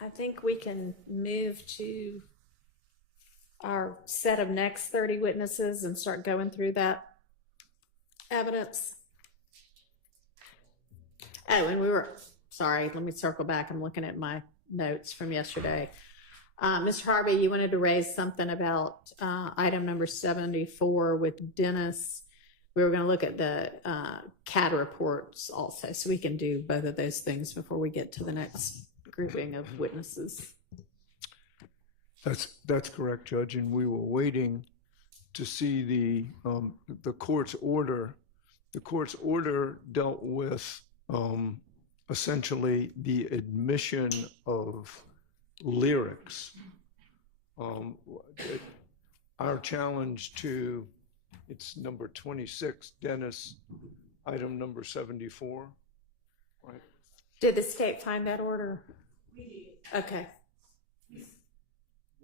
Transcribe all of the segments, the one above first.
I think we can move to our set of next 30 witnesses and start going through that evidence. Oh, and sorry, let me circle back. I'm looking at my notes from yesterday. Mr. Harvey, you wanted to raise something about item number 74 with Dennis. We were going to look at the CAD reports also, so we can do both of those things before we get to the next grouping of witnesses. That's correct, Judge, and we were waiting to see the court's order. The court's order dealt with essentially the admission of lyrics. Our challenge to, it's number 26, Dennis, item number 74, right? Did the state find that order? We did. Okay. Your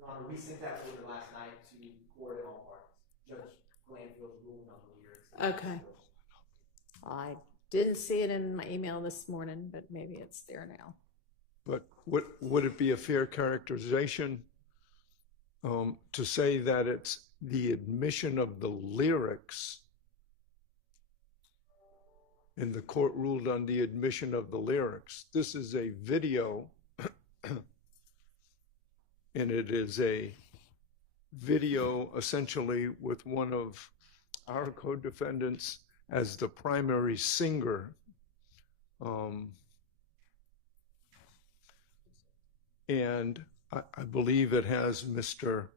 Honor, we sent that order last night to court and all parties. Judge Glanfield's ruling on the lyrics. Okay. I didn't see it in my email this morning, but maybe it's there now. But would it be a fair characterization to say that it's the admission of the lyrics, and the court ruled on the admission of the lyrics? This is a video, and it is a video essentially with one of our co-defendants as the primary singer. And I believe it has Mr.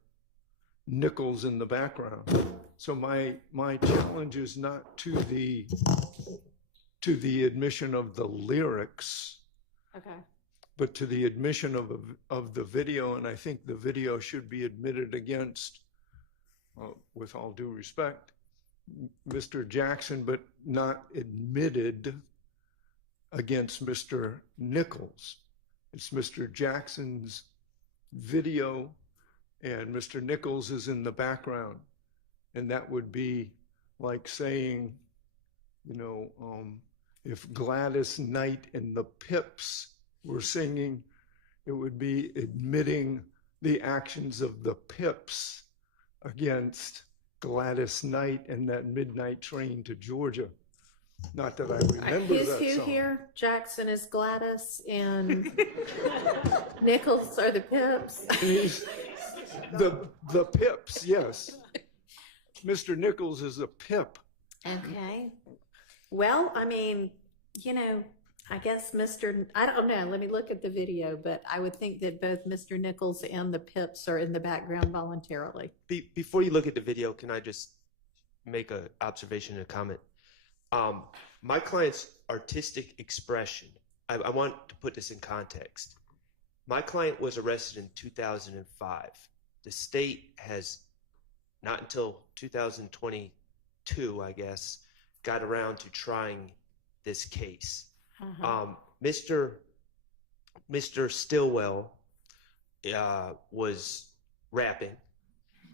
Nichols in the background. So my challenge is not to the admission of the lyrics, Okay. but to the admission of the video. And I think the video should be admitted against, with all due respect, Mr. Jackson, but not admitted against Mr. Nichols. It's Mr. Jackson's video, and Mr. Nichols is in the background. And that would be like saying, if Gladys Knight and the Pips were singing, it would be admitting the actions of the Pips against Gladys Knight and that midnight train to Georgia. Not that I remember Who's that who song. here? Jackson is Gladys and Nichols are the Pips. The Pips, yes. Mr. Nichols is a Pip. Okay. Well, I mean, I guess I don't know, let me look at the video, but I would think that both Mr. Nichols and the Pips are in the background voluntarily. Before you look at the video, can I just make an observation and a comment? My client's artistic expression, I want to put this in context. My client was arrested in 2005. The state has, not until 2022, I guess, got around to trying this case. Mr. Stillwell was rapping,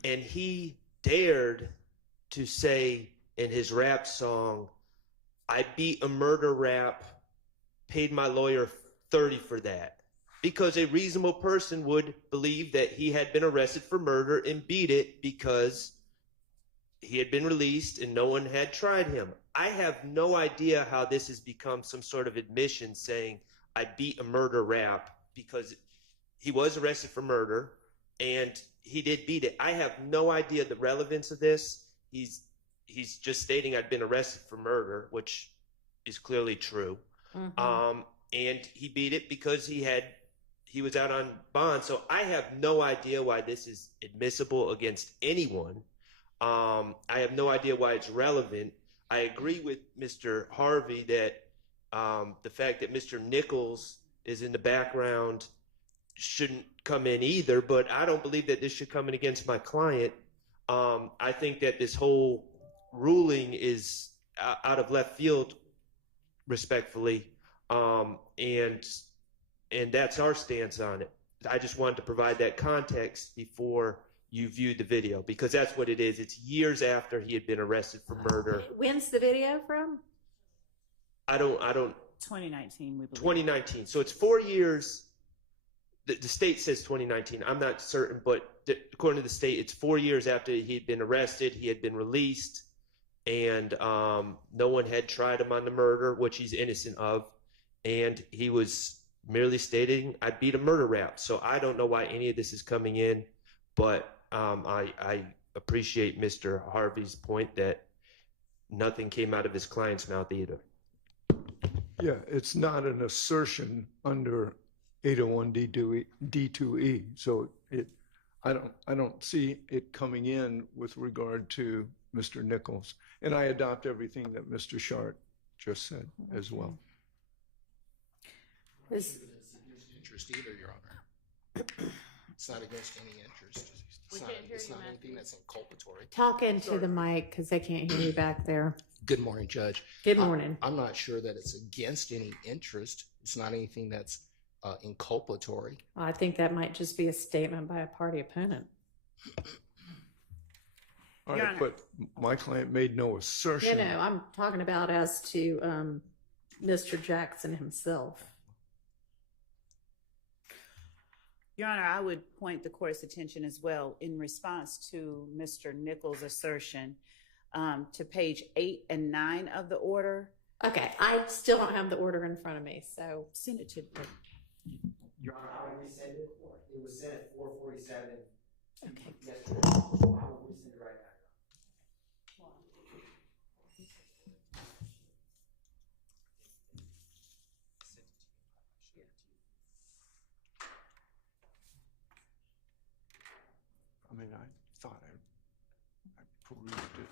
and he dared to say in his rap song, "I beat a murder rap, paid my lawyer $30 for that," because a reasonable person would believe that he had been arrested for murder and beat it because he had been released and no one had tried him. I have no idea how this has become some sort of admission saying I beat a murder rap, because he was arrested for murder and he did beat it. I have no idea the relevance of this. He's just stating I've been arrested for murder, which is clearly true. And he beat it because he was out on bond. So I have no idea why this is admissible against anyone. I have no idea why it's relevant. I agree with Mr. Harvey that the fact that Mr. Nichols is in the background shouldn't come in either, but I don't believe that this should come in against my client. I think that this whole ruling is out of left field, respectfully, and that's our stance on it. I just wanted to provide that context before you viewed the video, because that's what it is. It's years after he had been arrested for murder. When's the video from? I don't 2019, we believe. 2019. So it's 4 years the state says 2019. I'm not certain, but according to the state, it's 4 years after he'd been arrested. He had been released, and no one had tried him on the murder, which he's innocent of. And he was merely stating, I beat a murder rap. So I don't know why any of this is coming in, but I appreciate Mr. Harvey's point that nothing came out of his client's mouth either. Yeah, it's not an assertion under 801 D2E. So I don't see it coming in with regard to Mr. Nichols. And I adopt everything that Mr. Shart just said as well. Is, Interest either, Your Honor. It's not against any interest. It's not anything that's inculpatory. talk into the mic because they can't hear you back there. Good morning, Judge. Good morning. I'm not sure that it's against any interest. It's not anything that's inculpatory. I think that might just be a statement by a party opponent. All Your right, Honor. but my client made no assertion. No, I'm talking about as to Mr. Jackson himself. Your Honor, I would point the court's attention as well in response to Mr. Nichols' assertion to page 8 and 9 of the order. Okay, I still don't have the order in front of me, so Send it to Your Honor, I would rescind it. It was sent at 4:47 okay. yesterday. I will rescind it right now. I mean, I thought I perused it.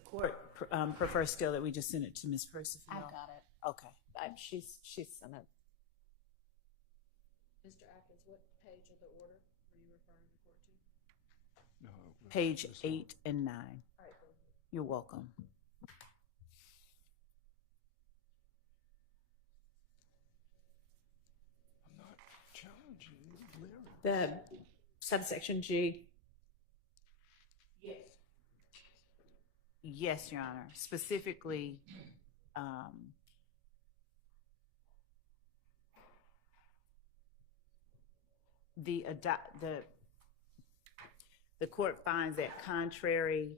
the court. Prefers still that we just send it to Ms. Percival. I've got it. Okay. She's sent it. Mr. Atkins, what page of the order are you referring the court to? No, it was Page this one. 8 and 9. All right, thank you. You're welcome. I'm not challenging the lyrics. The subsection G. Yes, Your Honor. Specifically, the court finds that contrary.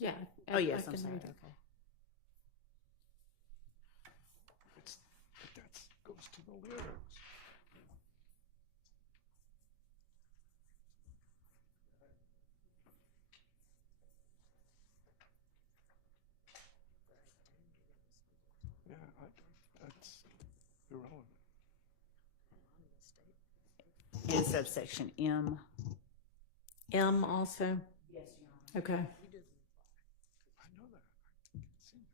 Yeah. Oh, yes, I I'm can sorry. read it. Okay. But that goes to the lyrics. Yeah, that's irrelevant. In subsection M. M also. Yes, Your Honor. Okay. I know that. I can see that.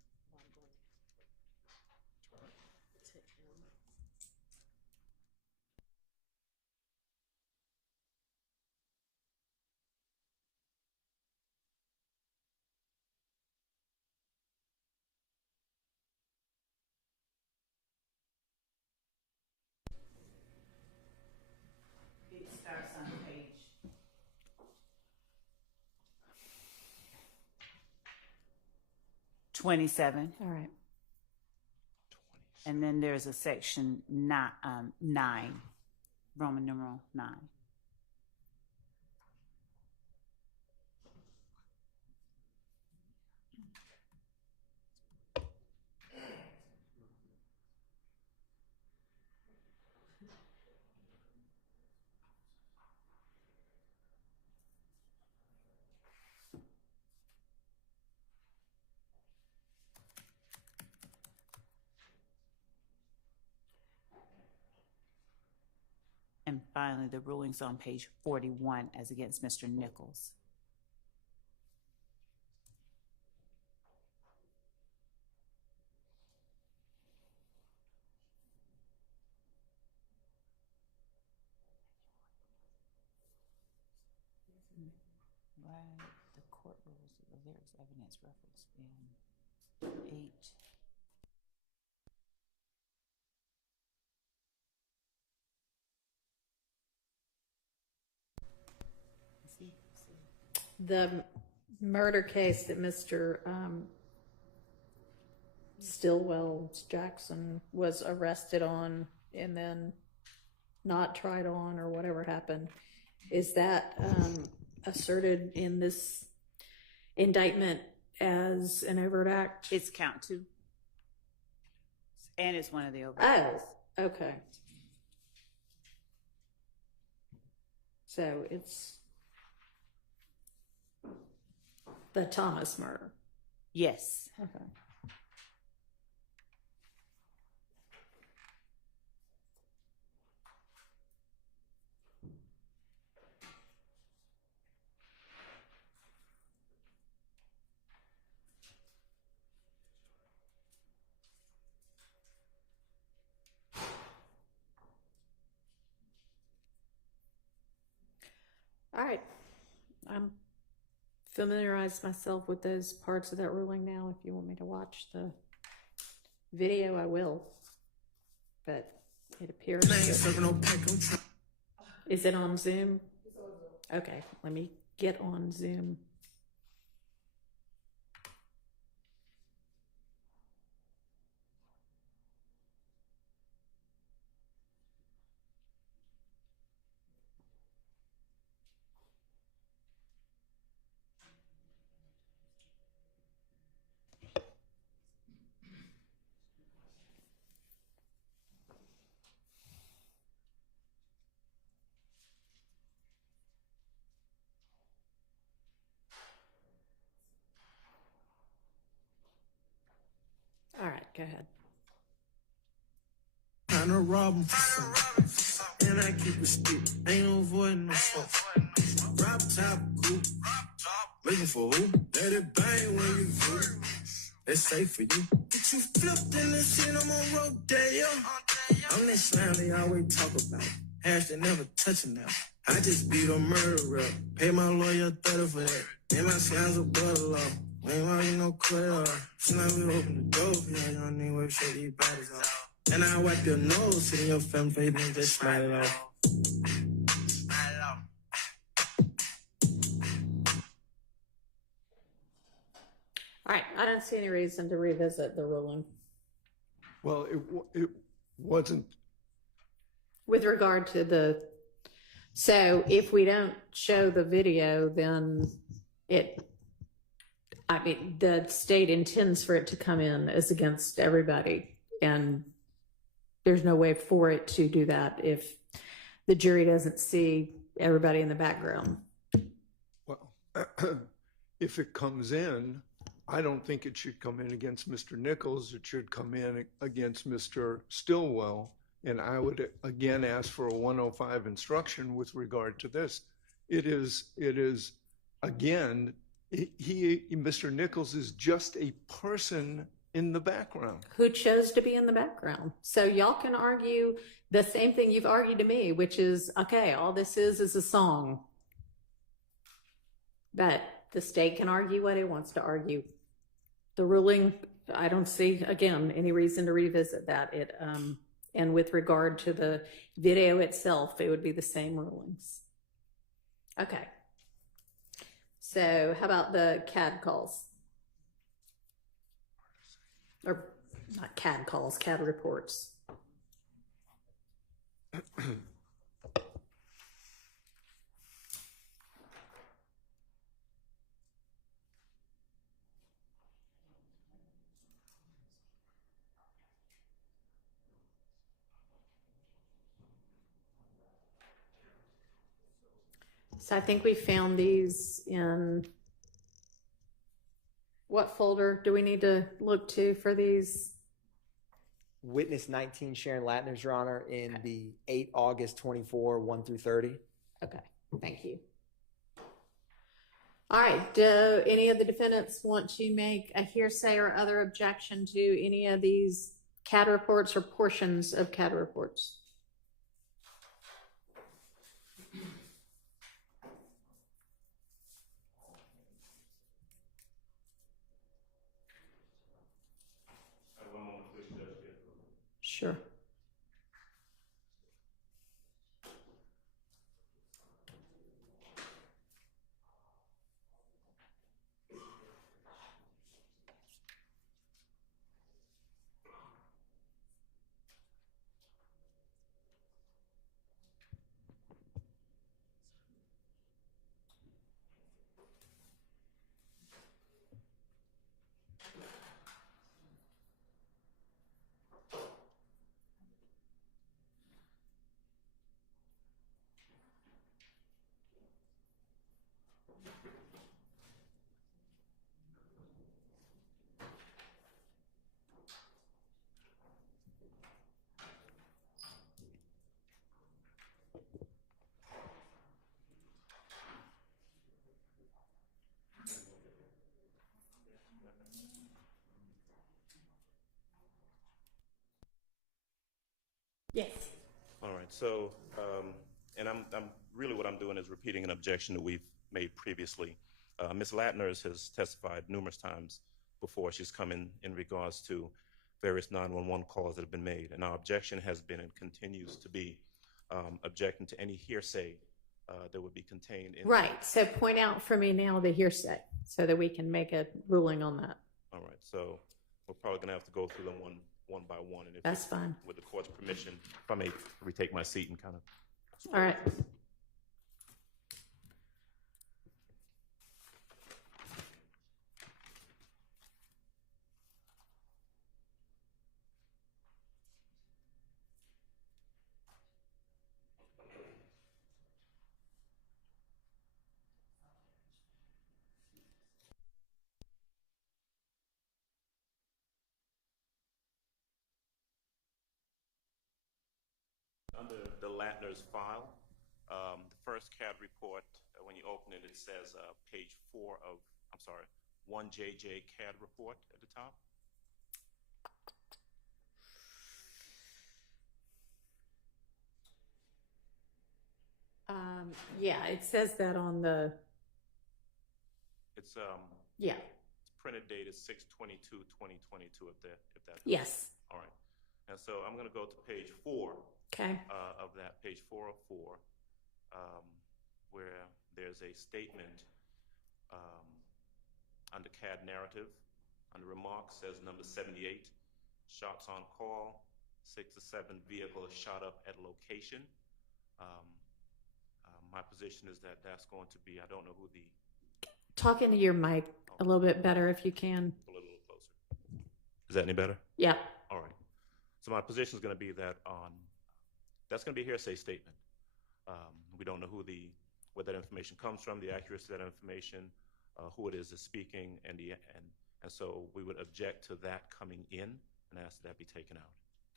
It starts on page 27, All right. and then there's a section 9, Roman numeral 9. And finally, the rulings on page 41 as against Mr. Nichols. Right, the court rules of the lyrics evidence reference in 8. The murder case that Mr. Stillwell Jackson was arrested on and then not tried on or whatever happened, is that asserted in this indictment as an overt act? It's count 2. And it's one of the overt acts. Oh, okay. So it's the Thomas murder. Yes. Okay. All right. I'm familiarized myself with those parts of that ruling now. If you want me to watch the video, I will. But it appears that... Is it on Zoom? Okay, let me get on Zoom. All right, go ahead. Trying to rob him for something. And I keep it stick. Ain't no avoiding no fuck. Drop top, cool. Looking for who? Let it bang when you do. That's safe for you. Get you flipped in the shit, I'm on rodeo. I'm that slime they always talk about. Hash they never touching now. I just beat a murderer. Pay my lawyer 30 for that. And my sounds a butter law. Ain't want no clear. Slam me open the door for you. Y'all need to shake these bodies off. And I wipe your nose, sit in your family face and just smile it off. All right, I don't see any reason to revisit the ruling. Well, it wasn't. With regard to the, so if we don't show the video, then the state intends for it to come in as against everybody. And there's no way for it to do that if the jury doesn't see everybody in the background. Well, if it comes in, I don't think it should come in against Mr. Nichols. It should come in against Mr. Stillwell. And I would again ask for a 105 instruction with regard to this. It is again, Mr. Nichols is just a person in the background. Who chose to be in the background. So y'all can argue the same thing you've argued to me, which is, okay, all this is a song. But the state can argue what it wants to argue. The ruling, I don't see, again, any reason to revisit that. And with regard to the video itself, it would be the same rulings. Okay. So how about the CAD calls? Or not CAD calls, CAD reports. So I think we found these in, what folder do we need to look to for these? witness 19 Sharon Latner's, Your Honor, in the 8 August 24, 1 through 30. Okay, thank you. All right, do any of the defendants want to make a hearsay or other objection to any of these CAD reports or portions of CAD reports? Sure. Yes. All right, so, and I'm really what I'm doing is repeating an objection that we've made previously. Ms. Latner has testified numerous times before. She's come in regards to various 911 calls that have been made, and our objection has been and continues to be objecting to any hearsay that would be contained in. Right, so point out for me now the hearsay so that we can make a ruling on that. All right, so we're probably going to have to go through them one by one. And if That's fine. With the court's permission, if I may retake my seat and kind of. All right. Under the Latner's file, the first CAD report, when you open it, it says page 4 of, 1JJ CAD report at the top. Yeah, it says that on the, It's yeah, it's printed dated 6/22/2022. If that. yes. All right, and so I'm going to go to page 4. Okay. Of that, page 404, where there's a statement under CAD narrative, under remarks, says number 78, shots on call, 6 to 7 vehicles shot up at location. My position is that that's going to be, I don't know who the... Talk into your mic a little bit better if you can. A little closer. Is that any better? Yeah. All right. So my position is going to be that that's going to be a hearsay statement. We don't know where that information comes from, the accuracy of that information, who it is that's speaking, and so we would object to that coming in and ask that be taken out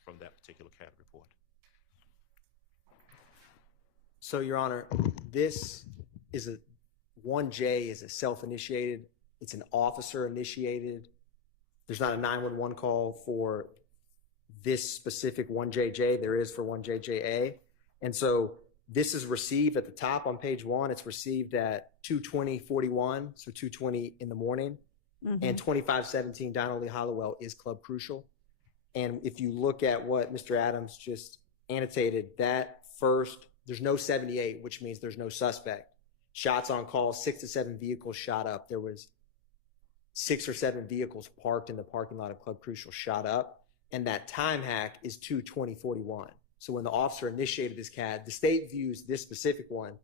from that particular CAD report. So, Your Honor, this is 1J is a self-initiated. It's an officer-initiated. There's not a 911 call for this specific 1JJ. There is for 1JJA. And so this is received at the top on page 1. It's received at 2:20:41, so 2:20 in the morning. Mm-hmm. And 2517 Donald Lee Hollowell is Club Crucial. And if you look at what Mr. Adams just annotated, that first, there's no 78, which means there's no suspect. Shots on call, 6 to 7 vehicles shot up. There was 6 or 7 vehicles parked in the parking lot of Club Crucial shot up. And that time hack is 2:20:41. So when the officer initiated this CAD, the state views this specific one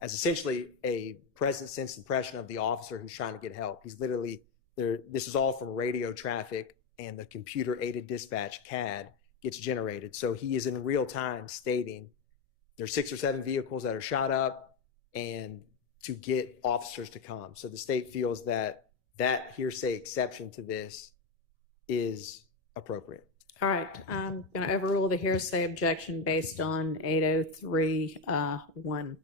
as essentially a present sense impression of the officer who's trying to get help. He's literally there. This is all from radio traffic, and the computer aided dispatch CAD gets generated. So he is in real time stating there's 6 or 7 vehicles that are shot up and to get officers to come. So the state feels that that hearsay exception to this is appropriate. All right, I'm going to overrule the hearsay objection based on 803-1.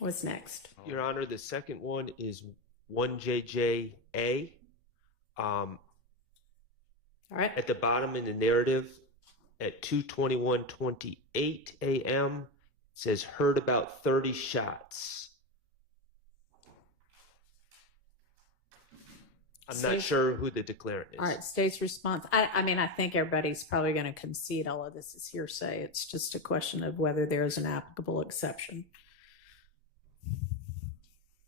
What's next? Your Honor, the second one is 1JJA. All right. At the bottom in the narrative, at 2:21:28 a.m., it says heard about 30 shots. I'm not sure who the declarant is. All right, state's response. I mean, I think everybody's probably going to concede all of this is hearsay. It's just a question of whether there is an applicable exception.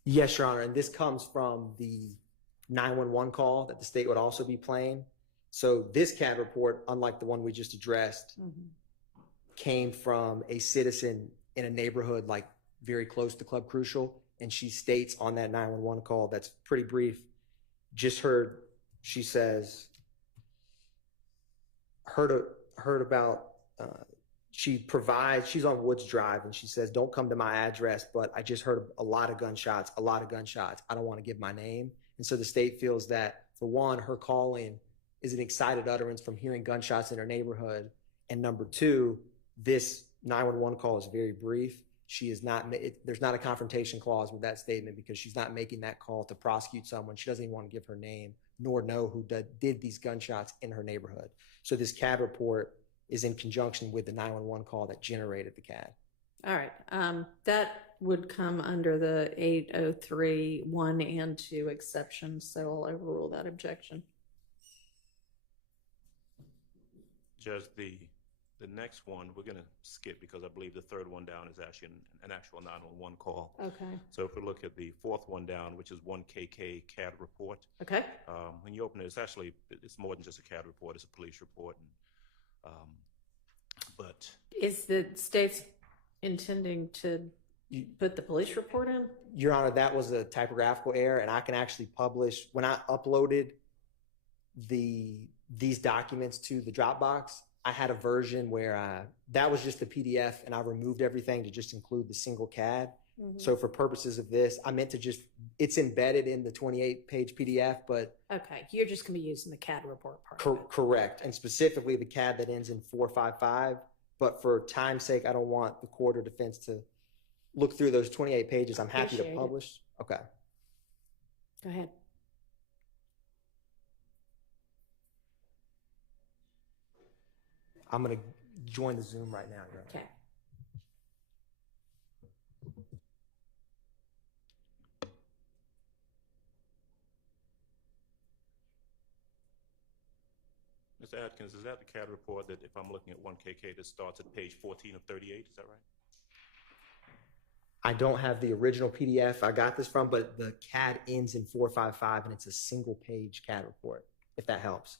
Yes, Your Honor, and this comes from the 911 call that the state would also be playing. So this CAD report, unlike the one we just addressed, came from a citizen in a neighborhood like very close to Club Crucial, and she states on that 911 call that's pretty brief. Just heard, she says, heard about, she's on Woods Drive, and she says, don't come to my address, but I just heard a lot of gunshots. I don't want to give my name. And so the state feels that, for one, her calling is an excited utterance from hearing gunshots in her neighborhood. And number two, this 911 call is very brief. She is not, there's not a confrontation clause with that statement because she's not making that call to prosecute someone. She doesn't even want to give her name nor know who did these gunshots in her neighborhood. So this CAD report is in conjunction with the 911 call that generated the CAD. All right. That would come under the 803-1 and 2 exceptions, so I'll overrule that objection. Judge, the next one we're going to skip because I believe the third one down is actually an actual 911 call. Okay. So if we look at the fourth one down, which is 1KK CAD report. Okay. When you open it, it's more than just a CAD report. It's a police report. But is the state's intending to put the police report in? Your Honor, that was a typographical error, and I can actually publish, when I uploaded these documents to the Dropbox, I had a version where that was just the PDF, and I removed everything to just include the single CAD. So for purposes of this, I meant to it's embedded in the 28-page PDF, but... Okay, you're just going to be using the CAD report part. Correct, and specifically the CAD that ends in 455. But for time's sake, I don't want the court or defense to look through those 28 pages. I'm happy to publish. Okay. Go ahead. I'm going to join the Zoom right now. Okay. Mr. Atkins, is that the CAD report that if I'm looking at 1KK that starts at page 14 of 38? Is that right? I don't have the original PDF I got this from, but the CAD ends in 455, and it's a single page CAD report, if that helps.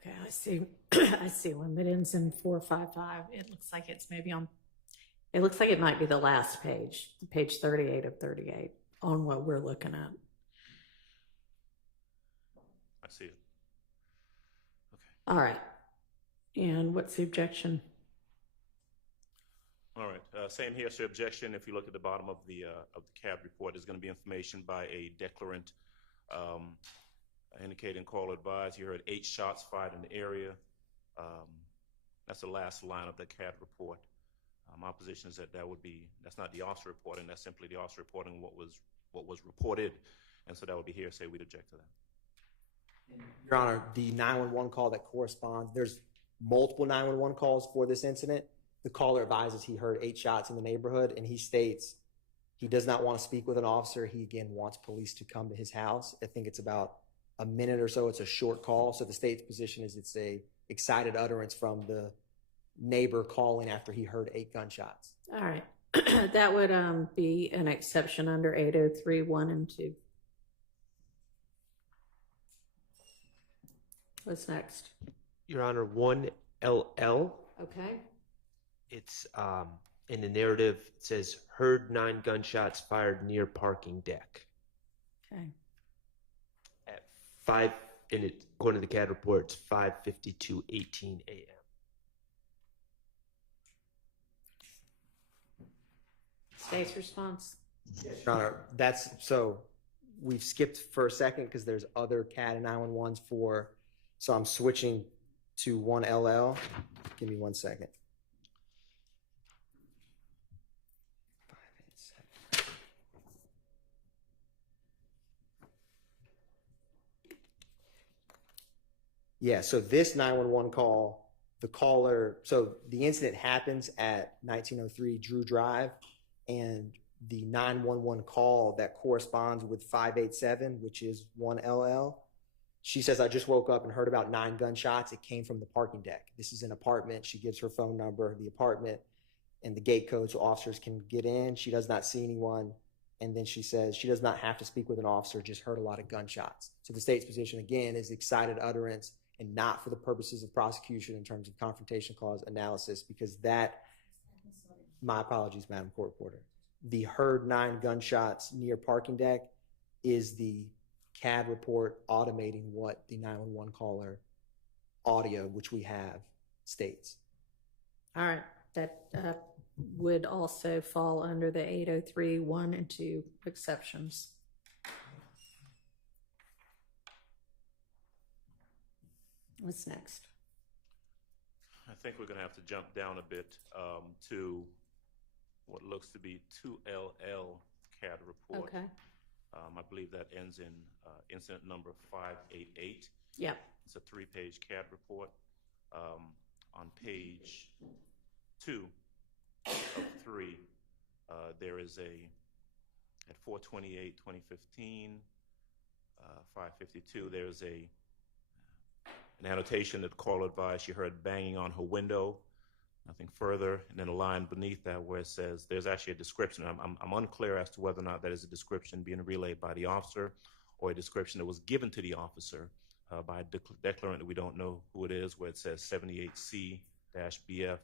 Okay, I see. I see one that ends in 455. It looks like it's maybe on. It looks like it might be the last page, page 38 of 38, on what we're looking at. I see it. Okay. All right. And what's the objection? All right. Same hearsay objection. If you look at the bottom of the CAD report, there's going to be information by a declarant. Indicating call advised, you heard 8 shots fired in the area. That's the last line of the CAD report. My position is that's not the officer reporting, that's simply the officer reporting what was reported, and so that would be hearsay. We'd object to that. Your Honor, the 911 call that corresponds, there's multiple 911 calls for this incident. The caller advises he heard 8 shots in the neighborhood, and he states he does not want to speak with an officer. He, again, wants police to come to his house. I think it's about a minute or so. It's a short call. So the state's position is it's a excited utterance from the neighbor calling after he heard 8 gunshots. All right. That would be an exception under 803(1) and 2. What's next? Your Honor, 1LL. Okay. It's in the narrative, it says, heard 9 gunshots fired near parking deck. Okay. At 5, and it, according to the CAD report, it's 5:52:18 a.m. State's response. Your Honor, that's so we've skipped for a second because there's other CAD and 911s for. So I'm switching to 1LL. Give me 1 second. 587. Yeah, so this 911 call, the caller, so the incident happens at 1903 Drew Drive, and the 911 call that corresponds with 587, which is 1LL, she says, I just woke up and heard about 9 gunshots. It came from the parking deck. This is an apartment. She gives her phone number, the apartment, and the gate code so officers can get in. She does not see anyone. And then she says she does not have to speak with an officer, just heard a lot of gunshots. So the state's position, again, is excited utterance and not for the purposes of prosecution in terms of confrontation clause analysis, because that, my apologies, Madam Court Reporter, the heard 9 gunshots near parking deck is the CAD report automating what the 911 caller audio, which we have, states. All right. That would also fall under the 803(1) and 2 exceptions. What's next? I think we're going to have to jump down a bit to what looks to be 2LL CAD report. Okay. I believe that ends in incident number 588. Yep. It's a 3-page CAD report. On page 2 of 3, there is at 4/28/2015, 5:52, there's an annotation that the caller advised she heard banging on her window. Nothing further. And then a line beneath that where it says there's actually a description. I'm unclear as to whether or not that is a description being relayed by the officer or a description that was given to the officer by a declarant that we don't know who it is, where it says 78C-BF,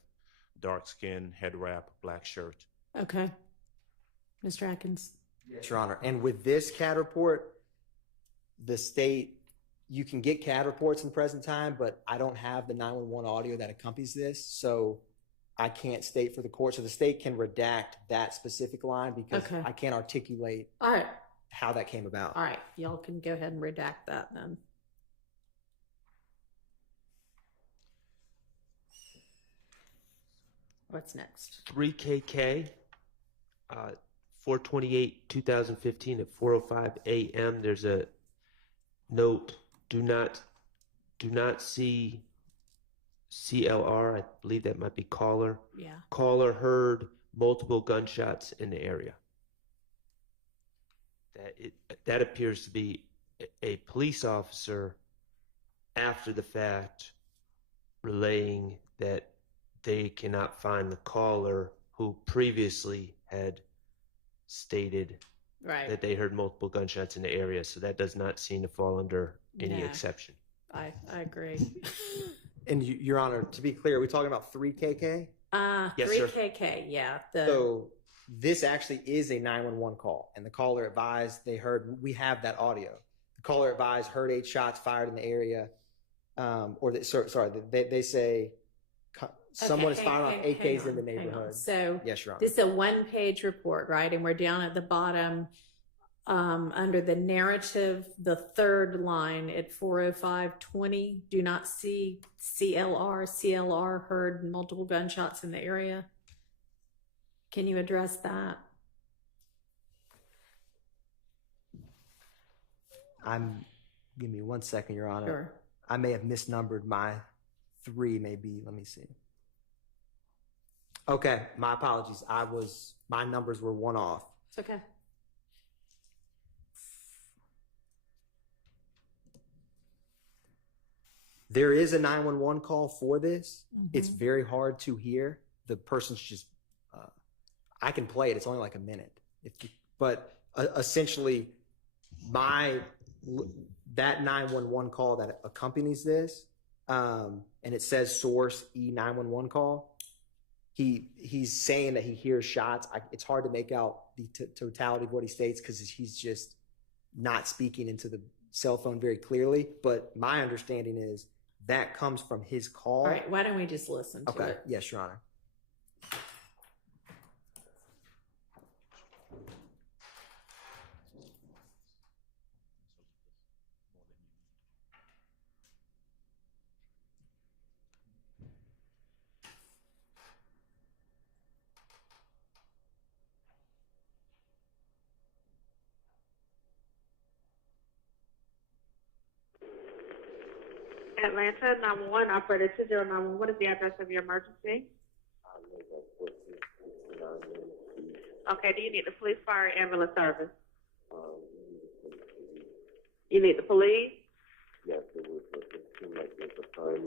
dark skin, head wrap, black shirt. Okay. Mr. Atkins. Yes, Your Honor. And with this CAD report, the state, you can get CAD reports in the present time, but I don't have the 911 audio that accompanies this, so I can't state for the court. So the state can redact that specific line because Okay. I can't articulate All right. how that came about. All right. Y'all can go ahead and redact that then. What's next? 3KK, 4/28/2015 at 4:05 a.m. There's a note, do not see CLR. I believe that might be caller. Yeah. Caller heard multiple gunshots in the area. That appears to be a police officer after the fact relaying that they cannot find the caller who previously had stated Right. that they heard multiple gunshots in the area. So that does not seem to fall under any Yeah. exception. I agree. And Your Honor, to be clear, are we talking about 3KK? Yes, sir. 3KK, yeah. So this actually is a 911 call, and the caller advised they heard, we have that audio. The caller advised heard 8 shots fired in the area, they say someone is firing off AKs in the neighborhood. So Yes, Your Honor. this is a 1-page report, right? And we're down at the bottom under the narrative, the 3rd line at 4:05:20. Do not see CLR. CLR heard multiple gunshots in the area. Can you address that? Give me 1 second, Your Honor. Sure. I may have misnumbered my 3, maybe. Let me see. Okay, my apologies. My numbers were 1 off. It's okay. There is a 911 call for this. It's very hard to hear. The person's just, I can play it. It's only like a minute. But essentially, that 911 call that accompanies this, and it says source E911 call. He's saying that he hears shots. It's hard to make out the totality of what he states because he's just not speaking into the cell phone very clearly. But my understanding is that comes from his call. All right, why don't we just listen to it? Yes, Your Honor. Atlanta 911, operator 2091. What is the address of your emergency? Okay, do you need the police, fire, ambulance service? You need the police? Yes, it seemed like there's a time.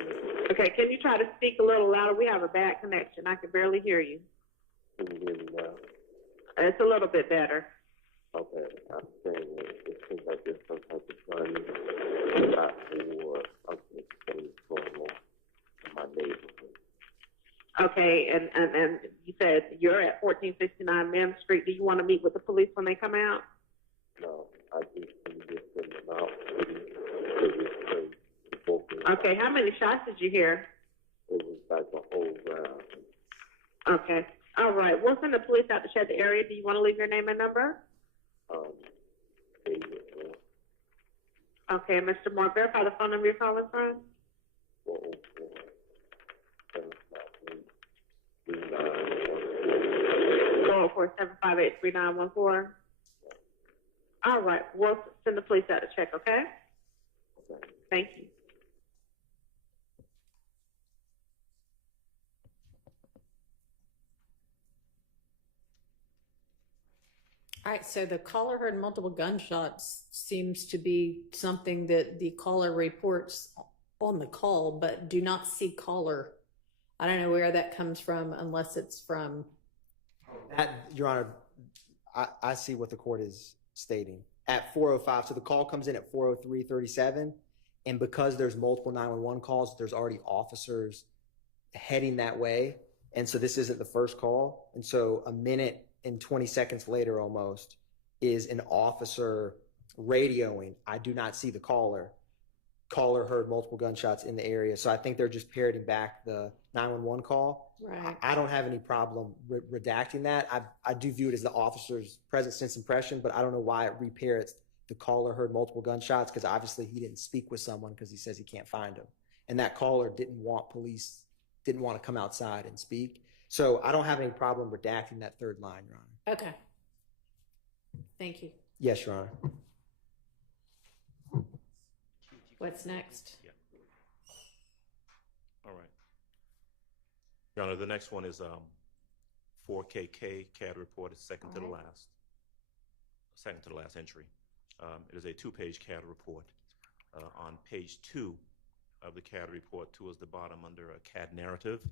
Okay, can you try to speak a little louder? We have a bad connection. I can barely hear you. Can you hear me now? It's a little bit better. Okay, I'm saying it seems like there's some type of time not for things going on in my neighborhood. Okay, and you said you're at 1469 Mims Street. Do you want to meet with the police when they come out? No, I just send them out. Okay, how many shots did you hear? It was like a whole round. Okay, all right. We'll send the police out to check the area. Do you want to leave your name and number? Okay, Mr. Moore, verify the phone number you're calling from. 404-758-3914. All right, we'll send the police out to check, okay? Thank you. All right, so the caller heard multiple gunshots seems to be something that the caller reports on the call, but do not see caller. I don't know where that comes from unless it's from. Your Honor, I see what the court is stating. At 4:05, so the call comes in at 4:03:37, and because there's multiple 911 calls, there's already officers heading that way, and so this isn't the first call, and so a minute and 20 seconds later almost is an officer radioing, I do not see the caller. Caller heard multiple gunshots in the area. So I think they're just parroting back the 911 call. Right. I don't have any problem redacting that. I do view it as the officer's present sense impression, but I don't know why it reparrots the caller heard multiple gunshots because obviously he didn't speak with someone because he says he can't find him. And that caller didn't want to come outside and speak. So I don't have any problem redacting that third line, Your Honor. Okay. Thank you. Yes, Your Honor. What's next? Yeah. All right. Your Honor, the next one is 4KK CAD report. It's second to the last entry. It is a two-page CAD report. On page 2 of the CAD report, towards the bottom under a CAD narrative,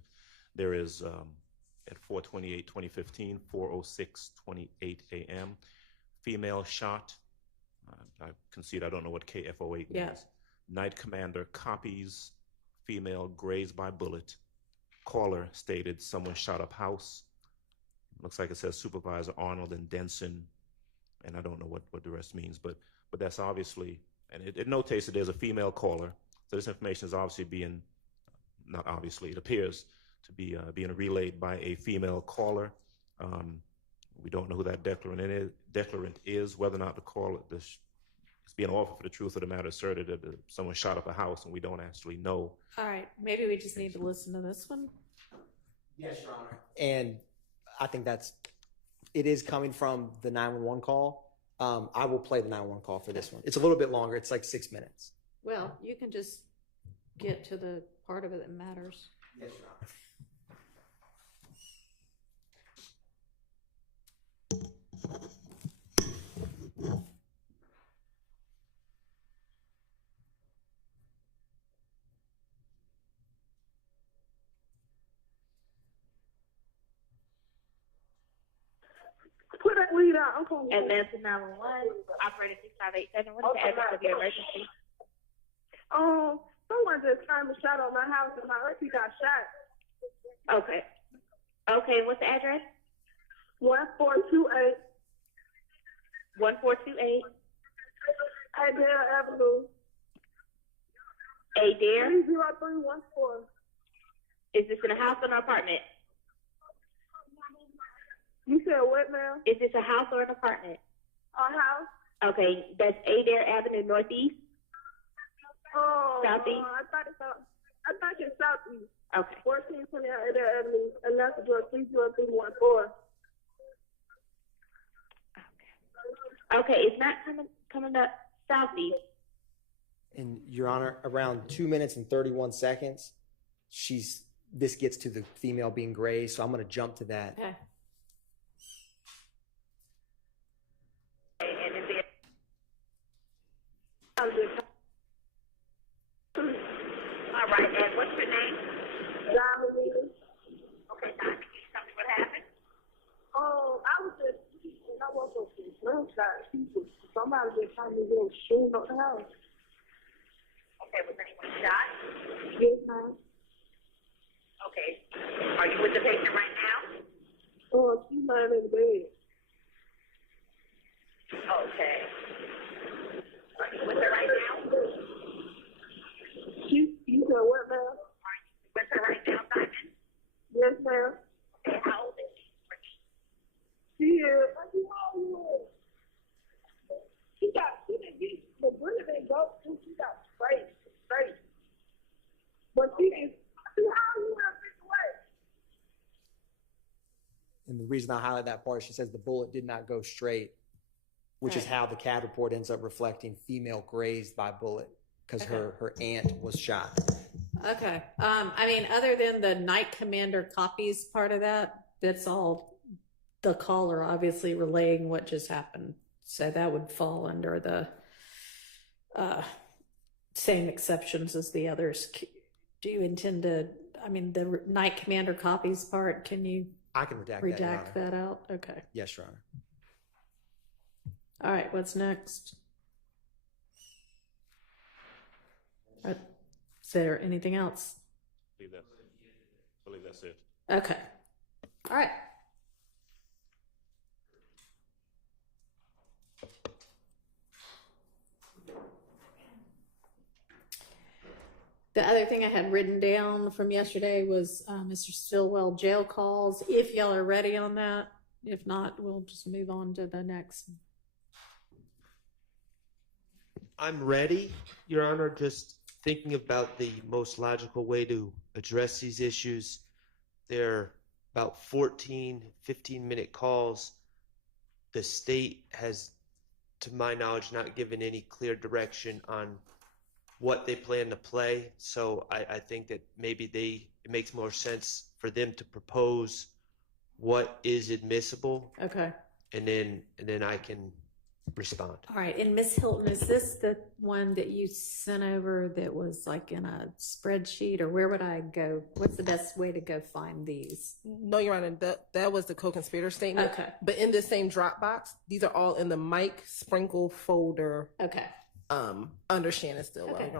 there is at 4/28/2015, 4:06:28 a.m. female shot. I concede I don't know what KFO8 means. Night commander copies female grazed by bullet. Caller stated someone shot up house. Looks like it says Supervisor Arnold and Denson, and I don't know what the rest means, but that's obviously, and it notates that there's a female caller. So this information is obviously not obviously, it appears to be being relayed by a female caller. We don't know who that declarant is, whether or not the caller is being offered for the truth of the matter asserted that someone shot up a house, and we don't actually know. All right, maybe we just need to listen to this one. Yes, Your Honor. And I think it is coming from the 911 call. I will play the 911 call for this one. It's a little bit longer. It's like 6 minutes. Well, you can just get to the part of it that matters. Yes, Your Honor. Atlanta 911, operator 6587. What is the address of your emergency? Someone just turned a shot on my house and my auntie got shot. Okay. Okay, what's the address? 1428 1428 Adair Avenue. Adair? 30314. Is this in a house or an apartment? You said what, ma'am? Is this a house or an apartment? A house. Okay, that's Adair Avenue Northeast? Southeast? I thought it's Southeast. Okay. 1428 Adair Avenue, Atlanta, Georgia, 30314. Okay, it's not coming up Southeast. And Your Honor, around 2 minutes and 31 seconds, this gets to the female being grazed, so I'm going to jump to that. Okay. All right, and what's your name? Dominique. Okay, Don, can you tell me what happened? I was just, when I woke up to gunshot, somebody just told me they were shooting up the house. Okay, was anyone shot? Yes, ma'am. Okay. Are you with the patient right now? She's laying in the bed. Okay. Are you with her right now? You said what, ma'am? Are you with her right now, Simon? Yes, ma'am. Okay, how old is she? She is. She didn't get, the bullet didn't go through. She got straight. But she is, how you want to away? And the reason I highlight that part, she says the bullet did not go straight, which is how the CAD report ends up reflecting female grazed by bullet because her aunt was shot. Okay. I mean, other than the night commander copies part of that, that's all the caller obviously relaying what just happened. So that would fall under the same exceptions as the others. Do you intend to, I mean, the night commander copies part, can you I can redact that out? Okay. Yes, Your Honor. All right, what's next? Is there anything else? I believe that's it. Okay. All right. The other thing I had written down from yesterday was Mr. Stillwell jail calls. If y'all are ready on that. If not, we'll just move on to the next. I'm ready, Your Honor, just thinking about the most logical way to address these issues. They're about 15-minute calls. The state has, to my knowledge, not given any clear direction on what they plan to play. So I think that maybe it makes more sense for them to propose what is admissible. Okay. And then I can respond. All right. And Ms. Hilton, is this the one that you sent over that was like in a spreadsheet, or where would I go? What's the best way to go find these? No, Your Honor, that was the co-conspirator statement. Okay. But in this same Dropbox, these are all in the Mike Sprinkle folder. Okay. Under Shannon Stillwell. Okay.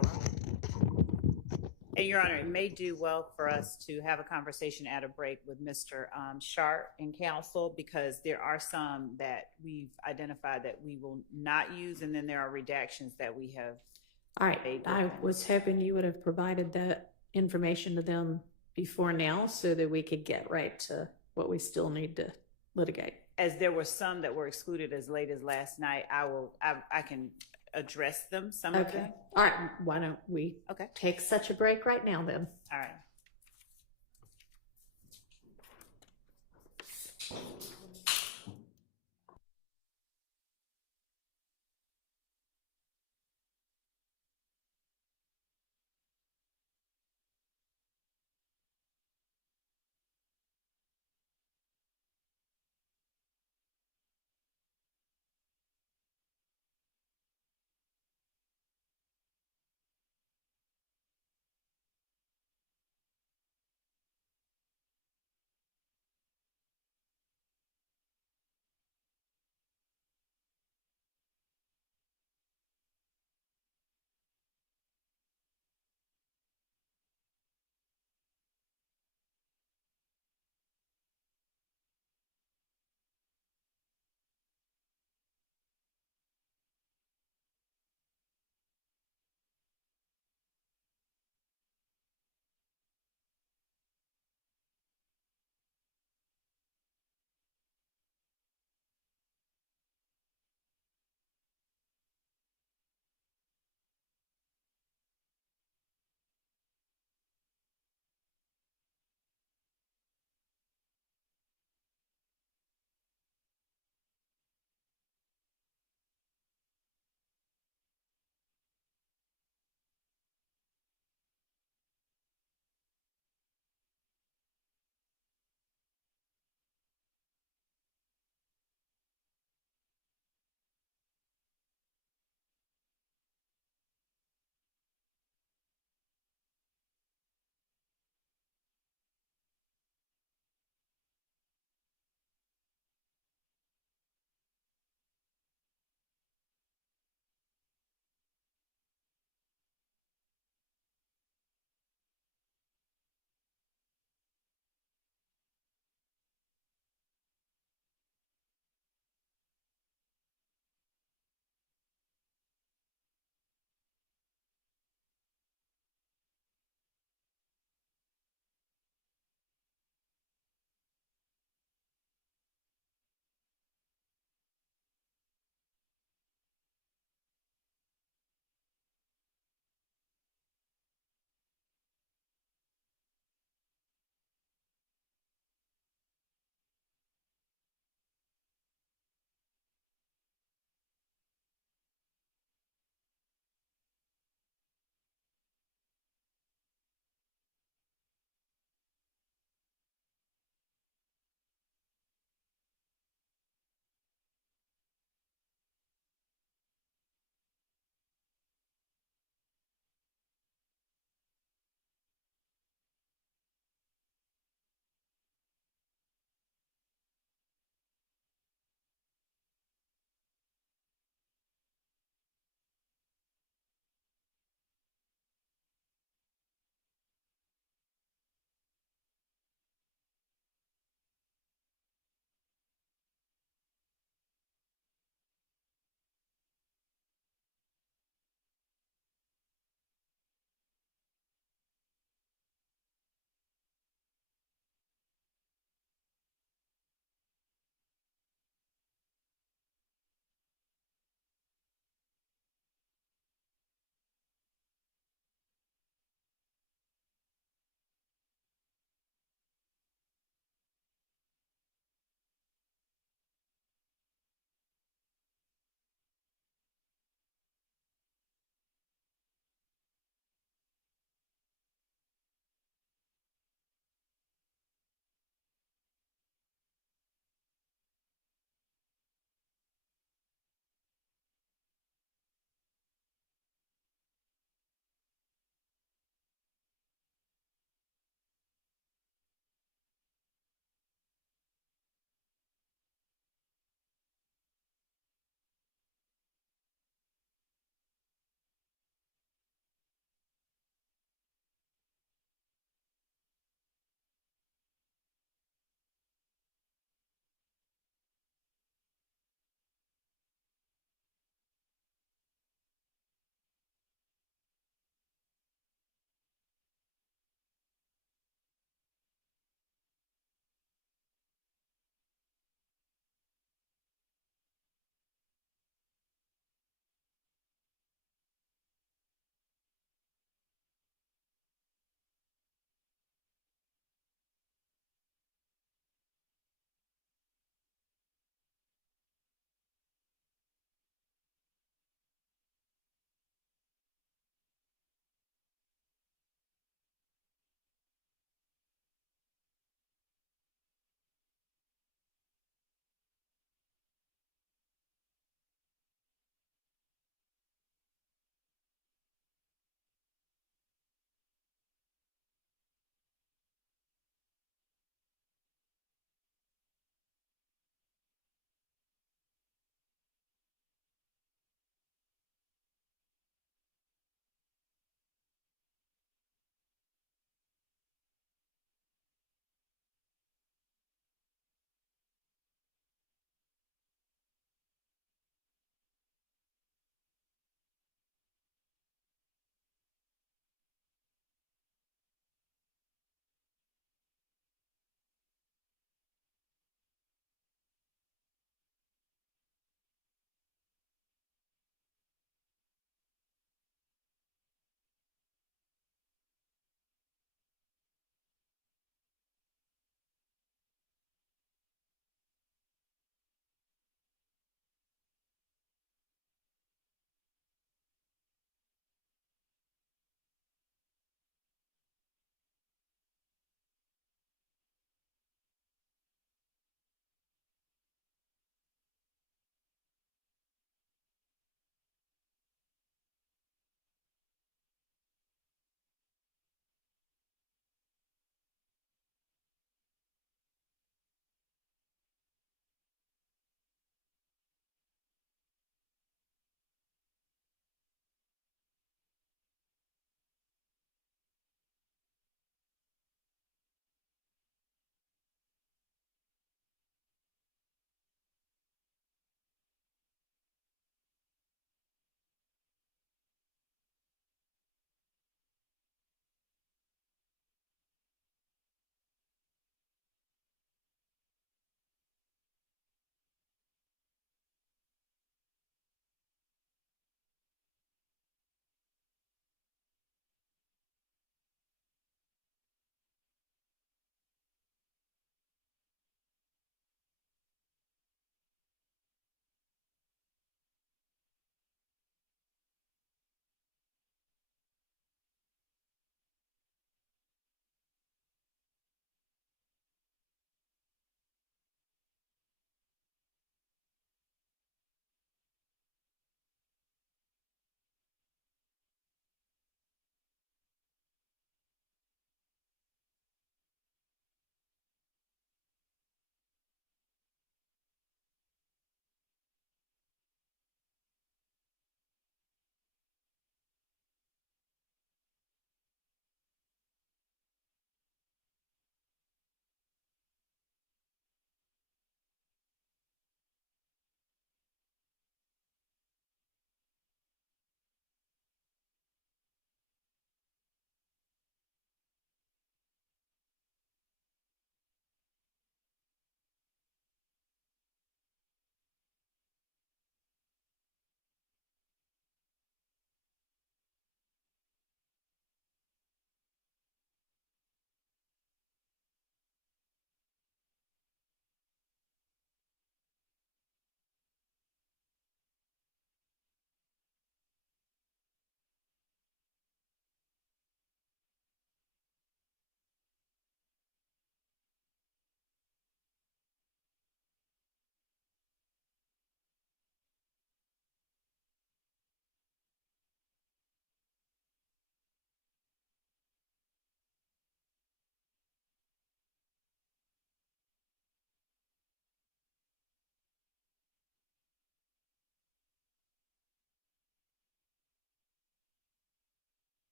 And Your Honor, it may do well for us to have a conversation at a break with Mr. Sharp and counsel, because there are some that we've identified that we will not use, and then there are redactions that we have. All right. I was hoping you would have provided that information to them before now so that we could get right to what we still need to litigate. As there were some that were excluded as late as last night, I can address them, some of them. All right. Why don't we take such a break right now then? All right.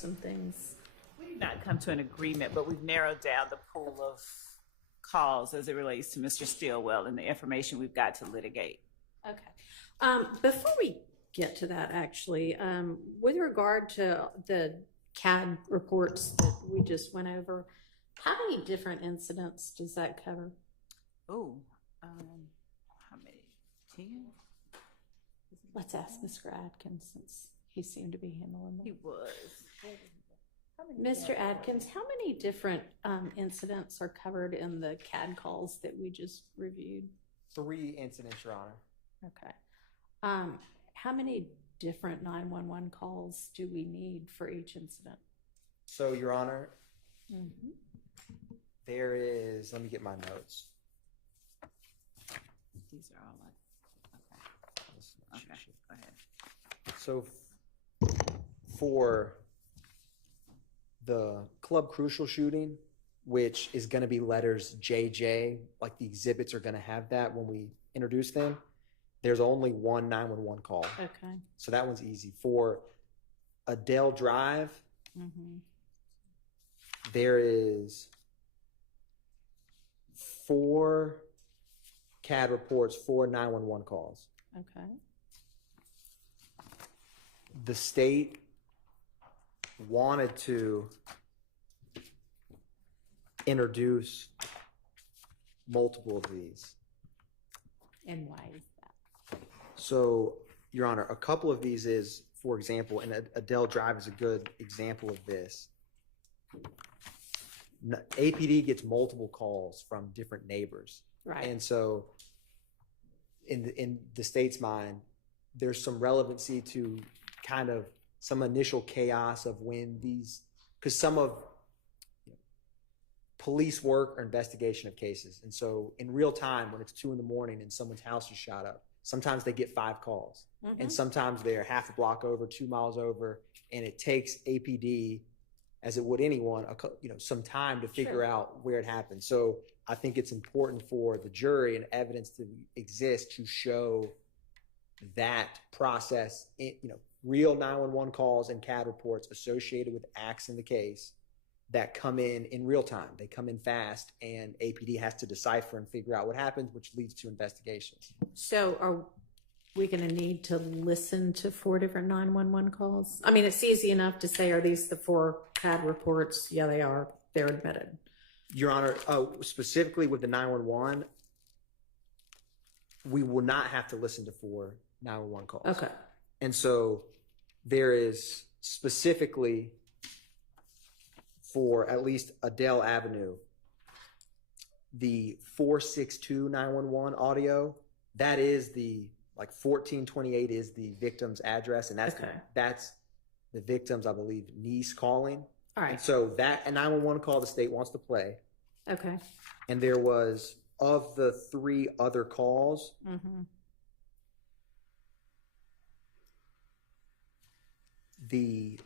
some things. We did not come to an agreement, but we've narrowed down the pool of calls as it relates to Mr. Stillwell and the information we've got to litigate. Okay. Before we get to that, actually, with regard to the CAD reports that we just went over, how many different incidents does that cover? Oh, how many? 10? Let's ask Mr. Adkins, since he seemed to be handling them. He was. Mr. Adkins, how many different incidents are covered in the CAD calls that we just reviewed? 3 incidents, Your Honor. Okay. How many different 911 calls do we need for each incident? So, Your Honor, Mm-hmm. there is, let me get my notes. These are all like, okay, go ahead. So for the Club Crucial shooting, which is going to be letters JJ, like the exhibits are going to have that when we introduce them, there's only one 911 call. Okay. So that one's easy. For Adele Drive, Mm-hmm. there is 4 CAD reports, 4 911 calls. Okay. The state wanted to introduce multiple of these. And why is that? So, Your Honor, a couple of these is, for example, and Adele Drive is a good example of this. APD gets multiple calls from different neighbors. Right. And so in the state's mind, there's some relevancy to kind of some initial chaos of when these, because some of police work or investigation of cases. And so in real time, when it's 2 a.m. and someone's house is shot up, sometimes they get 5 calls. Mm-hmm. And sometimes they're half a block over, 2 miles over, and it takes APD, as it would anyone, some time to figure Sure. out where it happened. So I think it's important for the jury and evidence to exist to show that process, real 911 calls and CAD reports associated with acts in the case that come in real time. They come in fast, and APD has to decipher and figure out what happened, which leads to investigations. So are we going to need to listen to 4 different 911 calls? I mean, it's easy enough to say, are these the 4 CAD reports? Yeah, they are. They're admitted. Your Honor, specifically with the 911, we will not have to listen to 4 911 calls. Okay. And so there is specifically for at least Adele Avenue, the 462 911 audio, that is the, 1428 is the victim's address, and that's Okay. that's the victim's, I believe, niece calling. All right. And so that a 911 call the state wants to play. Okay. And there was, of the 3 other calls, Mm-hmm. the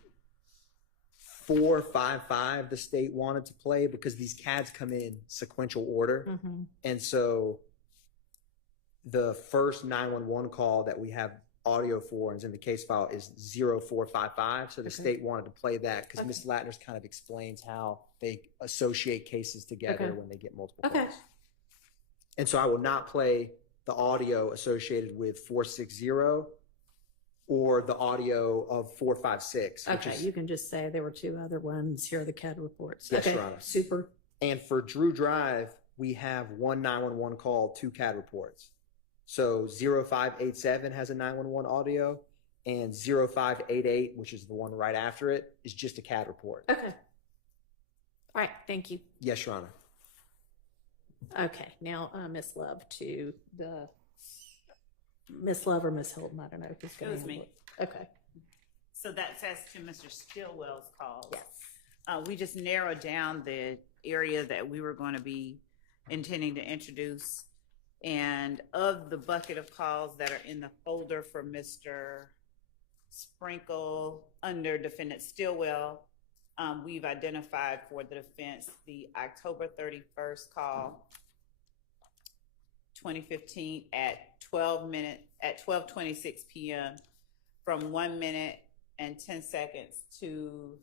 455 the state wanted to play because these CADs come in sequential order. Mm-hmm. And so the first 911 call that we have audio for and is in the case file is 0455. So the Okay. state wanted to play that because Okay. Ms. Latner's kind of explains how they associate cases together Okay. when they get multiple Okay. calls. And so I will not play the audio associated with 460 or the audio of 456. which Okay. is- You can just say there were 2 other ones. Here are the CAD reports. Yes, okay. Your Honor. Super. And for Drew Drive, we have 1 911 call, 2 CAD reports. So 0587 has a 911 audio, and 0588, which is the one right after it, is just a CAD report. Okay. All right. Thank you. Yes, Your Honor. Okay. Now, Miss Love to the Miss Love or Miss Hilton. I don't know who's going It was to me. Okay. So that says to Mr. Stillwell's calls. Yes. We just narrowed down the area that we were going to be intending to introduce. And of the bucket of calls that are in the folder for Mr. Sprinkle under defendant Stillwell, we've identified for the defense the October 31st call, 2015 at 12:26 p.m. from 1 minute and 10 seconds to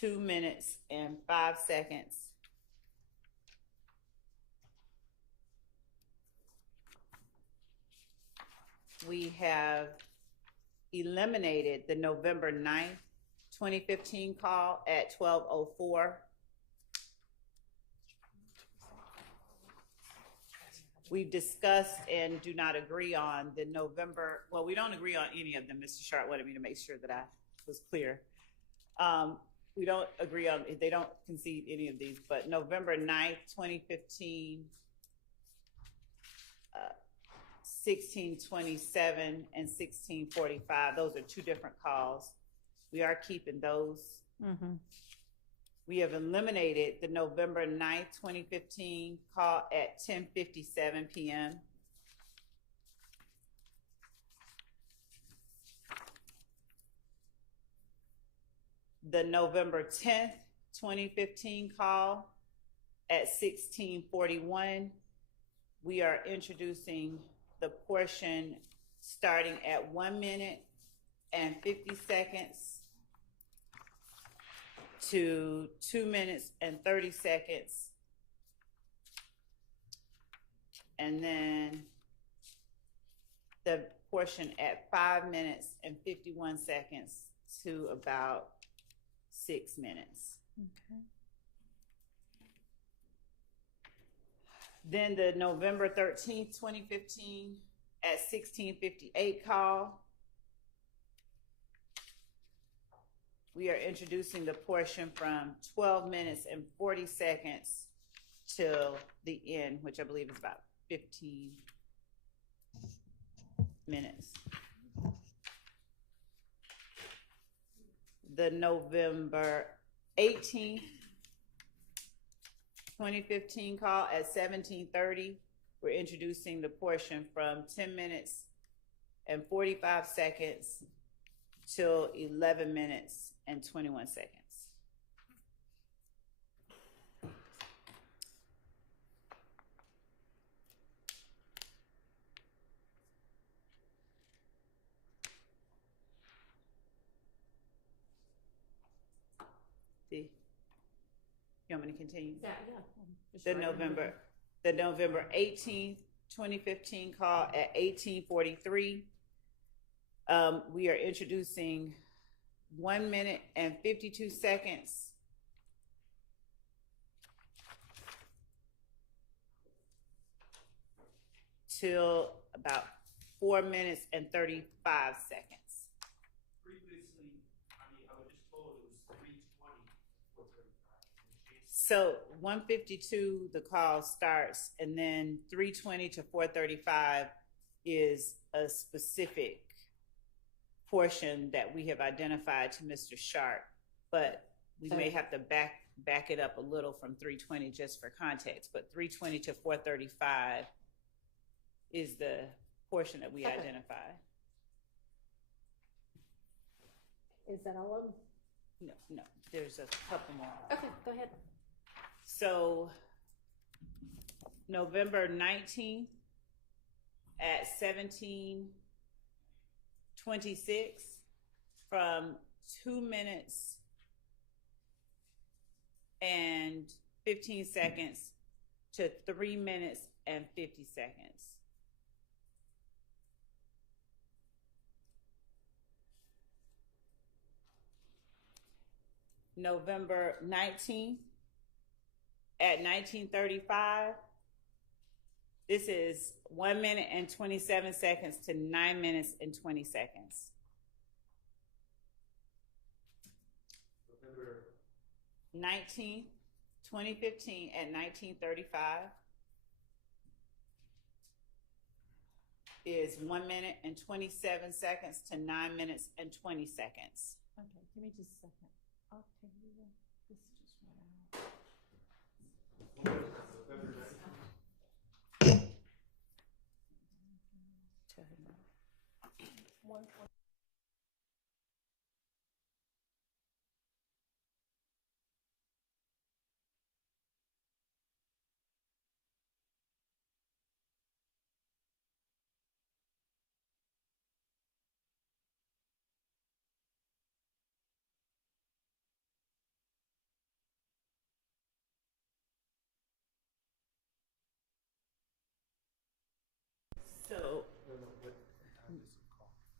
2 minutes and 5 seconds. We have eliminated the November 9th, 2015 call at 12:04. We've discussed and do not agree on the November, well, we don't agree on any of them. Mr. Sharp wanted me to make sure that I was clear. We don't agree on, they don't concede any of these, but November 9th, 2015, 1627 and 1645, those are two different calls. We are keeping those. Mm-hmm. We have eliminated the November 9th, 2015 call at 10:57 p.m. The November 10th, 2015 call at 16:41. We are introducing the portion starting at 1 minute and 50 seconds to 2 minutes and 30 seconds. And then the portion at 5 minutes and 51 seconds to about 6 minutes. Okay. Then the November 13th, 2015 at 16:58 call. We are introducing the portion from 12 minutes and 40 seconds till the end, which I believe is about 15 minutes. The November 18th, 2015 call at 17:30. We're introducing the portion from 10 minutes and 45 seconds till 11 minutes and 21 seconds. You want me to continue? Yeah. The November 18th, 2015 call at 18:43. We are introducing 1 minute and 52 seconds till about 4 minutes and 35 seconds. Previously, I was just told it was 3:20 for 35. So 1:52, the call starts, and then 3:20 to 4:35 is a specific portion that we have identified to Mr. Sharp, but we may have to back it up a little from 3:20 just for context, but 3:20 to 4:35 is the portion that we identified. Is that all of them? No, there's a couple more. Okay, go ahead. So November 19th at 17:26 from 2 minutes and 15 seconds to 3 minutes and 50 seconds. November 19th at 19:35. This is 1 minute and 27 seconds to 9 minutes and 20 seconds. November 19th, 2015 at 19:35 is 1 minute and 27 seconds to 9 minutes and 20 seconds. Okay, give me just a second. I'll tell you this just went out. November 19th.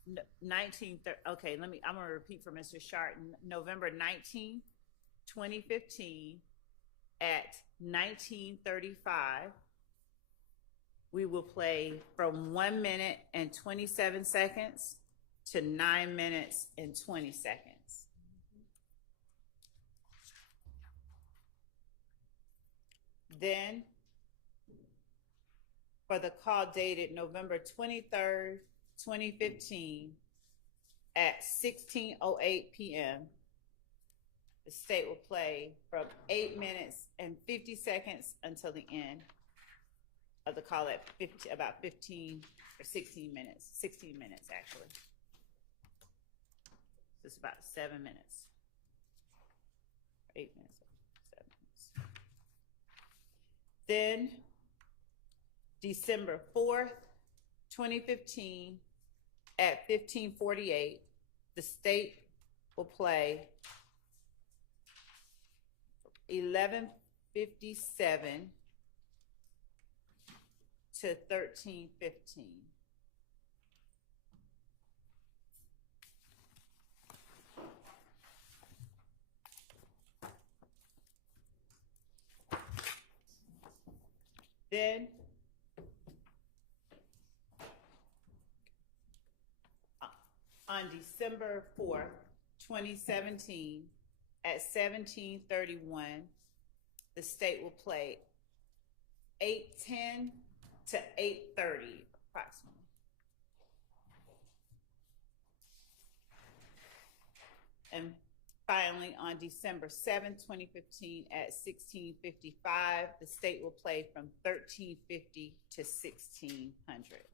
Okay, I'm going to repeat for Mr. Sharp. November 19th, 2015 at 19:35. We will play from 1 minute and 27 seconds to 9 minutes and 20 seconds. Then, for the call dated November 23rd, 2015 at 16:08 p.m., the state will play from 8 minutes and 50 seconds until the end of the call at about 15 or 16 minutes. 16 minutes, actually. So it's about 7 minutes. 8 minutes, 7 minutes. Then, December 4th, 2015 at 15:48, the state will play 11:57 to 13:15. Then on December 4th, 2017 at 17:31, the state will play 8:10 to 8:30 approximately. And finally, on December 7th, 2015 at 16:55, the state will play from 13:50 to 1600.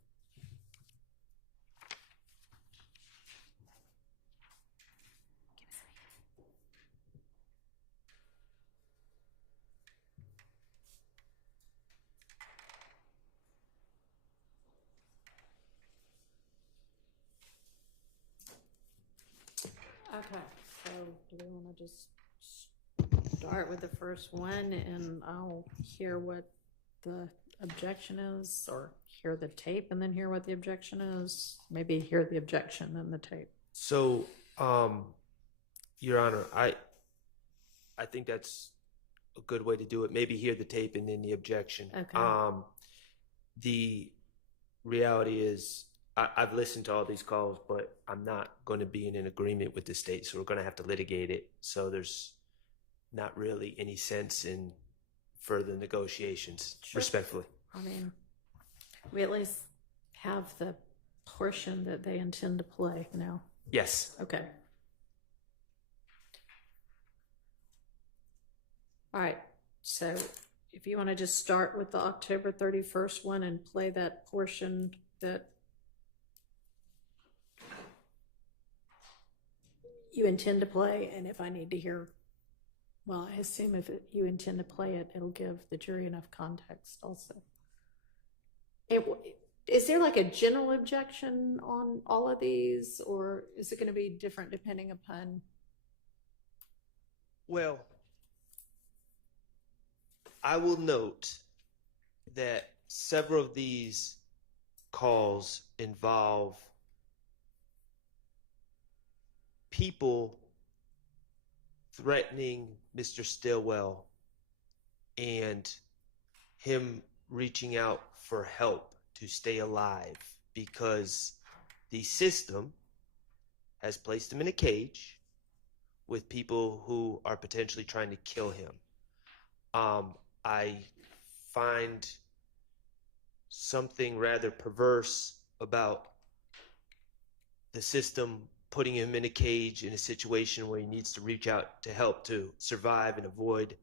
Okay, so do we want to just start with the first one and I'll hear what the objection is, or hear the tape and then hear what the objection is? Maybe hear the objection and the tape. So, Your Honor, I think that's a good way to do it. Maybe hear the tape and then the objection. Okay. The reality is, I've listened to all these calls, but I'm not going to be in an agreement with the state, so we're going to have to litigate it. So there's not really any sense in further negotiations, Sure. Respectfully. I mean, we at least have the portion that they intend to play now. Yes. Okay. All right, so if you want to just start with the October 31st one and play that portion that you intend to play, and if I need to hear, well, I assume if you intend to play it, it'll give the jury enough context also. Is there like a general objection on all of these, or is it going to be different depending upon? Well, I will note that several of these calls involve people threatening Mr. Stillwell and him reaching out for help to stay alive because the system has placed him in a cage with people who are potentially trying to kill him. I find something rather perverse about the system putting him in a cage in a situation where he needs to reach out to help to survive and avoid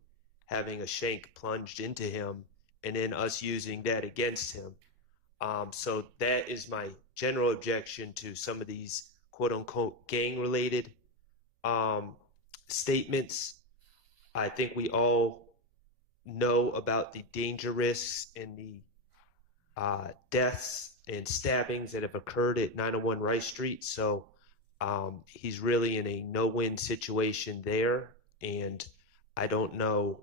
having a shank plunged into him, and then us using that against him. So that is my general objection to some of these quote-unquote gang-related statements. I think we all know about the danger risks and the deaths and stabbings that have occurred at 901 Rice Street. So he's really in a no-win situation there. And I don't know,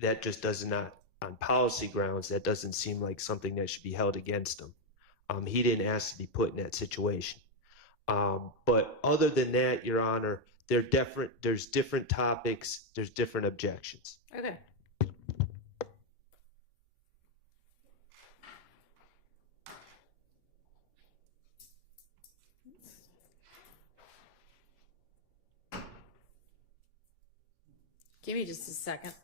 that just does not, on policy grounds, that doesn't seem like something that should be held against him. He didn't ask to be put in that situation. But other than that, Your Honor, there's different topics, there's different objections. Okay. Give me just a second.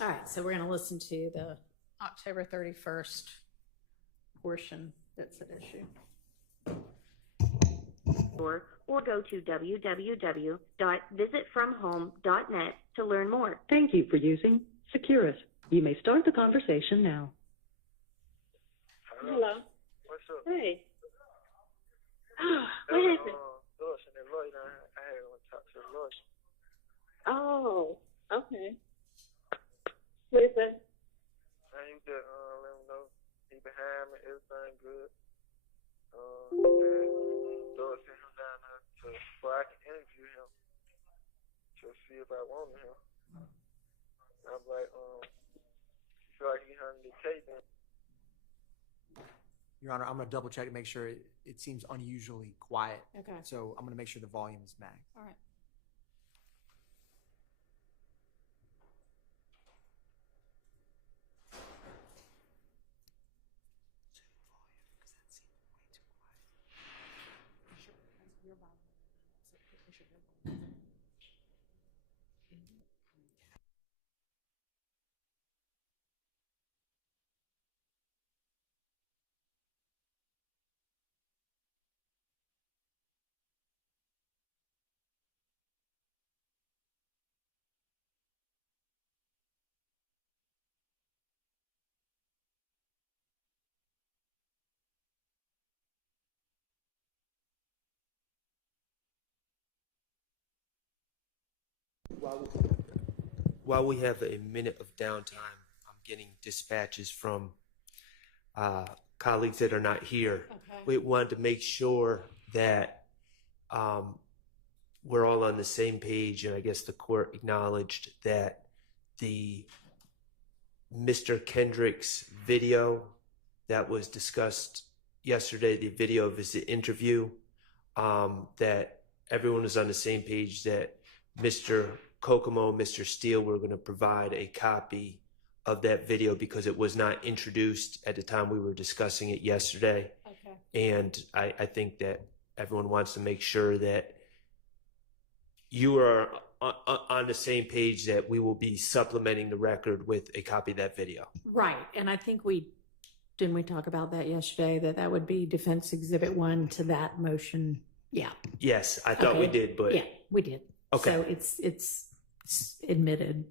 All right, so we're going to listen to the October 31st portion that's at issue. Or go to www.visitfromhome.net to learn more. Thank you for using Securus. You may start the conversation now. Hello. What's up? Hey. What happened? Lois and the lawyer, I had to talk to the lawyer. Oh, okay. Listen. And you just let him know he behind me, everything good. Lois sent him down there so I can interview him to see if I wanted him. I'm like, feel like he hung the tape in. Your Honor, I'm going to double check to make sure it seems unusually quiet. Okay. So I'm going to make sure the volume is maxed. All right. While we have a minute of downtime, I'm getting dispatches from colleagues that are not here. Okay. We wanted to make sure that we're all on the same page, and I guess the court acknowledged that the Mr. Kendrick's video that was discussed yesterday, the video of his interview, that everyone was on the same page that Mr. Kokomo and Mr. Steele were going to provide a copy of that video because it was not introduced at the time we were discussing it yesterday. Okay. And I think that everyone wants to make sure that you are on the same page that we will be supplementing the record with a copy of that video. Right. And I think didn't we talk about that yesterday, that would be Defense Exhibit 1 to that motion? Yeah. Yes, I thought we did, but. Yeah, we did. Okay. So it's admitted,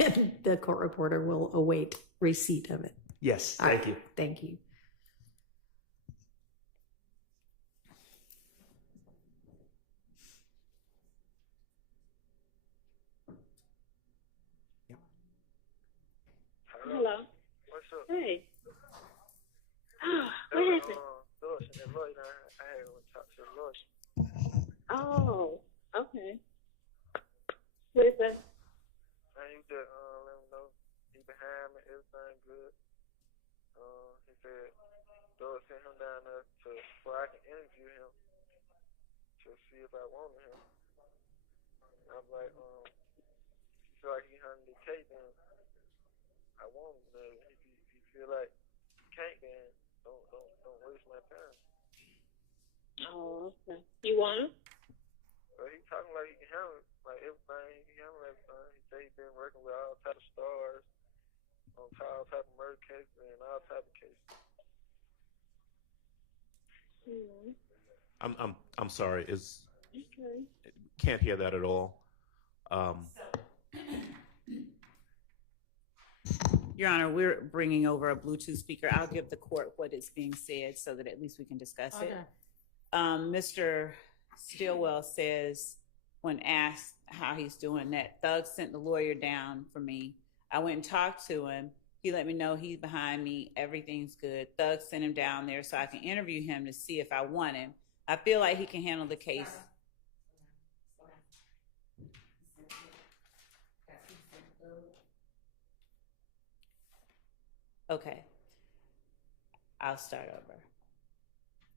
and the court reporter will await receipt of it. Yes, All thank right. you. Thank you. Hello. What's up? Hey. What happened? Lewis and that lawyer, I had to talk to the lawyer. Oh, okay. What is that? And you just let him know he behind me, everything good. He said Lewis sent him down there so I can interview him to see if I wanted him. And I'm like, if you feel like he handled the case, then I want him. If you feel like you can't, then don't waste my time. Oh, okay. You want him? Well, he talking like he can handle like everything. He can handle everything. He say he been working with all type of stars on all type of murder cases and all type of cases. Mm-hmm. I'm sorry. Okay. Can't hear that at all. Your Honor, we're bringing over a Bluetooth speaker. I'll give the court what is being said so that at least we can discuss it. Mr. Stillwell says, when asked how he's doing, that Thug sent the lawyer down for me. I went and talked to him. He let me know he's behind me. Everything's good. Thug sent him down there so I can interview him to see if I want him. I feel like he can handle the case. Okay. I'll start over.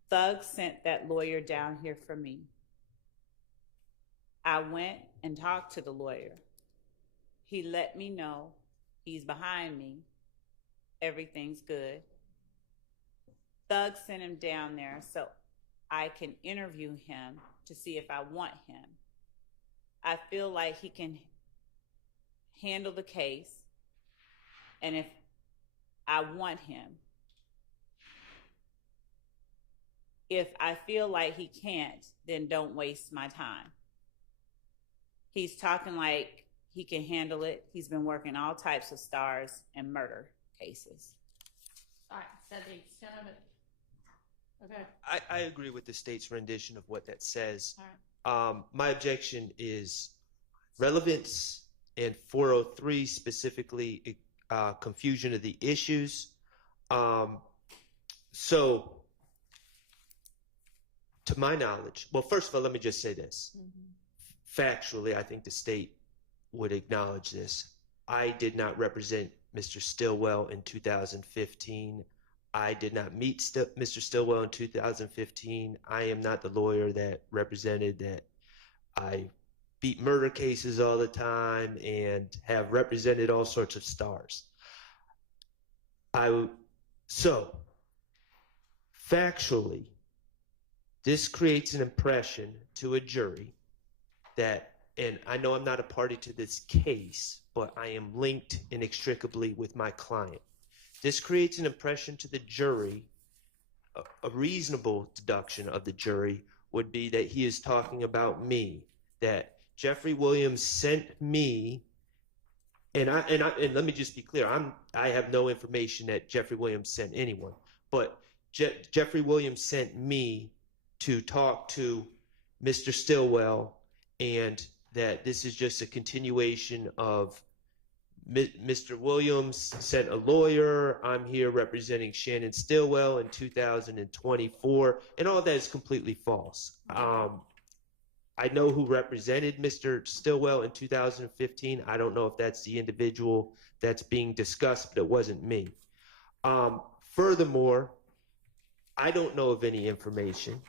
Thug sent that lawyer down here for me. I went and talked to the lawyer. He let me know he's behind me. Everything's good. Thug sent him down there so I can interview him to see if I want him. I feel like he can handle the case, and if I want him. If I feel like he can't, then don't waste my time. He's talking like he can handle it. He's been working all types of stars and murder cases. All right, said the extent of it. Okay. I agree with the state's rendition of what that says. All right. My objection is relevance and 403 specifically confusion of the issues. So, to my knowledge, well, first of all, let me just say this. Mm-hmm. Factually, I think the state would acknowledge this. I did not represent Mr. Stillwell in 2015. I did not meet Mr. Stillwell in 2015. I am not the lawyer that represented that. I beat murder cases all the time and have represented all sorts of stars. So, factually, this creates an impression to a jury that, and I know I'm not a party to this case, but I am linked inextricably with my client. This creates an impression to the jury. A reasonable deduction of the jury would be that he is talking about me, that Jeffery Williams sent me, and let me just be clear, I have no information that Jeffery Williams sent anyone, but Jeffery Williams sent me to talk to Mr. Stillwell and that this is just a continuation of Mr. Williams sent a lawyer. I'm here representing Shannon Stillwell in 2024, and all that is completely false. I know who represented Mr. Stillwell in 2015. I don't know if that's the individual that's being discussed, but it wasn't me. Furthermore, I don't know of any information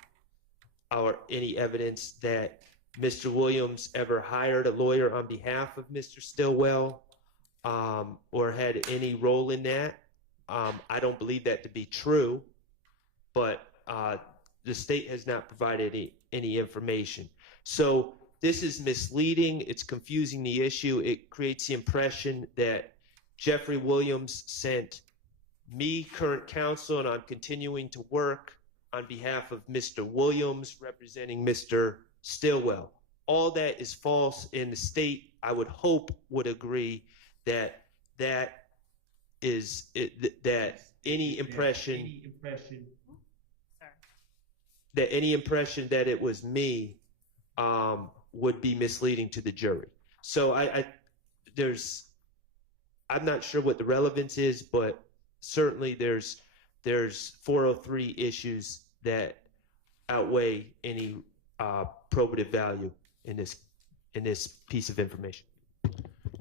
or any evidence that Mr. Williams ever hired a lawyer on behalf of Mr. Stillwell or had any role in that. I don't believe that to be true, but the state has not provided any information. So this is misleading. It's confusing the issue. It creates the impression that Jeffery Williams sent me, current counsel, and I'm continuing to work on behalf of Mr. Williams representing Mr. Stillwell. All that is false, and the state, I would hope, would agree that that is that any impression that it was me would be misleading to the jury. So I'm not sure what the relevance is, but certainly there's 403 issues that outweigh any probative value in this piece of information.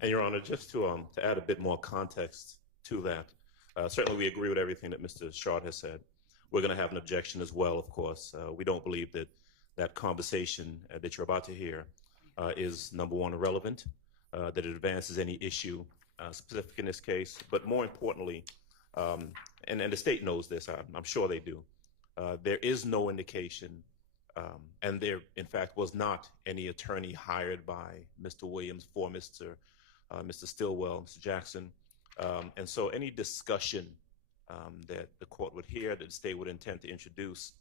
And Your Honor, just to add a bit more context to that, certainly we agree with everything that Mr. Short has said. We're going to have an objection as well, of course. We don't believe that conversation that you're about to hear is, number one, irrelevant, that it advances any issue specific in this case, but more importantly, and the state knows this, I'm sure they do, there is no indication, and there, in fact, was not any attorney hired by Mr. Williams for Mr. Stillwell, Mr. Jackson, and so any discussion that the court would hear, that the state would intend to introduce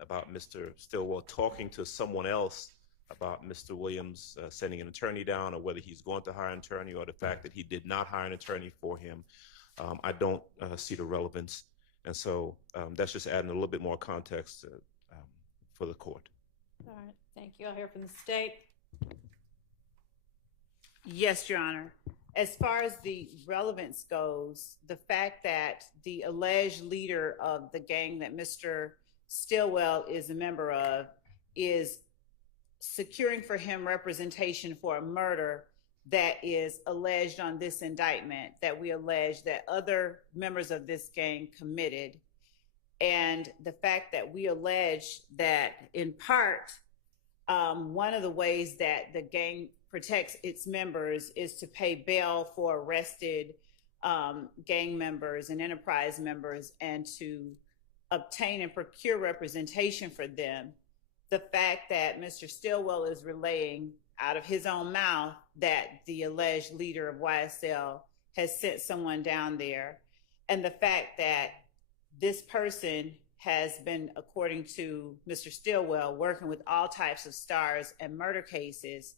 about Mr. Stillwell talking to someone else about Mr. Williams sending an attorney down, or whether he's going to hire an attorney, or the fact that he did not hire an attorney for him, I don't see the relevance. And so that's just adding a little bit more context for the court. All right, thank you. I'll hear from the state. Yes, Your Honor. As far as the relevance goes, the fact that the alleged leader of the gang that Mr. Stillwell is a member of is securing for him representation for a murder that is alleged on this indictment, that we allege that other members of this gang committed, and the fact that we allege that in part one of the ways that the gang protects its members is to pay bail for arrested gang members and enterprise members and to obtain and procure representation for them. The fact that Mr. Stillwell is relaying out of his own mouth that the alleged leader of YSL has sent someone down there, and the fact that this person has been, according to Mr. Stillwell, working with all types of stars and murder cases,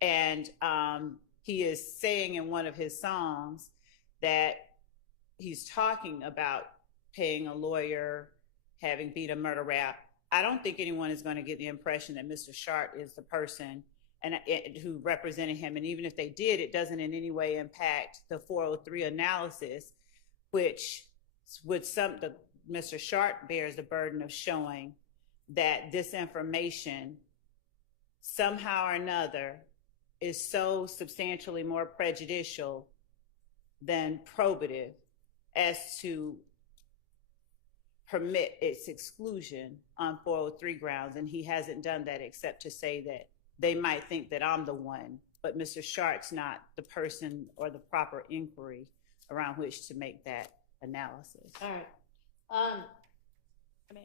and he is saying in one of his songs that he's talking about paying a lawyer, having beat a murder rap. I don't think anyone is going to get the impression that Mr. Shart is the person who represented him. And even if they did, it doesn't in any way impact the 403 analysis, which would Mr. Shart bears the burden of showing that this information somehow or another is so substantially more prejudicial than probative as to permit its exclusion on 403 grounds. And he hasn't done that except to say that they might think that I'm the one, but Mr. Shart's not the person or the proper inquiry around which to make that analysis. All right. I mean,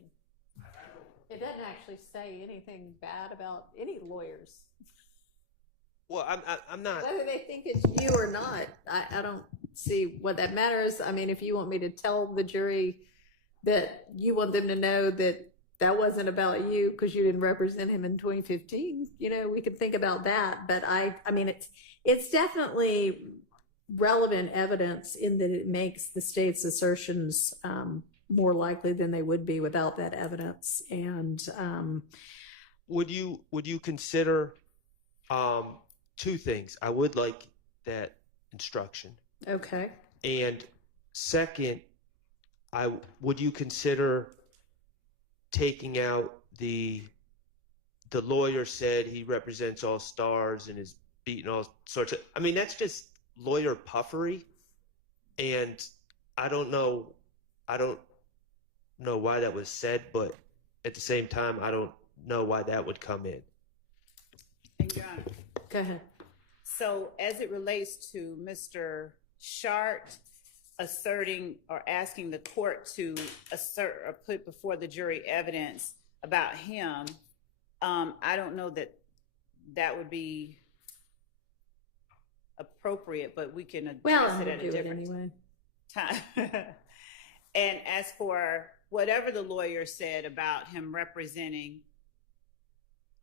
it doesn't actually say anything bad about any lawyers. Well, I'm not. Whether they think it's you or not, I don't see what that matters. I mean, if you want me to tell the jury that you want them to know that that wasn't about you because you didn't represent him in 2015, we could think about that. But I mean, it's definitely relevant evidence in that it makes the state's assertions more likely than they would be without that evidence. And would you consider Two things. I would like that instruction. Okay. And second, would you consider taking out the lawyer said he represents all stars and is beating all sorts of, I mean, that's just lawyer puffery. And I don't know why that was said, but at the same time, I don't know why that would come in. And Your Honor, Go ahead. so as it relates to Mr. Shart asserting or asking the court to assert or put before the jury evidence about him, I don't know that that would be appropriate, but we can address it at a different time. And as for whatever the lawyer said about him representing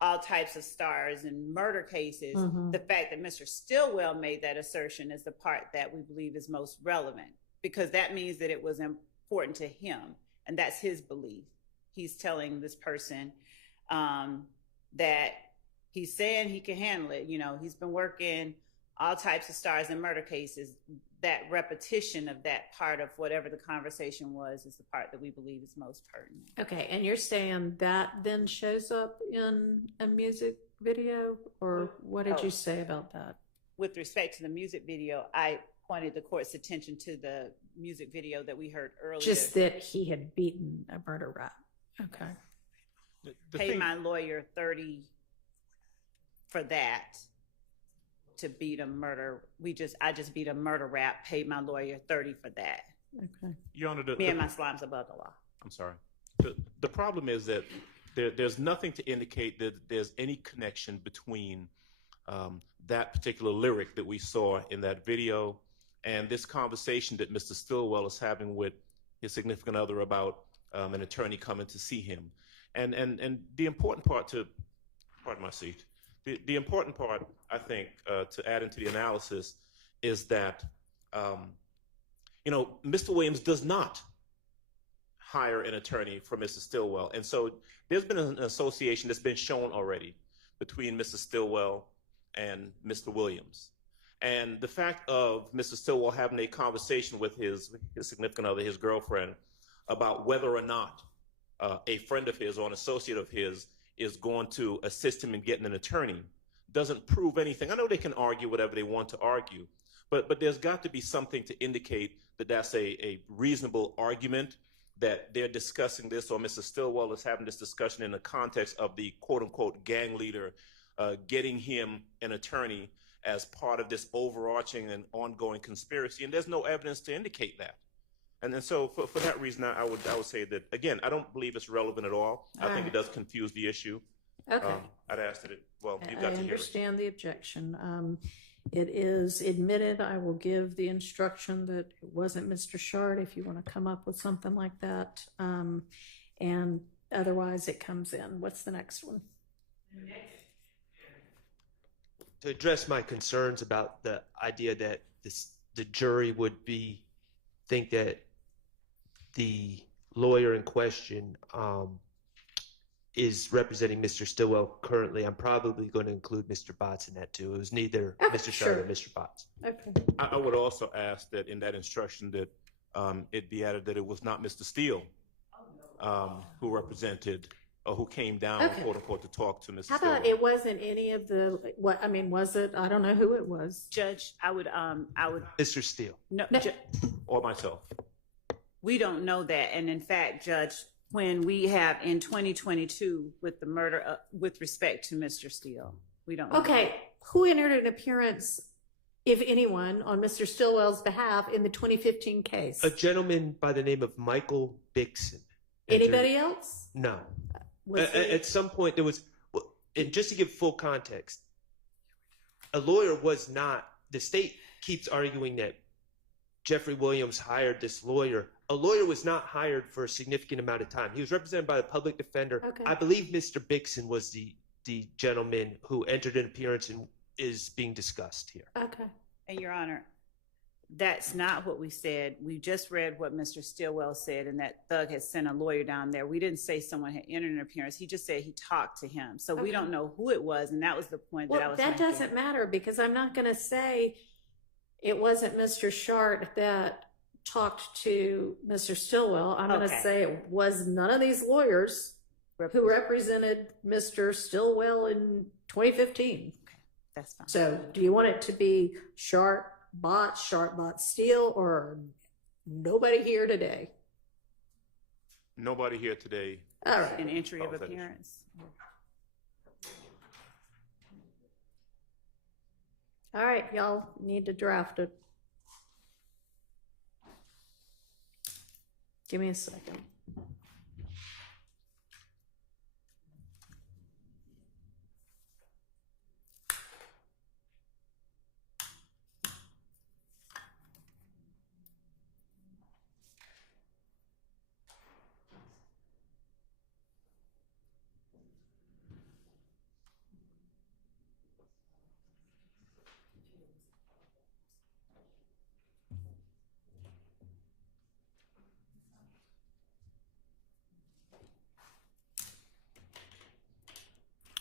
all types of stars and murder cases, the fact that Mr. Stillwell made that assertion is the part that we believe is most relevant, because that means that it was important to him, and that's his belief. He's telling this person that he's saying he can handle it. You know, he's been working all types of stars and murder cases. That repetition of that part of whatever the conversation was is the part that we believe is most pertinent. Okay, and you're saying that then shows up in a music video, or what did you say about that? With respect to the music video, I pointed the court's attention to the music video that we heard earlier. Just that he had beaten a murder rap. Okay. Pay my lawyer $30 for that. To beat a murder, I just beat a murder rap. Paid my lawyer $30 for that. Okay. Your Honor, Me and my slime's above the law. I'm sorry. The problem is that there's nothing to indicate that there's any connection between that particular lyric that we saw in that video and this conversation that Mr. Stillwell is having with his significant other about an attorney coming to see him. And the important part to, pardon my seat, the important part, I think, to add into the analysis is that, Mr. Williams does not hire an attorney for Mr. Stillwell. And so there's been an association that's been shown already between Mr. Stillwell and Mr. Williams. And the fact of Mr. Stillwell having a conversation with his significant other, his girlfriend, about whether or not a friend of his or an associate of his is going to assist him in getting an attorney doesn't prove anything. I know they can argue whatever they want to argue, but there's got to be something to indicate that that's a reasonable argument, that they're discussing this, or Mr. Stillwell is having this discussion in the context of the quote-unquote gang leader getting him an attorney as part of this overarching and ongoing conspiracy, and there's no evidence to indicate that. And then so for that reason, I would say that, again, I don't believe it's relevant at all. I think it does confuse the issue. Okay. I'd ask that you've got I to hear it. understand the objection. It is admitted. I will give the instruction that it wasn't Mr. Shard if you want to come up with something like that. And otherwise it comes in. What's the next one? To address my concerns about the idea that the jury would think that the lawyer in question is representing Mr. Stillwell currently, I'm probably going to include Mr. Botts in that too. It was neither Mr. Shard or Mr. Botts. Okay. I would also ask that in that instruction that it be added that it was not Mr. Steele who represented or who came down, quote unquote, to talk to Mr. How Stillwell. about it wasn't any of the, was it? I don't know who it was. Judge, I would. Mr. Steele. No. Or myself. We don't know that. And in fact, Judge, when we have in 2022 with the murder, with respect to Mr. Steele, we don't know. Okay. Who entered an appearance, if anyone, on Mr. Stillwell's behalf in the 2015 case? A gentleman by the name of Michael Bixson. Anybody else? No. At some point there was, and just to give full context, a lawyer was not, the state keeps arguing that Jeffery Williams hired this lawyer. A lawyer was not hired for a significant amount of time. He was represented by the public defender. Okay. I believe Mr. Bixson was the gentleman who entered an appearance and is being discussed here. Okay. And Your Honor, That's not what we said. We just read what Mr. Stillwell said, and that Thug had sent a lawyer down there. We didn't say someone had entered an appearance. He just said he talked to him. So we don't know who it was, and that was the point that I was making. That doesn't matter, because I'm not going to say it wasn't Mr. Shart that talked to Mr. Stillwell. I'm going to say it was none of these lawyers who represented Mr. Stillwell in 2015. Okay, that's fine. So do you want it to be Shart bot Steele, or nobody here today? Nobody here today. All right. An entry of appearance. All right, y'all need to draft it. Give me a second.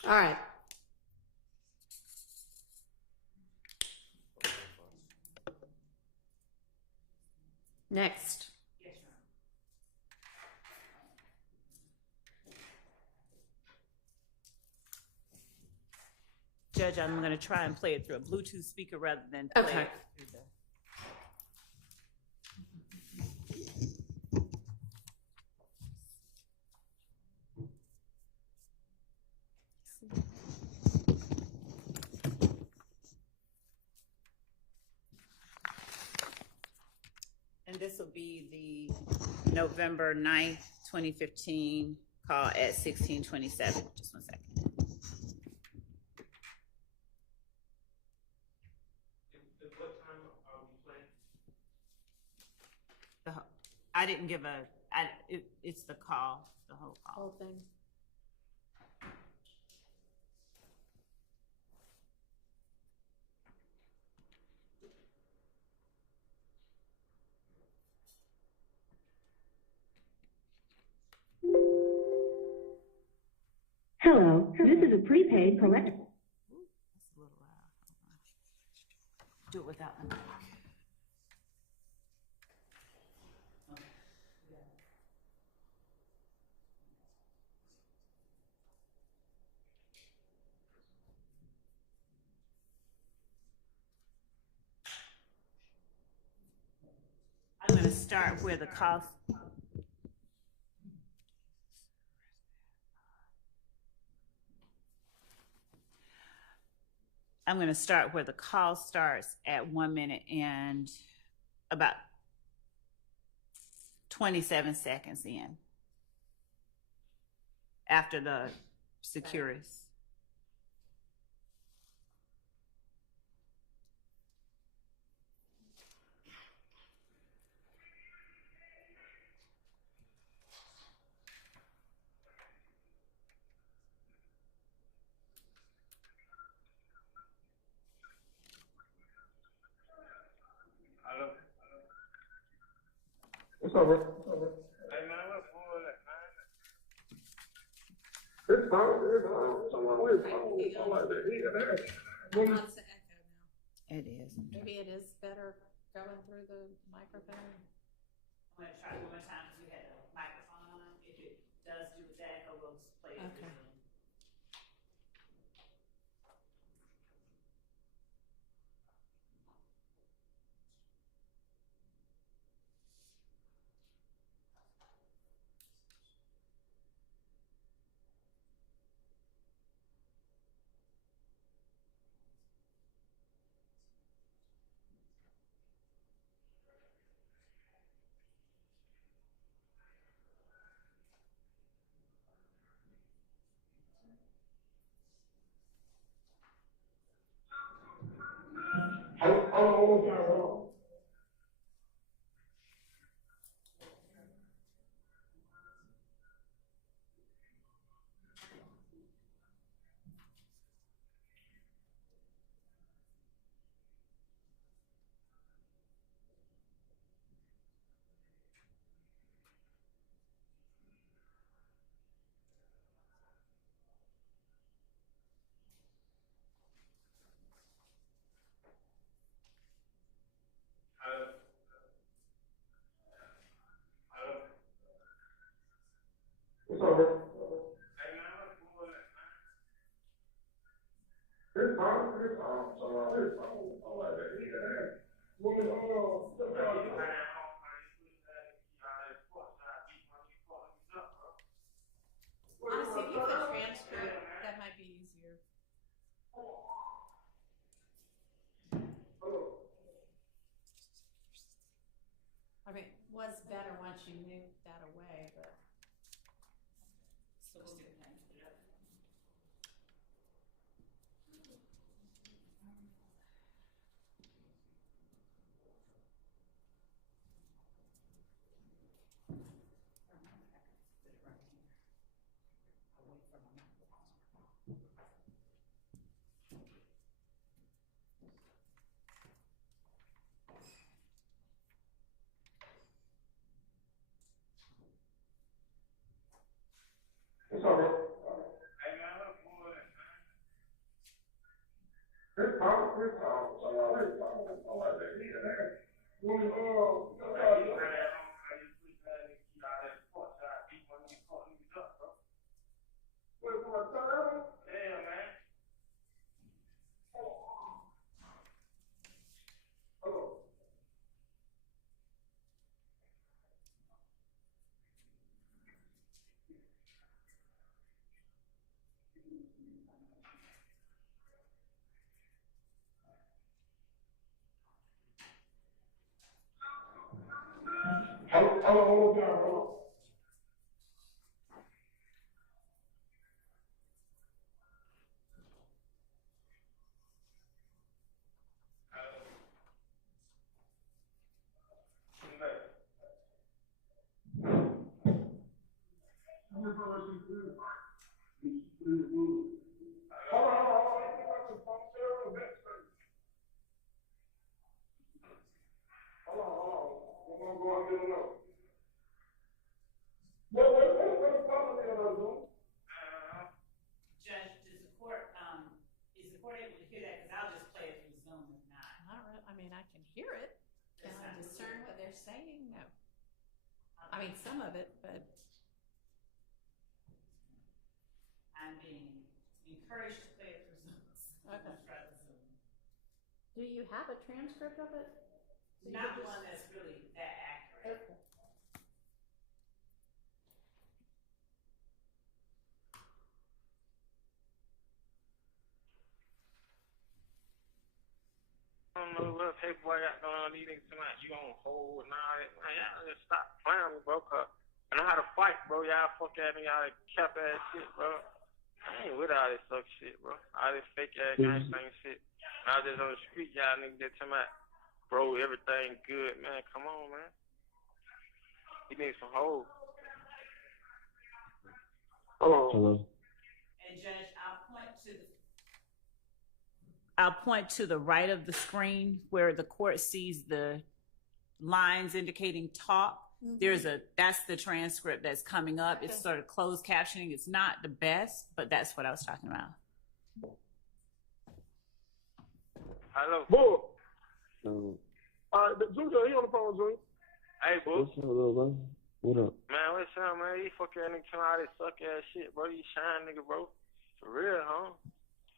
All right. Next. Judge, I'm going to try and play it through a Bluetooth speaker rather than play it through the... And this will be the November 9th, 2015 call at 1627. Just 1 second. What time are we playing? I didn't give a, it's the call, the whole call. Whole thing. Hello, this is a prepaid collectible. That's a little loud. Do it without the mic. I'm going to start where the cost. I'm going to start where the call starts at 1 minute and about 27 seconds in, after the securist. What's up, bro? Hey, man, what's going on, man? It's fine. Someone with something like that. Lots of echo now. It is. Maybe it is better going through the microphone. I'm going to try one more time because we had a microphone on. If it does do that, we'll play it. Okay. Honestly, if you have a transcript, that might be easier. I mean, it was better once you moved that away, but. So we'll do that. Judge, is the court able to hear that? Because I'll just play it through Zoom if not. Not really. I mean, I can hear it. Can I discern what they're saying? No. I mean, some of it, but. I'm being encouraged to play it through Zoom. Okay. Try the Zoom. Do you have a transcript of it? So you Not could one that's really that accurate. Okay. I don't know what paperboy got going on. These niggas tonight, you on hold and all that. Man, y'all just stop playing with me, bro. Cause I know how to fight, bro. Y'all fuck at me, y'all cap ass shit, bro. I ain't with all this suck shit, bro. All this fake ass gangsta shit. When I was just on the street, y'all niggas just tell me, bro, everything good, man. Come on, man. You need some hold. Hello. And Judge, I'll point to the right of the screen where the court sees the lines indicating talk. Mm-hmm. That's the transcript that's coming up. Okay. It's sort of closed captioning. It's not the best, but that's what I was talking about. Hello. Boo. Junior, he on the phone, Junior. Hey, boo. What's up, little man? What up? Man, what's up, man? You fuck ass nigga telling all this suck ass shit, bro. You shine, nigga, bro. For real, huh?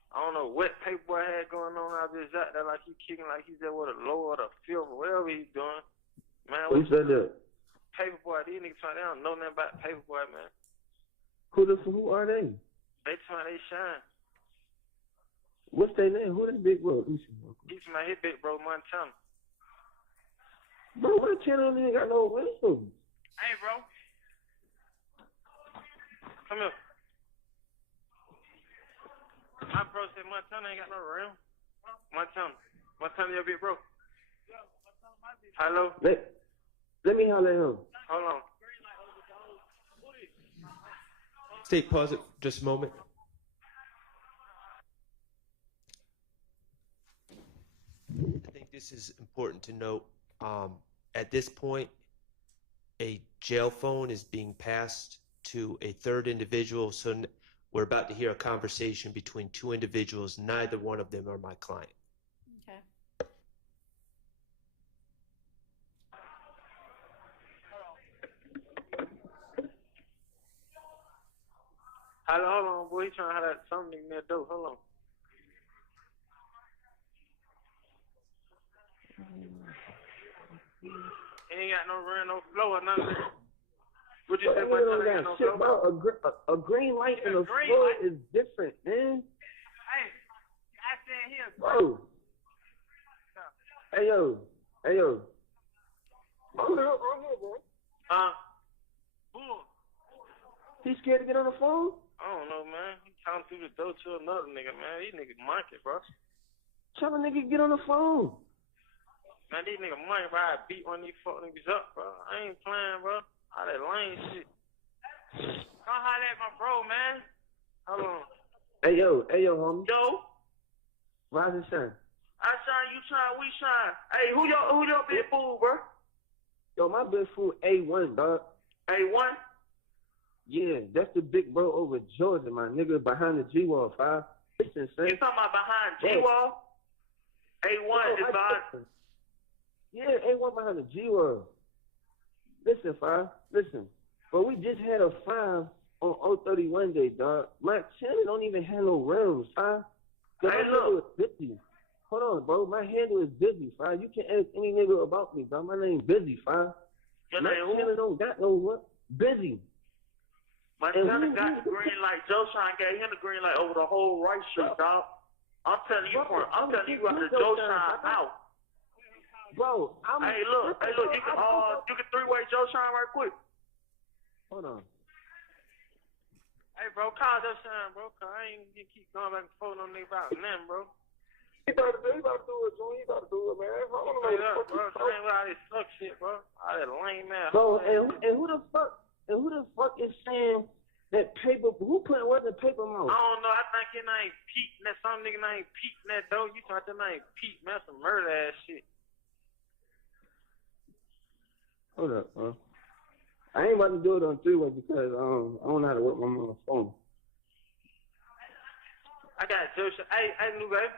I don't know what paperboy had going on out there, out there like he kicking like he's there with a lower or fifth or whatever he's doing. Man, Who said that? Paperboy, these niggas trying, they don't know nothing about paperboy, man. Who are they? They trying, they shine. What's their name? Who they big bro? He's my hit big bro, Montana. Bro, what channel ain't got no wisdom? Hey, bro. Come here. My bro said Montana ain't got no rim. Montana, your big bro. Hello? Let me holler at him. Hold on. State, pause it just a moment. I think this is important to note. At this point, a jail phone is being passed to a third individual, so we're about to hear a conversation between two individuals. Neither one of them are my client. Okay. Hold on, boy. He trying to have that something in that door. Hold on. He ain't got no run, no flow or nothing. What you Bro, say, that my nigga son don't ain't got got no shit, flow? bro. A green light and a green floor light. is different, man. Hey, I said here. Bro. Hey, yo. Hey, yo. I'm here, bro. Bull. He scared to get on the phone? I don't know, man. He talking through the door to another nigga, man. These niggas monkey, bro. Tell the nigga get on the phone. Man, these niggas monkey, bro. I beat one of these fuck niggas up, bro. I ain't playing, bro. All that lame shit. Come holler at my bro, man. Hold on. Hey, yo, homie. Yo. Rise and shine. I shine, you shine, we shine. Hey, who your big fool, bro? Yo, my big fool A1, dog. A1? Yeah, that's the big bro over Georgia, my nigga, behind the G-Wall, 5. Listen, son. You talking about behind G-Wall? A1 is behind. Yeah, A1 behind the G-Wall. Listen, 5. Listen. But we just had a 5 on 031 day, dog. My channel don't even have no rims, 5. Hey, look. Busy. Hold on, bro. My handle is Busy, 5. You can ask any nigga about me, dog. My name Busy, 5. Your My name who? channel don't got no what? Busy. My son got the green light. Joe Shine gave him the green light over the whole right street, dog. I'm telling you, I'm telling you about the Joe Shine house. Bro, hey, look, you can three-way Joe Shine right quick. Hold on. Hey, bro, call Joe Shine, bro, cause I ain't gonna keep going back and forth on nigga about nothing, bro. He about to do it, Joe. He about to do it, man. I don't know Straight up, bro. I ain't with all this suck shit, bro. All that lame ass. Bro, and who the fuck is saying that paper? Who put what in paper mouth? I don't know. I think his name Pete. That some nigga named Pete in that door. You thought that name Pete, man? Some murder ass shit. Hold up, bro. I ain't about to do it on three-way because I don't know how to work my mother's phone. I got Joe. Hey, new baby.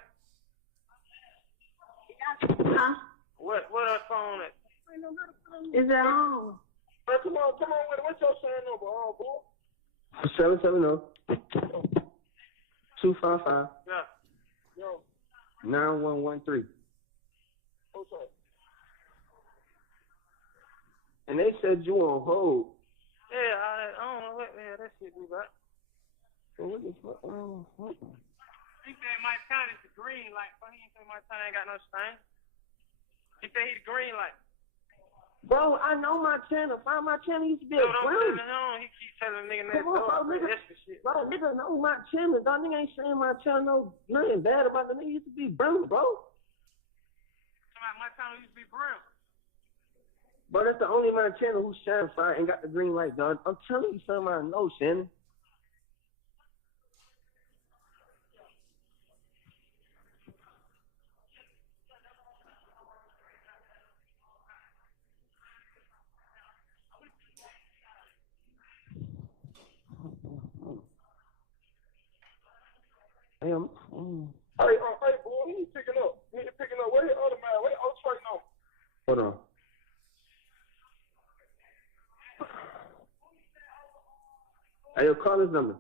Huh? What her phone at? Is it on? Man, come on with it. What's your sign number, boy? 770 255 Yeah. 9113. What's up? And they said you on hold. Yeah, I don't know what the hell that shit be about. So what the fuck? He said Mike County is the green light, but he ain't say Mike County ain't got no stain. He said he the green light. Bro, I know my channel. Find my channel used to be a Dude, I'm brown. telling him, he keep telling nigga that Come on, bro, nigga. shit. Bro, nigga know my channel. Dog, nigga ain't saying my channel nothing bad about the nigga used to be brown, bro. My channel used to be brown. But that's the only my channel who shine fire and got the green light, dog. I'm telling you something I know, Shannon. Hey, boy, he ain't picking up. He ain't picking up. Where the other man? Where the straight now? Hold on. Hey, yo, call his number.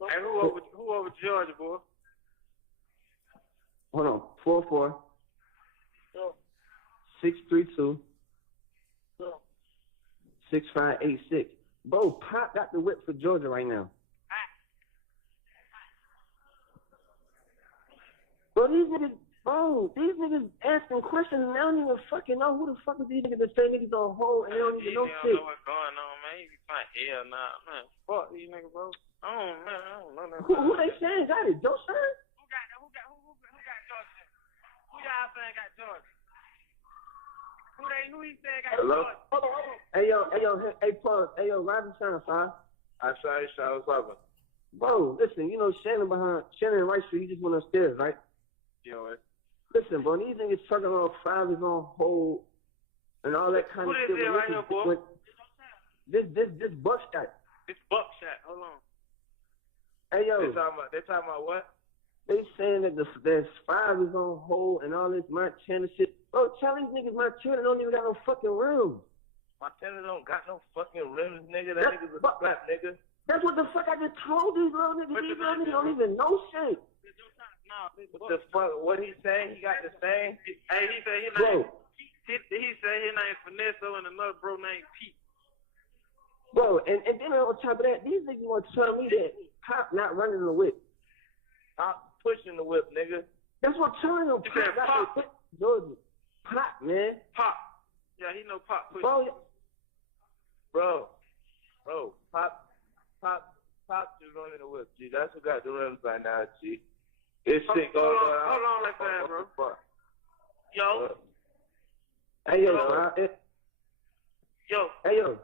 Hey, who over Georgia, boy? Hold on. 44 632 6586. Bro, Pop got the whip for Georgia right now. Bro, these niggas asking questions and they don't even fucking know who the fuck is these niggas that say niggas on hold and they don't even know shit. They don't know what's going on, man. You be fine hell nah, man. Fuck these niggas, bro. I don't know nothing. Who they saying got it? Joe Shine? Who got Georgia? Who y'all saying got Georgia? Who he saying got Georgia? Hey, yo, Robin Shine, son. I saw what's up. Bro, listen, you know Shannon and Rice Street, he just went upstairs, right? You know what? Listen, bro, these niggas talking about 5 is on hold and all that kind of shit. Who this is right here, boy? This buckshot. This buckshot. Hold on. Hey, yo. They talking about what? They saying that there's 5 is on hold and all this my channel shit. Bro, tell these niggas my channel don't even got no fucking room. My channel don't got no fucking rims, nigga. That nigga's a slap, nigga. That's what the fuck I just told these little niggas. These little niggas don't even know shit. What the fuck? What he say? He got the same. Hey, he said his Bro. name. He said his name Finesso and another bro named Pete. Bro, and then on top of that, these niggas want to tell me that Pop not running the whip. Pop pushing the whip, nigga. That's what I'm telling him. He said Pop. Georgia. Pop, man. Pop. Yeah, he know Pop pushing. Bro, Pop just running the whip, G. That's what got the rims right now, G. This shit going on. Hold on, like that, bro. Yo. Hey, yo, Yo. Hey, yo.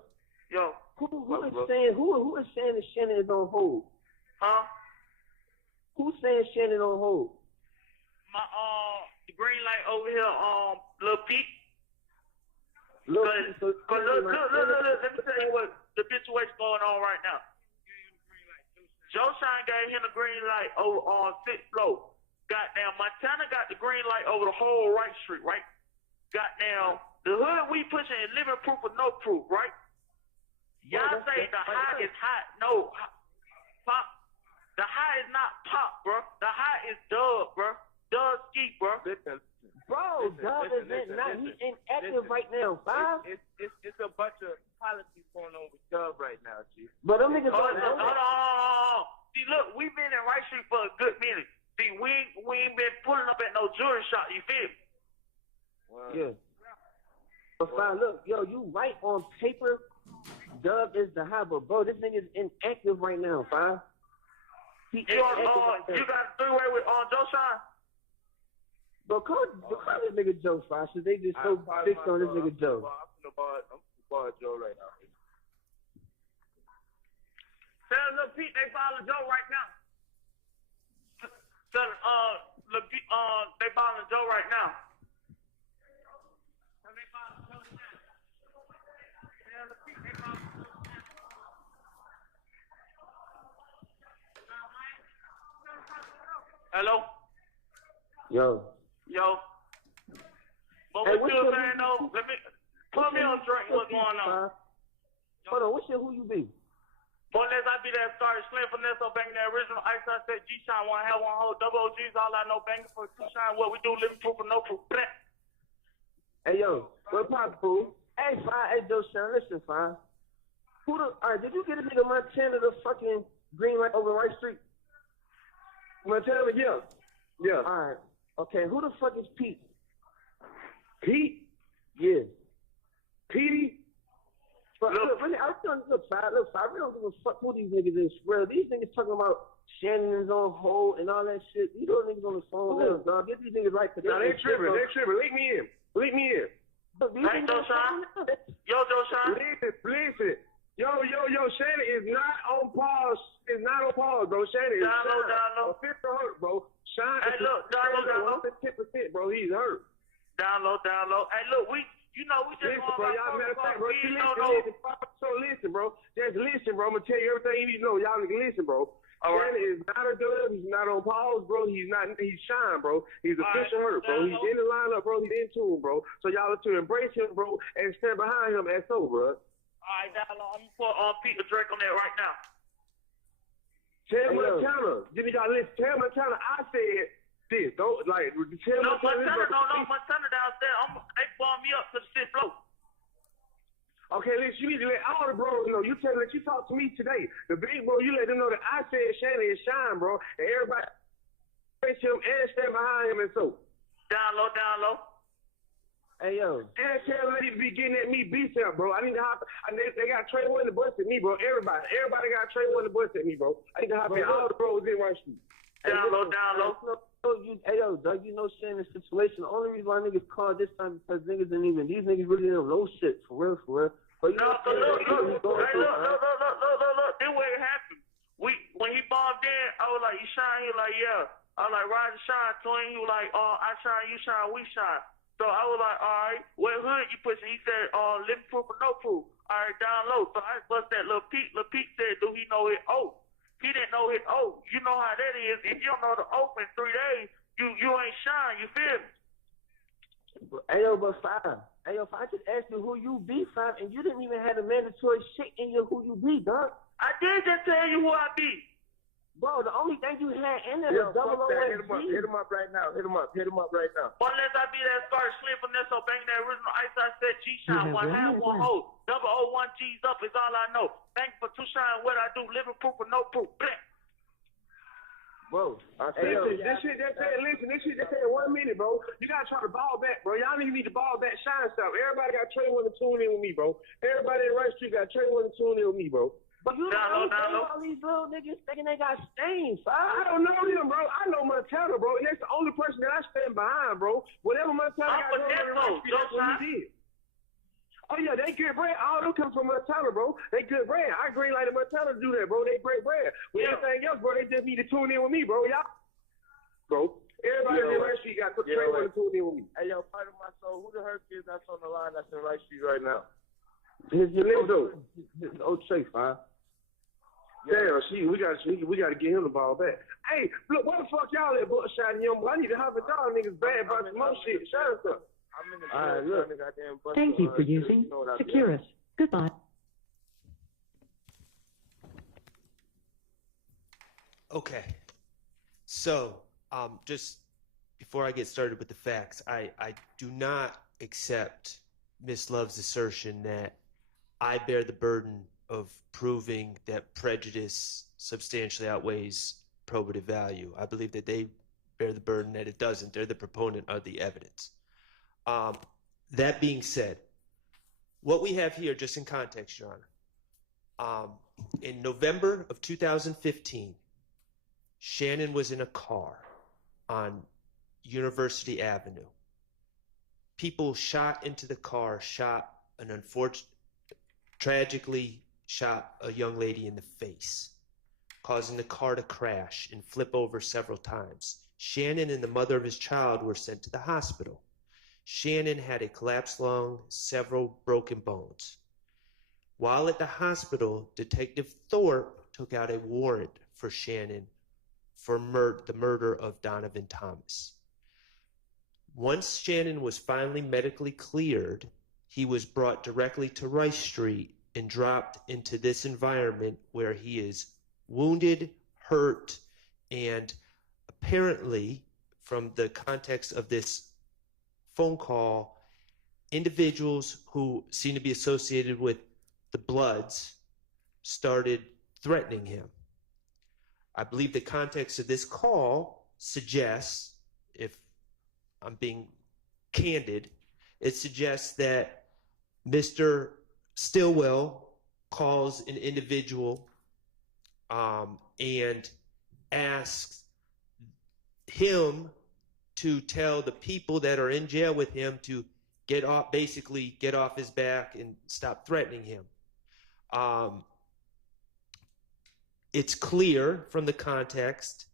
Yo. Who is saying that Shannon is on hold? Huh? Who's saying Shannon on hold? My the green light over here, Lil Pete. Look, Cause look, let me tell you what the situation going on right now. Joe Shine gave him the green light over on 6th floor. Goddamn, Montana got the green light over the whole right street, right? Goddamn, the hood we pushing is living proof or no proof, right? Y'all say the high is hot. No, Pop. The high is not Pop, bro. The high is Doug, bro. Doug Ski, bro. Bro, Doug is not. He's inactive right now. Five. It's a bunch of politics going on with Doug right now, G. But them niggas Hold on. See, look, we've been in Right Street for a good minute. See, we ain't been pulling up at no jury shot. You feel me? Wow. Yeah. But fine, look, yo, you right on paper. Dub is the high, but bro, this nigga is inactive right now, fine. You got a 3-way with Joe Shine? Bro, call this nigga Joe Fine, so they just so fixed on this nigga Joe. I'm bar Joe right now. Tell Lil Pete they following Joe right now. Tell Lil Pete they following Joe right now. Hello? Yo. But what you saying though, let me put me on straight what's going on. Hold on, who you be? Unless I be that started slim finesse on banging that original ice, I said G-Shine one have one whole double OGs, all I know banging for G-Shine, what we do, living proof or no proof. Hey yo, what pop fool? Hey Fine, hey Joe Shine, listen Fine. Alright, did you get a nigga Montana the fucking green light over Right Street? Montana, yeah. Alright. Okay, who the fuck is Pete? Pete? Yeah. Petey? But look, really, I really don't give a fuck who these niggas is. Bro, these niggas talking about Shannon's on hold and all that shit. These little niggas on the phone now, dog. Get these niggas right. Nah, they tripping. Leave me in. Hey, Joe Shine. Yo, Joe Shine. Listen. Yo, Shannon is not on pause. It's not on pause, bro. Shannon is down low. Fifth hurt, bro. Shine. Hey, look, down low. 10%, bro. He's hurt. Down low. Hey, look, we just listen, bro. Y'all matter of fact, bro. Listen, bro. Just listen, bro. I'm gonna tell you everything you need to know. Y'all niggas listen, bro. Shannon is not a dub. He's not on pause, bro. He's Shine, bro. He's official hurt, bro. He's in the lineup, bro. He's in tune, bro. So y'all are to embrace him, bro, and stand behind him as so, bro. All right, down low. I'm gonna put Pete Drake on that right now. Tell Montana. Y'all listen. Tell Montana I said this. Don't like tell Montana downstairs. They bomb me up to the 6th floor. Okay, listen, you need to let all the bros know. You tell them that you talked to me today. The big bro, you let them know that I said Shannon is Shine, bro. And everybody face him and stand behind him and so. Down low. Hey, yo. And tell them they need to be getting at me beat up, bro. I need to hop. They got Trey One to bust at me, bro. Everybody got Trey One to bust at me, bro. I need to hop in all the bros in Right Street. Down low. Hey, yo, Doug, you know Shannon's situation. The only reason why niggas called this time because these niggas really don't know shit, for real. But you look. This way it happened. When he bombed in, I was like, you shine? He was like, yeah. I was like, Roger Shine, twin. He was like, I shine, you shine, we shine. So I was like, all right, what hood you pushing? He said, living proof or no proof. All right, down low. So I bust that Lil Pete. Lil Pete said, do he know his oath? He didn't know his oath. You know how that is. If you don't know the oath in 3 days, you ain't shine. You feel me? Hey, yo, but Five. Hey, yo, I just asked you who you be, Five, and you didn't even have the mandatory shit in your who you be, dog. I did just tell you who I be. Bro, the only thing you had in there Yeah, was double fuck that. Hit him up. OSG. Hit him up right now. Hit him up. Hit him up right now. Unless I be that start slipping this so bang that original ice I said G You shine have one 1 hand minute one left. hole. Double O1 G's up is all I know. Thank you for two shine what I do. Living proof with no proof. Blah. Bro, Hey, this shit just said, listen, this shit just said 1 minute, bro. You gotta try to ball back, bro. Y'all niggas need to ball back, shine stuff. Everybody got Trey one to tune in with me, bro. Everybody in Rice Street got Trey one to tune in with me, bro. but you don't know all these little niggas thinking they got stains, I don't know them, bro. I know Montana, bro, and that's the only person that I stand behind, bro. Whatever Montana got going on in Rice Street, that's what he did. Oh yeah, they good bread. All them come from Montana, bro. They good bread. I agree like the Montana to do that, bro. They great bread. With everything else, bro, they just need to tune in with me, bro. Y'all, bro. Everybody in Rice Street got Trey one to tune in with me. Hey, yo, part of my soul, who the heck is that's on the line that's in Rice Street right now? Here's your little dude. Old Trey, fine. Yeah, we gotta get him the ball back. Hey, look, what the fuck y'all at Buckshot and Young Boy? I need to have a dog niggas bad about some more shit. Shut up. I'm in the All right, look. goddamn bus. Thank you for using Securus. Goodbye. Okay. So, just before I get started with the facts, I do not accept Miss Love's assertion that I bear the burden of proving that prejudice substantially outweighs probative value. I believe that they bear the burden that it doesn't. They're the proponent of the evidence. That being said, what we have here, just in context, Your Honor, in November of 2015, Shannon was in a car on University Avenue. People shot into the car, tragically shot a young lady in the face, causing the car to crash and flip over several times. Shannon and the mother of his child were sent to the hospital. Shannon had a collapsed lung, several broken bones. While at the hospital, Detective Thorpe took out a warrant for Shannon for the murder of Donovan Thomas. Once Shannon was finally medically cleared, he was brought directly to Rice Street and dropped into this environment where he is wounded, hurt, and apparently, from the context of this phone call, individuals who seem to be associated with the Bloods started threatening him. I believe the context of this call suggests, if I'm being candid, it suggests that Mr. Stillwell calls an individual and asks him to tell the people that are in jail with him to get off his back and stop threatening him. It's clear from the context,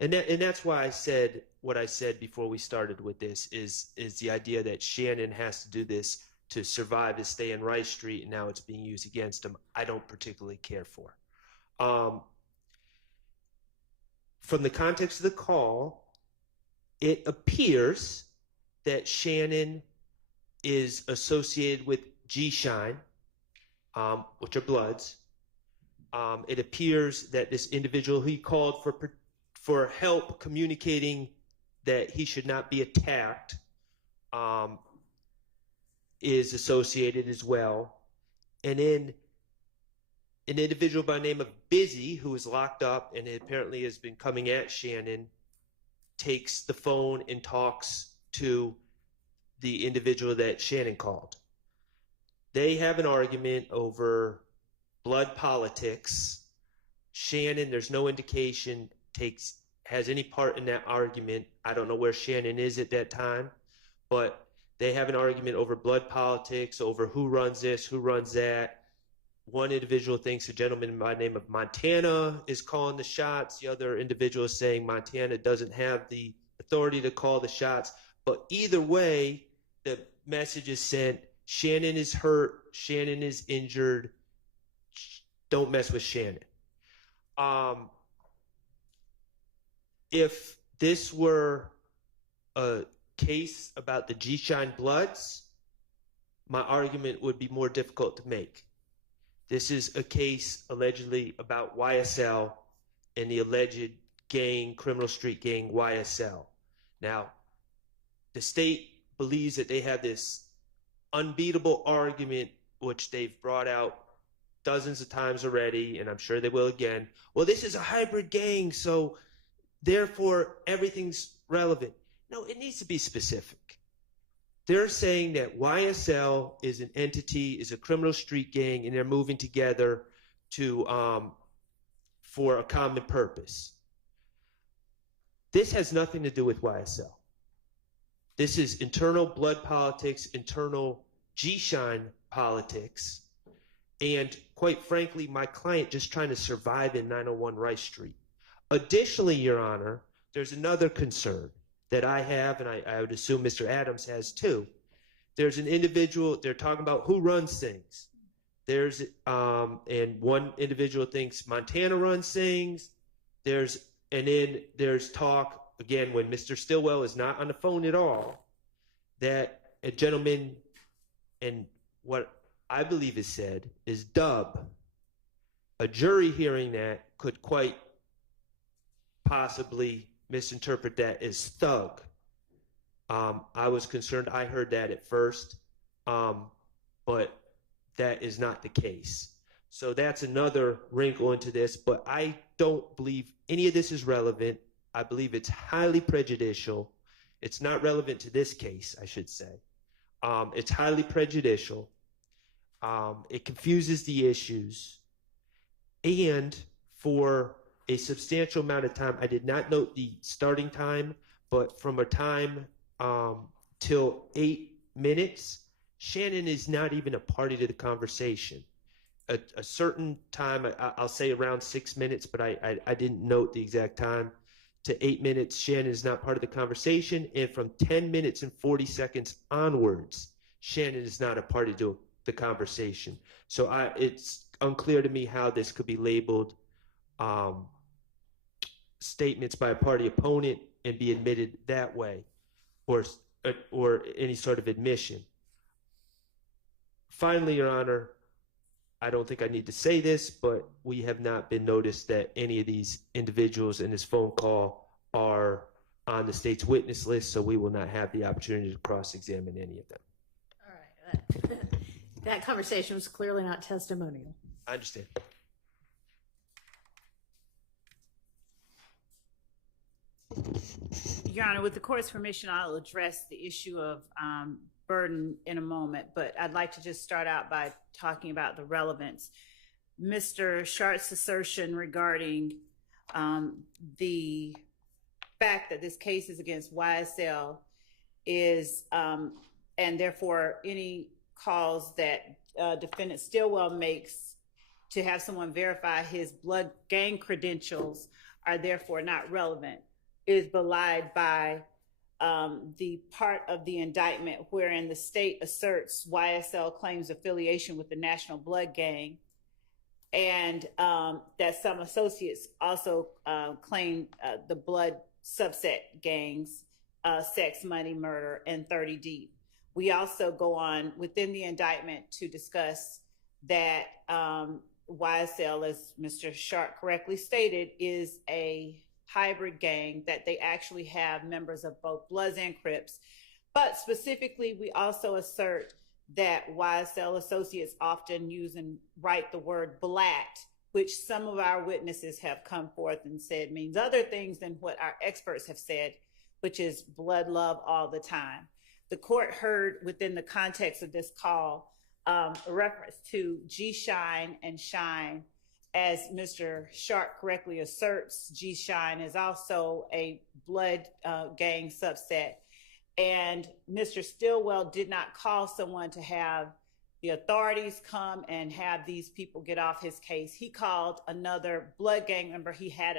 and that's why I said what I said before we started with this, is the idea that Shannon has to do this to survive his stay in Rice Street, and now it's being used against him. I don't particularly care for. From the context of the call, it appears that Shannon is associated with G-Shine, which are Bloods. It appears that this individual he called for help communicating that he should not be attacked is associated as well. And then an individual by the name of Busy, who is locked up and apparently has been coming at Shannon, takes the phone and talks to the individual that Shannon called. They have an argument over blood politics. Shannon, there's no indication, has any part in that argument. I don't know where Shannon is at that time, but they have an argument over blood politics, over who runs this, who runs that. One individual thinks a gentleman by the name of Montana is calling the shots. The other individual is saying Montana doesn't have the authority to call the shots. But either way, the message is sent. Shannon is hurt. Shannon is injured. Don't mess with Shannon. If this were a case about the G-Shine Bloods, my argument would be more difficult to make. This is a case allegedly about YSL and the alleged gang, criminal street gang, YSL. Now, the state believes that they have this unbeatable argument, which they've brought out dozens of times already, and I'm sure they will again. Well, this is a hybrid gang, so therefore everything's relevant. No, it needs to be specific. They're saying that YSL is an entity, is a criminal street gang, and they're moving together to for a common purpose. This has nothing to do with YSL. This is internal blood politics, internal G-Shine politics, and quite frankly, my client just trying to survive in 901 Rice Street. Additionally, Your Honor, there's another concern that I have, and I would assume Mr. Adams has too. There's an individual, they're talking about who runs things. There's, and one individual thinks Montana runs things. And then there's talk, again, when Mr. Stillwell is not on the phone at all, that a gentleman, and what I believe is said, is Dub. A jury hearing that could quite possibly misinterpret that as Thug. I was concerned, I heard that at first, but that is not the case. So that's another wrinkle into this, but I don't believe any of this is relevant. I believe it's highly prejudicial. It's not relevant to this case, I should say. It's highly prejudicial. It confuses the issues. And for a substantial amount of time, I did not note the starting time, but from a time till 8 minutes, Shannon is not even a party to the conversation. A certain time, I'll say around 6 minutes, but I didn't note the exact time, to 8 minutes, Shannon is not part of the conversation. And from 10 minutes and 40 seconds onwards, Shannon is not a party to the conversation. So it's unclear to me how this could be labeled statements by a party opponent and be admitted that way, or any sort of admission. Finally, Your Honor, I don't think I need to say this, but we have not been noticed that any of these individuals in this phone call are on the state's witness list, so we will not have the opportunity to cross-examine any of them. All right. That conversation was clearly not testimonial. I understand. Your Honor, with the court's permission, I'll address the issue of burden in a moment, but I'd like to just start out by talking about the relevance. Mr. Shart's assertion regarding the fact that this case is against YSL is, and therefore any calls that defendant Stillwell makes to have someone verify his blood gang credentials are therefore not relevant, is belied by the part of the indictment wherein the state asserts YSL claims affiliation with the National Blood Gang, and that some associates also claim the blood subset gangs, Sex, Money, Murder, and 30 Deep. We also go on within the indictment to discuss that YSL, as Mr. Sharp correctly stated, is a hybrid gang, that they actually have members of both Bloods and Crips. But specifically, we also assert that YSL associates often use and write the word black, which some of our witnesses have come forth and said means other things than what our experts have said, which is blood love all the time. The court heard within the context of this call a reference to G-Shine and Shine. As Mr. Sharp correctly asserts, G-Shine is also a blood gang subset. And Mr. Stillwell did not call someone to have the authorities come and have these people get off his case. He called another blood gang member. He had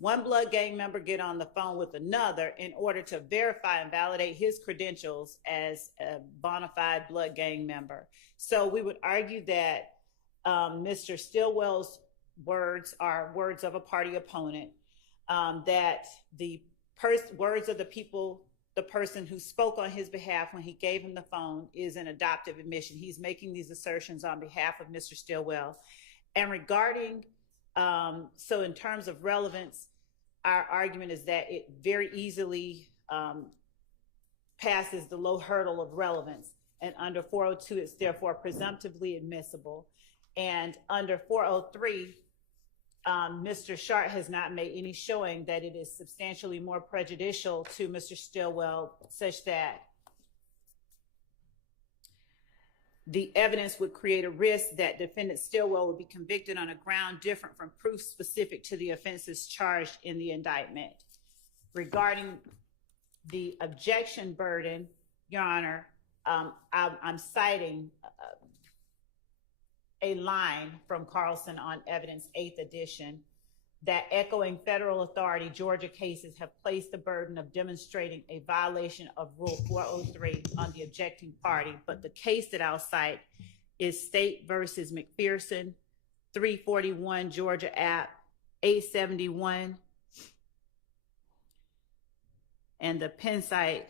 one blood gang member get on the phone with another in order to verify and validate his credentials as a bona fide blood gang member. So we would argue that Mr. Stillwell's words are words of a party opponent, that the words of the person who spoke on his behalf when he gave him the phone is an adoptive admission. He's making these assertions on behalf of Mr. Stillwell. And regarding So in terms of relevance, our argument is that it very easily passes the low hurdle of relevance. And under 402, it's therefore presumptively admissible. And under 403, Mr. Sharp has not made any showing that it is substantially more prejudicial to Mr. Stillwell, such that the evidence would create a risk that defendant Stillwell would be convicted on a ground different from proof specific to the offenses charged in the indictment. Regarding the objection burden, Your Honor, I'm citing a line from Carlson on Evidence 8th edition that, echoing federal authority, Georgia cases have placed the burden of demonstrating a violation of Rule 403 on the objecting party. But the case that I'll cite is State versus McPherson, 341 Georgia App, 871. And the pen site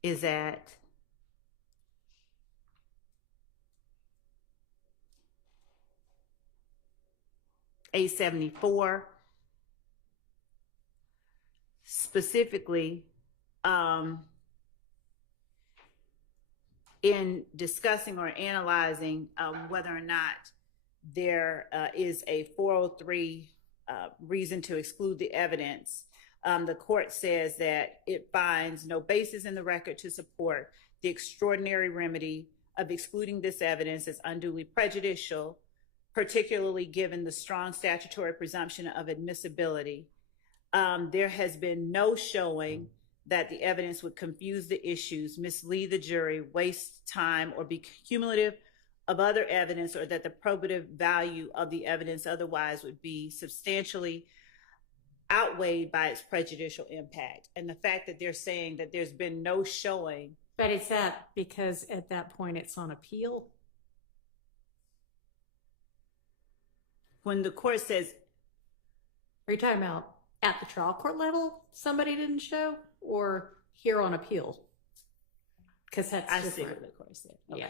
is at A74. Specifically, in discussing or analyzing whether or not there is a 403 reason to exclude the evidence, the court says that it finds no basis in the record to support the extraordinary remedy of excluding this evidence as unduly prejudicial, particularly given the strong statutory presumption of admissibility. There has been no showing that the evidence would confuse the issues, mislead the jury, waste time, or be cumulative of other evidence, or that the probative value of the evidence otherwise would be substantially outweighed by its prejudicial impact. And the fact that they're saying that there's been no showing. But it's that because at that point it's on appeal? When the court says... Are you talking about at the trial court level somebody didn't show, or here on appeal? Because that's I different. see what the court said. Okay. Yeah.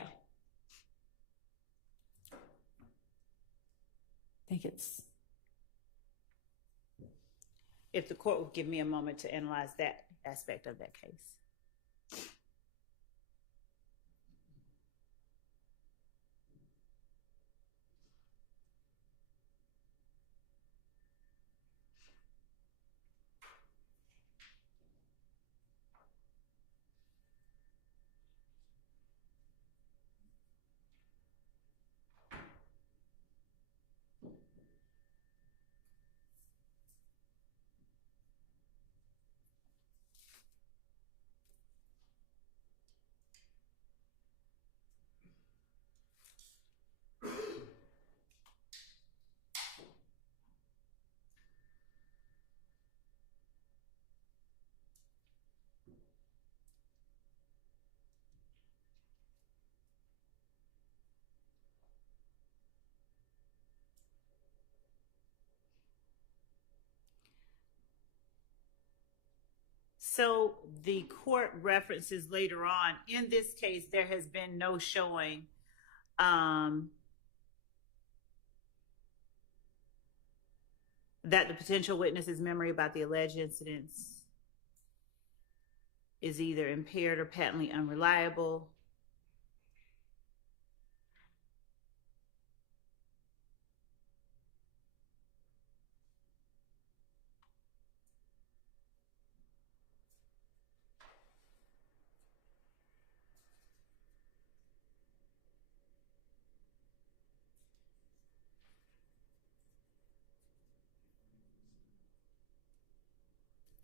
I think it's... If the court would give me a moment to analyze that aspect of that case. So the court references later on, in this case, there has been no showing that the potential witness's memory about the alleged incidents is either impaired or patently unreliable.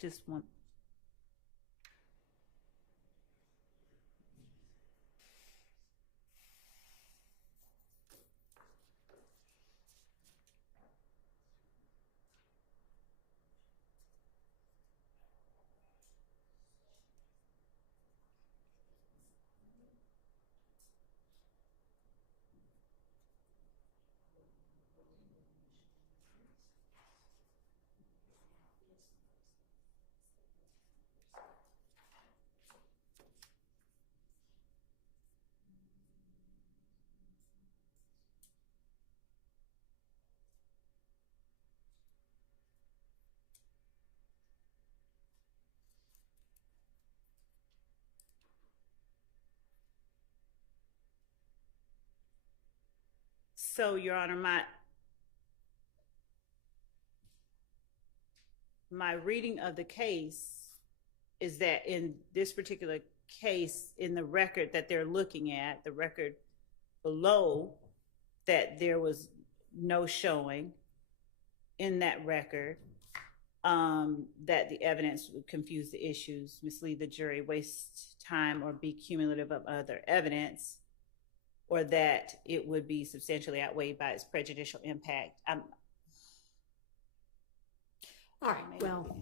Just one. So, Your Honor, my reading of the case is that in this particular case, in the record that they're looking at, the record below, that there was no showing in that record, that the evidence would confuse the issues, mislead the jury, waste time, or be cumulative of other evidence, or that it would be substantially outweighed by its prejudicial impact. All right, well,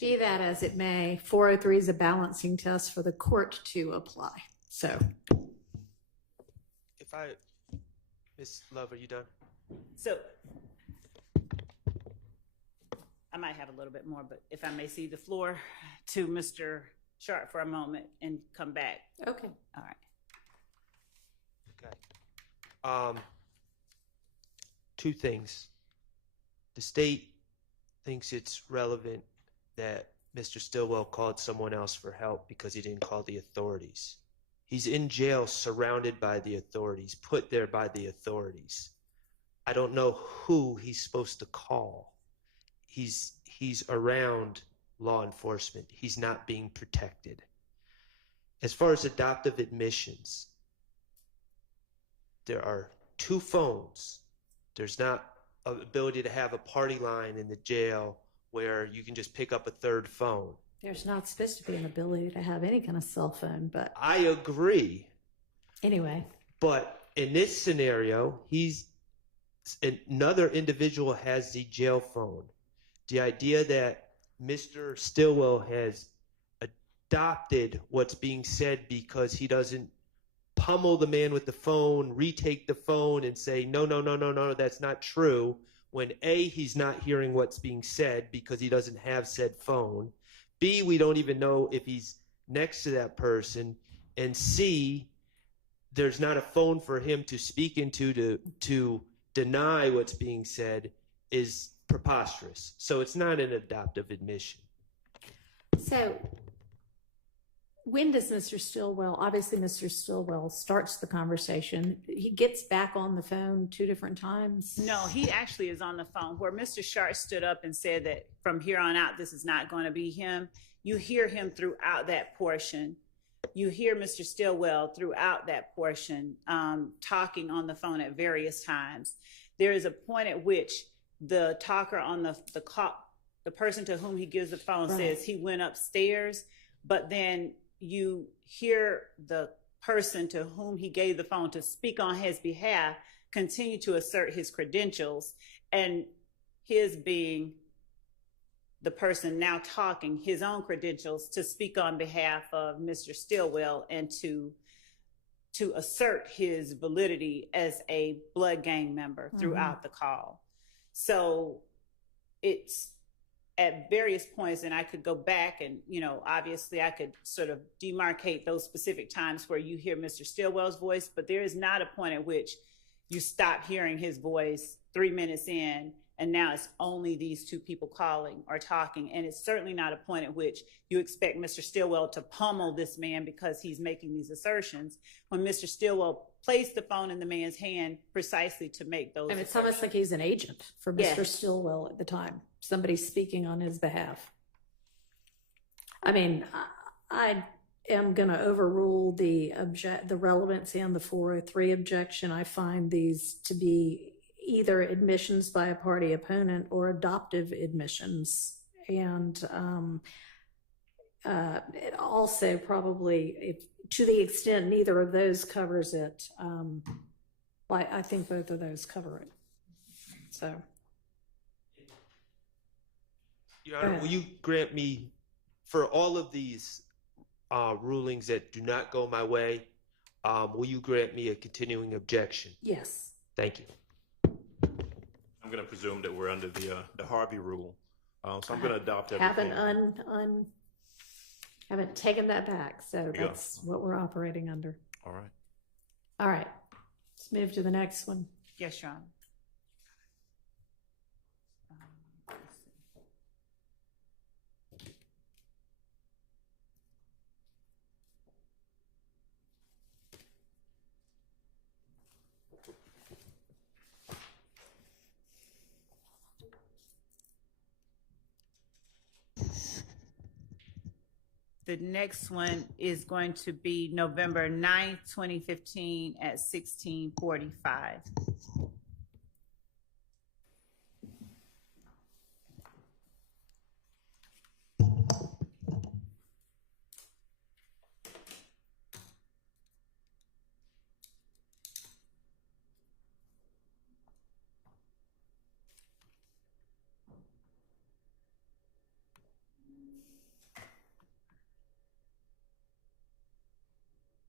be that as it may, 403 is a balancing test for the court to apply. So, Ms. Love, are you done? So, I might have a little bit more, but if I may cede the floor to Mr. Sharp for a moment and come back. Okay. All right. Okay. Two things. The state thinks it's relevant that Mr. Stillwell called someone else for help because he didn't call the authorities. He's in jail surrounded by the authorities, put there by the authorities. I don't know who he's supposed to call. He's around law enforcement. He's not being protected. As far as adoptive admissions, there are 2 phones. There's not an ability to have a party line in the jail where you can just pick up a 3rd phone. there's not supposed to be an ability to have any kind of cell phone, but I agree. anyway. But in this scenario, another individual has the jail phone. The idea that Mr. Stillwell has adopted what's being said because he doesn't pummel the man with the phone, retake the phone, and say, no, that's not true, when A, he's not hearing what's being said because he doesn't have said phone, B, we don't even know if he's next to that person, and C, there's not a phone for him to speak into to deny what's being said, is preposterous. So it's not an adoptive admission. So when does Mr. Stillwell, obviously Mr. Stillwell starts the conversation, he gets back on the phone 2 different times? No, he actually is on the phone. Where Mr. Sharp stood up and said that from here on out, this is not going to be him. You hear him throughout that portion. You hear Mr. Stillwell throughout that portion talking on the phone at various times. There is a point at which the talker on the person to whom he gives the phone says he went upstairs, but then you hear the person to whom he gave the phone to speak on his behalf continue to assert his credentials, and his being the person now talking, his own credentials to speak on behalf of Mr. Stillwell and to assert his validity as a blood gang member throughout the call. So it's at various points, and I could go back and, obviously I could sort of demarcate those specific times where you hear Mr. Stillwell's voice, but there is not a point at which you stop hearing his voice 3 minutes in, and now it's only these 2 people calling or talking. And it's certainly not a point at which you expect Mr. Stillwell to pummel this man because he's making these assertions, when Mr. Stillwell placed the phone in the man's hand precisely to make those assertions. It's almost like he's an agent for Mr. Stillwell at the time. Somebody speaking on his behalf. I mean, I am going to overrule the relevancy on the 403 objection. I find these to be either admissions by a party opponent or adoptive admissions. And it also probably, to the extent neither of those covers it, I think both of those cover it. So. Your Honor, will you grant me, for all of these rulings that do not go my way, will you grant me a continuing objection? Yes. Thank you. I'm going to presume that we're under the Harvey rule, so I'm going to adopt everything. Haven't taken that back, so that's what we're operating under. All right. All right. Let's move to the next one. Yes, Your Honor. The next one is going to be November 9th, 2015 at 16:45.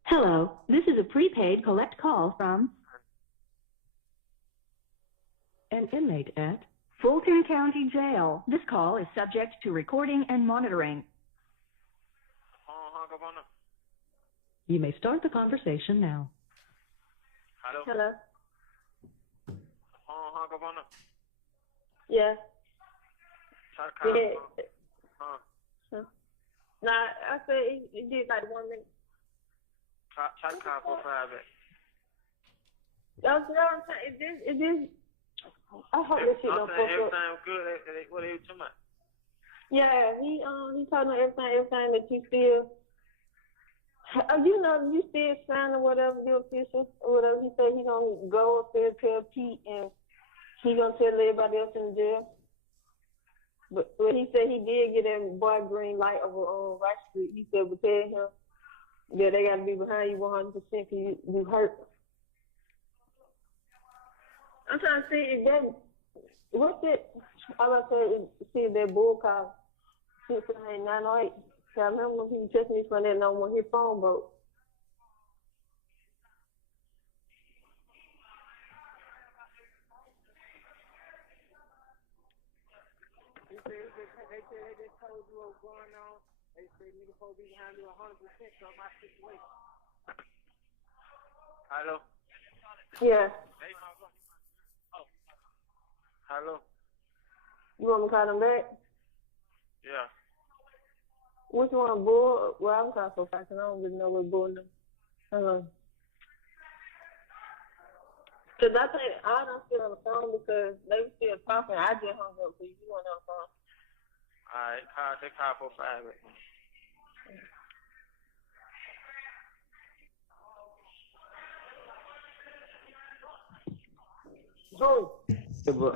Hello, this is a prepaid collect call from an inmate at Fulton County Jail. This call is subject to recording and monitoring. You may start the conversation now. Hello? Hello? Yeah. Yeah. Nah, I said it did like 1 minute. Try to call for private. That's what I'm saying. It is. I hope this shit don't fuck up. Everything good. What are you talking about? Yeah, he told me everything that you still, you still sign or whatever, the official or whatever. He said he gonna go up there, tell Pete, and he gonna tell everybody else in the jail. But he said he did get that boy green light over on Rice Street. He said, but tell him, yeah, they gotta be behind you 100% because you hurt. I'm trying to see if that, what's it? I was trying to see if that bull call 678-908. I remember when people texted me from that number when his phone broke. They said they just told you what was going on. They said niggas supposed to be behind you 100% on my situation. Hello? Yeah. Hello? You want me to call them back? Yeah. Which one, bull? Well, I'm calling so fast, and I don't really know what bull is. Hello. Because I think I don't still on the phone because they were still talking. I just hung up because you weren't on the phone. All right, they call for private. Joe. Yeah, but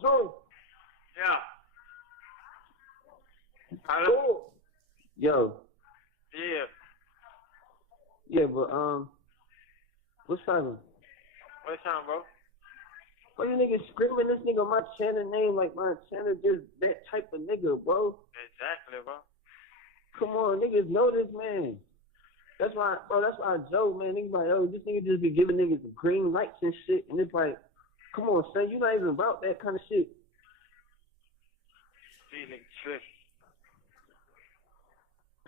Joe. Yeah. Hello? Yo. Yeah. Yeah, but what's happening? What's up, bro? Why you niggas screaming this nigga my channel name like my channel just that type of nigga, bro? Exactly, bro. Come on, niggas know this man. That's why I joke, man. Niggas like, oh, this nigga just be giving niggas green lights and shit, and it's like, come on, son, you not even about that kind of shit. These niggas tripping.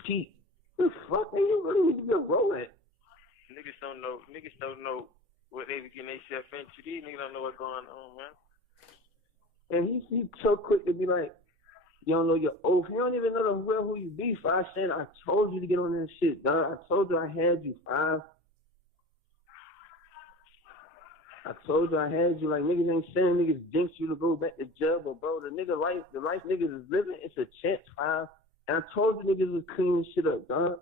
Pete, what the fuck, man? You really need to be a rolling. Niggas don't know what they be getting themselves into. These niggas don't know what's going on, man. And he's so quick to be like, you don't know your oath. You don't even know the real who you be. 5 saying, I told you to get on this shit, dog. I told you I had you, 5. I told you I had you. Like, niggas ain't saying niggas jinx you to go back to jail, but bro, the life niggas is living, it's a chance, 5. And I told you niggas was cleaning shit up, dog.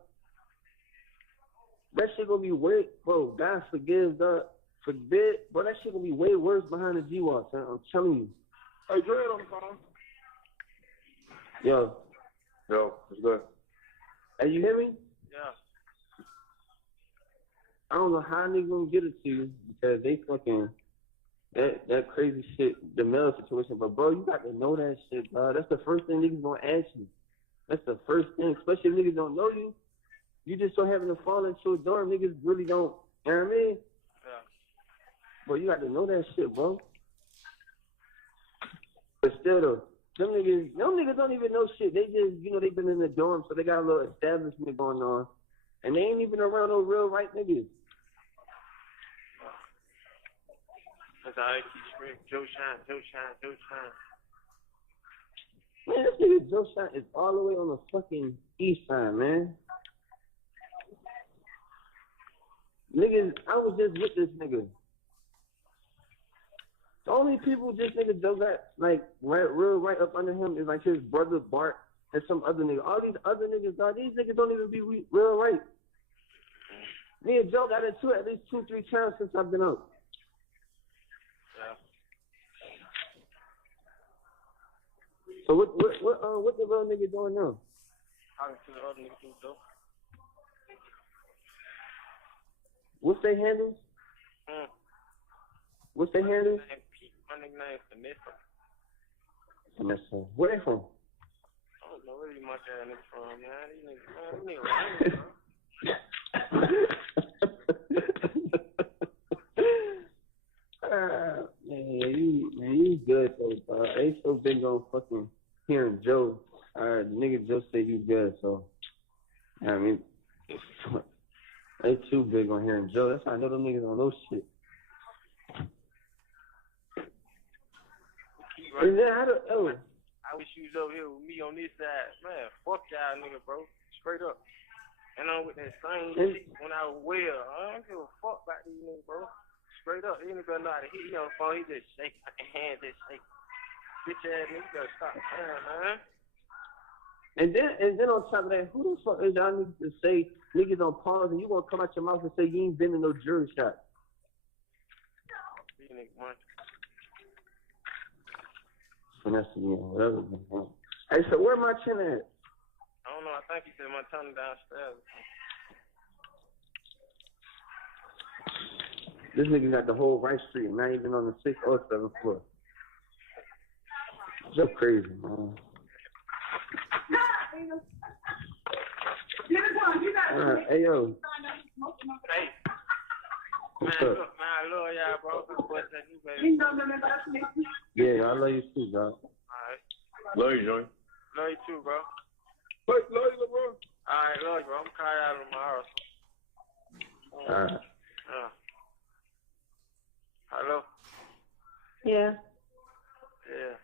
That shit gonna be way, bro, God forgive, dog. Forbid, bro, that shit gonna be way worse behind the G-Wall, son. I'm telling you. Hey, Dread on the phone. Yo. Yo, what's good? Hey, you hear me? Yeah. I don't know how niggas gonna get it to you because they fucking that crazy shit, the mail situation. But bro, you got to know that shit, bro. That's the first thing niggas gonna ask you. That's the first thing, especially if niggas don't know you. You just so happen to fall into a dorm, niggas really don't. You know what I mean? Yeah. Bro, you got to know that shit, bro. But still though, them niggas don't even know shit. They just, they been in the dorm, so they got a little establishment going on. And they ain't even around no real right niggas. That's how they keep screaming, Joe Shine, Joe Shine, Joe Shine. Man, this nigga Joe Shine is all the way on the fucking east side, man. Niggas, I was just with this nigga. The only people this nigga Joe got like right up under him is like his brother Bart and some other nigga. All these other niggas, dog, these niggas don't even be real right. Me and Joe got into it at least 2-3 times since I've been out. Yeah. So what the real nigga doing now? Talking to the other nigga too, though. What's their handles? What's their handles? My nigga name Vanessa. Vanessa. Where they from? I don't know where these much ass niggas from, man. These niggas Man, you good though, dog. I ain't so big on fucking hearing Joe. Nigga Joe say you good, so I mean, I ain't too big on hearing Joe. That's how I know them niggas don't know shit. And then I wish you was over here with me on this side. Man, fuck y'all nigga, bro. Straight up. And I'm with that same shit when I was well. I don't give a fuck about these niggas, bro. Straight up. He ain't gonna know how to hit you on the phone. He just shake. My hand just shake. Bitch ass nigga, you gotta stop playing, man. And then on top of that, who the fuck is y'all niggas to say niggas on pause and you gonna come out your mouth and say you ain't been in no jury shot? These niggas, man. Finesse me or whatever. Hey, so where my chin at? I don't know. I think he said my tongue downstairs. This nigga got the whole right street, not even on the 6th or 7th floor. So crazy, man. Hey, yo. Hey. What's man, up? look, man, I love y'all, bro. What's that you, baby? Yeah, I love you too, dog. Alright. Love you, Joey. Love you too, bro. Love you, bro. Alright, love you, bro. I'm calling out tomorrow. Alright. Hello? Yeah. Yeah.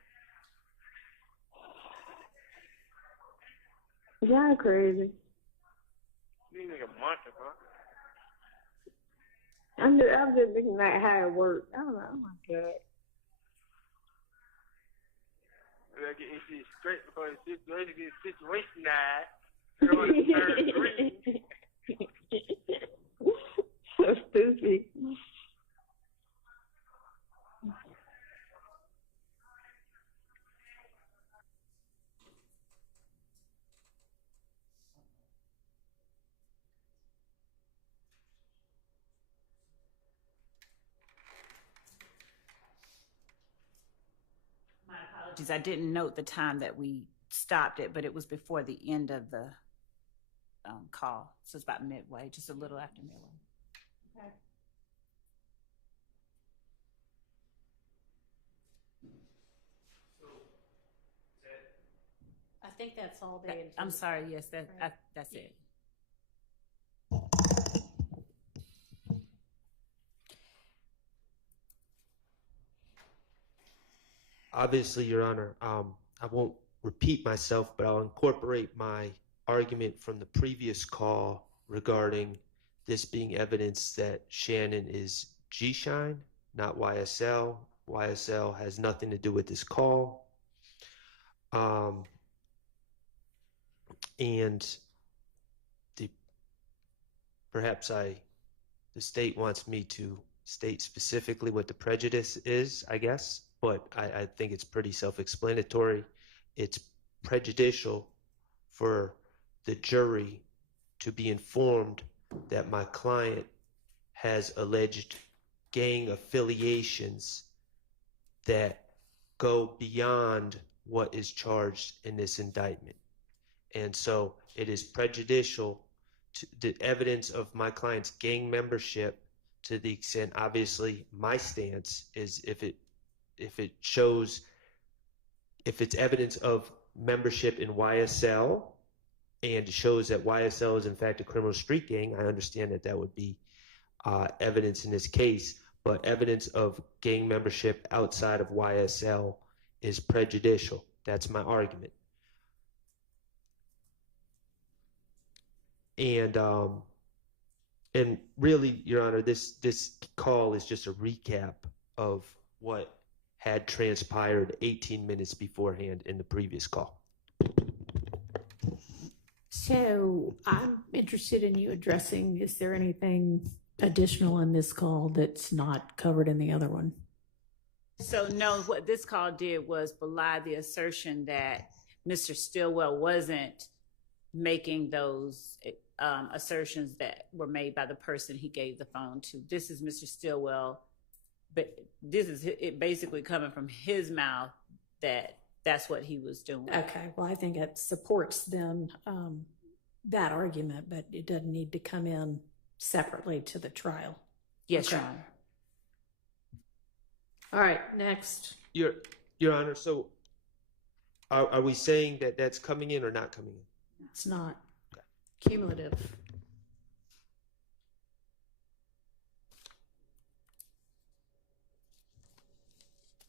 Y'all crazy. These niggas monkey, bro. I'm just thinking about how it works. I don't know. Oh my god. We gotta get this shit straight before the situation gets situationized. Throw it in third degree. So stupid. I didn't note the time that we stopped it, but it was before the end of the call. So it's about midway, just a little after midway. Okay. I think that's all day. I'm sorry. Yes, that's it. Obviously, Your Honor, I won't repeat myself, but I'll incorporate my argument from the previous call regarding this being evidence that Shannon is G-Shine, not YSL. YSL has nothing to do with this call. And perhaps the state wants me to state specifically what the prejudice is, I guess, but I think it's pretty self-explanatory. It's prejudicial for the jury to be informed that my client has alleged gang affiliations that go beyond what is charged in this indictment. And so it is prejudicial to the evidence of my client's gang membership, to the extent, obviously, my stance is if it's evidence of membership in YSL and shows that YSL is in fact a criminal street gang, I understand that would be evidence in this case, but evidence of gang membership outside of YSL is prejudicial. That's my argument. And really, Your Honor, this call is just a recap of what had transpired 18 minutes beforehand in the previous call. So I'm interested in you addressing, is there anything additional in this call that's not covered in the other one? So no, what this call did was belie the assertion that Mr. Stillwell wasn't making those assertions that were made by the person he gave the phone to. This is Mr. Stillwell, but this is it basically coming from his mouth that that's what he was doing. Okay, well, I think it supports then that argument, but it doesn't need to come in separately to the trial. Yes, Okay. Your Honor. All right, next. Your Honor, so are we saying that that's coming in or not coming in? It's not cumulative.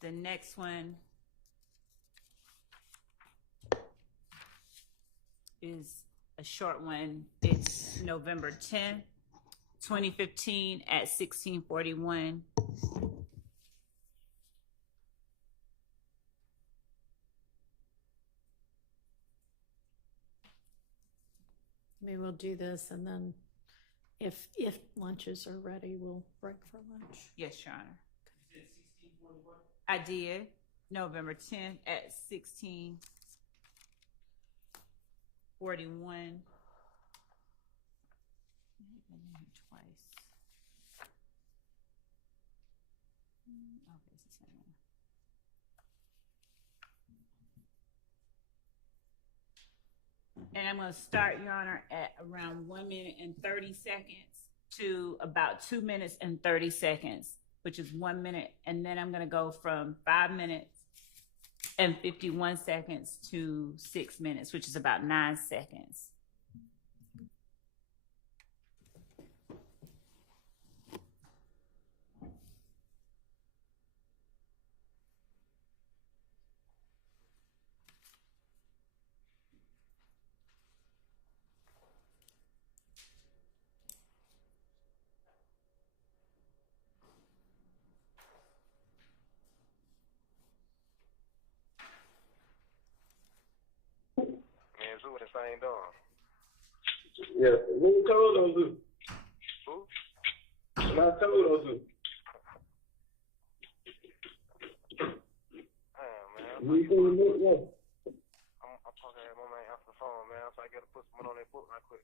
The next one is a short one. It's November 10th, 2015 at 16:41. Maybe we'll do this, and then if lunches are ready, we'll break for lunch. Yes, Your Honor. I did. November 10th at 16:41. Twice. Okay, it's the same one. And I'm going to start, Your Honor, at around 1 minute and 30 seconds to about 2 minutes and 30 seconds, which is 1 minute. And then I'm going to go from 5 minutes and 51 seconds to 6 minutes, which is about 9 seconds. Man, Zoo in the same dorm. Yeah, when you told those two? Who? When I told those two. Damn, man. You told me, yeah. I'm talking to my man off the phone, man, so I gotta put some money on that book right quick.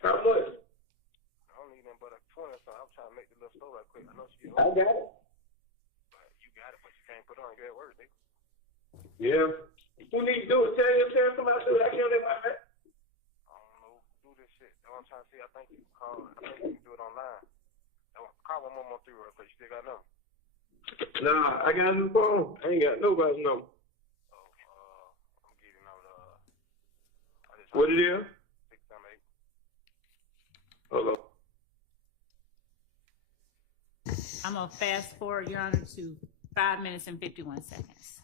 How much? I don't need nothing but a 20, so I'm trying to make the little store right quick. I know she I got it. You got it, but you can't put it on. You at work, nigga. Yeah. Who needs to do it? Tell somebody to do it. I can't let my man. I don't know who do this shit. That's what I'm trying to see. I think you can call. I think you can do it online. Call 113 real quick. You still got number? Nah, I got a new phone. I ain't got nobody's number. I'm getting out What it is? 678. Hold on. I'm going to fast forward, Your Honor, to 5 minutes and 51 seconds.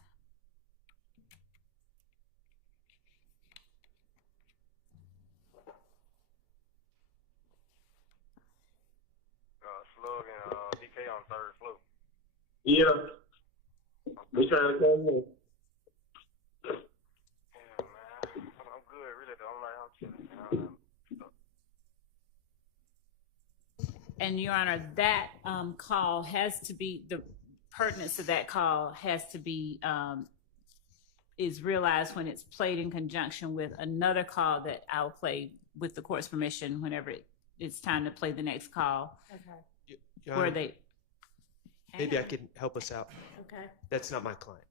Slug and DK on third floor. Yeah. We trying to come in. Yeah, man. I'm good, really. Though. I'm chilling. And Your Honor, that call has to be, the pertinence of that call has to be, is realized when it's played in conjunction with another call that I'll play with the court's permission whenever it's time to play the next call. Okay. Your Where Honor, they, maybe I can help us out. Okay. That's not my client.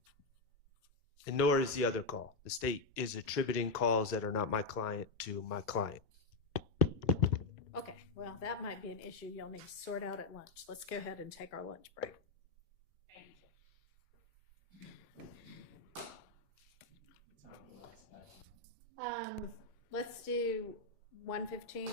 And nor is the other call. The state is attributing calls that are not my client to my client. Okay, well, that might be an issue you'll need to sort out at lunch. Let's go ahead and take our lunch break. Let's do 1:15.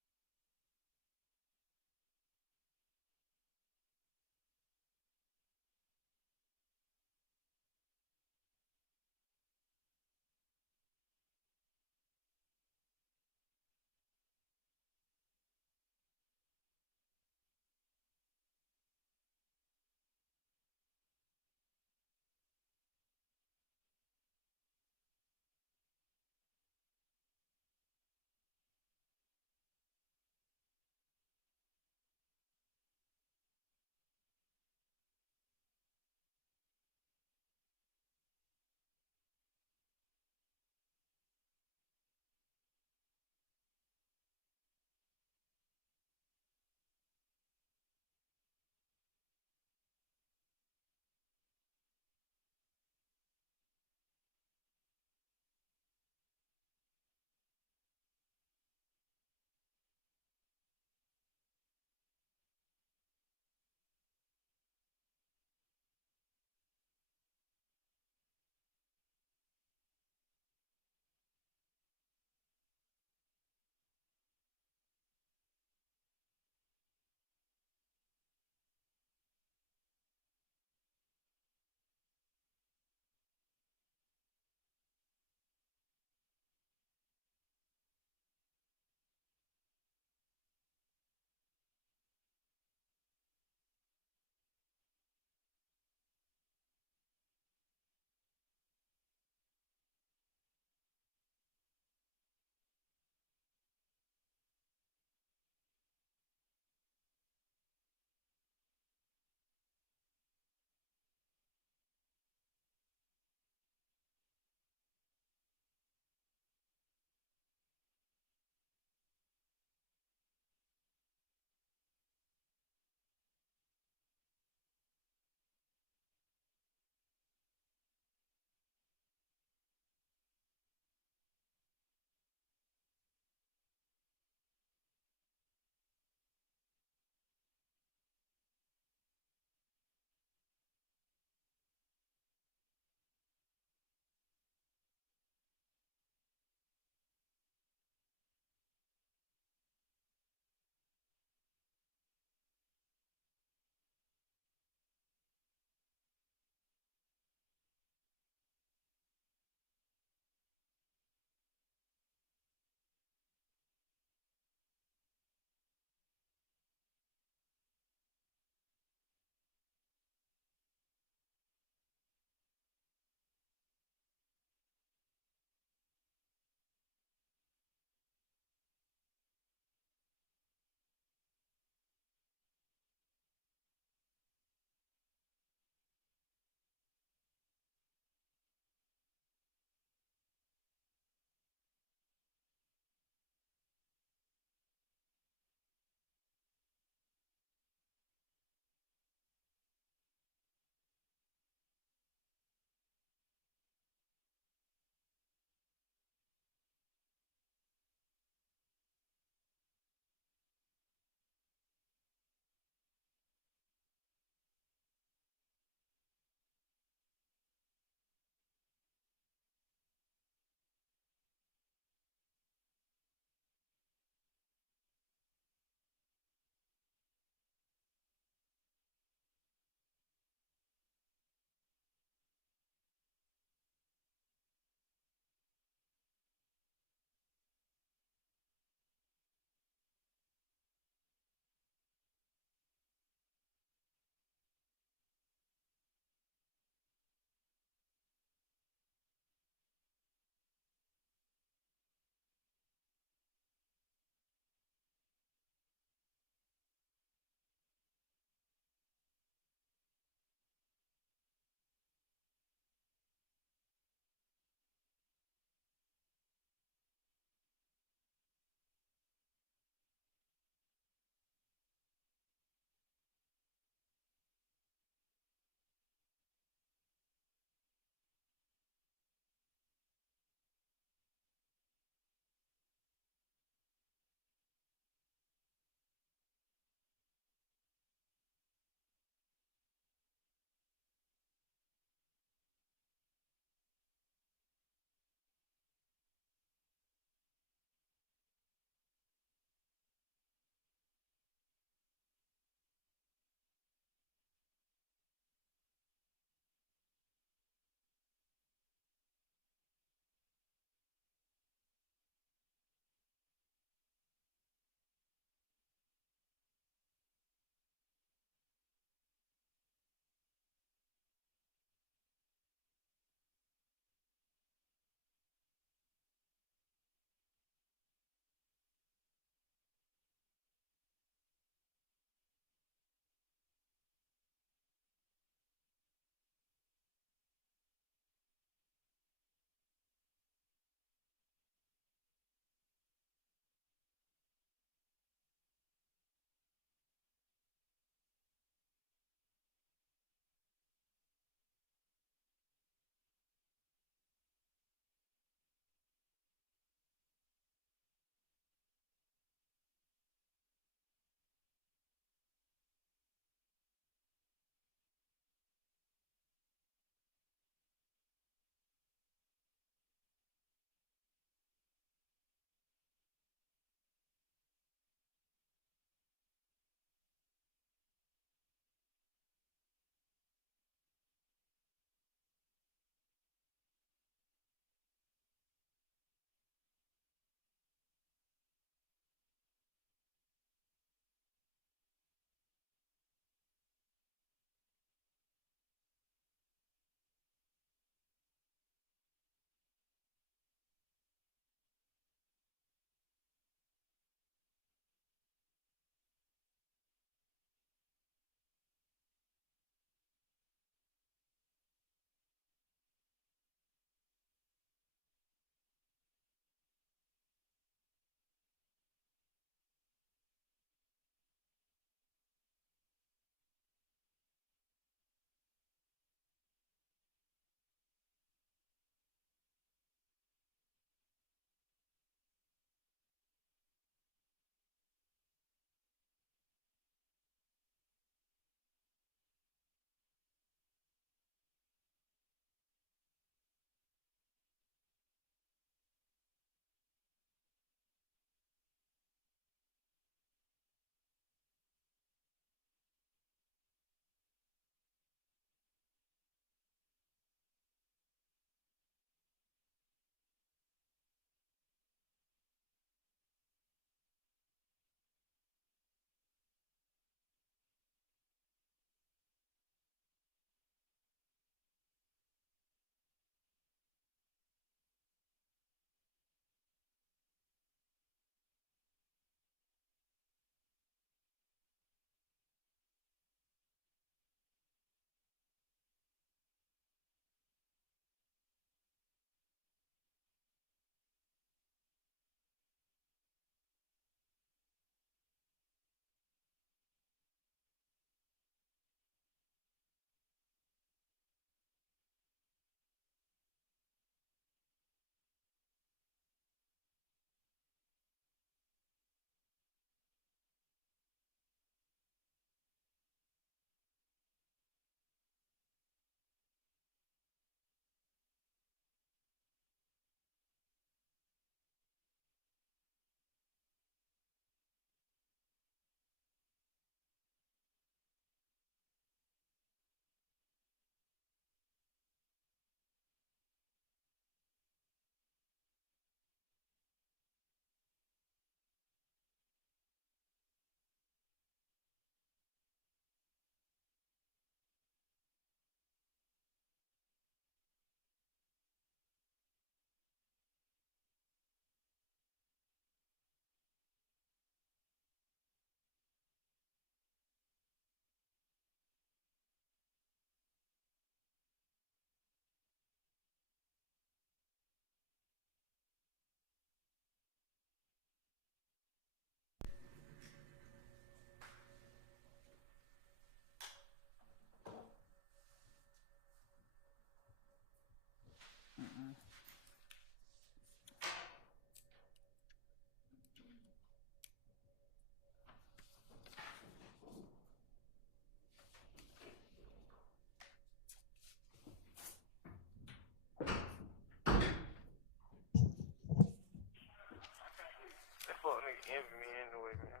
nigga envy me anyway, man.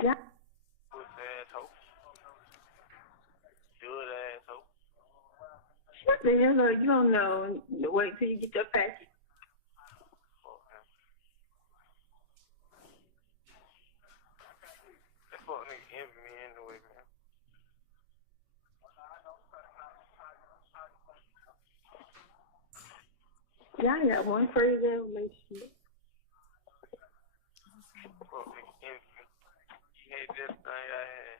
Yeah. Pussy asshole. Good asshole. What the hell? You don't know. Wait till you get your package. That fuck nigga envy me anyway, man. Yeah, I got one crazy relationship. Fuck nigga envy me. You hate this thing I had.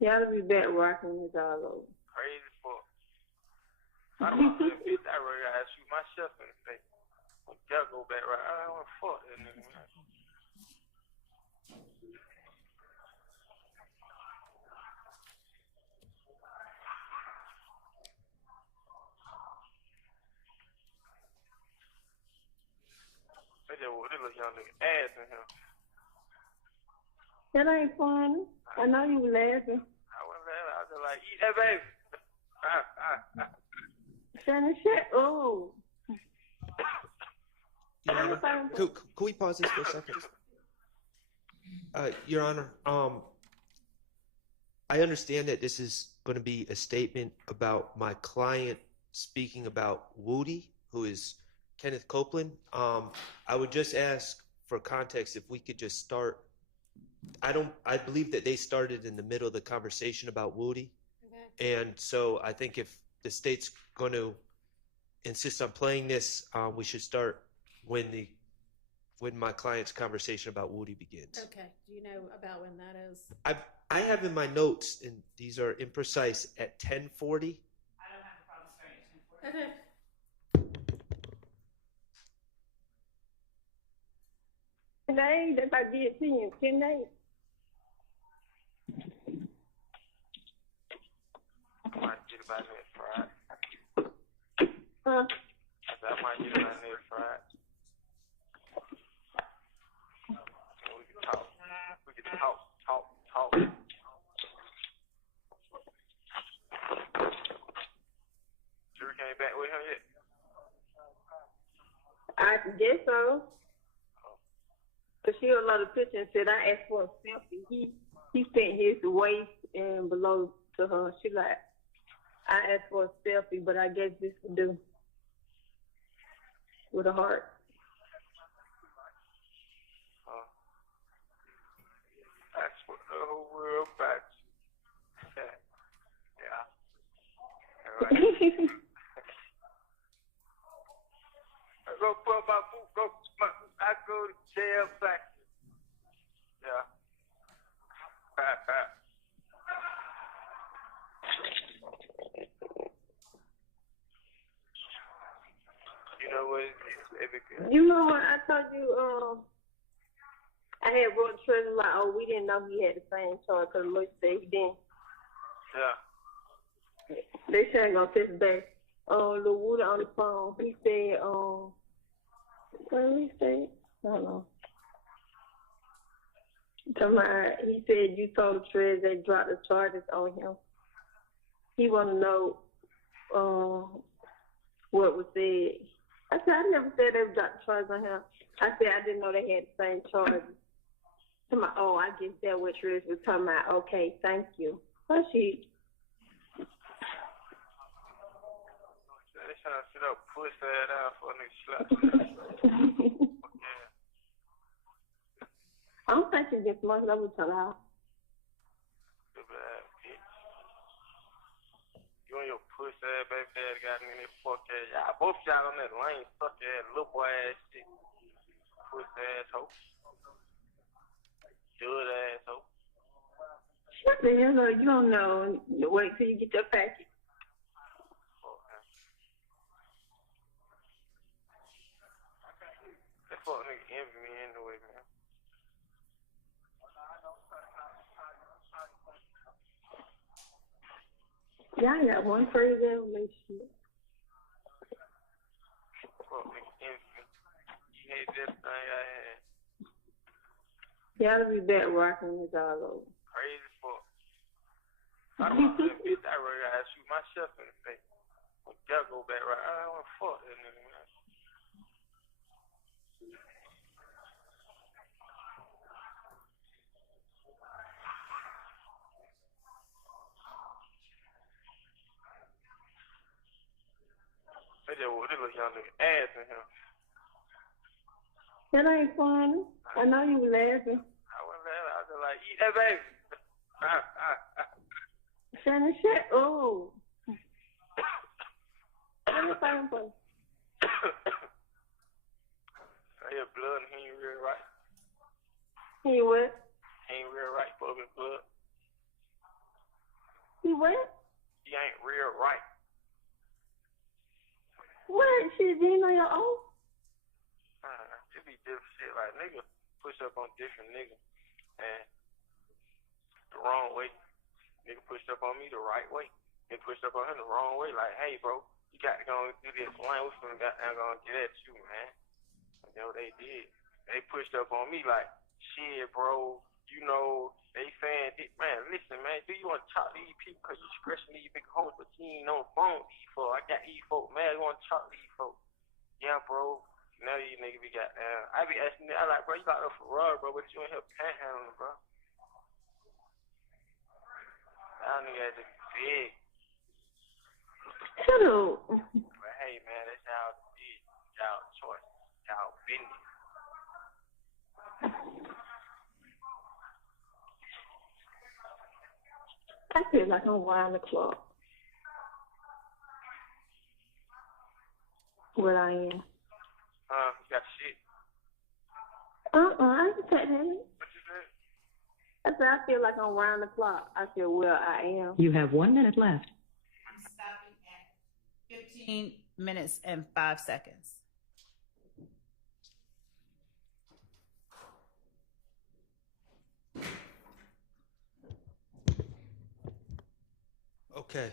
Y'all be back rocking with all over. Crazy fuck. I don't know that bitch. I really gotta shoot myself in the face. Y'all go back right. I don't wanna fuck that nigga, man. They just want this little young nigga ass in here. That ain't funny. I know you were laughing. I wasn't laughing. I was just like, eat that baby. Shannon, shut up. Your Honor, could we pause this for a second? Your Honor, I understand that this is going to be a statement about my client speaking about Woody, who is Kenneth Copeland. I would just ask for context if we could just start. I believe that they started in the middle of the conversation about Woody. Okay. And so I think if the state's going to insist on playing this, we should start when my client's conversation about Woody begins. Okay. Do you know about when that is? I have in my notes, and these are imprecise, at 10:40. I don't have a problem starting at 10:40. Okay. Today, that's I did to you. 10 days. I might get about next Friday. Huh? I said I might get about next Friday. And we can talk. We can talk. Drew came back with him yet? I guess so. Cause she a lot of pictures and said I asked for a selfie. He sent his waist and below to her. She like, I asked for a selfie, but I guess this would do. With a heart. That's what the whole world about. Yeah. Right. I go put my boot. I go to jail back. Yeah. You know what? You know what? I told you, I had wrote Treasure like, oh, we didn't know he had the same charge because Lloyd said he didn't. Yeah. They said I'm gonna fix back. Lil Woody on the phone. He said, what did he say? I don't know. He said you told Trez they dropped the charges on him. He want to know what was said. I said, I never said they dropped the charges on him. I said, I didn't know they had the same charges. I guess that what Trez was talking about. Okay, thank you. But she. They trying to sit up, push that out for a nigga slap. I don't think she gets much love with her out. Stupid ass bitch. You and your pussy ass baby daddy got in there fuck ass. Y'all both y'all on that lane, suck ass little boy ass shit. Pussy ass hoe. Good ass hoe. What the hell? You don't know. Wait till you get your package. That fuck nigga envy me anyway, man. Yeah, I got one crazy relationship. Fuck nigga envy me. You hate this thing I had. Y'all be back rocking with all over. Crazy fuck. I don't know that bitch. I really gotta shoot myself in the face. gotta go back right. I don't want to fuck that nigga, man. They just this little young nigga ass in him. That ain't funny. I know you were laughing. I wasn't laughing. I was just like, eat that baby. Shannon, shit. Oh. Let me find him. I hear blood and he ain't real right. He what? He ain't real right, for his blood. He what? He ain't real right. What? Shit, do you know your own? It be different shit. Like, nigga push up on different niggas. And the wrong way. Nigga pushed up on me the right way. Nigga pushed up on him the wrong way. Like, hey, bro, you got to go and do this. Man, we finna goddamn gonna get at you, man. And that's what they did. They pushed up on me like, shit, bro, you know, they saying, man, listen, man, do you want to talk to these people because you stressing these big hoes, but you ain't on the phone with these folks. I got these folks, man, you want to talk to these folks. Yeah, bro. Now these niggas be goddamn. I be asking, I like, bro, you got no Ferrari, bro, but you ain't here panhandling, bro. Y'all niggas just big. Shut up. But hey, man, that's y'all did. Y'all choice. Y'all business. I feel like I'm wild the clock. What I am. You got shit. I can take that. What you said? I said I feel like I'm round the clock. I said, well, I am. You have 1 minute left. I'm stopping at 15 minutes and 5 seconds. Okay.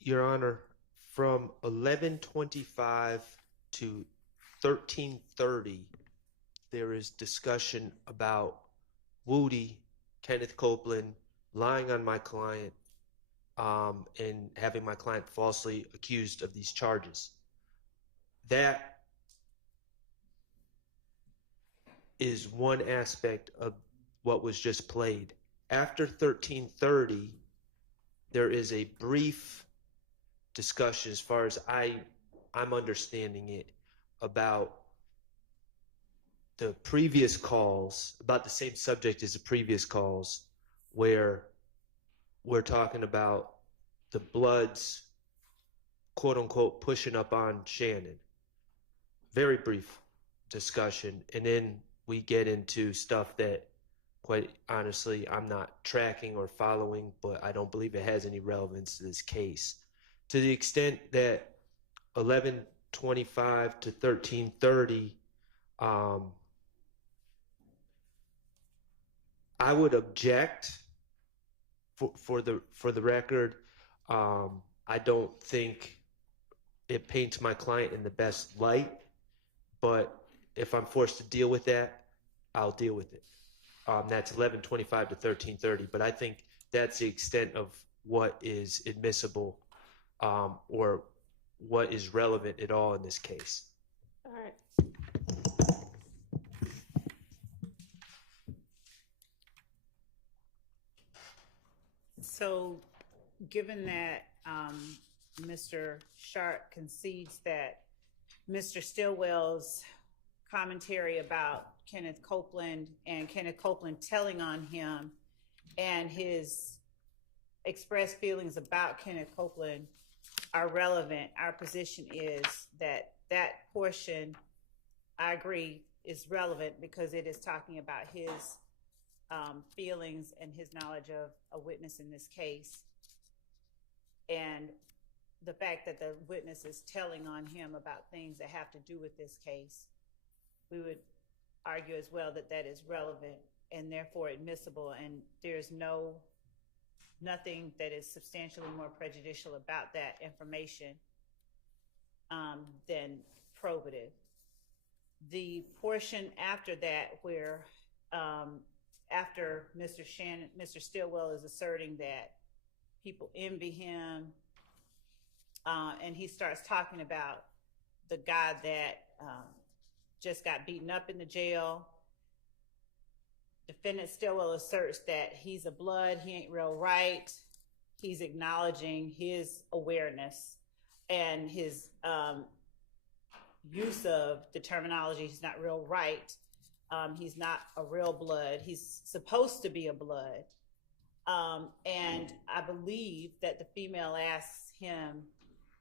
Your Honor, from 11:25 to 13:30, there is discussion about Woody, Kenneth Copeland, lying on my client and having my client falsely accused of these charges. That is one aspect of what was just played. After 13:30, there is a brief discussion, as far as I'm understanding it, about the previous calls, about the same subject as the previous calls, where we're talking about the Bloods, quote unquote, pushing up on Shannon. Very brief discussion. And then we get into stuff that, quite honestly, I'm not tracking or following, but I don't believe it has any relevance to this case. To the extent that 11:25 to 13:30, I would object. For the record, I don't think it paints my client in the best light, but if I'm forced to deal with that, I'll deal with it. That's 11:25 to 13:30, but I think that's the extent of what is admissible or what is relevant at all in this case. All right. So, given that Mr. Sharp concedes that Mr. Stillwell's commentary about Kenneth Copeland and Kenneth Copeland telling on him and his expressed feelings about Kenneth Copeland are relevant, our position is that that portion, I agree, is relevant because it is talking about his feelings and his knowledge of a witness in this case. And the fact that the witness is telling on him about things that have to do with this case, we would argue as well that that is relevant and therefore admissible, and there's nothing that is substantially more prejudicial about that information than probative. The portion after that where after Mr. Stillwell is asserting that people envy him and he starts talking about the guy that just got beaten up in the jail. Defendant Stillwell asserts that he's a blood, he ain't real right. He's acknowledging his awareness and his use of the terminology, he's not real right. He's not a real blood. He's supposed to be a blood. And I believe that the female asks him,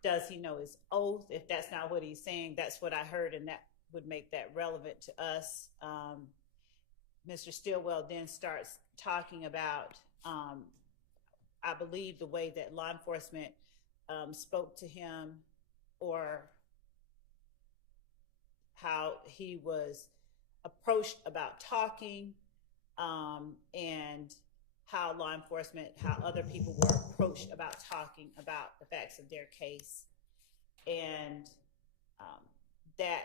does he know his oath? If that's not what he's saying, that's what I heard, and that would make that relevant to us. Mr. Stillwell then starts talking about, I believe, the way that law enforcement spoke to him, or how he was approached about talking, and how law enforcement, how other people were approached about talking about the facts of their case. And that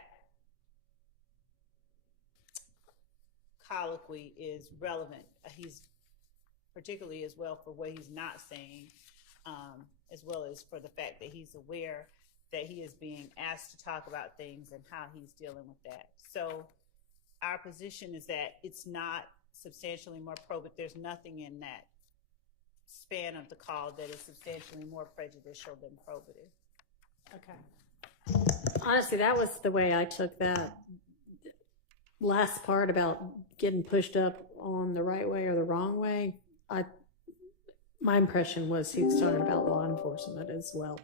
colloquy is relevant. He's particularly as well for what he's not saying, as well as for the fact that he's aware that he is being asked to talk about things and how he's dealing with that. So our position is that it's not substantially more probative. There's nothing in that span of the call that is substantially more prejudicial than probative. Okay. Honestly, that was the way I took that last part about getting pushed up on the right way or the wrong way. My impression was he was talking about law enforcement as well,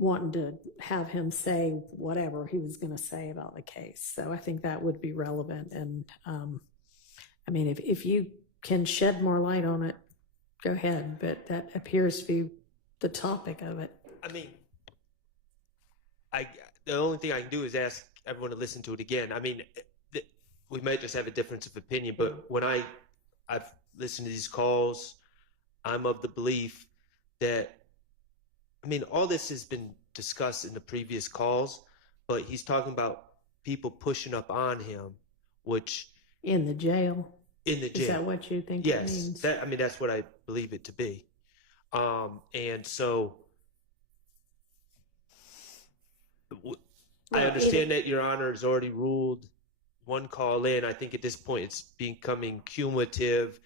wanting to have him say whatever he was going to say about the case. So I think that would be relevant. And I mean, if you can shed more light on it, go ahead. But that appears to be the topic of it. I mean, the only thing I can do is ask everyone to listen to it again. I mean, we might just have a difference of opinion, but when I've listened to these calls, I'm of the belief that, I mean, all this has been discussed in the previous calls, but he's talking about people pushing up on him, which... In the jail. In the jail. Is that what you think yes, it means? Yes, I mean, that's what I believe it to be. And so... I understand that Your Honor has already ruled one call in. I think at this point it's becoming cumulative.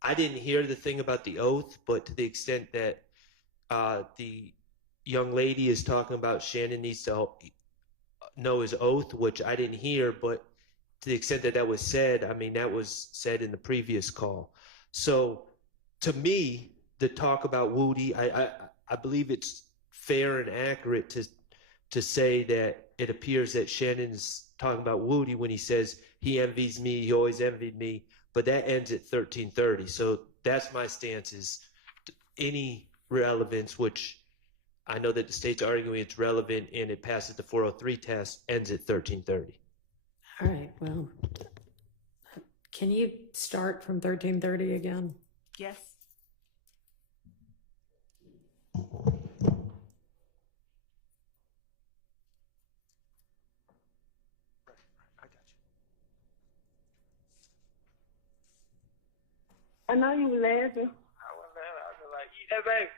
I didn't hear the thing about the oath, but to the extent that the young lady is talking about Shannon needs to know his oath, which I didn't hear, but to the extent that that was said, I mean, that was said in the previous call. So to me, the talk about Woody, I believe it's fair and accurate to say that it appears that Shannon's talking about Woody when he says he envies me, he always envied me, but that ends at 1330. So that's my stance, is any relevance, which I know that the state's arguing it's relevant and it passes the 403 test, ends at 1330. All right, well, can you start from 1330 again? Yes. I know you were laughing. I was laughing. I was like, eat that baby.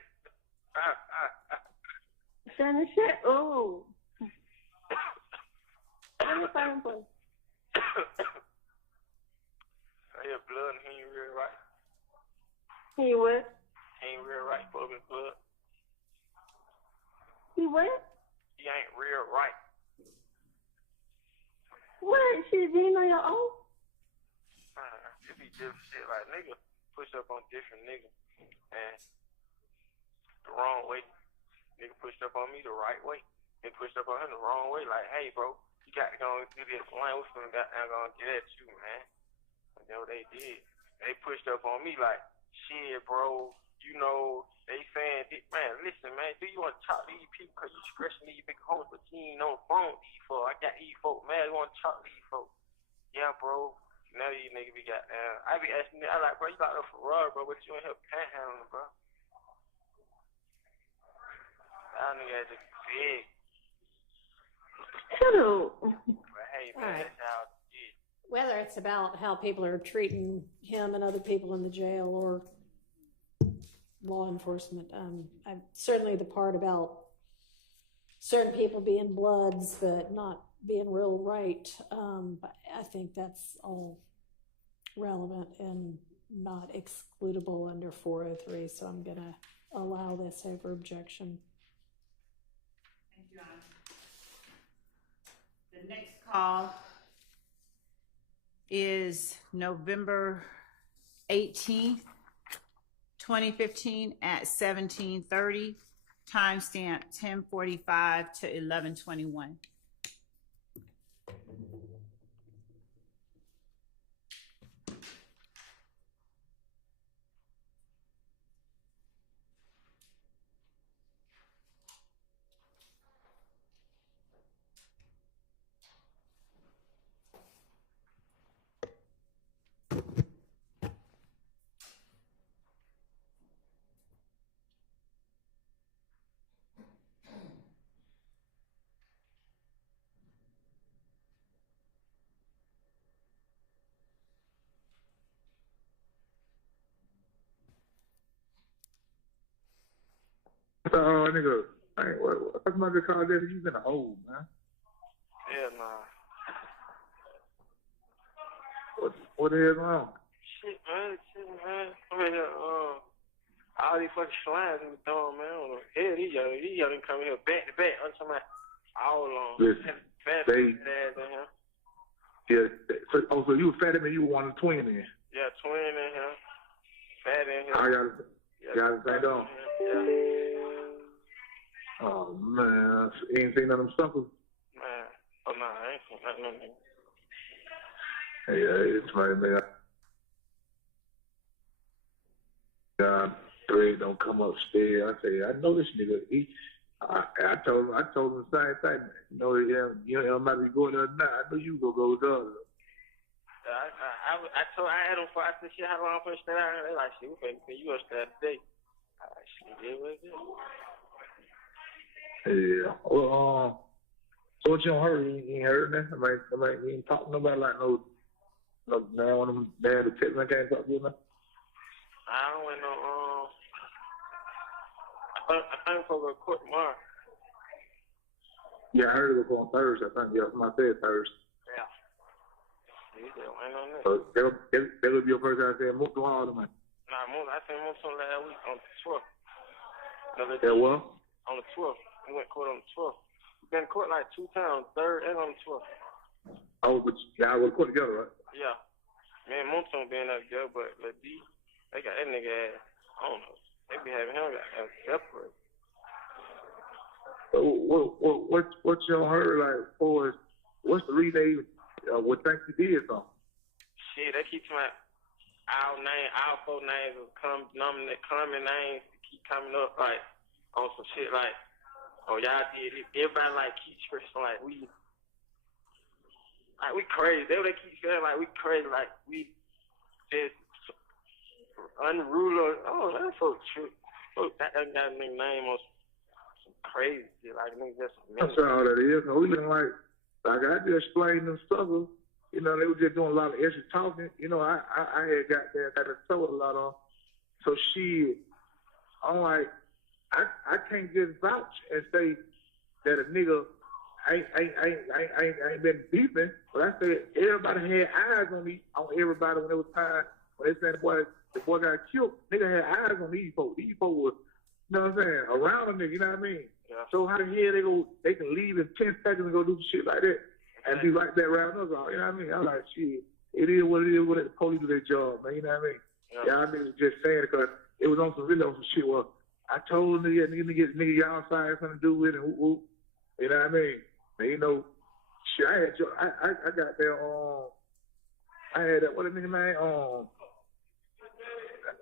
Shannon, shut up. Let me find one. He a blood and he ain't real right. He what? He ain't real right, for his blood. He what? He ain't real right. What? Shit, you know your own? It be different shit, like nigga push up on different niggas and the wrong way. Nigga pushed up on me the right way. They pushed up on him the wrong way. Like, hey, bro, you got to go and do this line. We're finna goddamn gonna get at you, man. And that's what they did. They pushed up on me like, shit, bro. You know, they saying, man, listen, man, do you want to talk to these people because you stressing these big hoes, but you ain't on the phone with these folks. I got these folks, man. You want to talk to these folks? Yeah, bro. Now these niggas be goddamn. I be asking them, I like, bro, you got no Ferrari, bro, but you ain't help panhandling, bro. That nigga had to big. Shut up. But hey, man, All right. that's how it is. Whether it's about how people are treating him and other people in the jail, or law enforcement. Certainly the part about certain people being bloods but not being real right. But I think that's all relevant and not excludable under 403. So I'm going to allow this over objection. Thank you, Honor. The next call is November 18th, 2015 at 17:30, timestamp 10:45 to 11:21. Nigga, what my good call that? You been a hole, man. Hell nah. What the hell's wrong? Shit, man. I'm in here, all these fucking slimes in the dome, man. I don't know. Hell, these young come here back to back. I'm talking about all along. Listen, Fat they, ass in here. yeah, so you were fat man, you were one of the twin in. Yeah, twin in here. Fat in here. I got the same dome. Yeah. Oh, man. You ain't seen none of them suckers? Man. Oh, no, I ain't seen nothing of them. Yeah, it's funny, man. Thread don't come upstairs. I say, I know this nigga. I told him the same thing. You know, you might be going there now. I know you go the other. I had them for, I said, shit, how long I'm supposed to stay out here? They like, shit, we finna you upstairs today. I like, shit, yeah, what's it? Yeah. Well, so what you don't heard? You ain't heard that? You ain't talking to nobody like no now one of them damn detectives I can't talk to you now. I don't went no, I think for the court tomorrow. Yeah, I heard it was on Thursday. I think, yeah, somebody said Thursday. Yeah. You still ain't on that. So that would be your first time saying move to all of them. Nah, I seen most of last week on the 12th. Yeah, well? On the 12th. We went to court on the 12th. We've been to court like 2 times, 3rd and on the 12th. Oh, but y'all were put together, right? Yeah. Me and Moonstone being out together, but Lil D, they got that nigga ass, I don't know. They be having him separate. So what y'all heard like for what's the reason they would think you did something? Shit, they keep trying our 4 names will come common names keep coming up like on some shit like, oh y'all did it. Everybody like keep stressing like we crazy. They keep saying like we crazy, like we just unruly. Oh, that's so true. Oh, that got a nigga name on some crazy shit, like nigga just. That's all that is. We looking like I just explained them struggles. You know, they were just doing a lot of extra talking. You know, I had got there, got to throw a lot on. So shit, I'm like, I can't just vouch and say that a nigga ain't been beefing, but I said everybody had eyes on everybody when it was time when they said the boy got killed. Nigga had eyes on these folks. These folks was, you know what I'm saying, around a nigga. You know what I mean? Yeah. So how the hell they can leave in 10 seconds and go do shit like that and be like that around us all. You know what I mean? I'm like, shit. It is what it is. What the police do their job, man. You know what I mean? Yeah, I mean, just saying it because it was on some shit. Well, I told nigga, y'all outside something to do with it. Whoop, whoop. You know what I mean? And, you know, shit, I got there I had that, what a nigga name?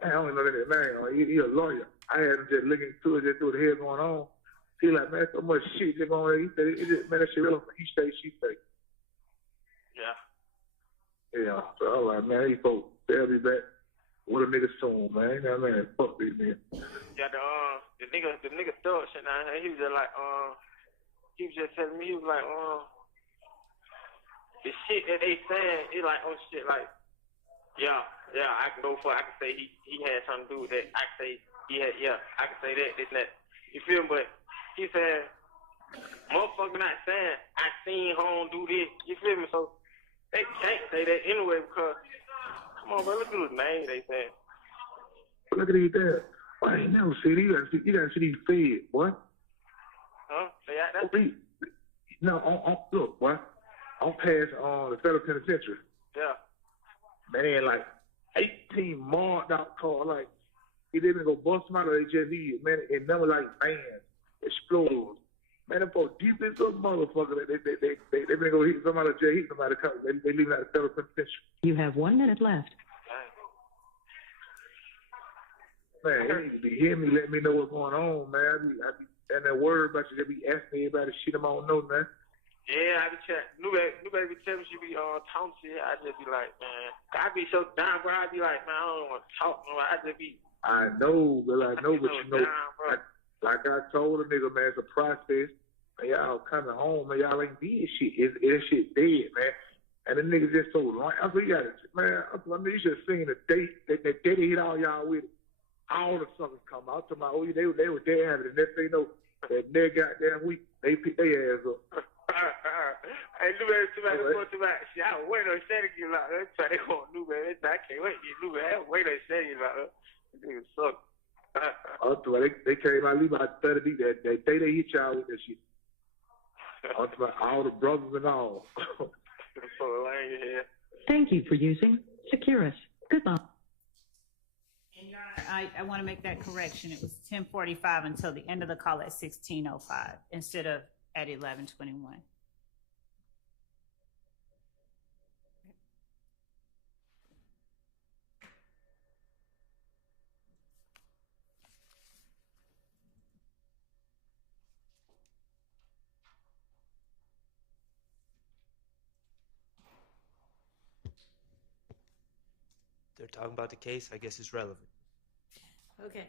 I don't even know that name. He a lawyer. I had him just looking through it, just through the hell going on. He like, man, so much shit just going on. He said, man, that shit real. He stay, she stay. Yeah. Yeah. So I was like, man, these folks, they'll be back with a nigga soon, man. You know what I mean? Fuck these niggas. Yeah, the nigga thug shit down here. He was just like, he was just telling me, he was like, the shit that they saying, it like, shit, like, yeah, I can go for it. I can say he had something to do with that. I can say Yeah, I can say that, this and that. You feel me? But he said, motherfucker not saying, I seen home do this. You feel me? So they can't say that anyway because, come on, bro, look at his name, they said. Look at these there. I ain't never see these. You gotta see these feds, boy. Huh? Say that? No, look, boy. I'm past the federal penitentiary. Yeah. Man, they had like 18 marked out cars. Like, he didn't go bust them out of their jet ski. Man, and them were like vans, explode. Man, them folks deep as a motherfucker. They been go hit somebody out of jail, hit somebody. They leaving out the federal penitentiary. You have 1 minute left. Man, they need to be hearing me, let me know what's going on, man. I be and that word about you, they be asking everybody shit I don't know, man. Yeah, I be chatting. New baby tell me she be talking shit. I just be like, man, I be so down, bro. I be like, man, I don't want to talk no. I just be. I know, but you know, down, like I told a nigga, man, it's a process. Man, y'all coming home, man, y'all ain't did shit. That shit dead, man. And the niggas just so long. I said, man, you should have seen the date that they hit all y'all with it. All the suckers come out to my they were there having it. Next thing you know, that nigga goddamn week, they pick their ass up. Hey, New Baby, somebody go to my shit. I was waiting on Santa to get locked up. That's why they call New Baby. I can't wait to get New Baby. I was waiting on Santa to get locked up. This nigga suck. They came out, leave out 30 that day they hit y'all with that shit. All the brothers and all. Thank you for using Securus. Goodbye. And Your Honor, I want to make that correction. It was 10:45 until the end of the call at 16:05 instead of at 11:21. They're talking about the case. I guess it's relevant. Okay.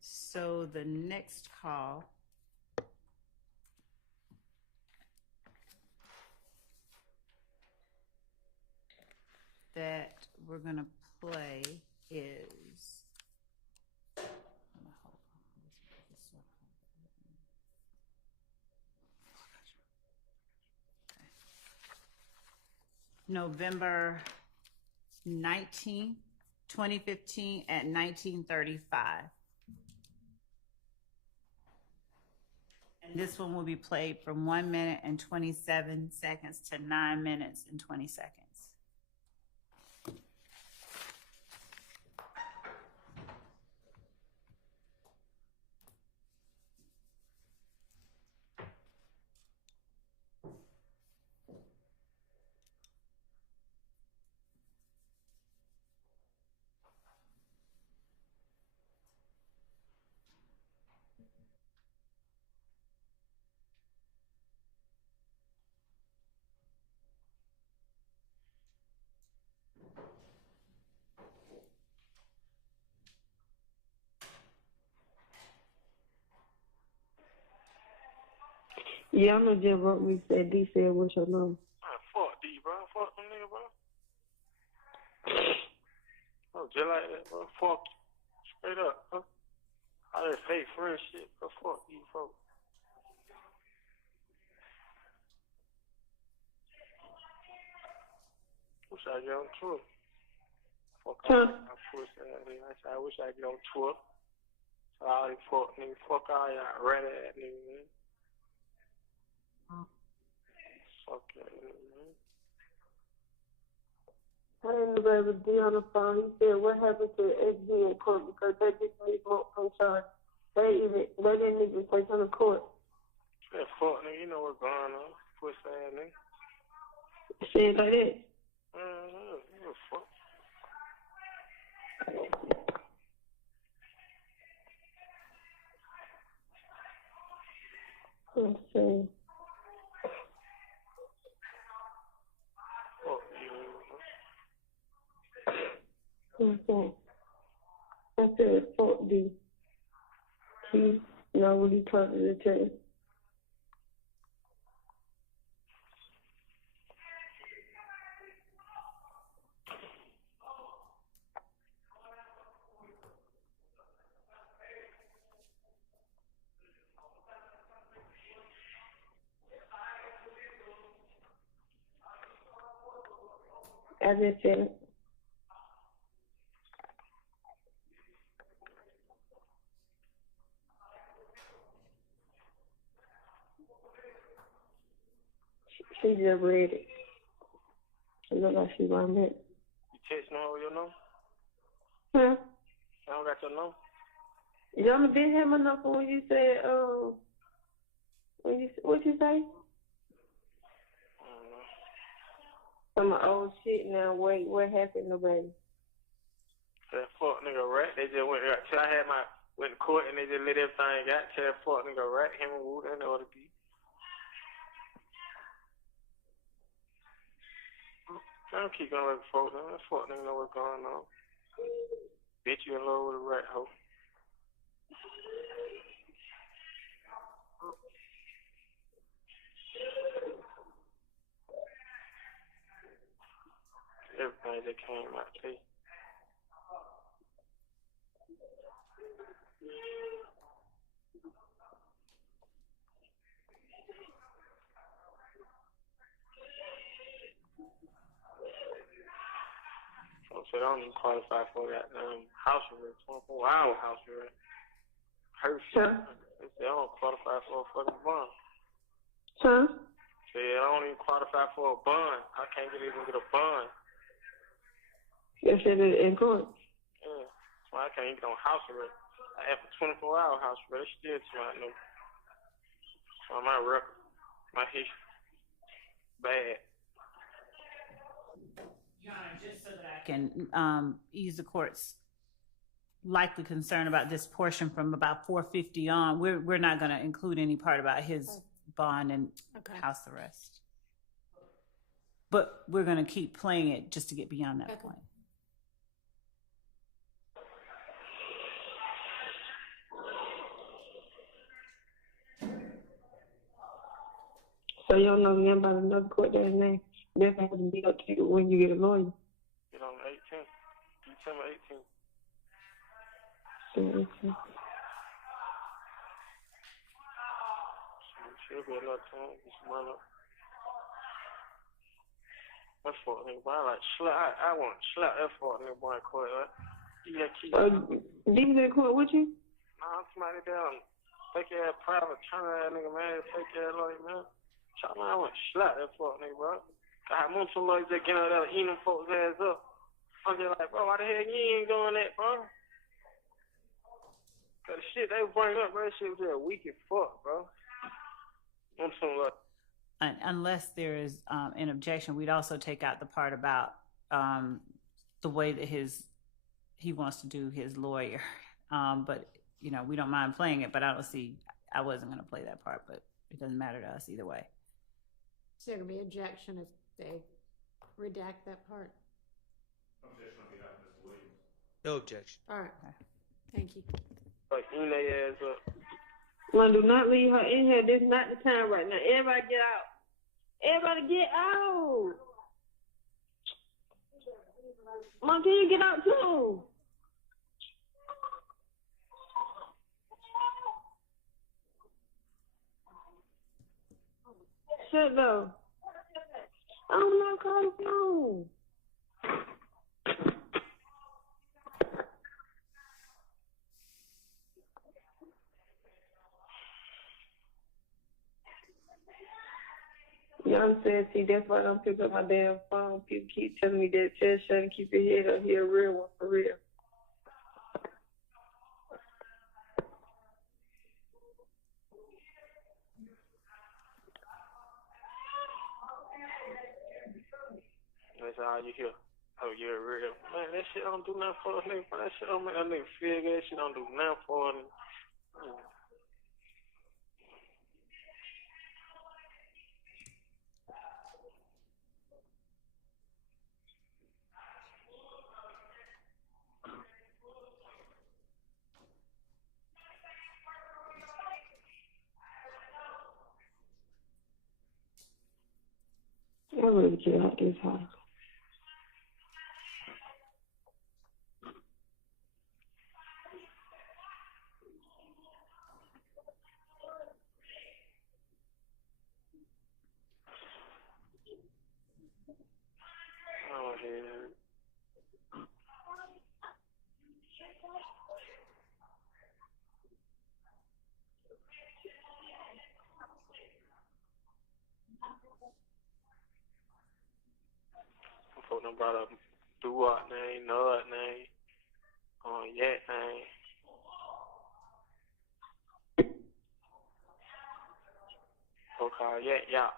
So the next call that we're going to play is November 19th, 2015 at 19:35. And this one will be played from 1 minute and 27 seconds to 9 minutes and 20 seconds. Yeah, I know Jeff wrote me, said D said, what's your number? Man, fuck D, bro. Fuck them nigga, bro. Oh, just like that, bro. Fuck you. Straight up, huh? All that fake friend shit, bro. Fuck you, folks. Wish I get on tour. Fuck all that pussy out here. I wish I get on tour. So all these fuck niggas, fuck all y'all rat ass niggas, man. Fuck that nigga, man. I didn't know with D on the phone. He said, what happened to the XB in court because they just made smoke from charge. They didn't even take on the court. That fuck nigga, you know what's going on. Pussy ass nigga. Say it like that. What the fuck? Let's see. Okay. I said, fuck D. He know what he talking to the judge. I just said it. She just read it. It look like she run it. You text me over your number? Huh? I don't got your number. Y'all didn't have my number when you said, what you say? Some old shit now. Wait, what happened, nobody? That fuck nigga rat. They just went till I had went to court and they just let everything got. Tell that fuck nigga rat, him and Wood, and the other be. I don't keep going with folks. That fuck nigga know what's going on. Bitch, you in love with a rat hoe. Everything that came out today. So I don't even qualify for that house arrest, 24-hour house arrest. Hearsay. They say I don't qualify for a fucking bond. Huh? Say I don't even qualify for a bond. I can't even get a bond. You said it in court. Yeah. So I can't even get on house arrest. I have a 24-hour house arrest. Still too much no. So my record, my history, bad. Your Honor, just so that I can ease the court's likely concern about this portion from about 450 on, we're not going to include any part about his bond and house arrest. But we're going to keep playing it just to get beyond that point. So you don't know nothing about another court that name. That's going to be up to you when you get a lawyer. Get on the 18th. December 18th. Okay. Should be another time. Get some money. That fuck nigga, boy, I want to slap that fuck nigga boy in court, right? Yeah, keep. These in court with you? Nah, I'm somebody down. Fake ass private attorney ass nigga, man. Fake ass lawyer, man. I want to slap that fuck nigga, bro. I want some lawyers that get out there eating them folks' ass up. I'm just like, bro, why the hell you ain't doing that, bro? Cause the shit they bring up, bro, that shit was just weak as fuck, bro. I'm some like. Unless there is an objection, we'd also take out the part about the way that he wants to do his lawyer. But you know, we don't mind playing it. But I wasn't going to play that part. But it doesn't matter to us either way. Is there going to be objection if they redact that part? No objection. All right. Thank you. Like, eating their ass up. Well, do not leave her in here. This is not the time right now. Everybody get out. Everybody get out. Mom, can you get out too? Shut though. I don't know, call the phone. You know what I'm saying? See, that's why I don't pick up my damn phone. People keep telling me that, just shut and keep your head up. Here, a real one, for real. That's all you hear. Oh, you're real. Man, that shit don't do nothing for a nigga. That shit don't make a nigga feel good. That shit don't do nothing for a nigga. I really get out this house. I don't hear Folk done brought up Duwop name, Nud name, Yak name. Folk call Yak, Yop.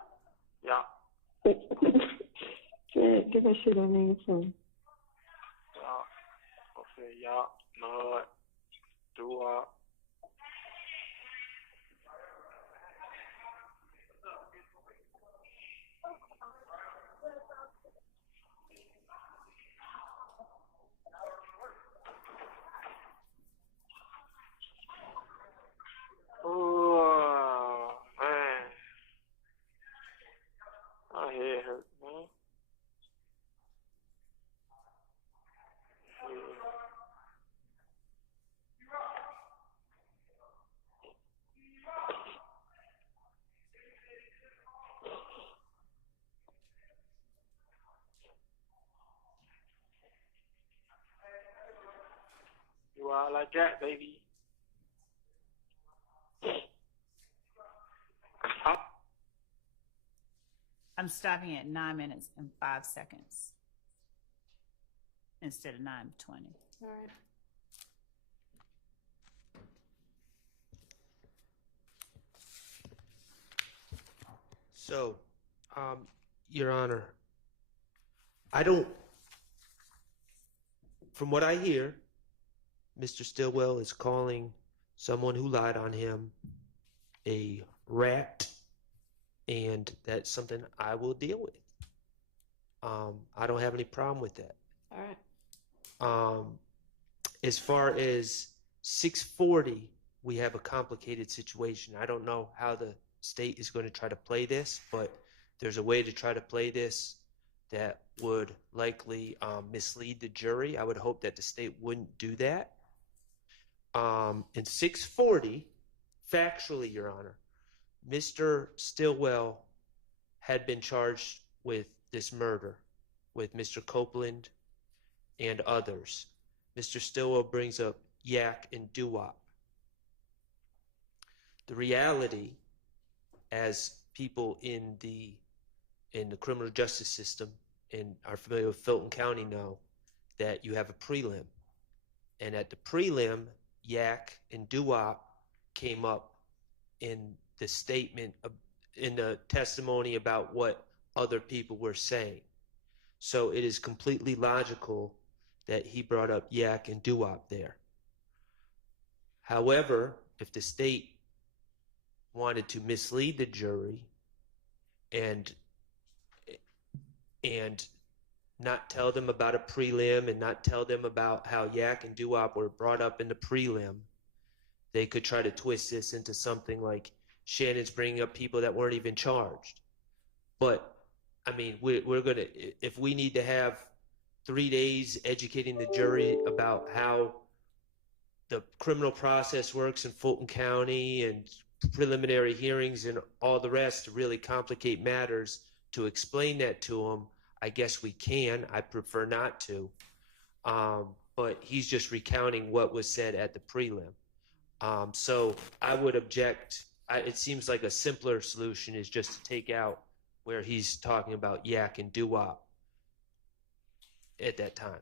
Get that shit on nigga too. Yop. Folk say Yop, Nud, Duwop. Oh, man. My head hurt, man. You out like that, baby. I'm stopping at 9 minutes and 5 seconds instead of 9:20. All right. So, Your Honor, from what I hear, Mr. Stillwell is calling someone who lied on him a rat, and that's something I will deal with. I don't have any problem with that. All right. As far as 640, we have a complicated situation. I don't know how the state is going to try to play this, but there's a way to try to play this that would likely mislead the jury. I would hope that the state wouldn't do that. In 640, factually, Your Honor, Mr. Stillwell had been charged with this murder with Mr. Copeland and others. Mr. Stillwell brings up Yak and Duwop. The reality, as people in the criminal justice system and are familiar with Fulton County know, that you have a prelim. And at the prelim, Yak and Duwop came up in the statement, in the testimony about what other people were saying. So it is completely logical that he brought up Yak and Duwop there. However, if the state wanted to mislead the jury and not tell them about a prelim and not tell them about how Yak and Duwop were brought up in the prelim, they could try to twist this into something like Shannon's bringing up people that weren't even charged. But I mean, we're going to, if we need to have 3 days educating the jury about how the criminal process works in Fulton County and preliminary hearings and all the rest to really complicate matters, to explain that to them, I guess we can. I prefer not to. But he's just recounting what was said at the prelim. So I would object. It seems like a simpler solution is just to take out where he's talking about Yak and Duwop at that time.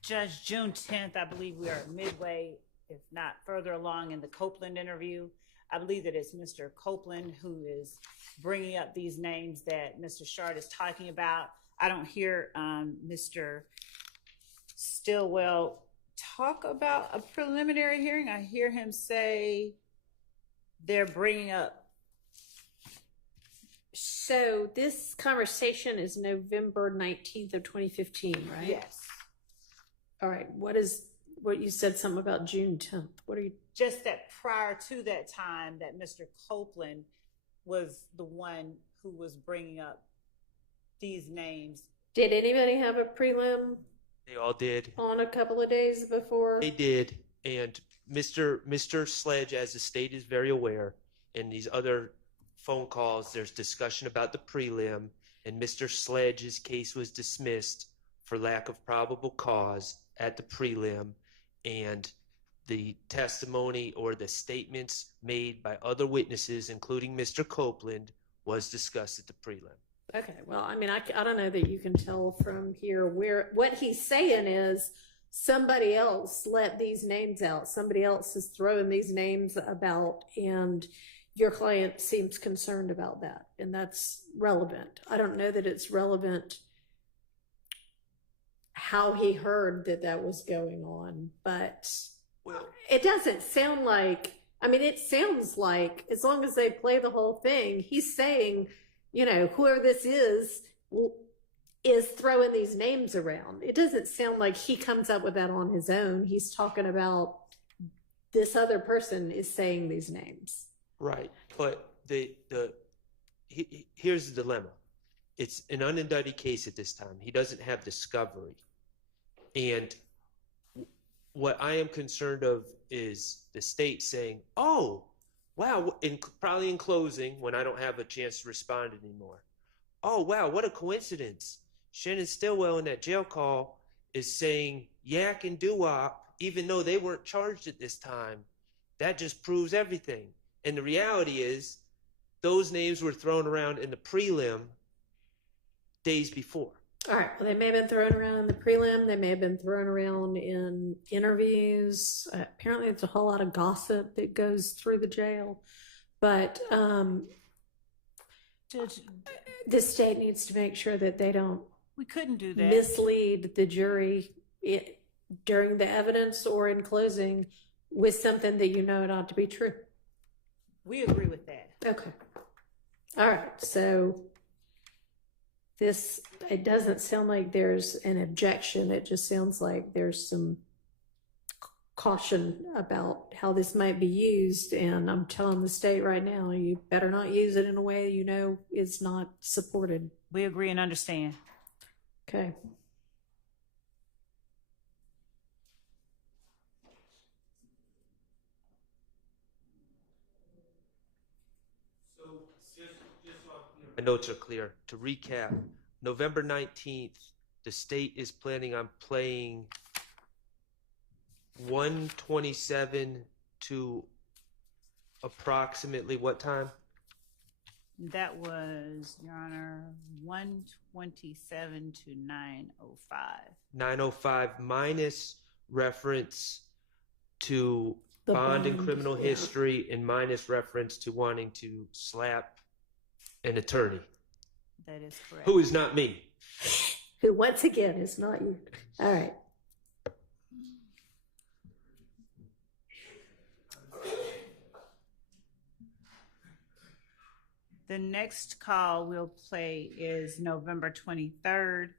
Judge, June 10th, I believe we are midway, if not further along in the Copeland interview. I believe that it's Mr. Copeland who is bringing up these names that Mr. Shard is talking about. I don't hear Mr. Stillwell talk about a preliminary hearing. I hear him say they're bringing up. So this conversation is November 19th of 2015, right? Yes. All right. What you said something about June 10th. What are you? Just that prior to that time that Mr. Copeland was the one who was bringing up these names. Did anybody have a prelim? They all did. On a couple of days before? They did. And Mr. Sledge, as the state is very aware, in these other phone calls, there's discussion about the prelim, and Mr. Sledge's case was dismissed for lack of probable cause at the prelim, and the testimony or the statements made by other witnesses, including Mr. Copeland, was discussed at the prelim. Okay, well, I mean, I don't know that you can tell from here what he's saying is somebody else let these names out. Somebody else is throwing these names about, and your client seems concerned about that, and that's relevant. I don't know that it's relevant how he heard that was going on, but it doesn't sound like, I mean, it sounds like as long as they play the whole thing, he's saying, you know, whoever this is throwing these names around. It doesn't sound like he comes up with that on his own. He's talking about this other person is saying these names. Right, but here's the dilemma. It's an unindicted case at this time. He doesn't have discovery. And what I am concerned of is the state saying, oh, wow, probably in closing, when I don't have a chance to respond anymore. Oh, wow, what a coincidence. Shannon Stillwell in that jail call is saying yak and doo-wop, even though they weren't charged at this time. That just proves everything. And the reality is those names were thrown around in the prelim days before. All right, well, they may have been thrown around in the prelim. They may have been thrown around in interviews. Apparently, it's a whole lot of gossip that goes through the jail. But the state needs to make sure that they don't We couldn't do that. mislead the jury during the evidence or in closing with something that you know it ought to be true. We agree with that. Okay. All right, so it doesn't sound like there's an objection. It just sounds like there's some caution about how this might be used. And I'm telling the state right now, you better not use it in a way you know is not supported. We agree and understand. Okay. My notes are clear. To recap, November 19th, the state is planning on playing 1:27 to approximately what time? That was, Your Honor, 1:27 to 9:05. 9:05 minus reference to The bond and bond, criminal yeah. history and minus reference to wanting to slap an attorney. That is correct. Who is not me. Who, once again, is not you. All right. The next call we'll play is November 23rd,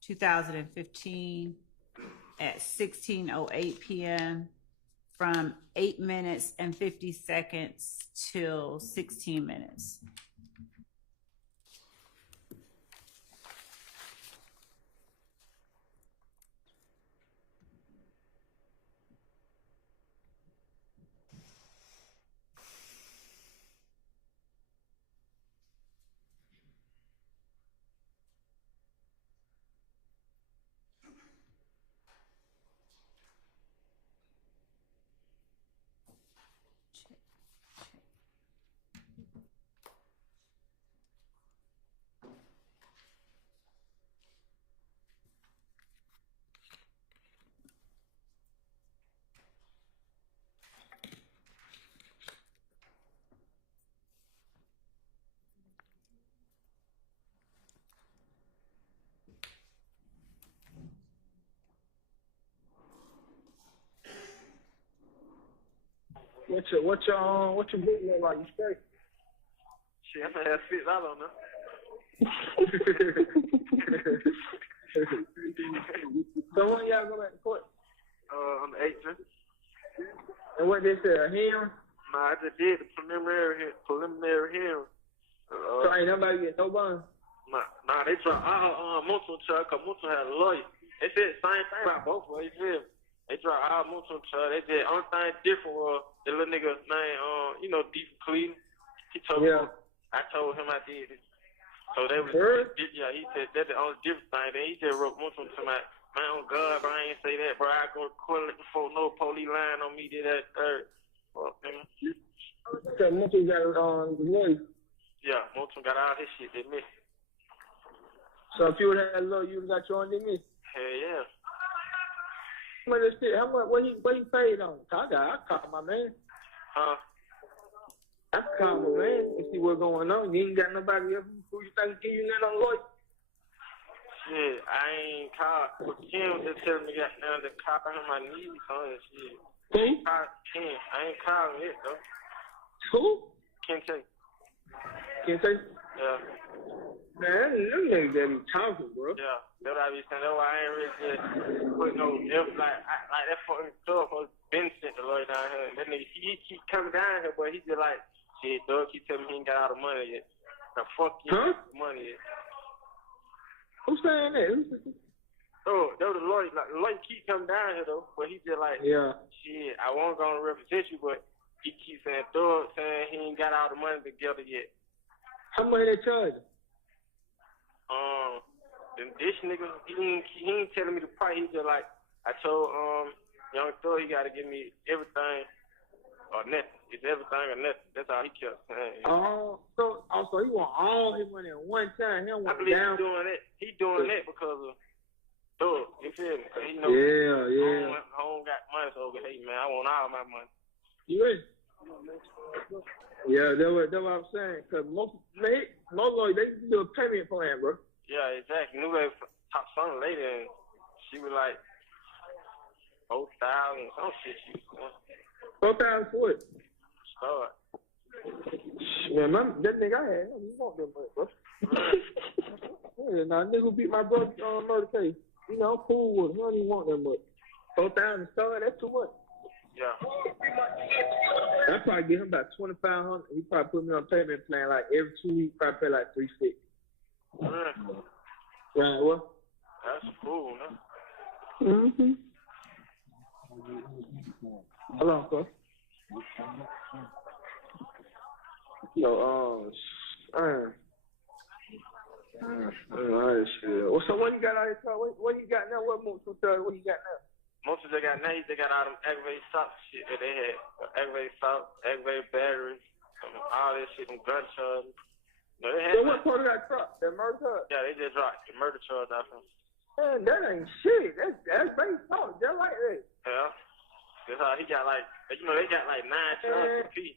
2015 at 16:08 p.m. from 8 minutes and 50 seconds till 16 minutes. What your book look like? You straight? Shit, I'm gonna have $6 on them. So when y'all go back to court? On the 18th. And what they say, a hearing? Nah, I just did the preliminary hearing. So ain't nobody get no bond? Nah, they tried multiple charge, cause multiple had a lawyer. They said the same thing about both of them, you feel me? They tried multiple charge. They did only thing different was the little nigga name, D from Cleveland. He told me, I told him I did it. So they was, yeah, he said that's the only different thing. Then he just wrote one from somebody, man, oh God, bro, I ain't say that, bro. I go to court before no police lying on me, did that, third. Well, Okay, Moulton got the lawyer. yeah, Moulton got all his shit, they missed. So if you would have had a lawyer, you would have got your own dismiss. Hell yeah. How much shit? How much? What he paid on? I called my man. Huh? I called my man and see what's going on. You ain't got nobody else who you think give you nothing on lawyer. Shit, I ain't called. But Kim just telling me got down to cop on my knees, son, and shit. Who? Kim. I ain't calling it, though. Who? Kente. Kente? Yeah. Man, them niggas that be talking, bro. Yeah, that's what I be saying. That's why I ain't really just put no effort. Like that fucking stuff was been sent the lawyer down here. That nigga, he keep coming down here, but he just like, shit, dog, keep telling me he ain't got all the money yet. Now, fuck you, the money yet. Who's saying that? Oh, that was the lawyer. Like, the lawyer keep coming down here, though, but he just like, yeah, shit, I wasn't going to represent you, but he keep saying, dog, saying he ain't got all the money together yet. How much they charge? Then this nigga, he ain't telling me the price. He just like, I told young Thor he got to give me everything or nothing. It's everything or nothing. That's all he kept saying. So he want all his money at one time. He don't I want believe down. he's doing that. He doing that because of Thor. You feel me? Cause he know home got money, so hey man, I want all my money. You ready? Yeah, that's what I'm saying. Cause most lawyers they do a payment plan, bro. Yeah, exactly. Knew that top son lady, and she was like 4,000 some shit. She was 4,000 for what? Start. Man, that nigga I had, he want that money, bro. Yeah, now nigga who beat my brother on murder case. You know, I'm cool with him. He don't even want that much. 4,000 start, that's too much. Yeah. I probably give him about 2,500. He probably put me on a payment plan like every 2 weeks. Probably pay like $350. Right, what? That's cool, man. Mm-hmm. Hold on, bro. Yo, shit. Well, so what you got out of here? What you got now? What you got now? Most of they got now, they got all them aggravated assault shit that they had. Aggravated assault, aggravated batteries, all this shit, them gun charges. No, they had so what part of that truck? That murder charge? Yeah, they just dropped the murder charge off him. Man, that ain't shit. That's base talk. Just like that. Yeah. That's how he got like, they got like 9 charges apiece.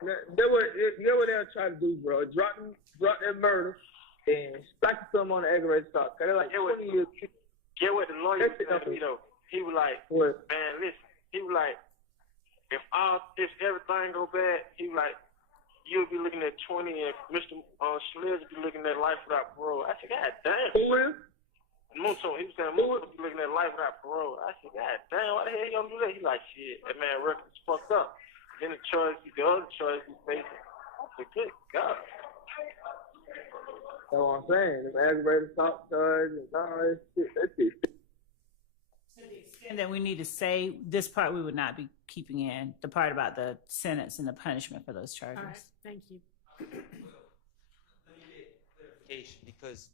That's what they'll try to do, bro. Drop that murder and stack some on the aggravated assault. Cause they're like 20 years. Get what the lawyer said to me though. He was like, what? Man, listen. He was like, if everything go bad, he was like, you'll be looking at 20 and Mr. Schliz will be looking at life without parole. I said, God damn. Who will? Moonstone, he was saying Moonstone will be looking at life without parole. I said, God damn, why the hell you gonna do that? He like, shit, that man record is fucked up. Then the other choice he's facing. I said, good God. That's what I'm saying. Them aggravated assault charges and all that shit. That's it. And that we need to say this part we would not be keeping in, the part about the sentence and the punishment for those charges. All right, thank you. Because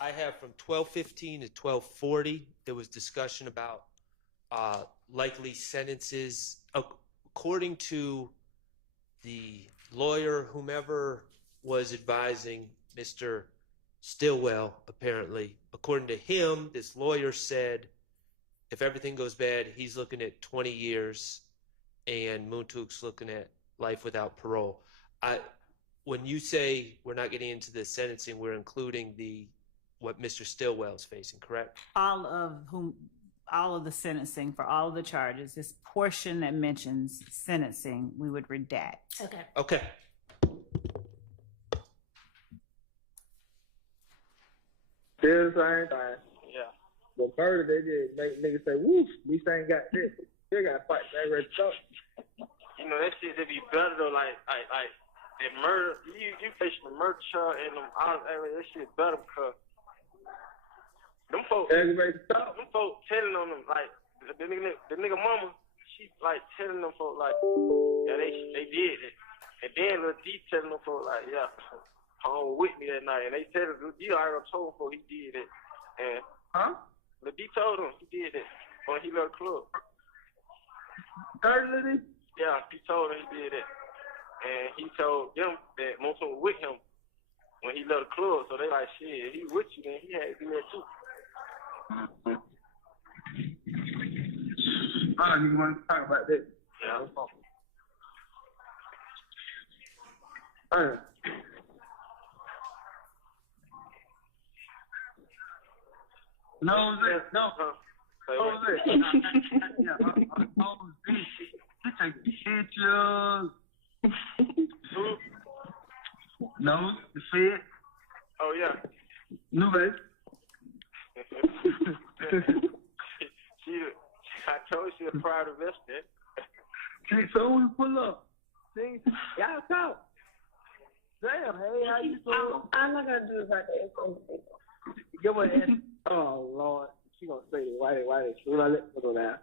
I have from 12:15 to 12:40 there was discussion about likely sentences according to the lawyer, whomever was advising Mr. Stillwell. Apparently, according to him, this lawyer said if everything goes bad, he's looking at 20 years, and Muntuk's looking at life without parole. When you say we're not getting into the sentencing, we're including what Mr. Stillwell is facing, correct? All of the sentencing for all of the charges, this portion that mentions sentencing, we would redact. Okay. Still the same thing. Yeah. The murder, they just make niggas say, woof, these ain't got this. They got to fight that red stuff. You know, that shit, they be better though, like that murder, you facing the murder charge and them all that shit better because them folks telling on them, like, the nigga mama, she like telling them folks like, yeah, they did it. And then Lil D telling them folks like, yeah, home with me that night, and they said the D already told him before he did it, and the D told him he did it when he left the club. Thirdly? Yeah, he told him he did it, and he told them that Monson was with him when he left the club. So they like, shit, he with you, then he had to do that too. I don't even want to talk about that. Yeah. Alright. No, no. Jose. Yeah, Jose. He taking pictures. Who? No, the Fed. Oh, yeah. New baby. I told you a proud investor. So we pull up. See, y'all talk. Damn, hey, how you doing? I'm not gonna do it like that. Give her an oh Lord, she gonna say it. Why they? She gonna let me go down.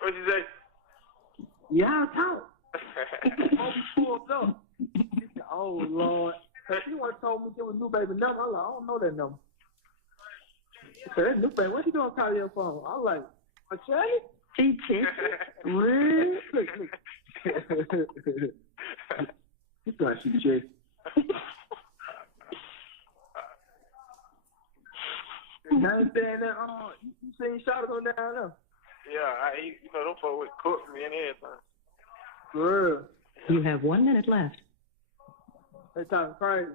What you say? Y'all talk. Oh, we pulled up. She said, oh Lord. Cause she once told me give a new baby number. I'm like, I don't know that number. She said, that new baby, what you doing calling your phone? I'm like, I tell you. She checked. Look. She thought she checked. Now I'm saying that, you seen Shot go down there. Yeah, you know, them folks would cook me and everything. Girl. You have 1 minute left. They talking crazy.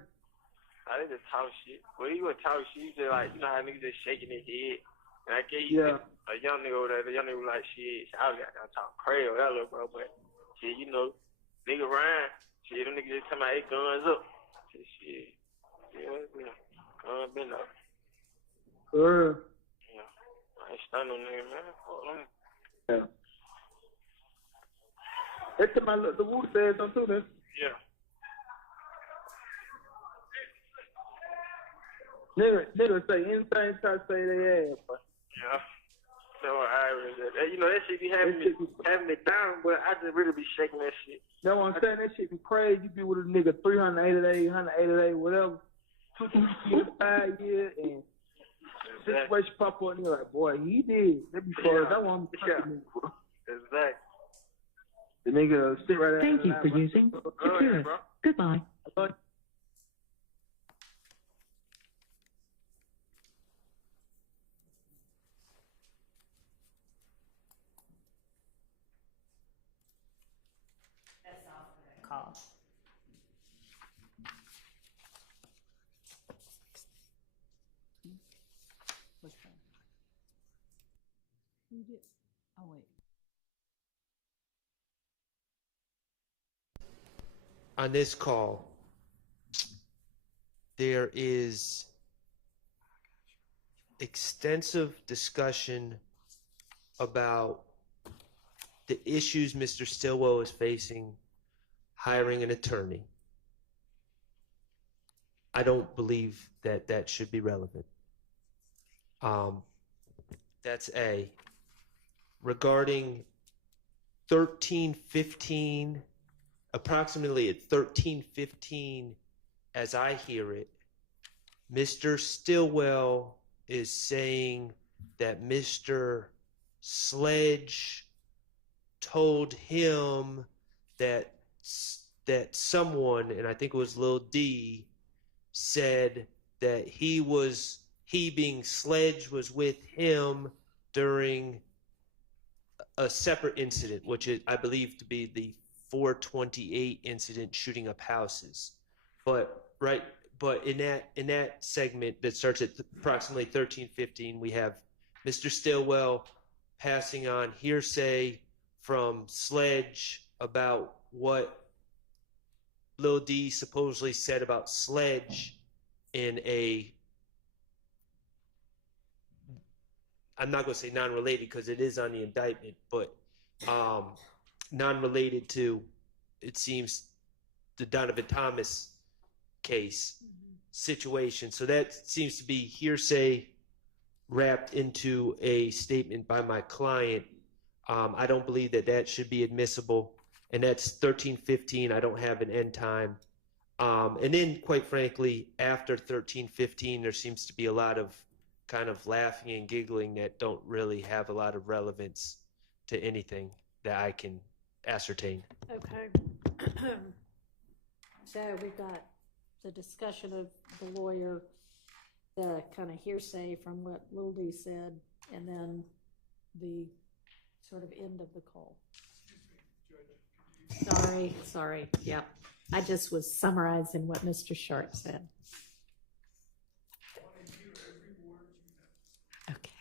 I didn't just talk shit. Well, he would talk shit. He just like, you know how niggas just shaking his head. And I gave you a young nigga over there. The young nigga was like, shit, I was got talking crazy over that little bro. But, shit, you know, nigga Ryan, shit, them niggas just talking about 8 guns up. Shit. Yeah, guns been up. Girl. Yeah. I ain't stunned on nigga, man. Fuck them. Yeah. That's my the Wu said something too, then. Yeah. Nigga say anything, try to say they ass, but. Yeah. So you know, that shit be having me down, but I just really be shaking that shit. You know what I'm saying? That shit be crazy. You be with a nigga 380 days, 180 days, whatever. 2 years, 5 years, and situation pop up and you're like, boy, he did. That be crazy. That one be crazy, bro. Exactly. The nigga sit right there. Thank you for using Securus. Goodbye. Call. Which one? You did. Oh wait. On this call, there is extensive discussion about the issues Mr. Stillwell is facing hiring an attorney. I don't believe that that should be relevant. That's A. Regarding 1315, approximately at 1315, as I hear it, Mr. Stillwell is saying that Mr. Sledge told him that someone, and I think it was Lil D, said that he being Sledge was with him during a separate incident, which I believe to be the 428 incident shooting up houses. But in that segment that starts at approximately 1315, we have Mr. Stillwell passing on hearsay from Sledge about what Lil D supposedly said about Sledge in a I'm not going to say non-related because it is on the indictment, but non-related to, it seems, the Donovan Thomas case situation. So that seems to be hearsay wrapped into a statement by my client. I don't believe that that should be admissible. And that's 1315. I don't have an end time. And then, quite frankly, after 1315, there seems to be a lot of kind of laughing and giggling that don't really have a lot of relevance to anything that I can ascertain. Okay. So we've got the discussion of the lawyer, the kind of hearsay from what Lil D said, and then the sort of end of the call. Sorry. Yep. I just was summarizing what Mr. Sharp said. Okay.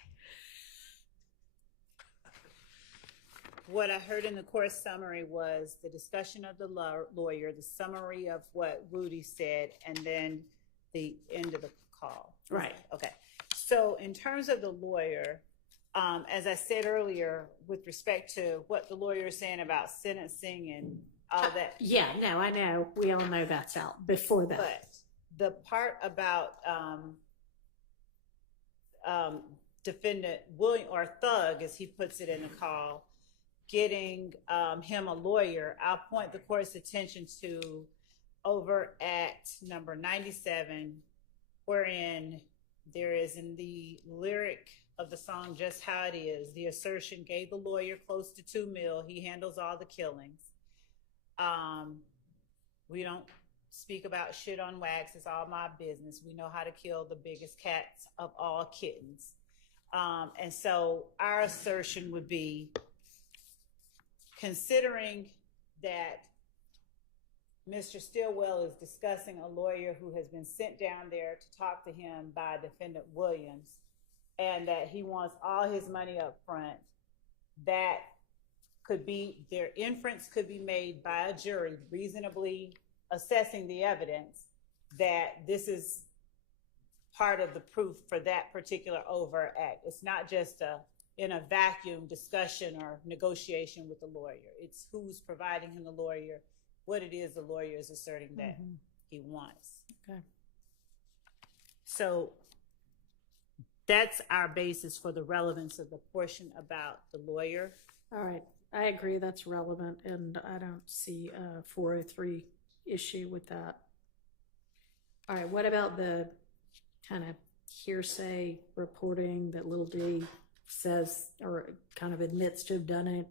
What I heard in the court summary was the discussion of the lawyer, the summary of what Rudy said, and then the end of the call. Right. Okay. So in terms of the lawyer, as I said earlier, with respect to what the lawyer is saying about sentencing and all that. Yeah, no, I know. We all know that's out before that. But the part about defendant William, or Thug, as he puts it in the call, getting him a lawyer, I'll point the court's attention to over Act number 97, wherein there is in the lyric of the song Just How It Is, the assertion gave the lawyer close to $2 million. He handles all the killings. We don't speak about shit on wax. It's all my business. We know how to kill the biggest cats of all kittens. And so our assertion would be, considering that Mr. Stillwell is discussing a lawyer who has been sent down there to talk to him by defendant Williams, and that he wants all his money up front, that could be, their inference could be made by a jury reasonably assessing the evidence that this is part of the proof for that particular overt act. It's not just in a vacuum discussion or negotiation with the lawyer. It's who's providing him the lawyer, what it is the lawyer is asserting that he wants. Okay. So that's our basis for the relevance of the portion about the lawyer. All right. I agree that's relevant, and I don't see a 403 issue with that. All right. What about the kind of hearsay reporting that Lil D says or kind of admits to have done it,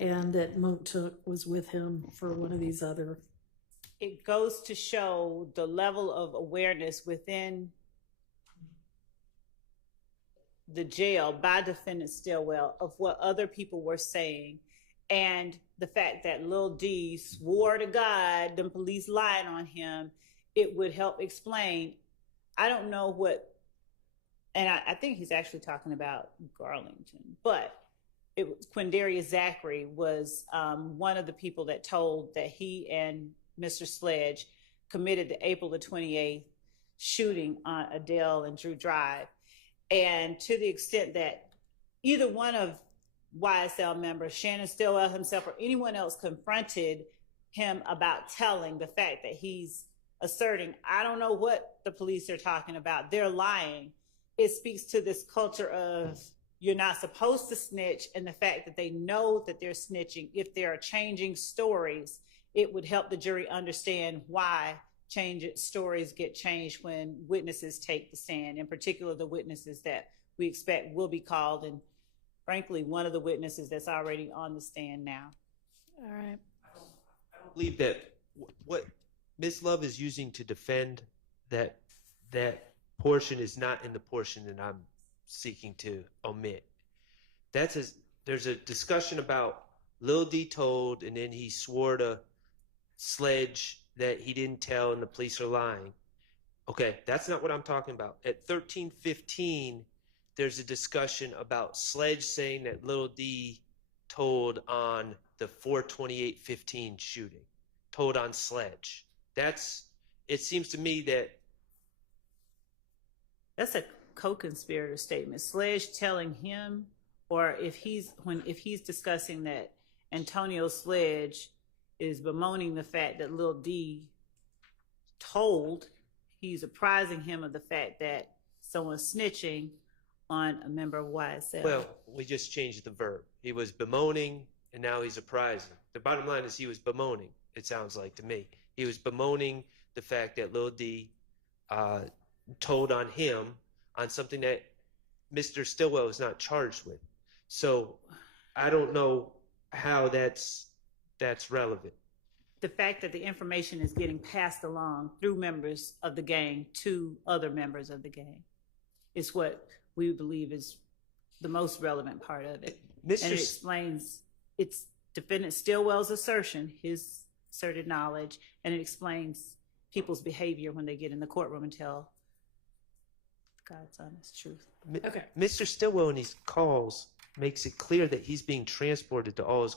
and that Montauk was with him for one of these other? It goes to show the level of awareness within the jail by defendant Stillwell of what other people were saying, and the fact that Lil D swore to God the police lied on him. It would help explain. I don't know what, and I think he's actually talking about Garlington, but it was Quindarius Zachary was one of the people that told that he and Mr. Sledge committed the April the 28th shooting on Adele and Drew Drive. And to the extent that either one of YSL members, Shannon Stillwell himself or anyone else, confronted him about telling, the fact that he's asserting, I don't know what the police are talking about, they're lying. It speaks to this culture of you're not supposed to snitch, and the fact that they know that they're snitching. If they are changing stories, it would help the jury understand why stories get changed when witnesses take the stand, in particular the witnesses that we expect will be called, and frankly, one of the witnesses that's already on the stand now. All right. I don't believe that what Ms. Love is using to defend that portion is not in the portion that I'm seeking to omit. There's a discussion about Lil D told, and then he swore to Sledge that he didn't tell and the police are lying. Okay, that's not what I'm talking about. At 1315, there's a discussion about Sledge saying that Lil D told on the 4/28/15 shooting, told on Sledge. It seems to me that that's a co-conspirator statement. Sledge telling him, or if he's discussing that Antonio Sledge is bemoaning the fact that Lil D told, he's apprising him of the fact that someone's snitching on a member of YSL. Well, we just changed the verb. He was bemoaning, and now he's apprising. The bottom line is he was bemoaning, it sounds like to me. He was bemoaning the fact that Lil D told on him on something that Mr. Stillwell is not charged with. So I don't know how that's relevant. The fact that the information is getting passed along through members of the gang to other members of the gang is what we believe is the most relevant part of it. And it explains, it's defendant Stillwell's assertion, his asserted knowledge, and it explains people's behavior when they get in the courtroom and tell God's honest truth. Okay. Mr. Stillwell in these calls makes it clear that he's being transported to all his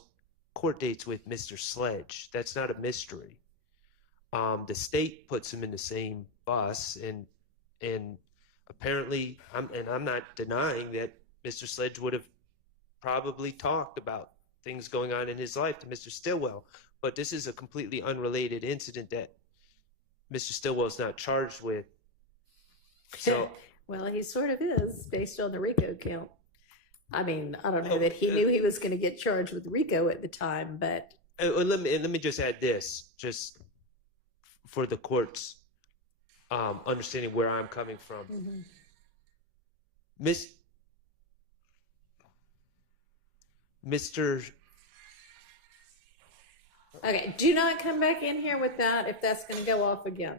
court dates with Mr. Sledge. That's not a mystery. The state puts him in the same bus, and apparently, I'm not denying that Mr. Sledge would have probably talked about things going on in his life to Mr. Stillwell, but this is a completely unrelated incident that Mr. Stillwell's not charged with. So, well, he sort of is based on the RICO count. I mean, I don't know that he knew he was going to get charged with RICO at the time, but let me just add this, just for the court's understanding where I'm coming from. Mr. Okay, do not come back in here with that if that's going to go off again.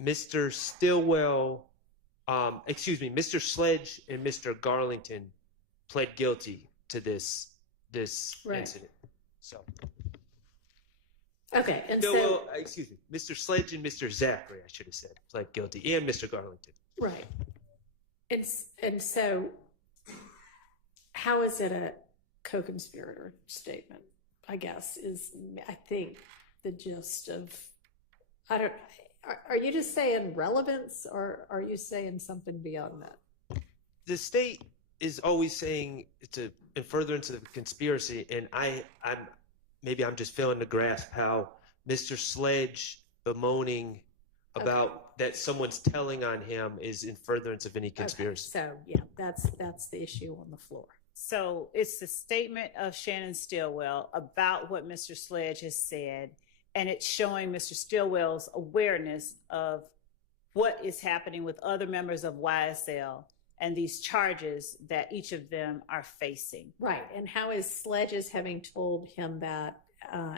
Mr. Stillwell, Mr. Sledge and Mr. Garlington pled guilty to this incident. So. Okay, and Mr. Sledge and Mr. Zachary, I should have said, pled guilty, and Mr. Garlington. Right. And so, how is it a co-conspirator statement? I guess I think the gist of, are you just saying relevance, or are you saying something beyond that? The state is always saying it's in furtherance of the conspiracy, and I'm just failing to grasp how Mr. Sledge bemoaning about that someone's telling on him is in furtherance of any conspiracy. Okay, so yeah, that's the issue on the floor. So it's the statement of Shannon Stillwell about what Mr. Sledge has said, and it's showing Mr. Stillwell's awareness of what is happening with other members of YSL and these charges that each of them are facing. Right, and how is Sledge's having told him that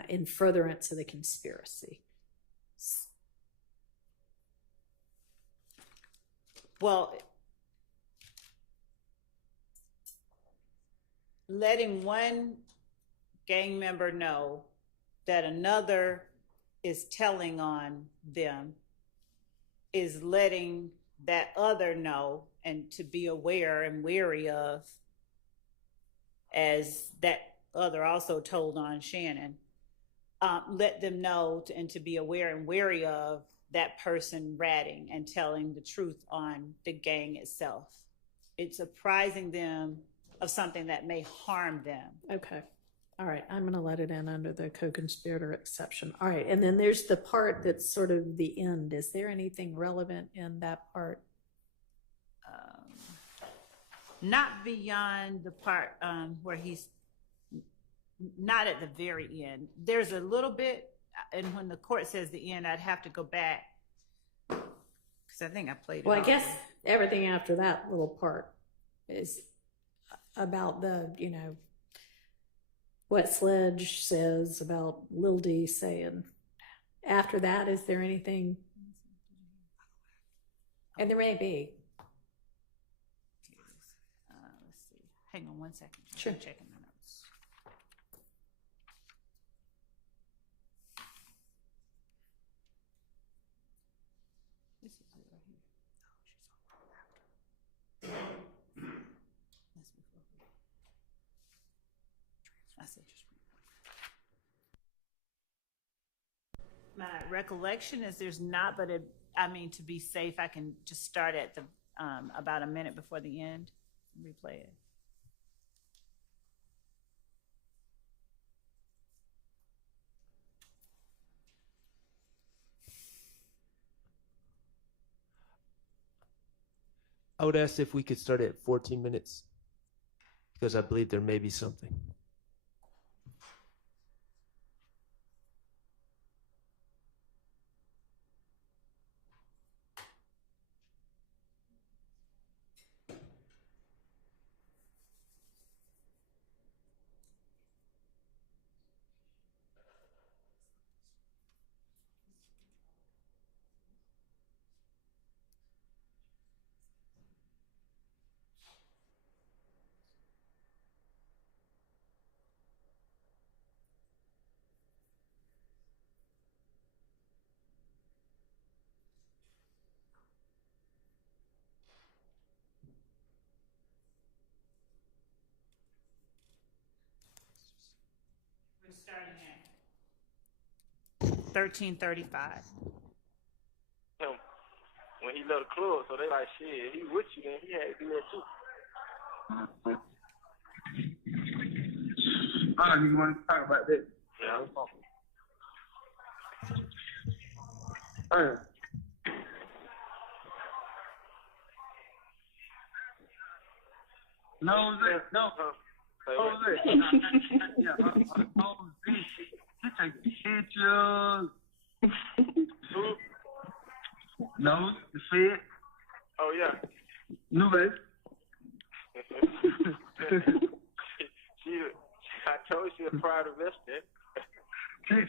in furtherance of the conspiracy? Well, letting one gang member know that another is telling on them is letting that other know and to be aware and wary of, as that other also told on Shannon, let them know and to be aware and wary of that person ratting and telling the truth on the gang itself. It's apprising them of something that may harm them. Okay. All right. I'm going to let it in under the co-conspirator exception. All right. And then there's the part that's sort of the end. Is there anything relevant in that part? Not beyond the part where he's not at the very end. There's a little bit, and when the court says the end, I'd have to go back because I think I played it. Well, I guess everything after that little part is about the, what Sledge says about Lil D saying. After that, is there anything? And there may be. Let's see. Hang on one second. Sure. I'm checking my notes. This is it right here. Oh, she's all after. That's before. I said just my recollection is there's not, but to be safe, I can just start at the about a minute before the end and replay it. I would ask if we could start at 14 minutes because I believe there may be something. We're starting at 13:35. Him, when he left the club, so they like, shit, he with you, then he had to do that too. You want to talk about that? Yeah. No, no. Jose. Yeah, Jose. He takes pictures. Who? No, the Fed. Oh, yeah. New baby. I told you a private investor.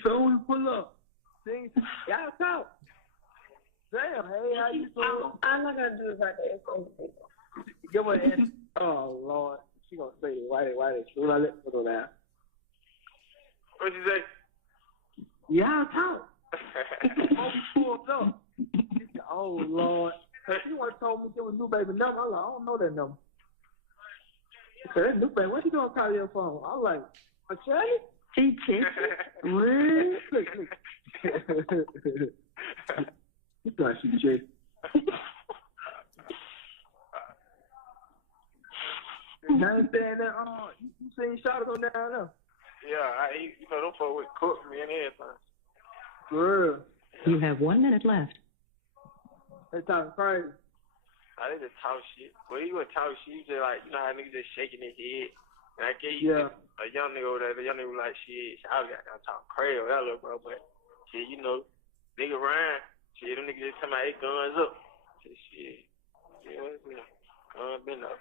So we pull up. See, y'all talk. Damn, hey, how you doing? I'm not gonna do it like that. Get what? Oh Lord, she gonna say it. Why they? Should I let her go down? What'd you say? Y'all talk. Oh, we pulled up. Oh Lord, she once told me it was new baby number. I'm like, I don't know that number. She said, that new baby. What you gonna call your phone? I'm like, Charlie? He checked it. Look. You thought she checked. You understand that? You seen Shot go down there? Yeah, them folks would cook me and everything. For real. You have 1 minute left. They talking crazy. They just talk shit. Well, he would talk shit. He just like, you know how niggas just shaking his head. And I gave you a young nigga over there. The young nigga was like, shit, I was got talking crazy with that little bro. But shit, you know, nigga Ryan, shit, them niggas just talking about they guns up. Shit. Yeah, what's up? Guns been up.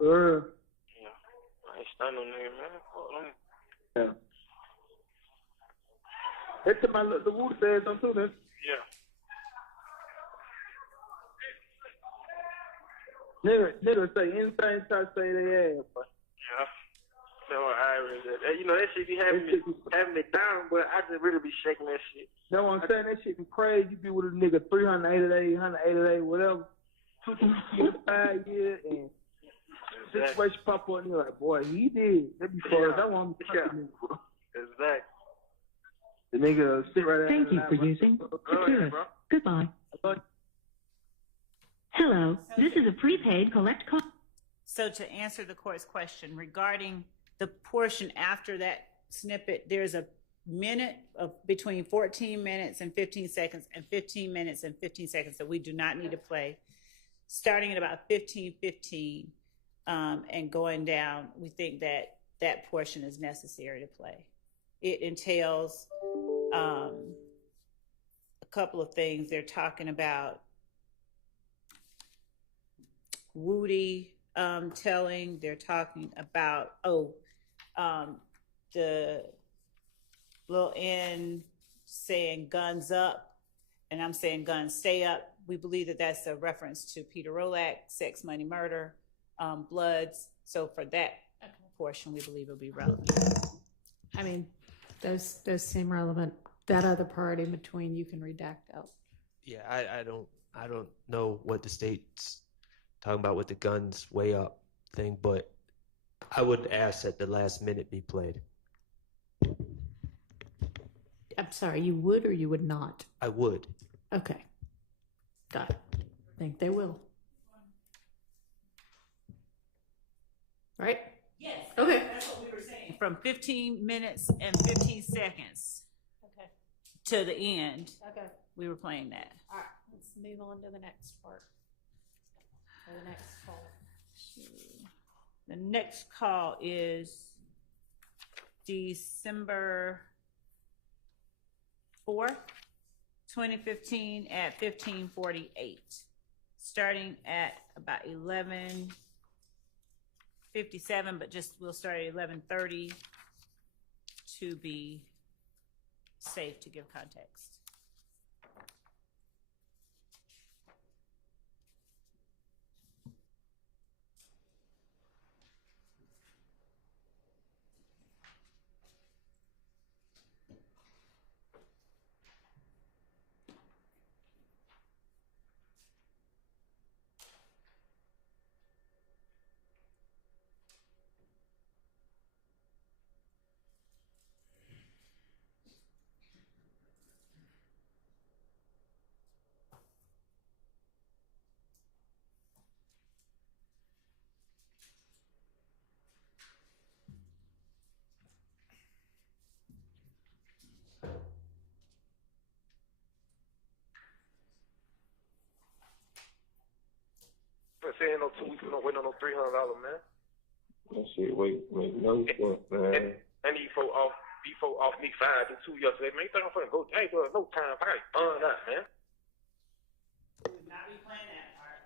For real. Yeah. I ain't stunning no nigga, man. Fuck them. Yeah. That's my the Wu says something too, then. Yeah. Nigga say anything, try to say they ass, but. Yeah. So you know, that shit be having me down, but I just really be shaking that shit. That's what I'm saying. That shit be crazy. You be with a nigga 380 days, 180 days, whatever. 2 years, 5 years, and situation pop up and you're like, boy, he did. That be fun. That's what I'm talking about. Exactly. The nigga sit right there. Thank you for using Securus. Goodbye. Hello, this is a prepaid collect call. So to answer the court's question regarding the portion after that snippet, there's a minute of between 14 minutes and 15 seconds and 15 minutes and 15 seconds that we do not need to play. Starting at about 15:15 and going down, we think that that portion is necessary to play. It entails a couple of things. They're talking about Woody telling. They're talking about the little N saying guns up, and I'm saying guns stay up. We believe that that's a reference to Peter Rolak, sex, money, murder, Bloods. So for that portion, we believe it'll be relevant. I mean, those seem relevant. That other part in between, you can redact out. Yeah, I don't know what the state's talking about with the guns way up thing, but I would ask that the last minute be played. I'm sorry, you would or you would not? I would. Okay. Got it. I think they will. Right? Yes. Okay. That's what we were saying. From 15 minutes and 15 seconds Okay. to the end, Okay. we were playing that. All right. Let's move on to the next part. Or the next call. The next call is December 4th, 2015 at 15:48, starting at about 11:57, but we'll start at 11:30 to be safe to give context. Been saying no 2 weeks, we don't wait on no $300, man. That shit, wait, no fuck, man. And these folk off me 5 to 2 yesterday, man. You think I'm finna go? Hey, bro, no time. I ain't fun that, man. We would not be playing that part.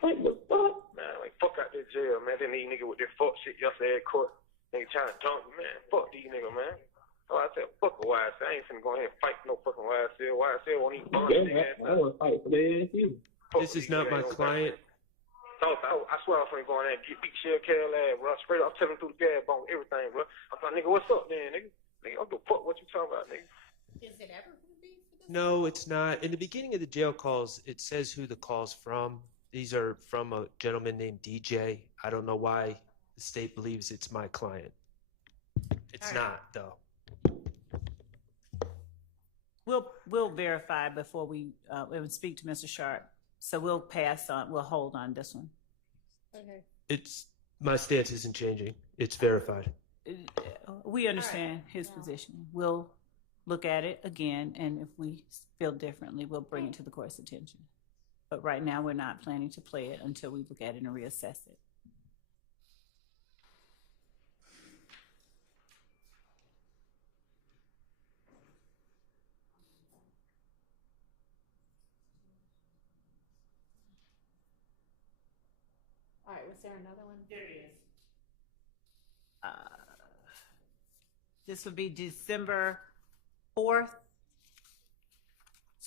What the fuck? Man, like, fuck out that jail, man. Then these niggas with their fuck shit yesterday at court. Nigga trying to dunk me, man. Fuck these niggas, man. So I said, fuck a YSL. I ain't finna go ahead and fight no fucking YSL. YSL won't even bond their ass. I want to fight for their ass, too. This is not my client. I swear I'm finna go in there and get beat Shell Carol ass, bro. Straight up, tell him through the gas bone, everything, bro. I'm like, nigga, what's up, then, nigga? Nigga, I don't give a fuck what you talking about, nigga. Is it ever going to be for this? No, it's not. In the beginning of the jail calls, it says who the call's from. These are from a gentleman named DJ. I don't know why the state believes it's my client. It's not, though. We'll verify before we would speak to Mr. Sharp. So we'll pass on. We'll hold on this one. Okay. My stance isn't changing. It's verified. We understand his position. We'll look at it again, and if we feel differently, we'll bring it to the court's attention. But right now, we're not planning to play it until we look at it and reassess it. All right, was there another one? There is. This would be December 4th,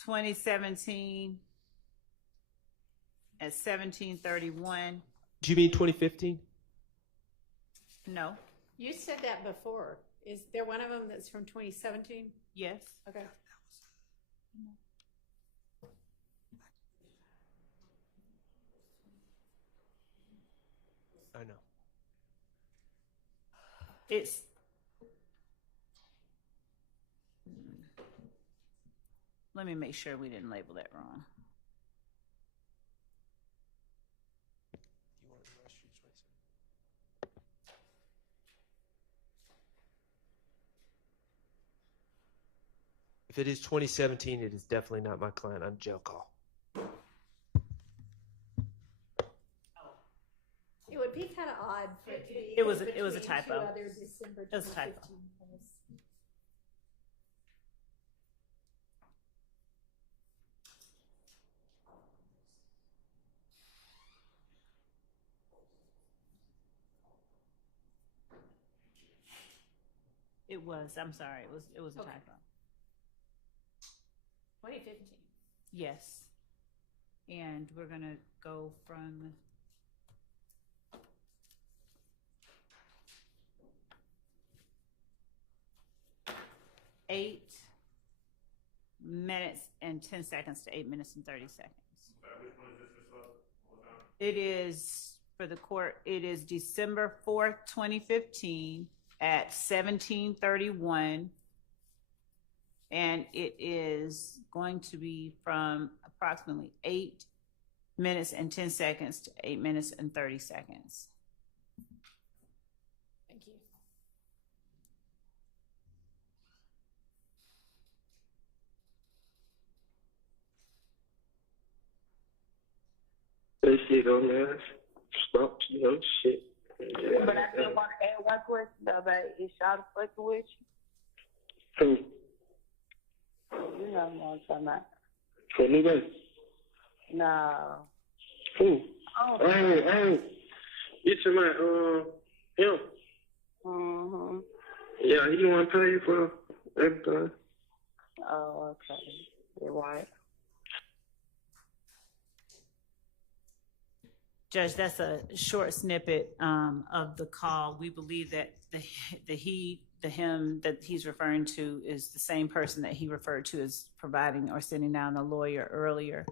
2017 at 17:31. Do you mean 2015? No. You said that before. Is there one of them that's from 2017? Yes. Okay. I know. It's let me make sure we didn't label that wrong. If it is 2017, it is definitely not my client on jail call. It would be kind of odd for it to be. It was a between typo. two other December It was a typo. 2015 polls. It was. I'm sorry. It was a Okay. typo. 2015. Yes. And we're gonna go from eight minutes and 10 seconds to 8 minutes and 30 seconds. It is for the court. It is December 4th, 2015 at 17:31 And it is going to be from approximately 8 minutes and 10 seconds to 8 minutes and 30 seconds. Thank you. That shit on there. Stop, shit. Yeah. But I still want to add one question though, about is y'all fucking with Who? you? You know what I'm talking about. For me, guys? No. Who? Oh. Hey. You to my, him. Mm-hmm. Yeah, he want to pay for everything. Oh, okay. You're right. Judge, that's a short snippet of the call. We believe that the him that he's referring to is the same person that he referred to as providing or sending down the lawyer earlier.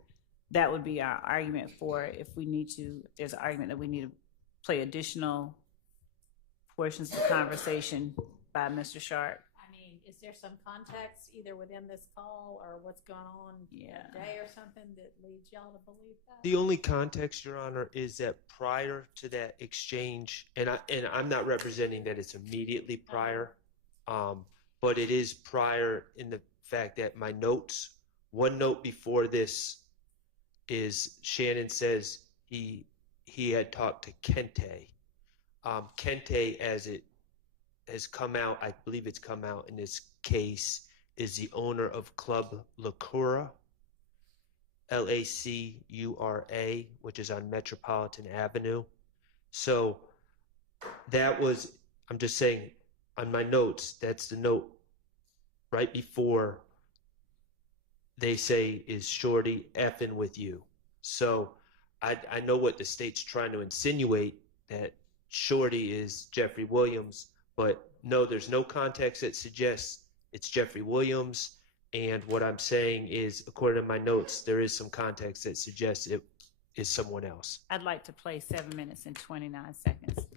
That would be our argument for it. If we need to, there's an argument that we need to play additional portions of the conversation by Mr. Sharp. I mean, is there some context either within this call or what's going on today or something that leads y'all to believe that? The only context, Your Honor, is that prior to that exchange, and I'm not representing that it's immediately prior, but it is prior in the fact that my notes, one note before this is Shannon says he had talked to Kente. Kente, as it has come out, I believe it's come out in this case, is the owner of Club Lacura, Lacura, which is on Metropolitan Avenue. So that was, I'm just saying, on my notes, that's the note right before they say, is Shorty effing with you? So I know what the state's trying to insinuate, that Shorty is Jeffery Williams, but no, there's no context that suggests it's Jeffery Williams. And what I'm saying is, according to my notes, there is some context that suggests it is someone else. I'd like to play 7 minutes and 29 seconds.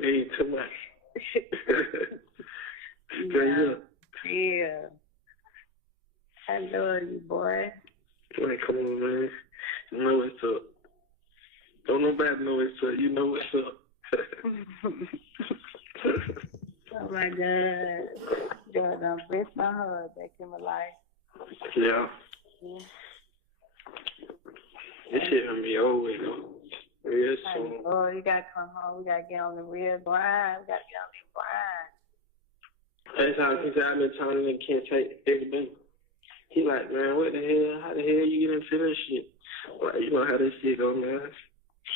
Hey, too much. Yeah. I love you, boy. Man, come on, man. You know what's up. Don't nobody know what's up. You know what's up. Oh my God. God, bless my heart back in my life. Yeah. Yeah. This shit gonna be over, real soon. Oh, you gotta come home. We gotta get on the real grind. We gotta get on the grind. That's how I've been telling him can't take everything. He like, man, what the hell? How the hell you get into that shit? Like, you know how this shit go, man.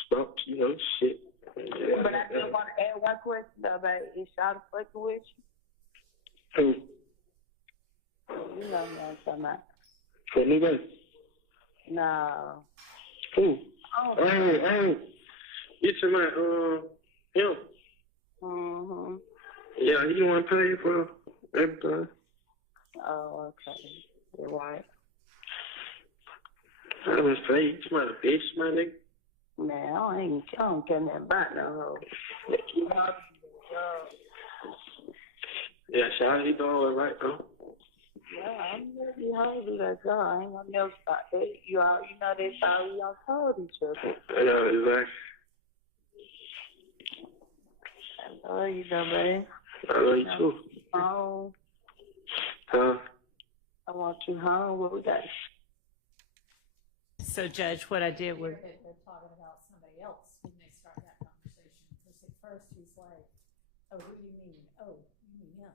Stop, shit. Yeah, but I still want to add one question though, about is y'all fucking with you? Who? You know what I'm talking about. For me, guys? No. Who? Oh. Hey. You to my, him. Mm-hmm. Yeah, he want to pay for everything. Oh, okay. You're right. I was saying, you my bitch, my nigga. Man, I don't care nothing about no hoe. Yeah, Shawty, he doing all right, though. Yeah, I'm ready to do that girl. I ain't gonna never stop that. You know that's how we all told each other. I know, exactly. I love you, though, baby. I love you, too. Home. Huh? I want you home. What we got? So, Judge, what I did was... They're talking about somebody else when they start that conversation. Because at first he's like, oh, who do you mean? Oh, you mean him.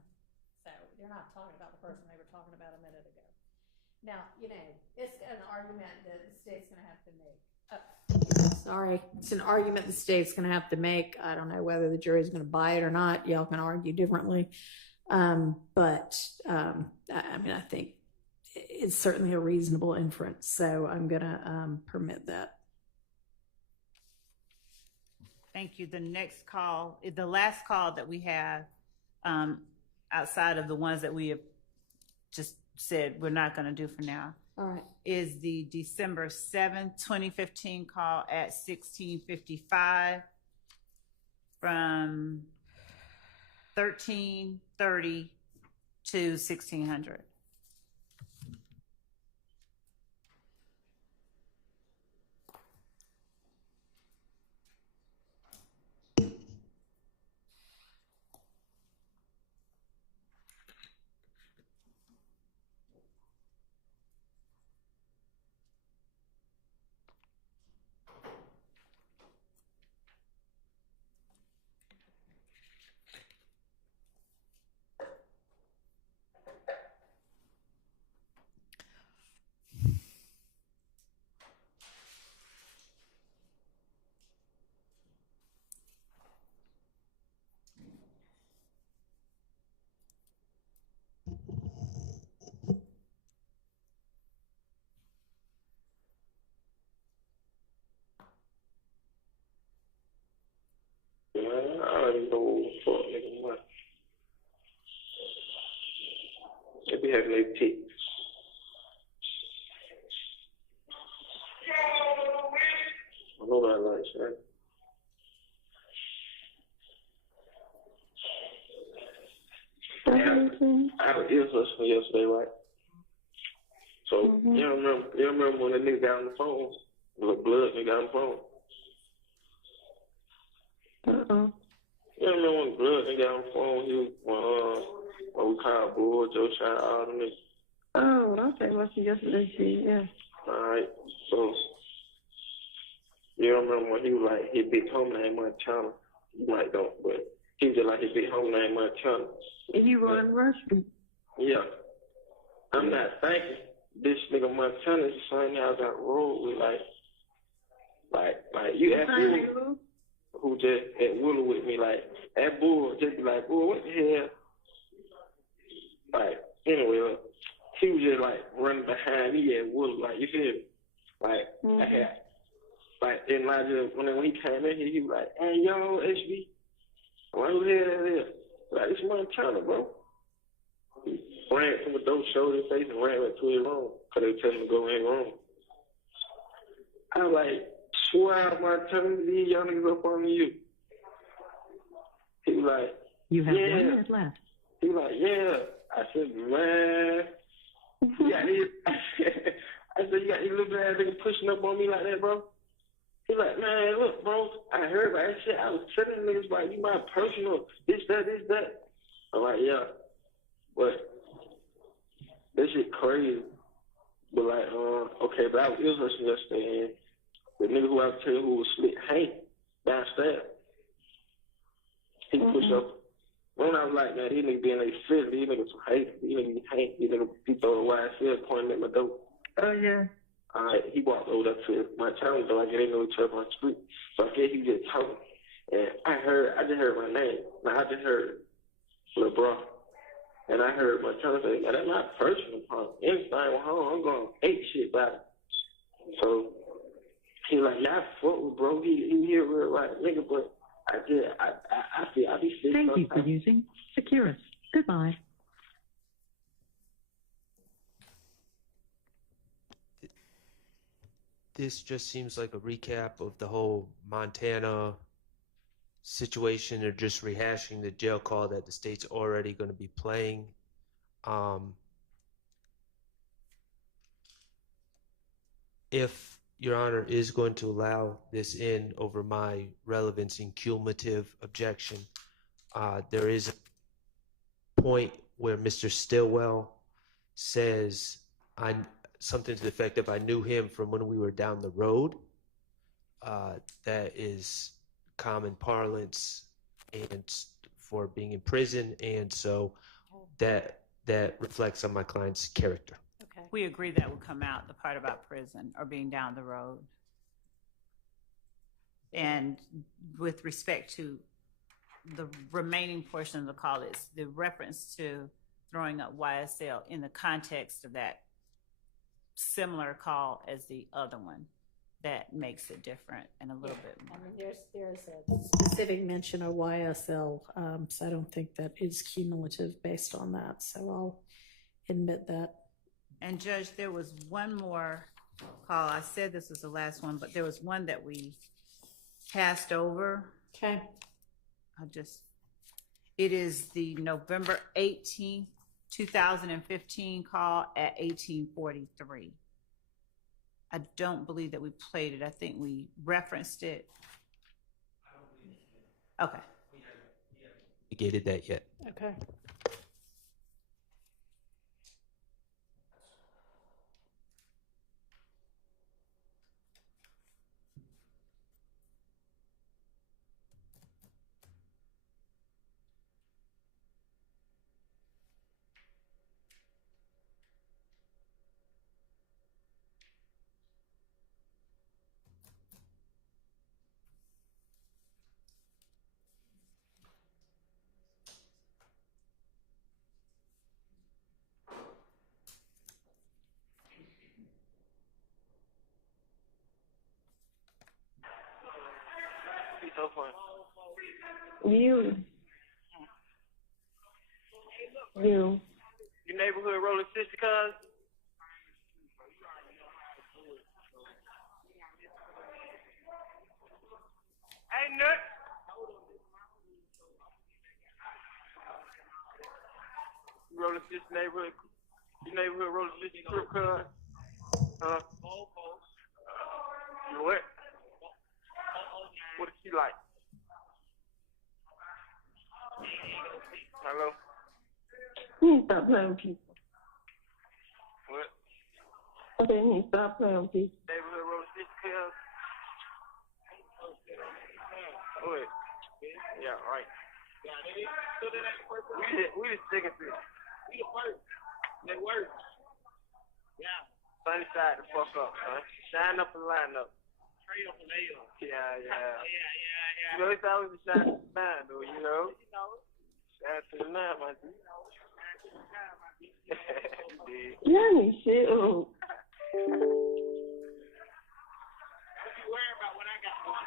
So they're not talking about the person they were talking about a minute ago. Now, it's an argument that the state's going to have to make. It's an argument the state's going to have to make. I don't know whether the jury's going to buy it or not. Y'all can argue differently. But I think it's certainly a reasonable inference. So I'm going to permit that. Thank you. The next call, the last call that we have, outside of the ones that we have just said we're not going to do for now, All right. is the December 7th, 2015 call at 16:55 from 13:30 to 1600. Man, I don't even know what the fuck nigga want. They be having their ticks. I know that like shit. I had an ear hustle yesterday, right? So you remember when the nigga got on the phone? The blood nigga got on the phone. You remember when blood nigga got on the phone? He when we called Bull, Joe Child, all them niggas. Oh, okay. What's yesterday? Yeah. Alright, so you remember when he was like his big homie named Montana? You might don't, but he was just like his big homie named Montana. And you run Rushby? Yeah. I'm not thinking this nigga Montana is the same guy I got rolled with, like you ask me who just at Willow with me, like that Bull just be like, Bull, what the hell? Like, anyway, look, he was just like running behind me at Willow, like, you feel me? Like, I had, like, and like just, when he came in here, he was like, hey, yo, HB, what the hell that is? Like, it's Montana, bro. He ran from the door, showed his face, and ran back to his room, because they were telling him to go in his room. I was like, swear Montana, these young niggas up on you. He was like, You have yeah. 1 minute left. He was like, yeah. I said, man. I said, you got these little ass niggas pushing up on me like that, bro? He like, man, look, bro, I heard about that shit. I was telling niggas, like, you my personal, this, that. I'm like, yeah. But this shit crazy. But like, okay, but I was listening yesterday, and the nigga who I was telling who was slick Hank downstairs, he pushed up. When I was like, man, these niggas being a fit, these niggas some hate, these niggas hate, these niggas be throwing YSL pointing at my door. Oh, yeah. Alright, he walked over there to my town door, like, they know each other on the street. So I guess he was just talking. And I just heard my name. Now, I just heard LeBron. And I heard my town say, man, that's not personal, punk. Anything went home, I'm going to hate shit about it. So he like, yeah, I fuck with bro. He here real right nigga, but I be sick. Thank you for using Securus. Goodbye. This just seems like a recap of the whole Montana situation. They're just rehashing the jail call that the state's already going to be playing. If Your Honor is going to allow this in over my relevance and cumulative objection, there is a point where Mr. Stillwell says something to the effect of, I knew him from when we were down the road. That is common parlance and for being in prison, and so that reflects on my client's character. Okay. We agree that will come out, the part about prison or being down the road. And with respect to the remaining portion of the call, is the reference to throwing up YSL in the context of that similar call as the other one. That makes it different and a little bit more. I mean, there's a specific mention of YSL, so I don't think that is cumulative based on that. So I'll admit that. And Judge, there was one more call. I said this was the last one, but there was one that we passed over. Okay. It is the November 18th, 2015 call at 1843. I don't believe that we played it. I think we referenced it. Okay. We gated that yet. Okay. He's so funny. You. Your neighborhood rolling 60 cars? Ain't nothing. You rolling 60 neighborhood? Your neighborhood rolling 60 crib cars? You what? What is she like? Hello? You need to stop playing with people. What? I said you need to stop playing with people. Neighborhood road 6 cars? What? Yeah, right. We just sticking to it. We the first. They work. Yeah. Sunny side the fuck up, son. Shine up and line up. Yeah. You know, it's always a shine to the nine, though, you know? Shine to the nine, my dude. You did. Yeah, me shit. Oh. Don't you worry about what I got going on.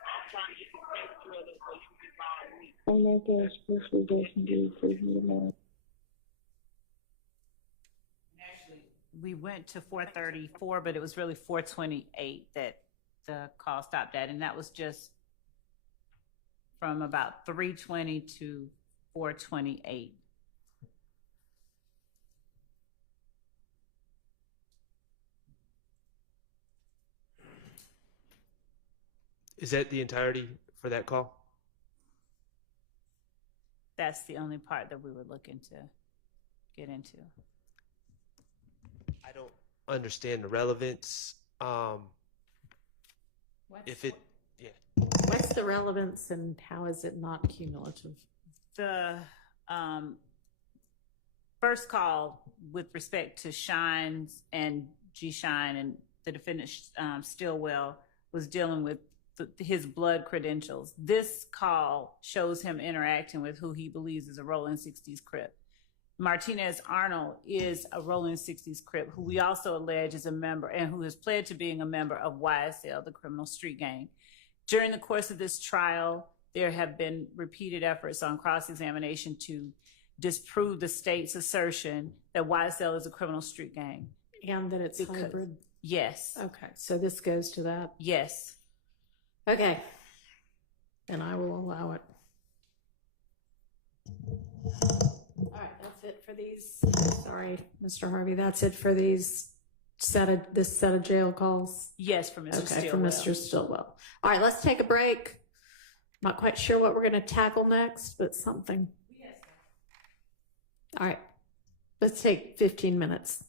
I'm trying to get this paper trail up so you can get by on me. Oh my gosh, this was just good for you. We went to 434, but it was really 428 that the call stopped at, and that was just from about 320 to 428. Is that the entirety for that call? That's the only part that we were looking to get into. I don't understand the relevance. What's the relevance and how is it not cumulative? The first call with respect to Shines and G Shine and the defendant Stillwell was dealing with his blood credentials. This call shows him interacting with who he believes is a Rolling 60s Crip. Martinez Arnold is a Rolling 60s Crip who we also allege is a member and who has pled to being a member of YSL, the criminal street gang. During the course of this trial, there have been repeated efforts on cross-examination to disprove the state's assertion that YSL is a criminal street gang. And that it's hybrid? Yes. Okay, so this goes to that? Yes. Okay, and I will allow it. All right, that's it for these. Sorry, Mr. Harvey, that's it for this set of jail calls? Yes, for Mr. Stillwell. Okay, for Mr. Stillwell. All right, let's take a break. Not quite sure what we're going to tackle next, but something. Yes. All right, let's take 15 minutes.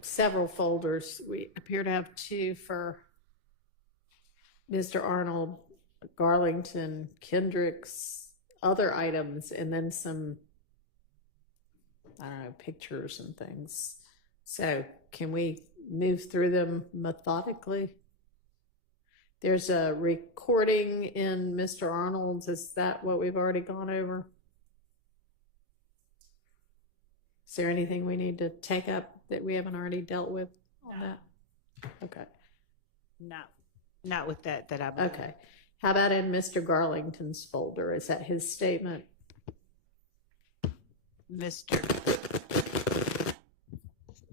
several folders. We appear to have two for Mr. Arnold, Garlington, Kendrick's, other items, and then some, I don't know, pictures and things. So can we move through them methodically? There's a recording in Mr. Arnold's. Is that what we've already gone over? Is there anything we need to take up that we haven't already dealt with on that? Okay. Not with that I believe. Okay. How about in Mr. Garlington's folder? Is that his statement?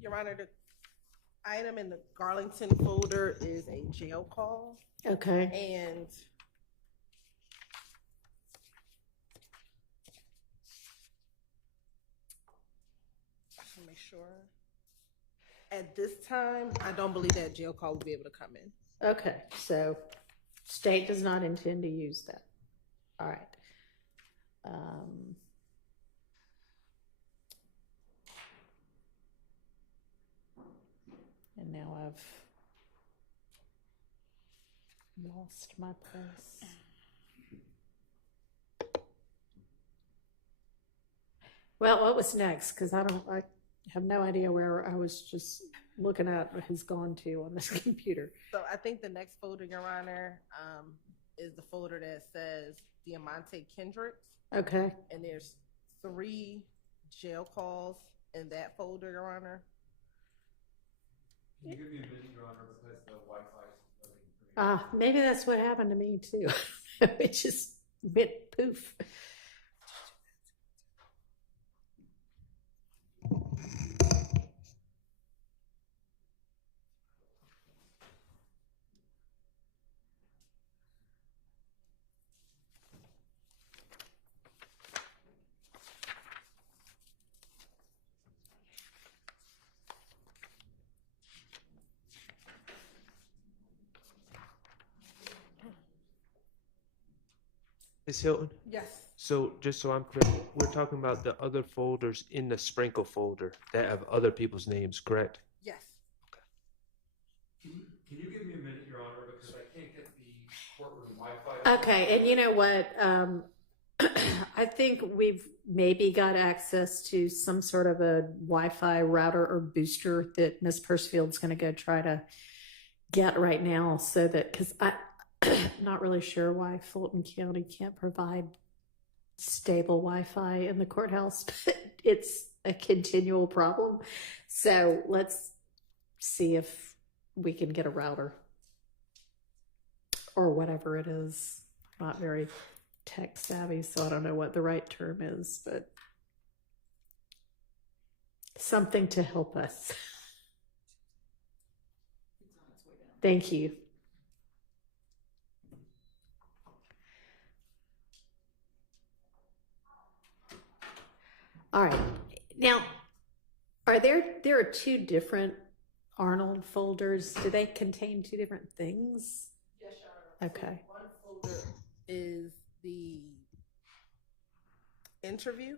Your Honor, the item in the Garlington folder is a jail call. Okay. And I should make sure. At this time, I don't believe that jail call will be able to come in. Okay, so state does not intend to use that. All right. And now I've lost my place. Well, what was next? Because I have no idea where I was just looking at has gone to on this computer. So I think the next folder, Your Honor, is the folder that says Diamante Kendricks. Okay. And there's 3 jail calls in that folder, Your Honor. Can you give me a minute, Your Honor, because the Wi-Fi is loading. Maybe that's what happened to me too. It just went poof. Ms. Hilton? Yes. So just so I'm clear, we're talking about the other folders in the sprinkle folder that have other people's names, correct? Yes. Can you give me a minute, Your Honor, because I can't get the courtroom Wi-Fi. Okay, and you know what? I think we've maybe got access to some sort of a Wi-Fi router or booster that Ms. Persfield's going to go try to get right now, so that, because I'm not really sure why Fulton County can't provide stable Wi-Fi in the courthouse, but it's a continual problem. So let's see if we can get a router or whatever it is. I'm not very tech savvy, so I don't know what the right term is, but something to help us. Thank you. All right. Now, there are 2 different Arnold folders. Do they contain 2 different things? Yes, Your Honor. Okay. One folder is the interview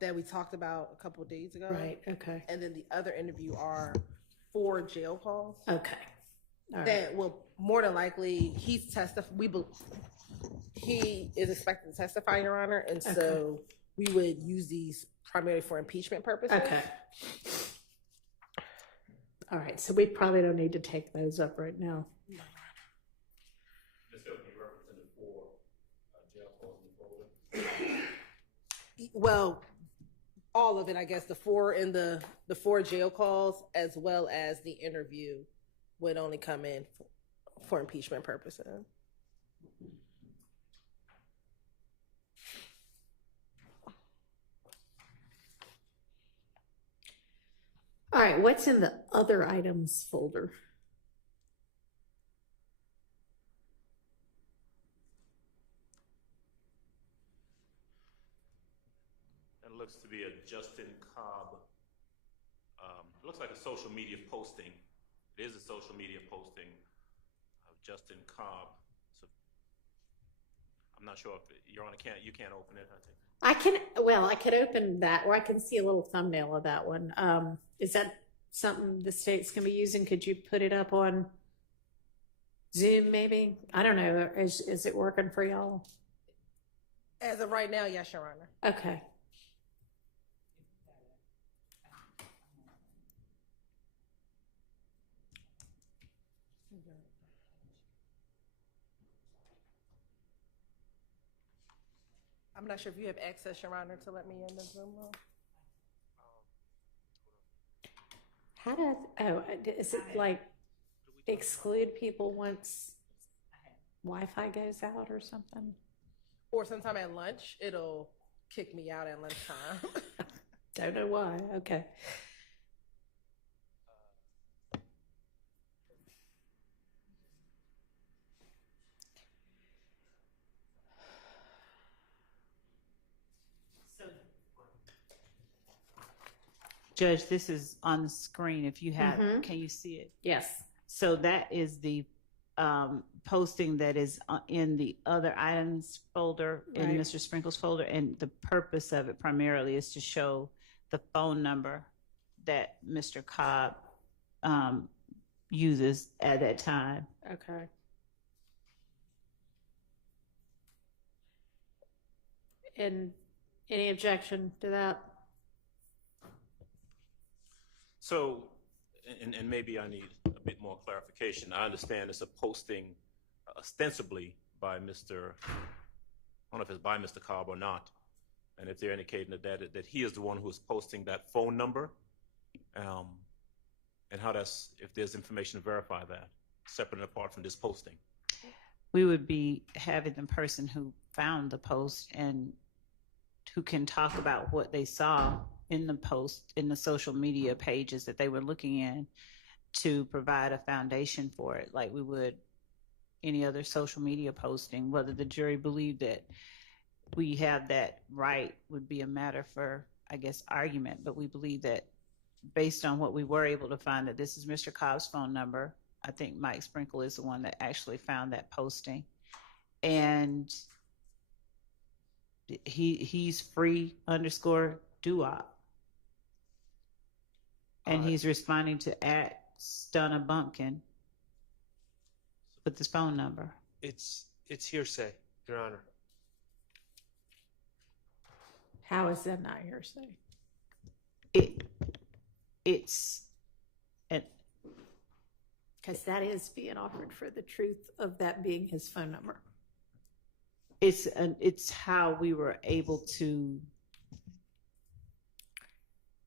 that we talked about a couple of days ago. Right, okay. And then the other interview are 4 jail calls. Okay. All right. That will more than likely, he is expected to testify, Your Honor, and so we would use these primarily for impeachment purposes. Okay. All right, so we probably don't need to take those up right now. Ms. Hilton, you represented 4 jail calls in the folder. Well, all of it, I guess, the 4 in the 4 jail calls as well as the interview would only come in for impeachment purposes. All right, what's in the other items folder? That looks to be a Justin Cobb. It looks like a social media posting. It is a social media posting of Justin Cobb. So I'm not sure if Your Honor you can't open it, I think. I could open that, or I can see a little thumbnail of that one. Is that something the state's gonna be using? Could you put it up on Zoom maybe? I don't know. Is it working for y'all? As of right now, yes, Your Honor. Okay. I'm not sure if you have access, Your Honor, to let me in the Zoom room. How is it like exclude people once Wi-Fi goes out or something? Or sometime at lunch, it'll kick me out at lunchtime. Don't know why. Okay. Judge, this is on the screen. If you have, Mhm. can you see it? Yes. So that is the posting that is in the other items folder in Right. Mr. Sprinkle's folder, and the purpose of it primarily is to show the phone number that Mr. Cobb uses at that time. Okay. And any objection to that? So, and maybe I need a bit more clarification. I understand it's a posting ostensibly by Mr. I don't know if it's by Mr. Cobb or not, and if they're indicating that he is the one who is posting that phone number, and how that's, if there's information to verify that, separate and apart from this posting. We would be having the person who found the post and who can talk about what they saw in the post, in the social media pages that they were looking in, to provide a foundation for it, like we would any other social media posting. Whether the jury believed that we have that right would be a matter for, I guess, argument, but we believe that based on what we were able to find, that this is Mr. Cobb's phone number. I think Mike Sprinkle is the one that actually found that posting, and he's free _ doo-wop. And he's responding to @Stunna Bumpkin with his phone number. It's hearsay, Your Honor. How is that not hearsay? It's because that is being offered for the truth of that being his phone number. It's how we were able to.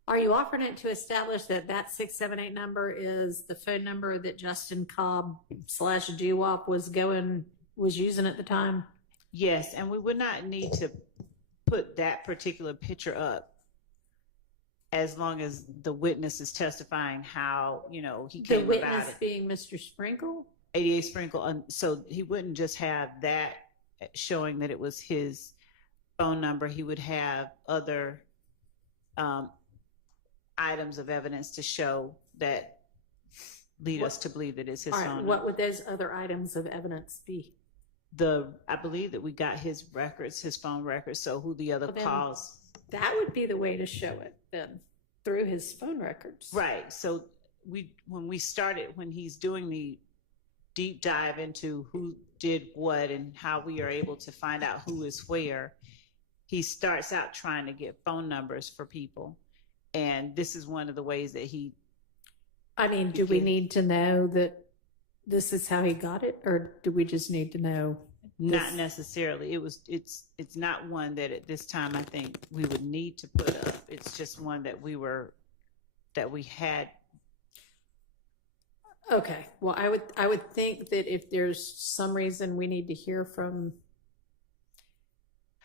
Are you offering it to establish that 678 number is the phone number that Justin Cobb / doo-wop was using at the time? Yes, and we would not need to put that particular picture up as long as the witness is testifying how, he came The about witness it. being Mr. Sprinkle? 88 Sprinkle. So he wouldn't just have that showing that it was his phone number. He would have other items of evidence to show that lead us to believe that it's his All phone right, number. what would those other items of evidence be? I believe that we got his records, his phone records, so who the other Well, then calls. That would be the way to show it then, through his phone records. Right. So when he's doing the deep dive into who did what and how we are able to find out who is where, he starts out trying to get phone numbers for people. And this is one of the ways that do we need to know that this is how he got it, or do we just need to know? Not necessarily. It's not one that at this time I think we would need to put up. It's just one that we had. Okay. Well, I would think that if there's some reason we need to hear from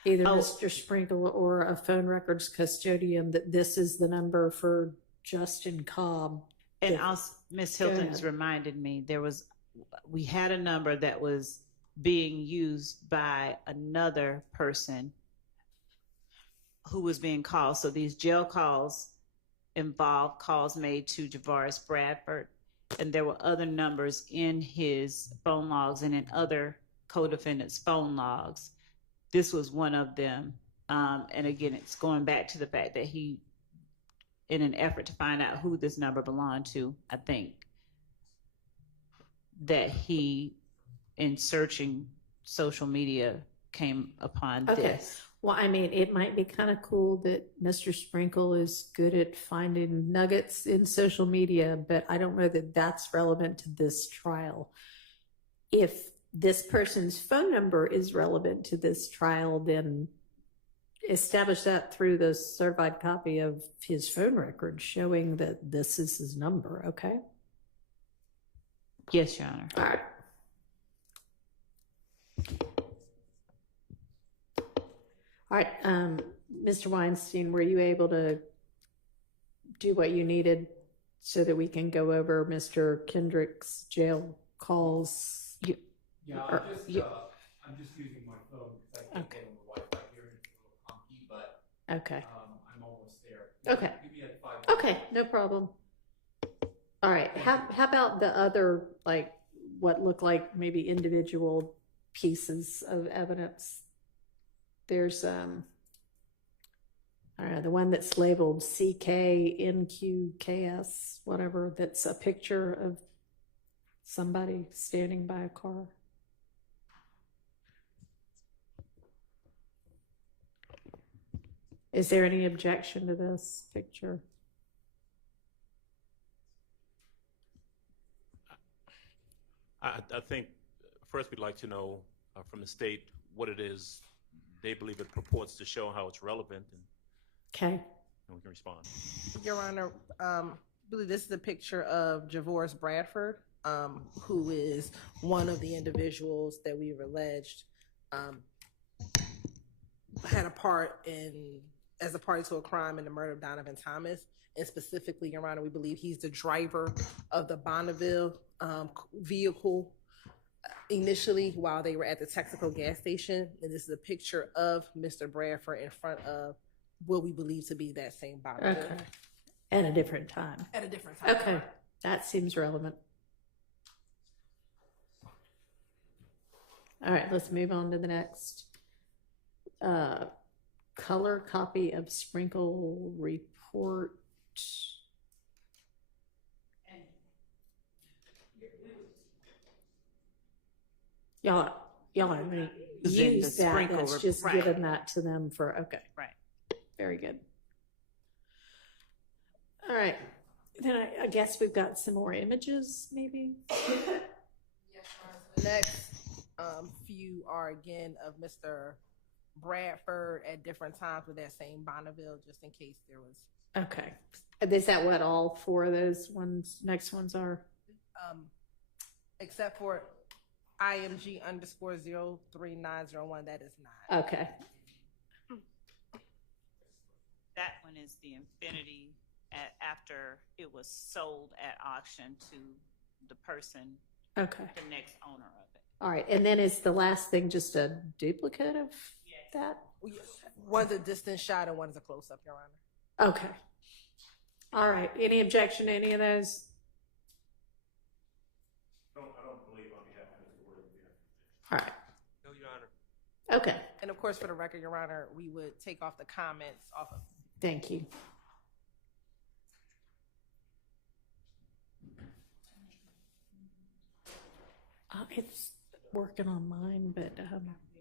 either Mr. Sprinkle or a phone records custodian that this is the number for Justin Cobb. And also, Ms. Hilton has reminded me, we had a number that was being used by another person who was being called. So these jail calls involved calls made to Javaris Bradford, and there were other numbers in his phone logs and in other co-defendants' phone logs. This was one of them And again, it's going back to the fact that he, in an effort to find out who this number belonged to, I think that he, in searching social media, came upon this. Well, I mean, it might be kind of cool that Mr. Sprinkle is good at finding nuggets in social media, but I don't know that that's relevant to this trial. If this person's phone number is relevant to this trial, then establish that through the certified copy of his phone record showing that this is his number, okay? Yes, Your Honor. All right. All right, Mr. Weinstein, were you able to do what you needed so that we can go over Mr. Kendrick's jail calls? Yeah, I'm just using my phone because I can't get on the Wi-Fi here and it's a little clunky, but okay. I'm almost there. Okay. Give me like 5 minutes. Okay, no problem. All right, how about the other, like, what look like maybe individual pieces of evidence? There's I don't know, the one that's labeled CKNQKS, whatever, that's a picture of somebody standing by a car. Is there any objection to this picture? I think first we'd like to know from the state what it is they believe it purports to show, how it's relevant, and okay, we can respond. Your Honor, I believe this is a picture of Jeffery Bradford, who is one of the individuals that we've alleged had a part in, as a party to a crime in the murder of Donovan Thomas. And specifically, Your Honor, we believe he's the driver of the Bonneville vehicle initially while they were at the Texaco gas station. And this is a picture of Mr. Bradford in front of what we believe to be that same Bonneville. Okay. At a different time. At a different time. Okay, that seems relevant. All right, let's move on to the next. Color copy of Sprinkle report. Y'all are going to use that. Let's just given that to them for, okay. Right. Very good. All right. Then I guess we've got some more images, maybe? The next few are again of Mr. Bradford at different times with that same Bonneville, just in case there was. Okay. Is that what all four of those ones, next ones are? Except for IMG_03901, that is not. Okay. That one is the Infinity after it was sold at auction to the person, okay, the next owner of it. All right. And then is the last thing just a duplicate of that? One's a distant shot and one's a close up, Your Honor. Okay. All right. Any objection to any of those? I don't believe on behalf of Mr. Williams. All right. No, Your Honor. Okay. And of course, for the record, Your Honor, we would take off the comments off of. Thank you. It's working on mine, but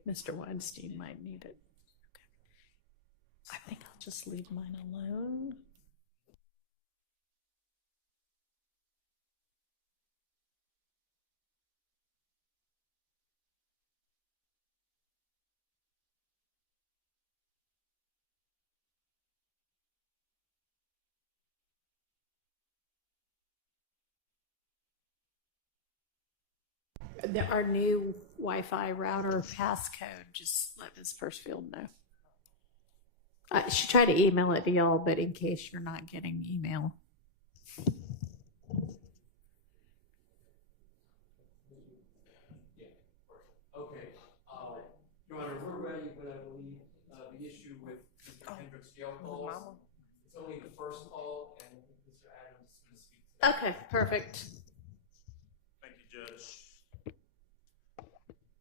Mr. Weinstein might need it. Okay. I think I'll just leave mine alone. Our new Wi-Fi router passcode, just let Ms. Persfield know. I should try to email it to y'all, but in case you're not getting email. Okay. Your Honor, we're ready, but I believe the issue with Mr. Kendrick's jail calls, it's only the first call, and Mr. Adams is going to speak to that. Okay, perfect. Thank you, Judge.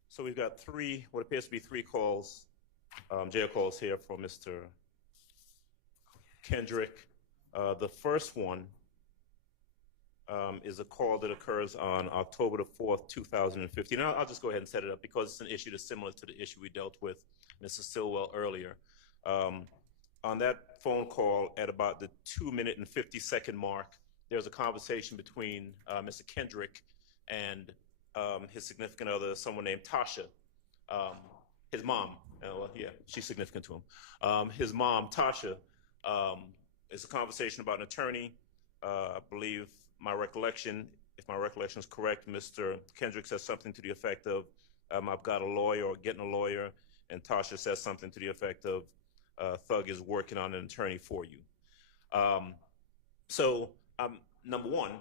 So we've got what appears to be three calls jail calls here for Mr. Kendrick. The first one is a call that occurs on October the 4th, 2015. I'll just go ahead and set it up because it's an issue that's similar to the issue we dealt with Mrs. Stilwell earlier. On that phone call at about the 2-minute and 50-second mark, there's a conversation between Mr. Kendrick and his significant other, someone named Tasha. His mom, well, yeah, she's significant to him. His mom, Tasha, it's a conversation about an attorney. I believe my recollection, if my recollection is correct, Mr. Kendrick says something to the effect of, I've got a lawyer or getting a lawyer, and Tasha says something to the effect of, Thug is working on an attorney for you. Number one,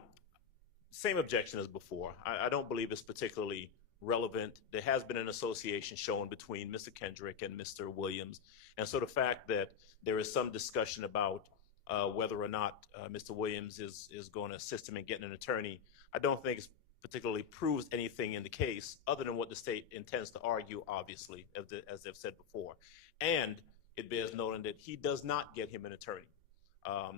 same objection as before. I don't believe it's particularly relevant. There has been an association shown between Mr. Kendrick and Mr. Williams, and so the fact that there is some discussion about whether or not Mr. Williams is going to assist him in getting an attorney, I don't think it particularly proves anything in the case other than what the state intends to argue, obviously, as they've said before. And it bears noting that he does not get him an attorney.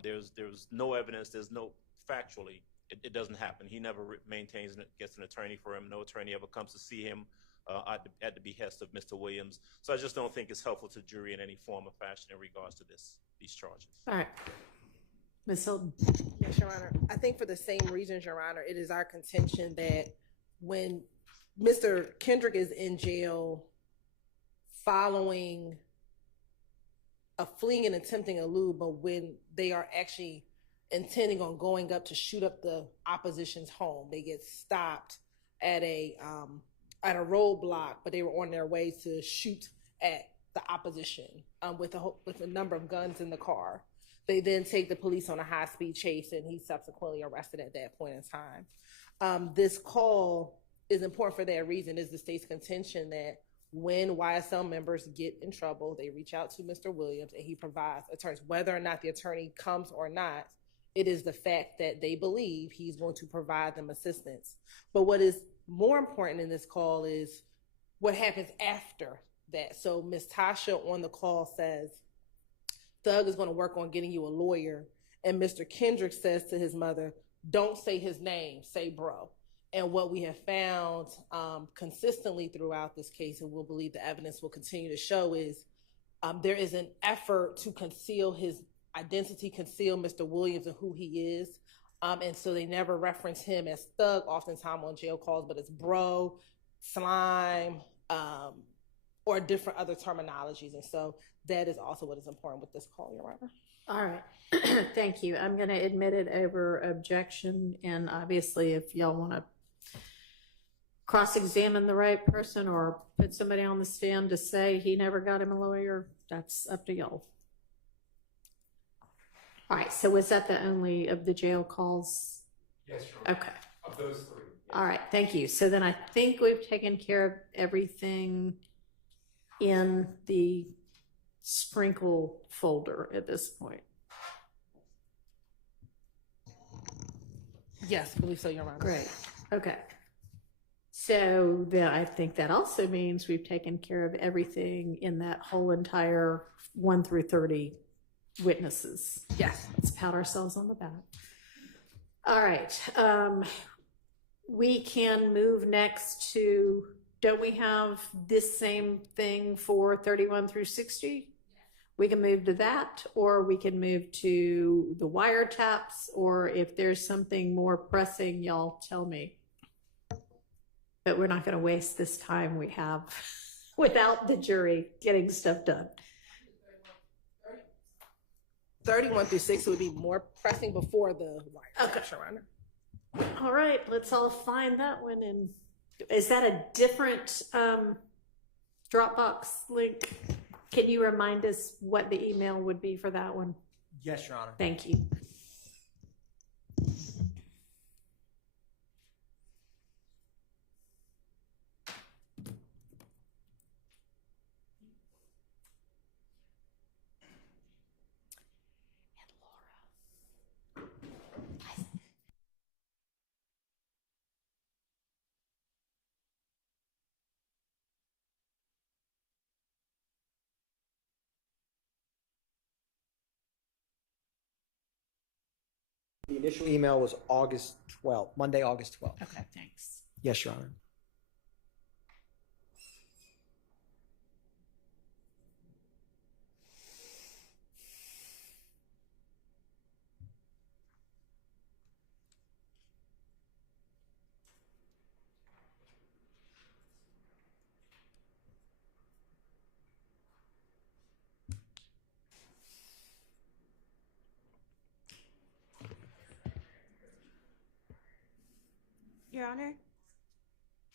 There's no evidence, there's no factually, it doesn't happen. He never maintains and gets an attorney for him. No attorney ever comes to see him at the behest of Mr. Williams. So I just don't think it's helpful to the jury in any form or fashion in regards to these charges. All right. Ms. Hilton. Yes, Your Honor. I think for the same reasons, Your Honor, it is our contention that when Mr. Kendrick is in jail following a fleeing and attempting elude, but when they are actually intending on going up to shoot up the opposition's home, they get stopped at a roadblock, but they were on their way to shoot at the opposition with a number of guns in the car. They then take the police on a high-speed chase, and he's subsequently arrested at that point in time. This call is important for that reason. Is the state's contention that when YSL members get in trouble, they reach out to Mr. Williams, and he provides attorneys. Whether or not the attorney comes or not, it is the fact that they believe he's going to provide them assistance. But what is more important in this call is what happens after that. So Ms. Tasha on the call says, Thug is going to work on getting you a lawyer. And Mr. Kendrick says to his mother, don't say his name, say bro. And what we have found consistently throughout this case, and we'll believe the evidence will continue to show, is there is an effort to conceal his identity, conceal Mr. Williams and who he is. And so they never reference him as Thug, oftentimes on jail calls, but it's bro, slime, or different other terminologies. And so that is also what is important with this call, Your Honor. All right. Thank you. I'm going to admit it over objection. And obviously, if y'all want to cross-examine the right person or put somebody on the stand to say he never got him a lawyer, that's up to y'all. All right. So was that the only of the jail calls? Yes, Your Honor. Okay. Of those three. Yes. All right. Thank you. So then I think we've taken care of everything in the sprinkle folder at this point. Yes, I believe so, Your Honor. Great. Okay. So then I think that also means we've taken care of everything in that whole entire 1 through 30 witnesses. Yes. Let's pat ourselves on the back. All right. We can move next to, don't we have this same thing for 31 through 60? We can move to that, or we can move to the wiretaps, or if there's something more pressing, y'all tell me. But we're not going to waste this time we have without the jury getting stuff done. 31 through 60 would be more pressing before the wiretaps, Okay. Your Honor. All right, let's all find that one. And is that a different Dropbox link? Can you remind us what the email would be for that one? Yes, Your Honor. Thank you. The initial email was August 12th, Monday, August 12th. Okay, thanks. Yes, Your Honor. Your Honor,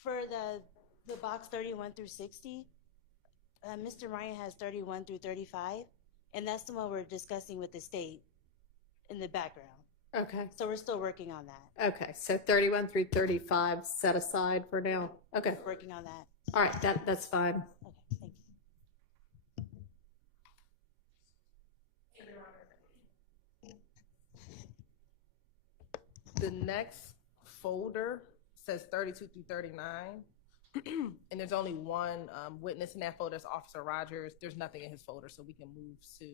for the box 31 through 60, Mr. Ryan has 31 through 35, and that's the one we're discussing with the state in the background. Okay. So we're still working on that. Okay, so 31 through 35 set aside for now. Okay. Working on that. All right, that's fine. Okay, thank you. The next folder says 32 through 39, and there's only one witness in that folder. That's Officer Rogers. There's nothing in his folder, so we can move to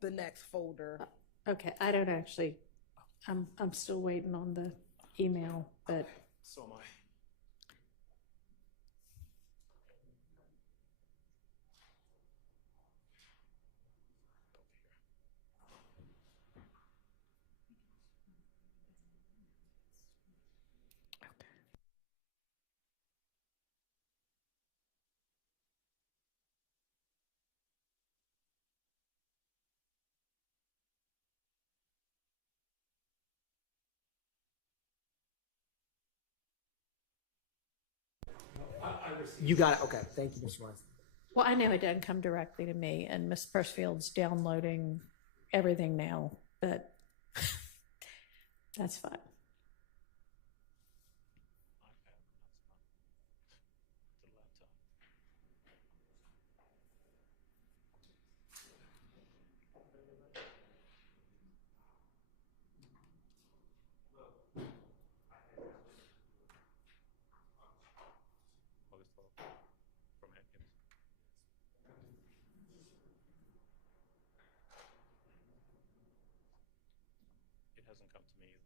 the next folder. Okay, I don't actually. I'm still waiting on the email, but So am I. You got it. Okay. Thank you, Mr. Rice. well, I know it doesn't come directly to me, and Miss Persfield's downloading everything now, but that's fine. It hasn't come to me either.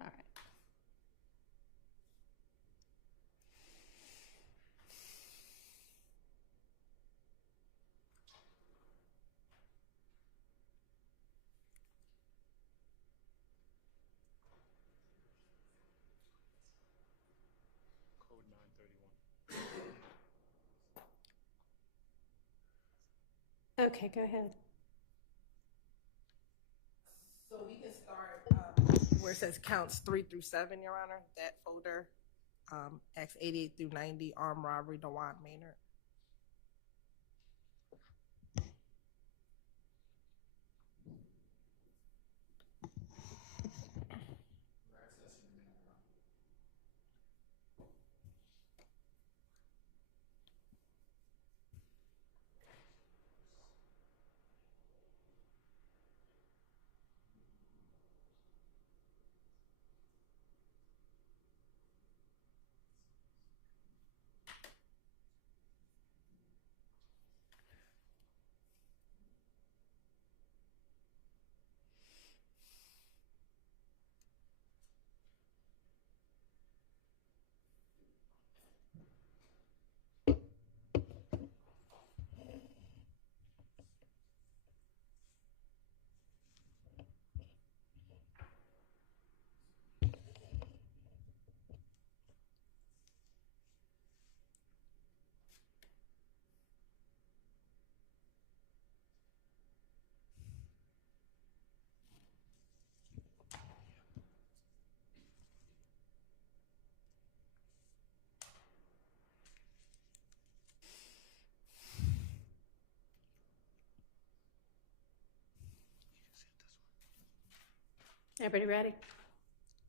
All right. Code 931. Okay, go ahead. So we can start where it says counts 3 through 7, Your Honor. That folder, Acts 88 through 90, armed robbery, DeWan Maynard. Everybody ready?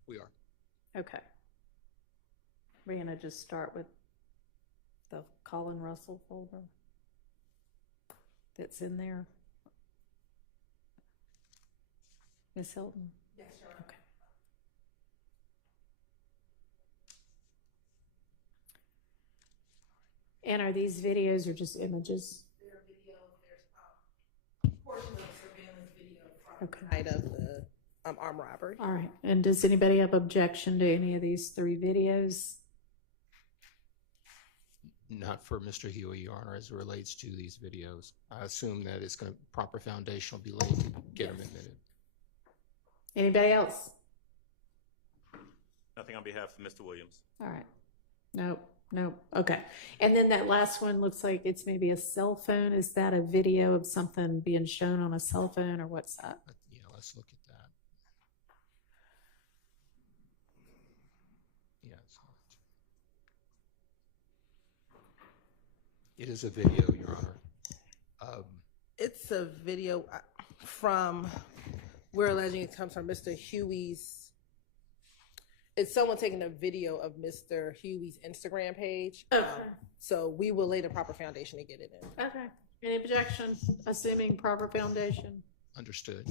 We are. Okay. We're going to just start with the Colin Russell folder that's in there. Ms. Hilton? Yes, sure. Okay. And are these videos or just images? There are videos. There's portion of the surveillance video from the night of the armed robbery. All right. And does anybody have objection to any of these 3 videos? Not for Mr. Huey, Your Honor, as it relates to these videos. I assume that it's going to, proper foundation will be laid to get them admitted. Anybody else? Nothing on behalf of Mr. Williams. All right. Nope. Okay. And then that last one looks like it's maybe a cell phone. Is that a video of something being shown on a cell phone, or what's that? Yeah, let's look at that. Yes. It is a video, Your Honor. It's a video from, we're alleging it comes from Mr. Huey's. It's someone taking a video of Mr. Huey's Instagram page. Okay. So we will lay the proper foundation to get it in. Okay. Any objections? Assuming proper foundation? Understood.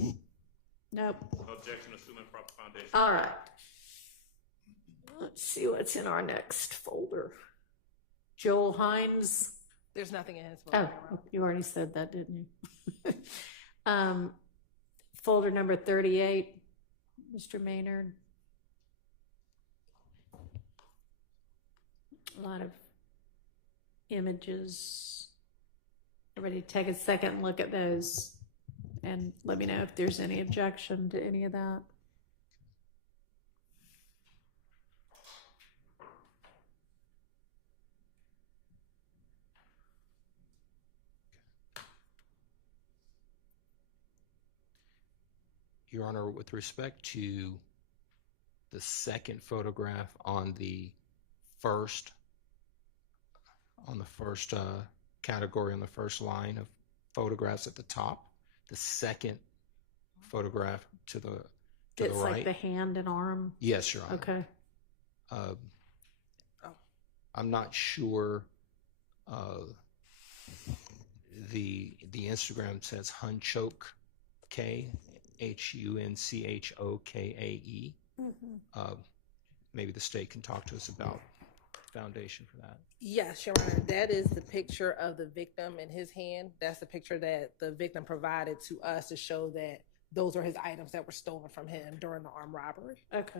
Nope. No objection, assuming proper foundation. All right. Let's see what's in our next folder. Joel Hines. There's nothing in his folder. Oh, you already said that, didn't you? Folder number 38, Mr. Maynard. A lot of images. Everybody take a second and look at those and let me know if there's any objection to any of that. Your Honor, with respect to the second photograph on the first category, on the first line of photographs at the top, the second photograph to the right. It's like the hand and arm? Yes, Your Honor. Okay. I'm not sure. The Instagram says Hunchoke, Hunchokae. Maybe the state can talk to us about foundation for that. Yes, Your Honor. That is the picture of the victim in his hand. That's the picture that the victim provided to us to show that those are his items that were stolen from him during the armed robbery. Okay.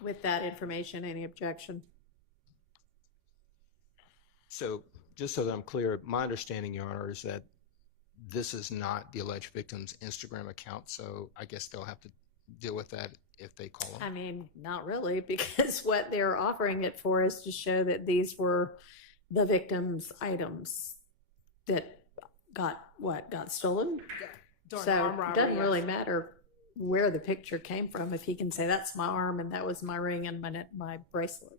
With that information, any objection? So, just so that I'm clear, my understanding, Your Honor, is that this is not the alleged victim's Instagram account, so I guess they'll have to deal with that if they call them. I mean, not really, because what they're offering it for is to show that these were the victim's items that got stolen. Yeah. During So armed it robbery, doesn't really yes. matter where the picture came from if he can say that's my arm and that was my ring and my bracelet.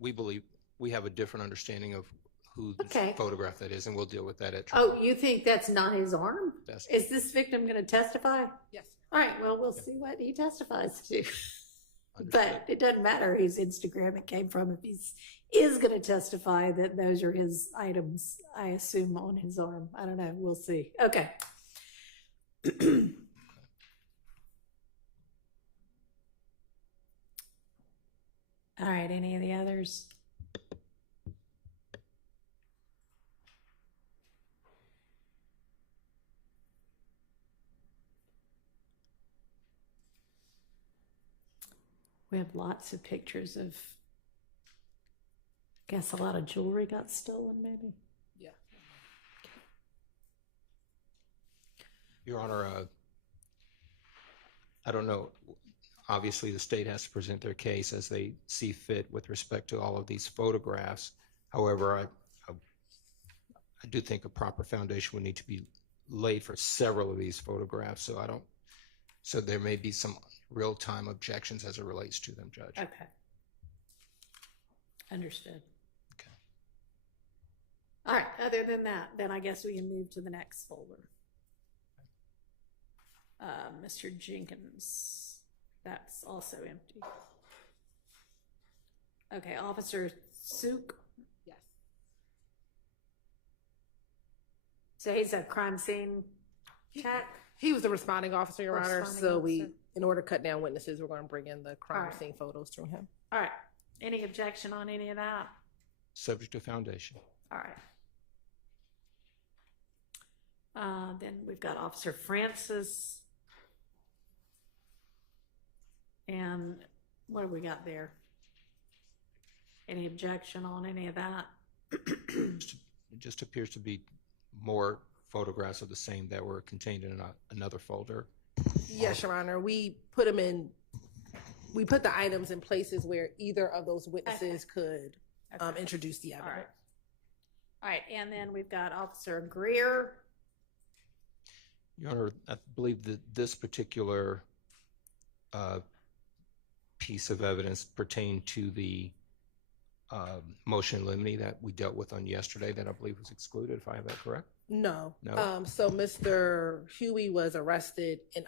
We believe we have a different understanding of who the Okay. photograph that is, and we'll deal with that at trial. Oh, you think that's not his arm? That's- Is this victim going to testify? Yes. All right, well, we'll see what he testifies to. But it doesn't matter whose Instagram it came from if he's is going to testify that those are his items, I assume, on his arm. I don't know. We'll see. Okay. All right, any of the others? We have lots of pictures of, I guess a lot of jewelry got stolen, maybe? Yeah. Your Honor, I don't know. Obviously, the state has to present their case as they see fit with respect to all of these photographs. However, I do think a proper foundation would need to be laid for several of these photographs. So there may be some real-time objections as it relates to them, Judge. Okay. Understood. Okay. All right, other than that, then I guess we can move to the next folder. Mr. Jenkins, that's also empty. Okay, Officer Suk. Yes. So he's a crime scene check? He was the responding officer, Your Honor. Responding So officer. in order to cut down witnesses, we're going to bring in the crime All right. scene photos from him. All right. Any objection on any of that? Subject to foundation. All right. Then we've got Officer Francis. And what have we got there? Any objection on any of that? It just appears to be more photographs of the same that were contained in another folder. Yes, Your Honor. We put the items in places where either of those witnesses could introduce the evidence. All right. And then we've got Officer Greer. Your Honor, I believe that this particular piece of evidence pertained to the motion in limine that we dealt with on yesterday that I believe was excluded, if I have that correct. No. No? So Mr. Huey was arrested in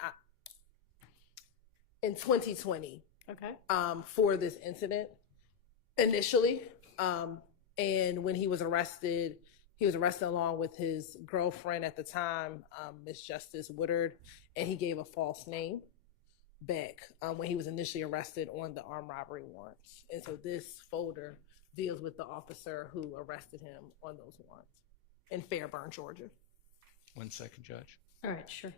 2020 for this incident initially. And when he was arrested along with his girlfriend at the time, Miss Justice Woodard, and he gave a false name back when he was initially arrested on the armed robbery warrants. And so this folder deals with the officer who arrested him on those warrants in Fairburn, Georgia. 1 second, Judge. All right, sure.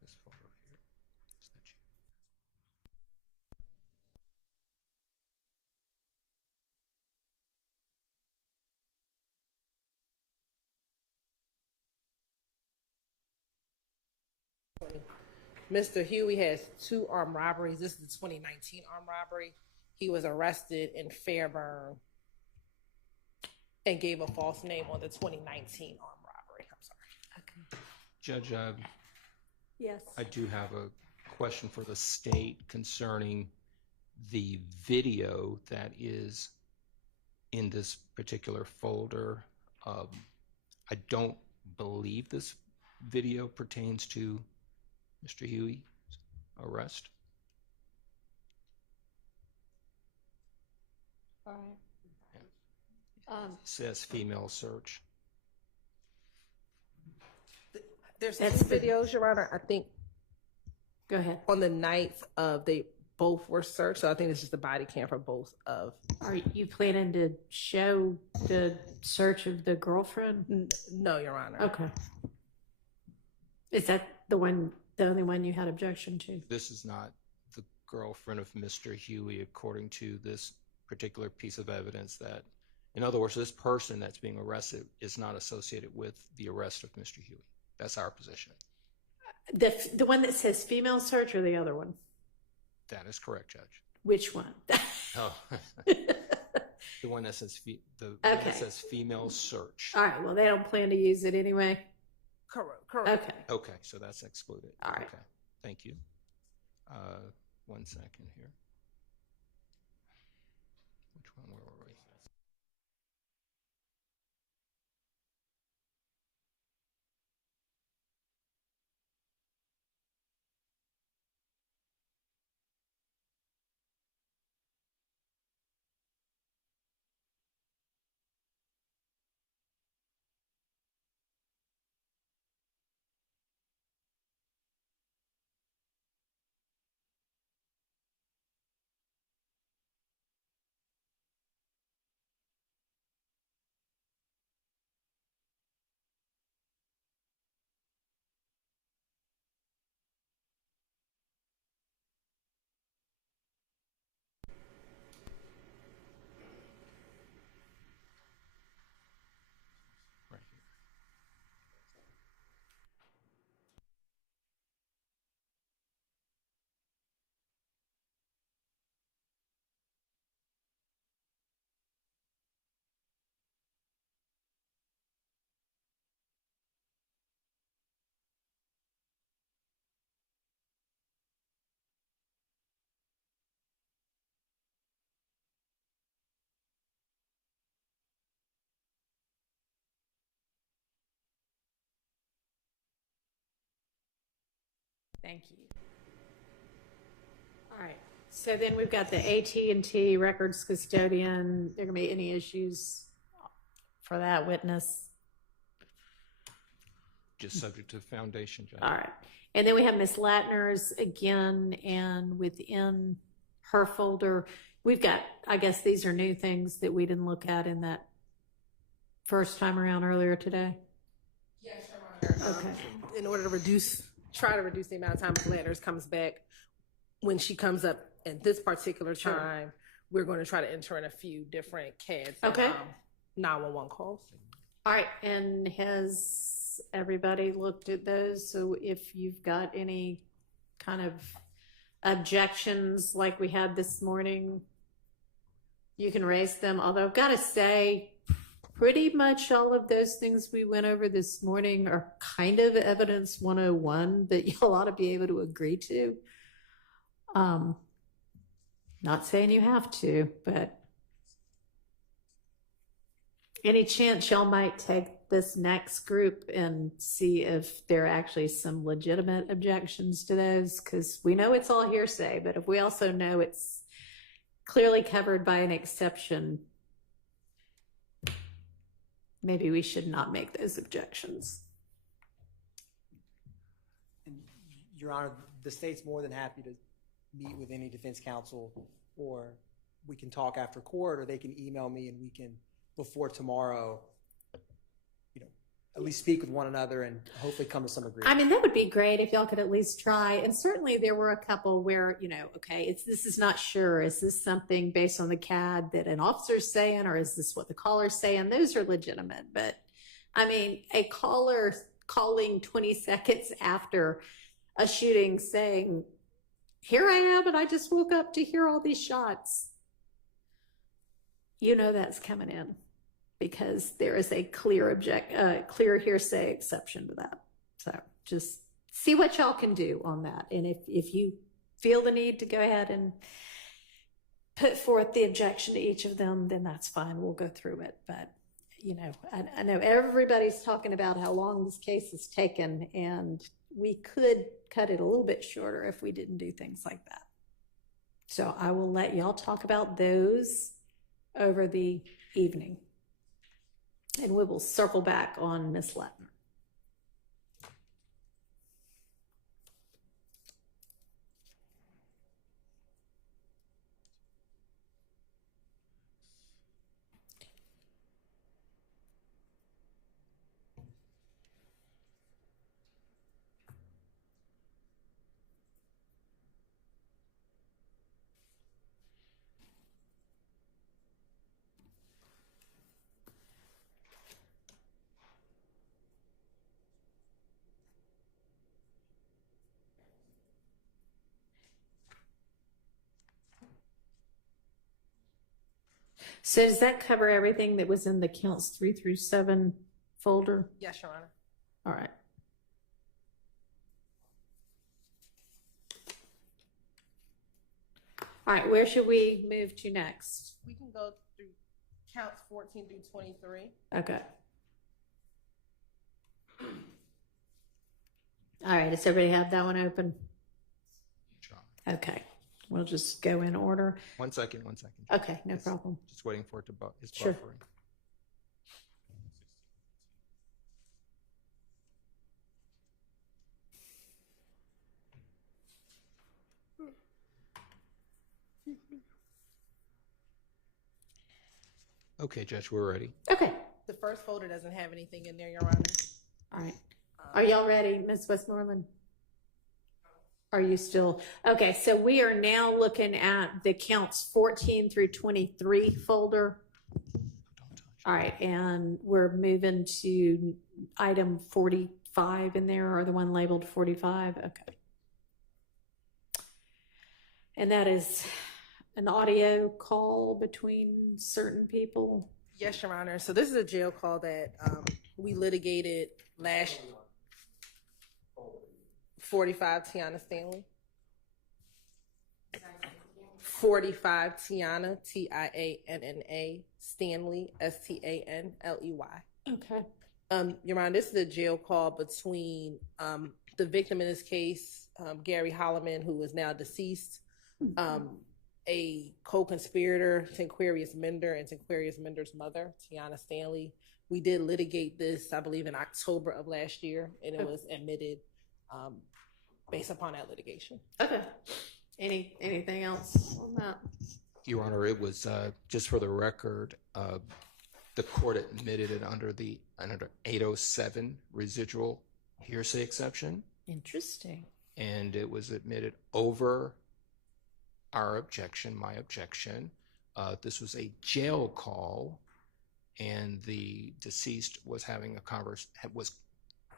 This folder here. Is that you? Mr. Huey has 2 armed robberies. This is the 2019 armed robbery. He was arrested in Fairburn and gave a false name on the 2019 armed robbery. I'm sorry. Judge, Yes. I do have a question for the state concerning the video that is in this particular folder. I don't believe this video pertains to Mr. Huey's arrest. All right. It says female search. There's 2 videos, Your Honor. I think. Go ahead. On the night of, they both were searched. So I think it's just the body cam for both of. Are you planning to show the search of the girlfriend? No, Your Honor. Okay. Is that the only one you had objection to? This is not the girlfriend of Mr. Huey, according to this particular piece of evidence. That, in other words, this person that's being arrested is not associated with the arrest of Mr. Huey. That's our position. The one that says female search or the other one? That is correct, Judge. Which one? Oh. The one that says one that says female search. All right. Well, they don't plan to use it anyway. Correct. Okay. Okay, so that's excluded. All right. Okay, thank you. 1 second here. Which one were we? Thank you. All right. So then we've got the AT&T records custodian. There gonna be any issues for that witness? Just subject to the foundation, Judge. All right. And then we have Miss Latner's again, and within her folder, we've got, I guess these are new things that we didn't look at in that first time around earlier today. Yes, Your Honor. Okay. In order to try to reduce the amount of time Ms. Latner's comes back, when she comes up at this particular time, we're going to try to enter in a few different CADs. Okay. 911 calls. All right. And has everybody looked at those? So if you've got any kind of objections like we had this morning, you can raise them. Although I've got to say, pretty much all of those things we went over this morning are kind of evidence 101 that y'all ought to be able to agree to. Not saying you have to, but any chance y'all might take this next group and see if there are actually some legitimate objections to those? Because we know it's all hearsay, but if we also know it's clearly covered by an exception, maybe we should not make those objections. Your Honor, the state's more than happy to meet with any defense counsel, or we can talk after court, or they can email me and we can, before tomorrow, at least speak with one another and hopefully come to some agreement. I mean, that would be great if y'all could at least try. And certainly there were a couple where, okay, this is not sure. Is this something based on the CAD that an officer's saying, or is this what the caller's saying? Those are legitimate. But I mean, a caller calling 20 seconds after a shooting saying, here I am, and I just woke up to hear all these shots. That's coming in because there is a clear hearsay exception to that. So just see what y'all can do on that. And if you feel the need to go ahead and put forth the objection to each of them, then that's fine. We'll go through it. But, I know everybody's talking about how long this case has taken, and we could cut it a little bit shorter if we didn't do things like that. So I will let y'all talk about those over the evening. And we will circle back on Ms. Latner. So does that cover everything that was in the counts 3 through 7 folder? Yes, Your Honor. All right. All right, where should we move to next? We can go through counts 14 through 23. Okay. All right, does everybody have that one open? Okay, we'll just go in order. One second. Okay, no problem. Just waiting for it to it's Sure. buffering. Okay, Judge, we're ready. Okay. The first folder doesn't have anything in there, Your Honor. All right. Are y'all ready, Ms. Westmoreland? Are you still? Okay, so we are now looking at the counts 14 through 23 folder. All right, and we're moving to item 45 in there, or the one labeled 45. Okay. And that is an audio call between certain people. Yes, Your Honor. So this is a jail call that we litigated last 45 Tiana Stanley. 45 Tiana, Tianna Stanley, Stanley. Okay. Your Honor, this is a jail call between the victim in this case, Gary Holloman, who is now deceased, a co-conspirator, Tinquarius Mender, and Tinquarius Mender's mother, Tiana Stanley. We did litigate this, I believe, in October of last year, and it was admitted based upon that litigation. Okay. Anything else on that? Your Honor, it was, just for the record, the court admitted it under 807 residual hearsay exception. Interesting. And it was admitted over our objection, my objection. This was a jail call, and the deceased was having a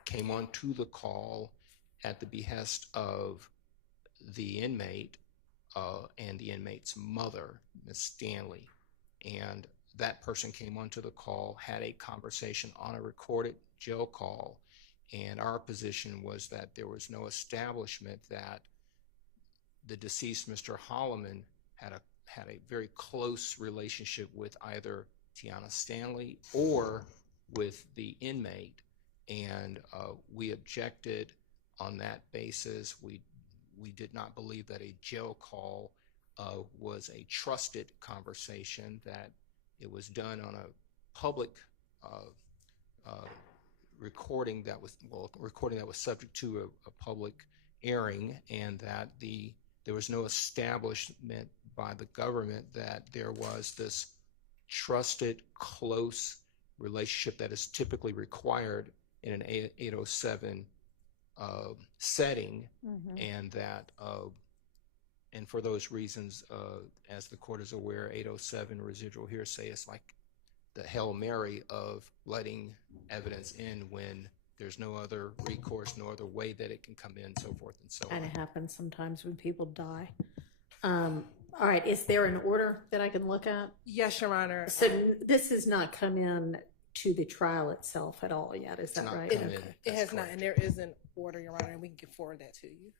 came on to the call at the behest of the inmate and the inmate's mother, Miss Stanley. And that person came onto the call, had a conversation on a recorded jail call, and our position was that there was no establishment that the deceased, Mr. Holloman, had a very close relationship with either Tiana Stanley or with the inmate, and we objected on that basis. We did not believe that a jail call was a trusted conversation, that it was done on a public recording that was subject to a public airing, and that there was no establishment by the government that there was this trusted, close relationship that is typically required in an 807 setting, and that and for those reasons, as the court is aware, 807 residual hearsay is like the Hail Mary of letting evidence in when there's no other recourse, no other way that it can come in, so forth and so on. And it happens sometimes when people die. All right, is there an order that I can look at? Yes, Your Honor. So this has not come in to the trial itself at all yet, is that right? It has not, and there is an order, Your Honor, and we can forward that to you.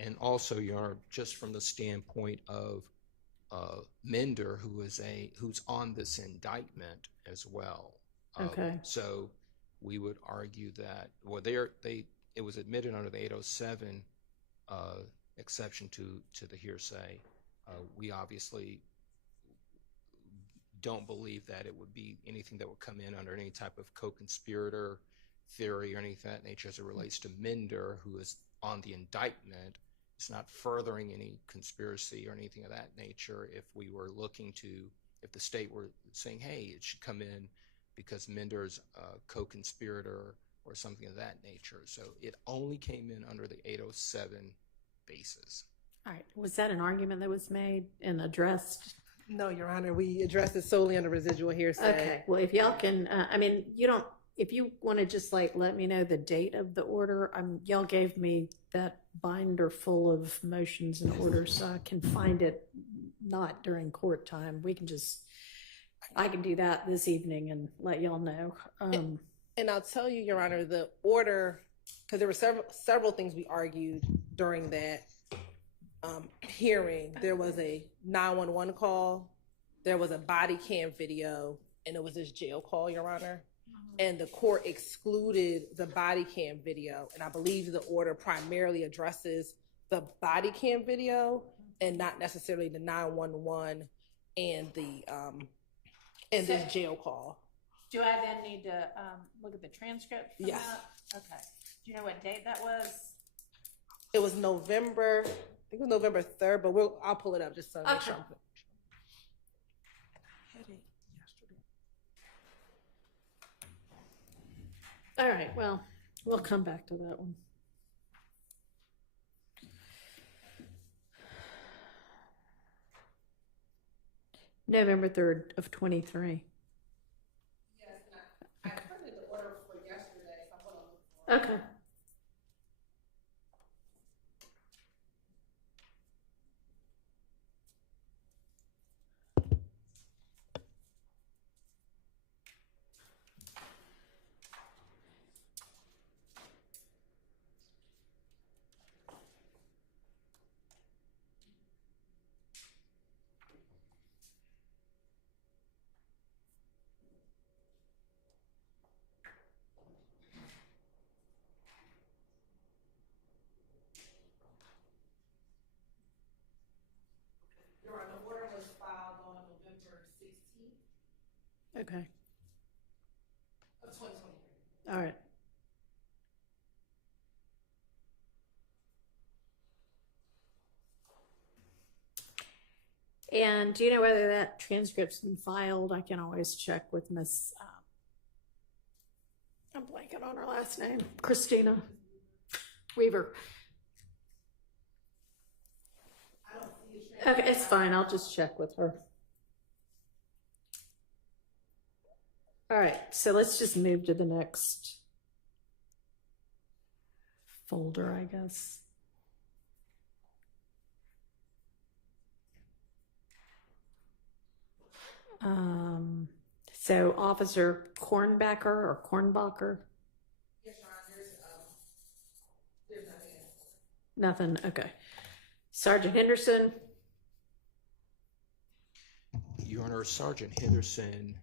And also, Your Honor, just from the standpoint of Mender, who's on this indictment as well. Okay. So we would argue that, well, it was admitted under the 807 exception to the hearsay. We obviously don't believe that it would be anything that would come in under any type of co-conspirator theory or anything of that nature as it relates to Mender, who is on the indictment. It's not furthering any conspiracy or anything of that nature. If the state were saying, hey, it should come in because Mender's a co-conspirator or something of that nature. So it only came in under the 807 basis. All right. Was that an argument that was made and addressed? No, Your Honor. We addressed it solely under residual hearsay. Okay. Well, if y'all can, if you want to just let me know the date of the order. Y'all gave me that binder full of motions and orders, so I can find it not during court time. I can do that this evening and let y'all know. And I'll tell you, Your Honor, the order, because there were several things we argued during that hearing. There was a 911 call, there was a body cam video, and it was this jail call, Your Honor. And the court excluded the body cam video, and I believe the order primarily addresses the body cam video and not necessarily the 911 and this jail call. Do I then need to look at the transcript for Yes. that? Okay. Do you know what date that was? It was November, I think it was November 3rd, but I'll pull it up just so I make sure. All right. Well, we'll come back to that one. November 3rd of 23. Yes, I printed the order for yesterday, so I'm going to look for it. Okay. Okay. All right. And do you know whether that transcript's been filed? I can always check with Miss, I'm blanking on her last name, Christina Weaver. Okay, it's fine. I'll just check with her. All right, so let's just move to the next folder, I guess. So Officer Kornbacher or Kornbacher? Yes, there's nothing. Nothing, okay. Sergeant Henderson? Your Honor, Sergeant Henderson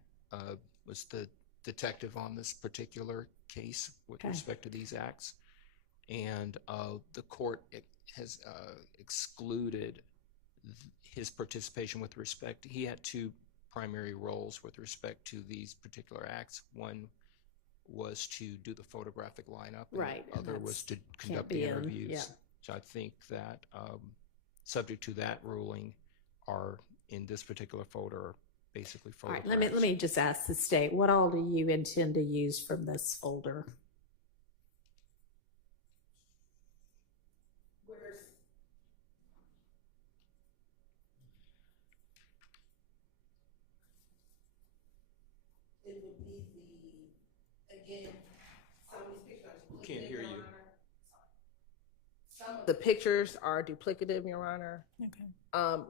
was the detective on this particular case with respect to these acts, and the court has excluded his participation with respect. He had two primary roles with respect to these particular acts. One was to do the photographic lineup, and right, the other was to conduct the interviews. Yeah. So I think that subject to that ruling are in this particular folder basically photographs. All right, let me just ask the state, what all do you intend to use from this folder? It would be again, some of these pictures are duplicative. Can't hear you. Some of the pictures are duplicative, Your Honor. Okay.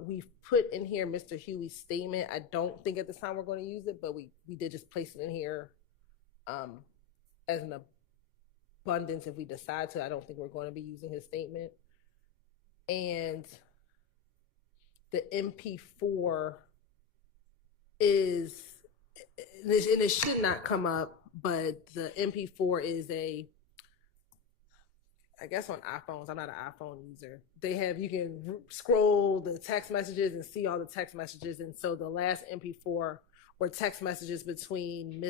We've put in here Mr. Huey's statement. I don't think at this time we're going to use it, but we did just place it in here as an abundance if we decide to. I don't think we're going to be using his statement. And the MP4 is, and it should not come up, but the MP4 is I guess on iPhones, I'm not an iPhone user. You can scroll the text messages and see all the text messages. And so the last MP4 were text messages between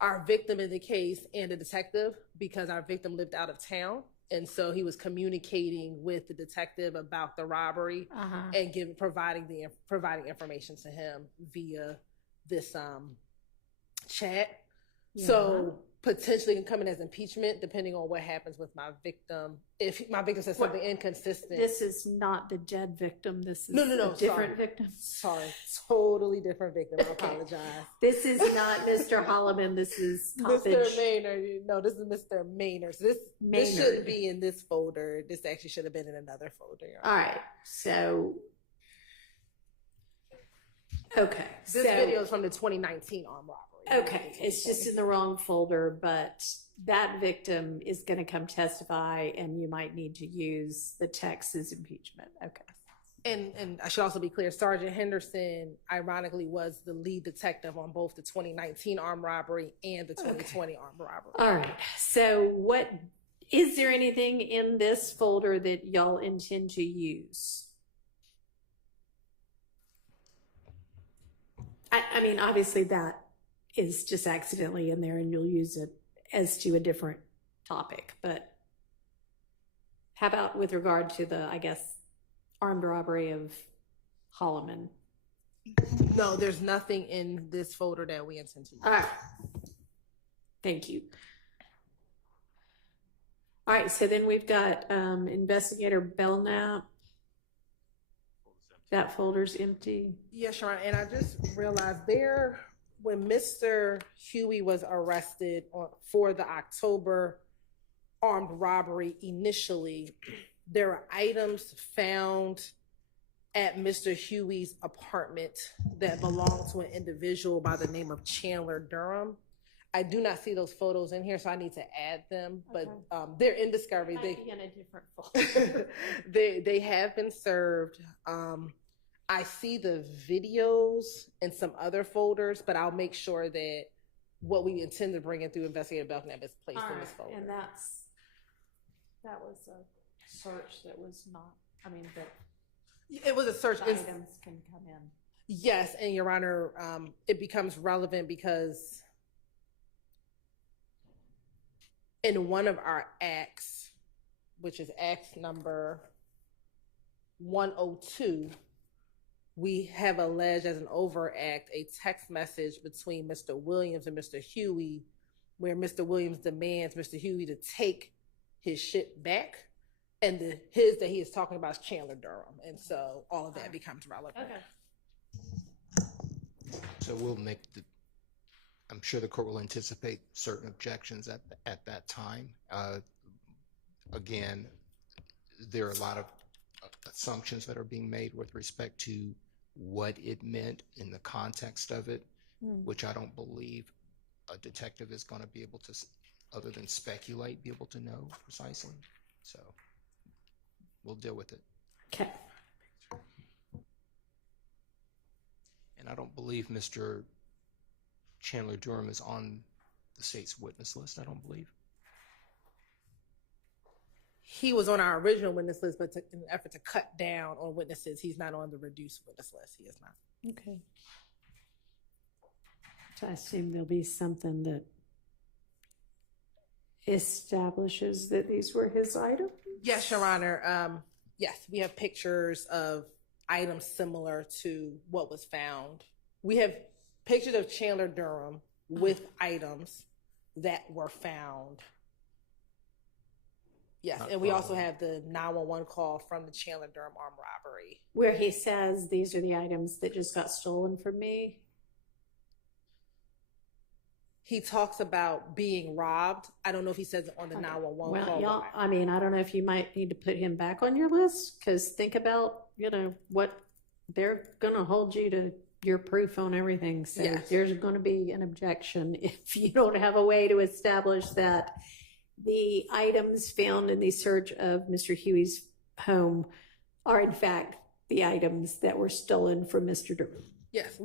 our victim in the case and the detective, because our victim lived out of town. And so he was communicating with the detective about the robbery and providing information to him via this chat. Yeah. So potentially can come in as impeachment depending on what happens with my victim. If my victim says something inconsistent. This is not the dead victim. This is no, a different victim. Sorry, totally different victim. I apologize. This is not Mr. Holloman. This is Mr. Maynard. No, this is Mr. Maynard. So this shouldn't be in this folder. This actually should have been in another folder. All right. So, okay. This video is from the 2019 armed robbery. Okay, it's just in the wrong folder, but that victim is going to come testify, and you might need to use the text as impeachment. Okay. And I should also be clear, Sergeant Henderson, ironically, was the lead detective on both the 2019 armed robbery and the 2020 armed robbery. All right. So is there anything in this folder that y'all intend to use? I mean, obviously that is just accidentally in there and you'll use it as to a different topic, but how about with regard to the, I guess, armed robbery of Holloman? No, there's nothing in this folder that we intend to use. All right. Thank you. All right, so then we've got Investigator Belknap. That folder's empty. Yes, Sharon, and I just realized when Mr. Huey was arrested for the October armed robbery initially, there were items found at Mr. Huey's apartment that belonged to an individual by the name of Chandler Durham. I do not see those photos in here, so I need to add them, but they're in discovery. They might be in a different folder. they have been served. I see the videos in some other folders, but I'll make sure that what we intend to bring in through Investigator Belknap is placed in this folder. And that was a search that was not, I mean, that it was a search. Items can come in. Yes, and Your Honor, it becomes relevant because in one of our acts, which is act number 102, we have alleged as an overact a text message between Mr. Williams and Mr. Huey, where Mr. Williams demands Mr. Huey to take his shit back, and his that he is talking about is Chandler Durham, and so all of that becomes relevant. Okay. So we'll make I'm sure the court will anticipate certain objections at that time. Again, there are a lot of assumptions that are being made with respect to what it meant in the context of it, which I don't believe a detective is going to be able to, other than speculate, be able to know precisely. So we'll deal with it. Okay. And I don't believe Mr. Chandler Durham is on the state's witness list, I don't believe. He was on our original witness list, but in an effort to cut down on witnesses, he's not on the reduced witness list. He is not. Okay. So I assume there'll be something that establishes that these were his items? Yes, Your Honor. Yes, we have pictures of items similar to what was found. We have pictures of Chandler Durham with items that were found. Yes, and we also have the 911 call from the Chandler Durham armed robbery. Where he says, these are the items that just got stolen from me. He talks about being robbed. I don't know if he says it on the 911 call. Y'all, I mean, I don't know if you might need to put him back on your list, because think about, what they're going to hold you to your proof on everything. So Yes. there's going to be an objection if you don't have a way to establish that the items found in the search of Mr. Huey's home are in fact the items that were stolen from Mr. Durham. Yes,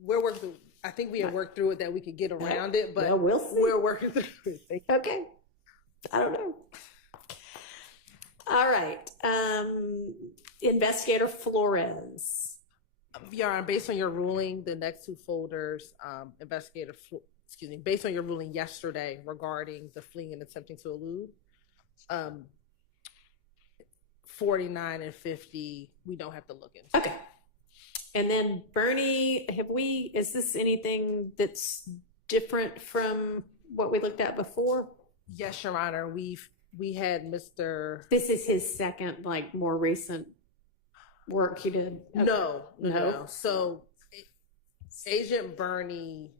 we're working through. I think we have worked through it that we could get around it, but well, we'll see. We're working through it. Okay. I don't know. All right. Investigator Flores. Your Honor, based on your ruling, the next two folders, based on your ruling yesterday regarding the fleeing and attempting to elude, 49 and 50, we don't have to look into. Okay. And then Bernie, is this anything that's different from what we looked at before? Yes, Your Honor. We had Mr. This is his second, more recent work he did? Okay. No. So Agent Bernie,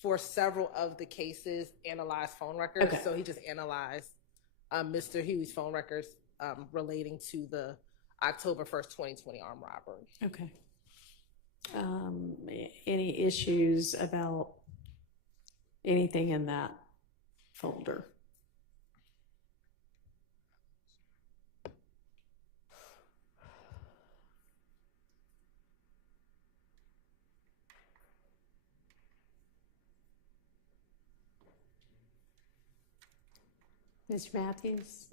for several of the cases, analyzed phone records. Okay. So he just analyzed Mr. Huey's phone records relating to the October 1st, 2020 armed robbery. Okay. Any issues about anything in that folder? Mr. Matthews?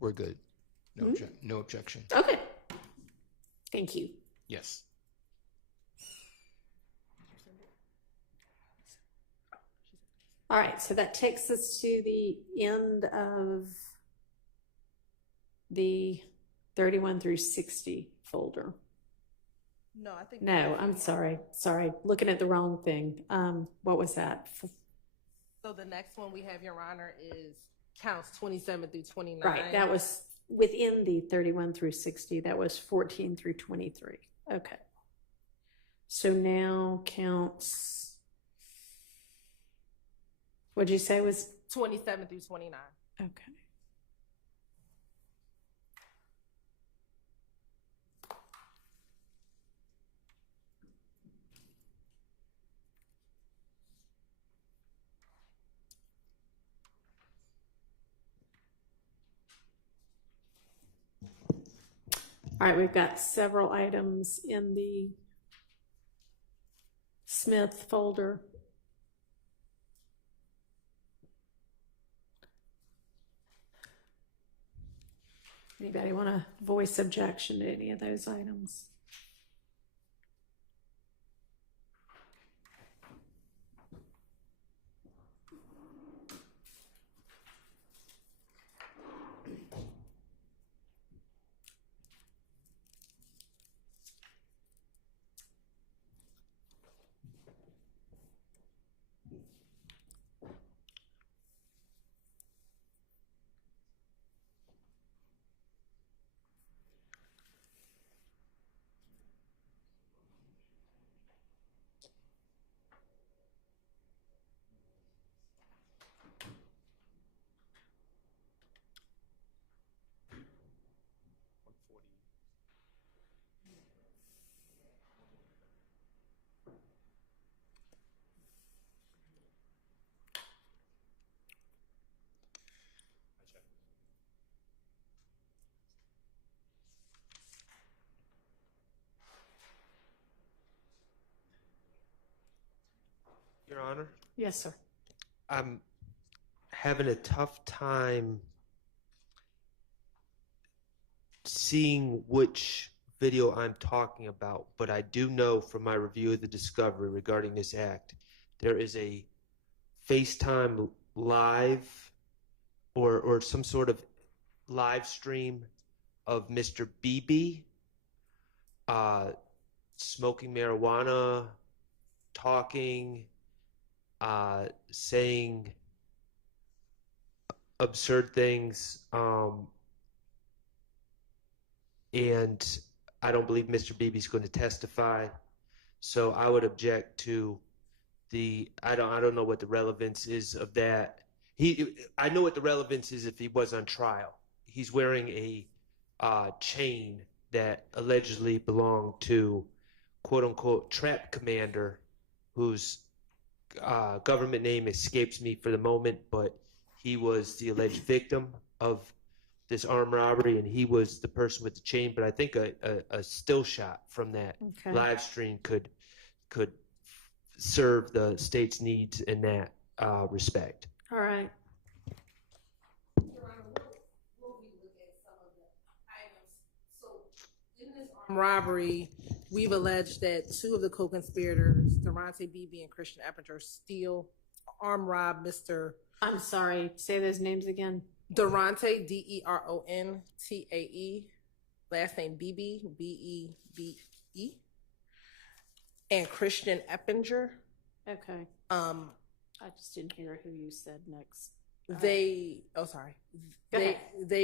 We're good. No objection. Okay. Thank you. Yes. All right, so that takes us to the end of the 31 through 60 folder. No, I think. No, I'm sorry. Looking at the wrong thing. What was that? So the next one we have, Your Honor, is counts 27 through 29. Right, that was within the 31 through 60. That was 14 through 23. Okay. So now counts, what'd you say was? 27 through 29. Okay. All right, we've got several items in the Smith folder. Anybody want to voice objection to any of those items? Your Honor? Yes, sir. I'm having a tough time seeing which video I'm talking about, but I do know from my review of the discovery regarding this act, there is a FaceTime live or some sort of live stream of Mr. Beebe smoking marijuana, talking, saying absurd things, and I don't believe Mr. Beebe's going to testify. So I would object to I don't know what the relevance is of that. I know what the relevance is if he was on trial. He's wearing a chain that allegedly belonged to quote unquote trap commander, whose government name escapes me for the moment, but he was the alleged victim of this armed robbery, and he was the person with the chain. But I think a still shot from that live stream could serve the state's needs in that respect. All right. Robbery, we've alleged that two of the co-conspirators, Durante Beebe and Christian Eppinger, armed rob Mr. I'm sorry, say those names again. Durante, Derontae, last name Beebe, Bebe, and Christian Eppinger. Okay. I just didn't hear who you said next. They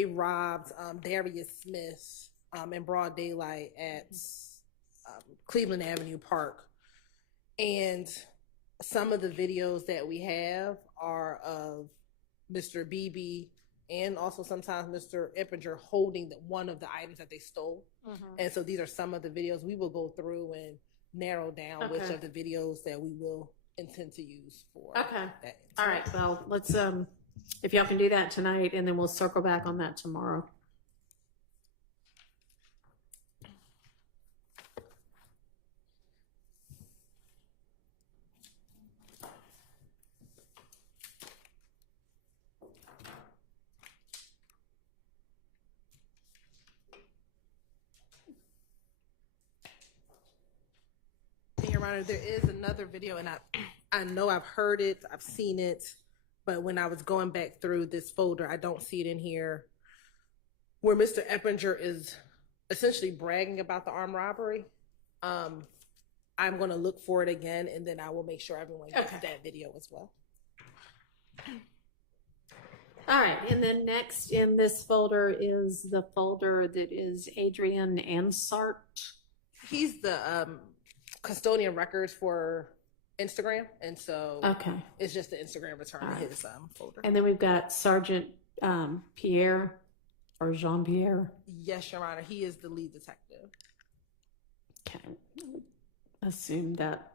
robbed Darius Smith in broad daylight at Cleveland Avenue Park. And some of the videos that we have are of Mr. Beebe and also sometimes Mr. Eppinger holding one of the items that they stole. And so these are some of the videos. We will go through and narrow down which of the videos that we will intend to use for that. All right. Well, let's if y'all can do that tonight, and then we'll circle back on that tomorrow. Your Honor, there is another video, and I know I've heard it, I've seen it, but when I was going back through this folder, I don't see it in here, where Mr. Eppinger is essentially bragging about the armed robbery. I'm going to look for it again, and then I will make sure everyone gets that video as well. All right, and then next in this folder is the folder that is Adrian Ansart. He's the custodian records for Instagram, and so it's just the Instagram return to his folder. And then we've got Sergeant Pierre or Jean-Pierre. Yes, Your Honor, he is the lead detective. Okay, assume that.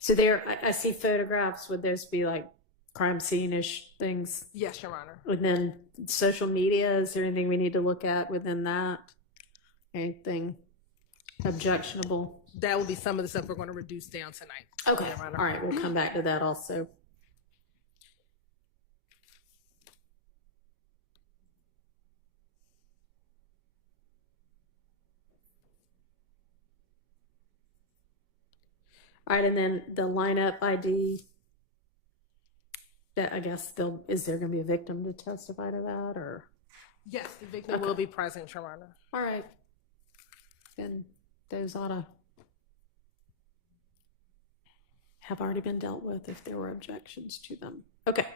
So there, I see photographs. Would those be like crime scene-ish things? Yes, Your Honor. And then social media, is there anything we need to look at within that? Anything objectionable? That will be some of the stuff we're going to reduce down tonight. Okay. All right. We'll come back to that also. All right, and then the lineup ID, that I guess is there going to be a victim to testify to that, or? Yes, the victim will be present, Your Honor. All right. Then those ought to have already been dealt with if there were objections to them. Okay.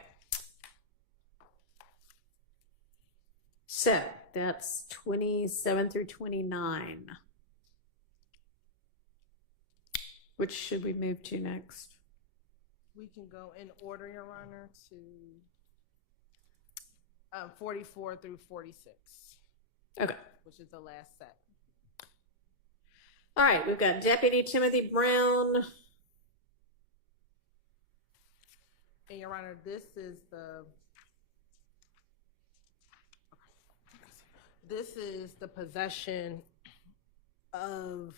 So that's 27 through 29. Which should we move to next? We can go in order, Your Honor, to 44 through 46. Okay. Which is the last set. All right, we've got Deputy Timothy Brown. And Your Honor, this is the possession of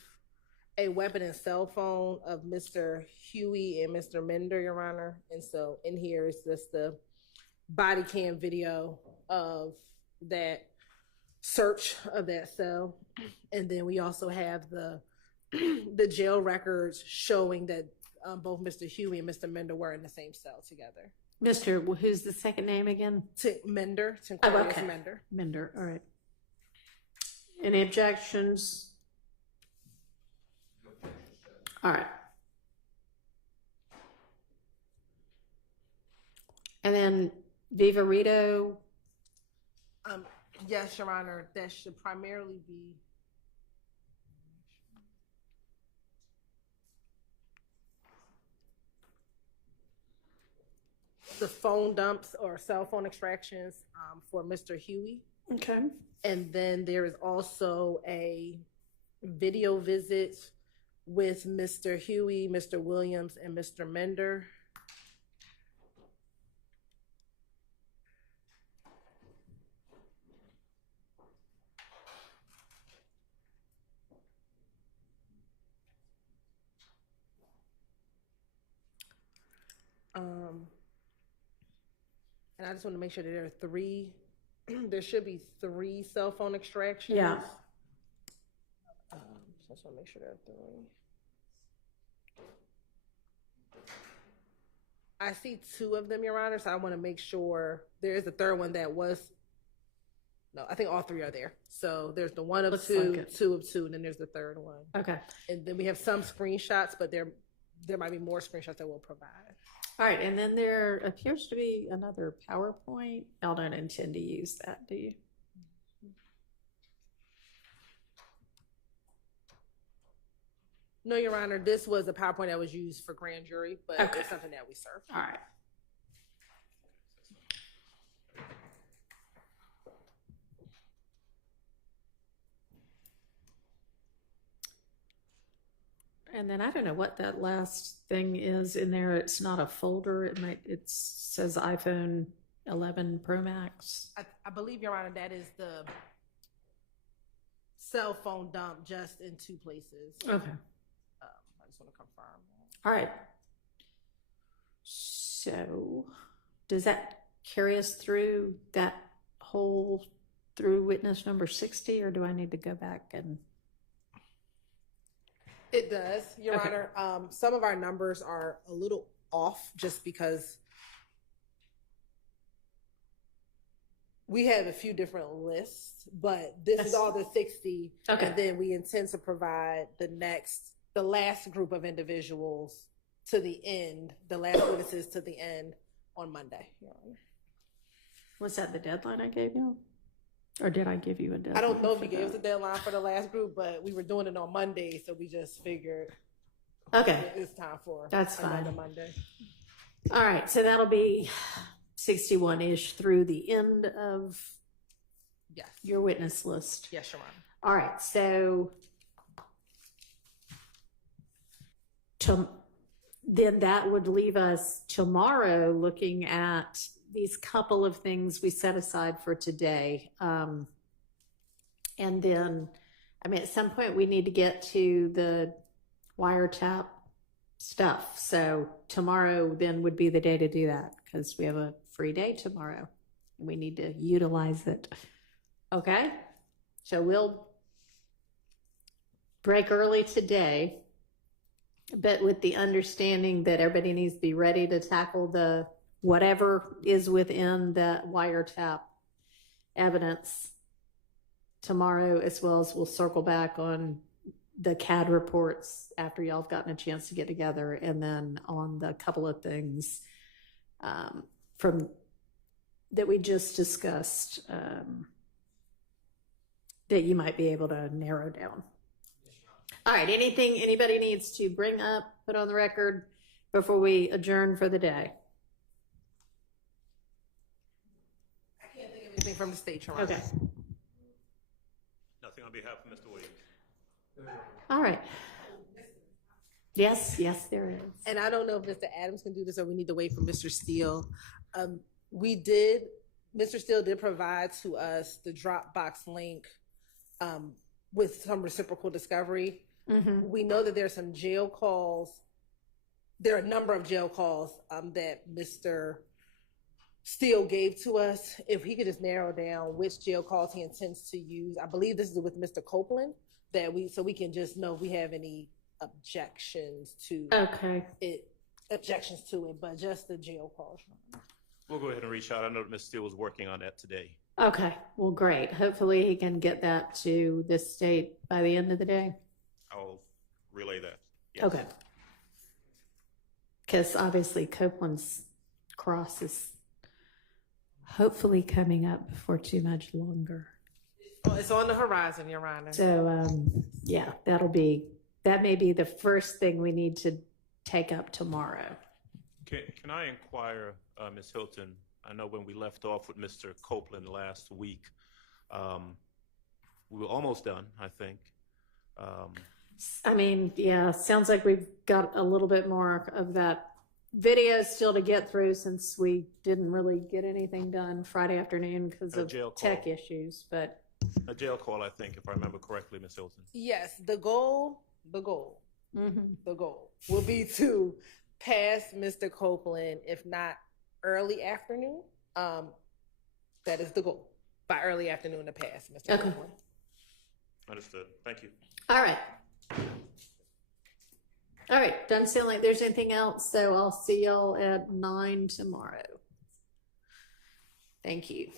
a weapon and cell phone of Mr. Huey and Mr. Mender, Your Honor. And so in here is just the body cam video of that search of that cell. And then we also have the jail records showing that both Mr. Huey and Mr. Mender were in the same cell together. Who's the second name again? Mender. Mender. Mender, all right. Any objections? All right. And then Vivarito. Yes, Your Honor, that should primarily be the phone dumps or cell phone extractions for Mr. Huey. Okay. And then there is also a video visit with Mr. Huey, Mr. Williams, and Mr. Mender. And I just want to make sure that there are three. There should be 3 cell phone extractions. Yeah. So I just want to make sure there are 3. I see 2 of them, Your Honor, so I want to make sure there is a third one that was. No, I think all 3 are there. So there's the 1 of Looks 2, like it. 2 of 2, and then there's the third one. Okay. And then we have some screenshots, but there might be more screenshots that we'll provide. All right, and then there appears to be another PowerPoint. Y'all don't intend to use that, do you? No, Your Honor, this was a PowerPoint that was used for grand jury, but it's something that we serve. All right. And then I don't know what that last thing is in there. It's not a folder. It says iPhone 11 Pro Max. I believe, Your Honor, that is the cell phone dump just in 2 places. Okay. I just want to confirm that. All right. So does that carry us through that whole, through witness number 60, or do I need to go back and? It does, Your Honor. Some of our numbers are a little off just because we have a few different lists, but this is all the 60. Okay. And then we intend to provide the last group of individuals to the end, the last witnesses to the end on Monday, Your Honor. Was that the deadline I gave you? Or did I give you a deadline? I don't know if you gave us a deadline for the last group, but we were doing it on Monday, so we just figured it's time for another Monday. All right, so that'll be 61-ish through the end of your witness list. Yes, Your Honor. All right, so then that would leave us tomorrow looking at these couple of things we set aside for today. And then, I mean, at some point we need to get to the wiretap stuff. So tomorrow then would be the day to do that because we have a free day tomorrow. We need to utilize it. Okay? So we'll break early today but with the understanding that everybody needs to be ready to tackle the whatever is within the wiretap evidence tomorrow, as well as we'll circle back on the CAD reports after y'all have gotten a chance to get together, and then on the couple of things from that we just discussed that you might be able to narrow down. All right, anything anybody needs to bring up, put on the record before we adjourn for the day? I can't think of anything from the state, Your Honor. Okay. Nothing on behalf of Mr. Williams. All right. Yes, there is. And I don't know if Mr. Adams can do this or we need to wait for Mr. Steele. Mr. Steele did provide to us the Dropbox link with some reciprocal discovery. Mm-hmm. We know that there's some jail calls. There are a number of jail calls that Mr. Steele gave to us. If he could just narrow down which jail calls he intends to use. I believe this is with Mr. Copeland, so we can just know if we have any objections to it, but just the jail calls. We'll go ahead and reach out. I know that Ms. Steele was working on that today. Okay, well, great. Hopefully he can get that to the state by the end of the day. I'll relay that. Yes. Okay. Because obviously Copeland's cross is hopefully coming up before too much longer. Oh, it's on the horizon, Your Honor. So, yeah, that may be the first thing we need to take up tomorrow. Can I inquire, Ms. Hilton? I know when we left off with Mr. Copeland last week, we were almost done, I think. I mean, yeah, sounds like we've got a little bit more of that video still to get through, since we didn't really get anything done Friday afternoon because of tech issues. But a jail call, I think, if I remember correctly, Ms. Hilton. Yes, the goal will be to pass Mr. Copeland, if not early afternoon. That is the goal. By early afternoon to pass Mr. Copeland. Understood. Thank you. All right, doesn't sound like there's anything else, so I'll see y'all at 9 tomorrow. Thank you.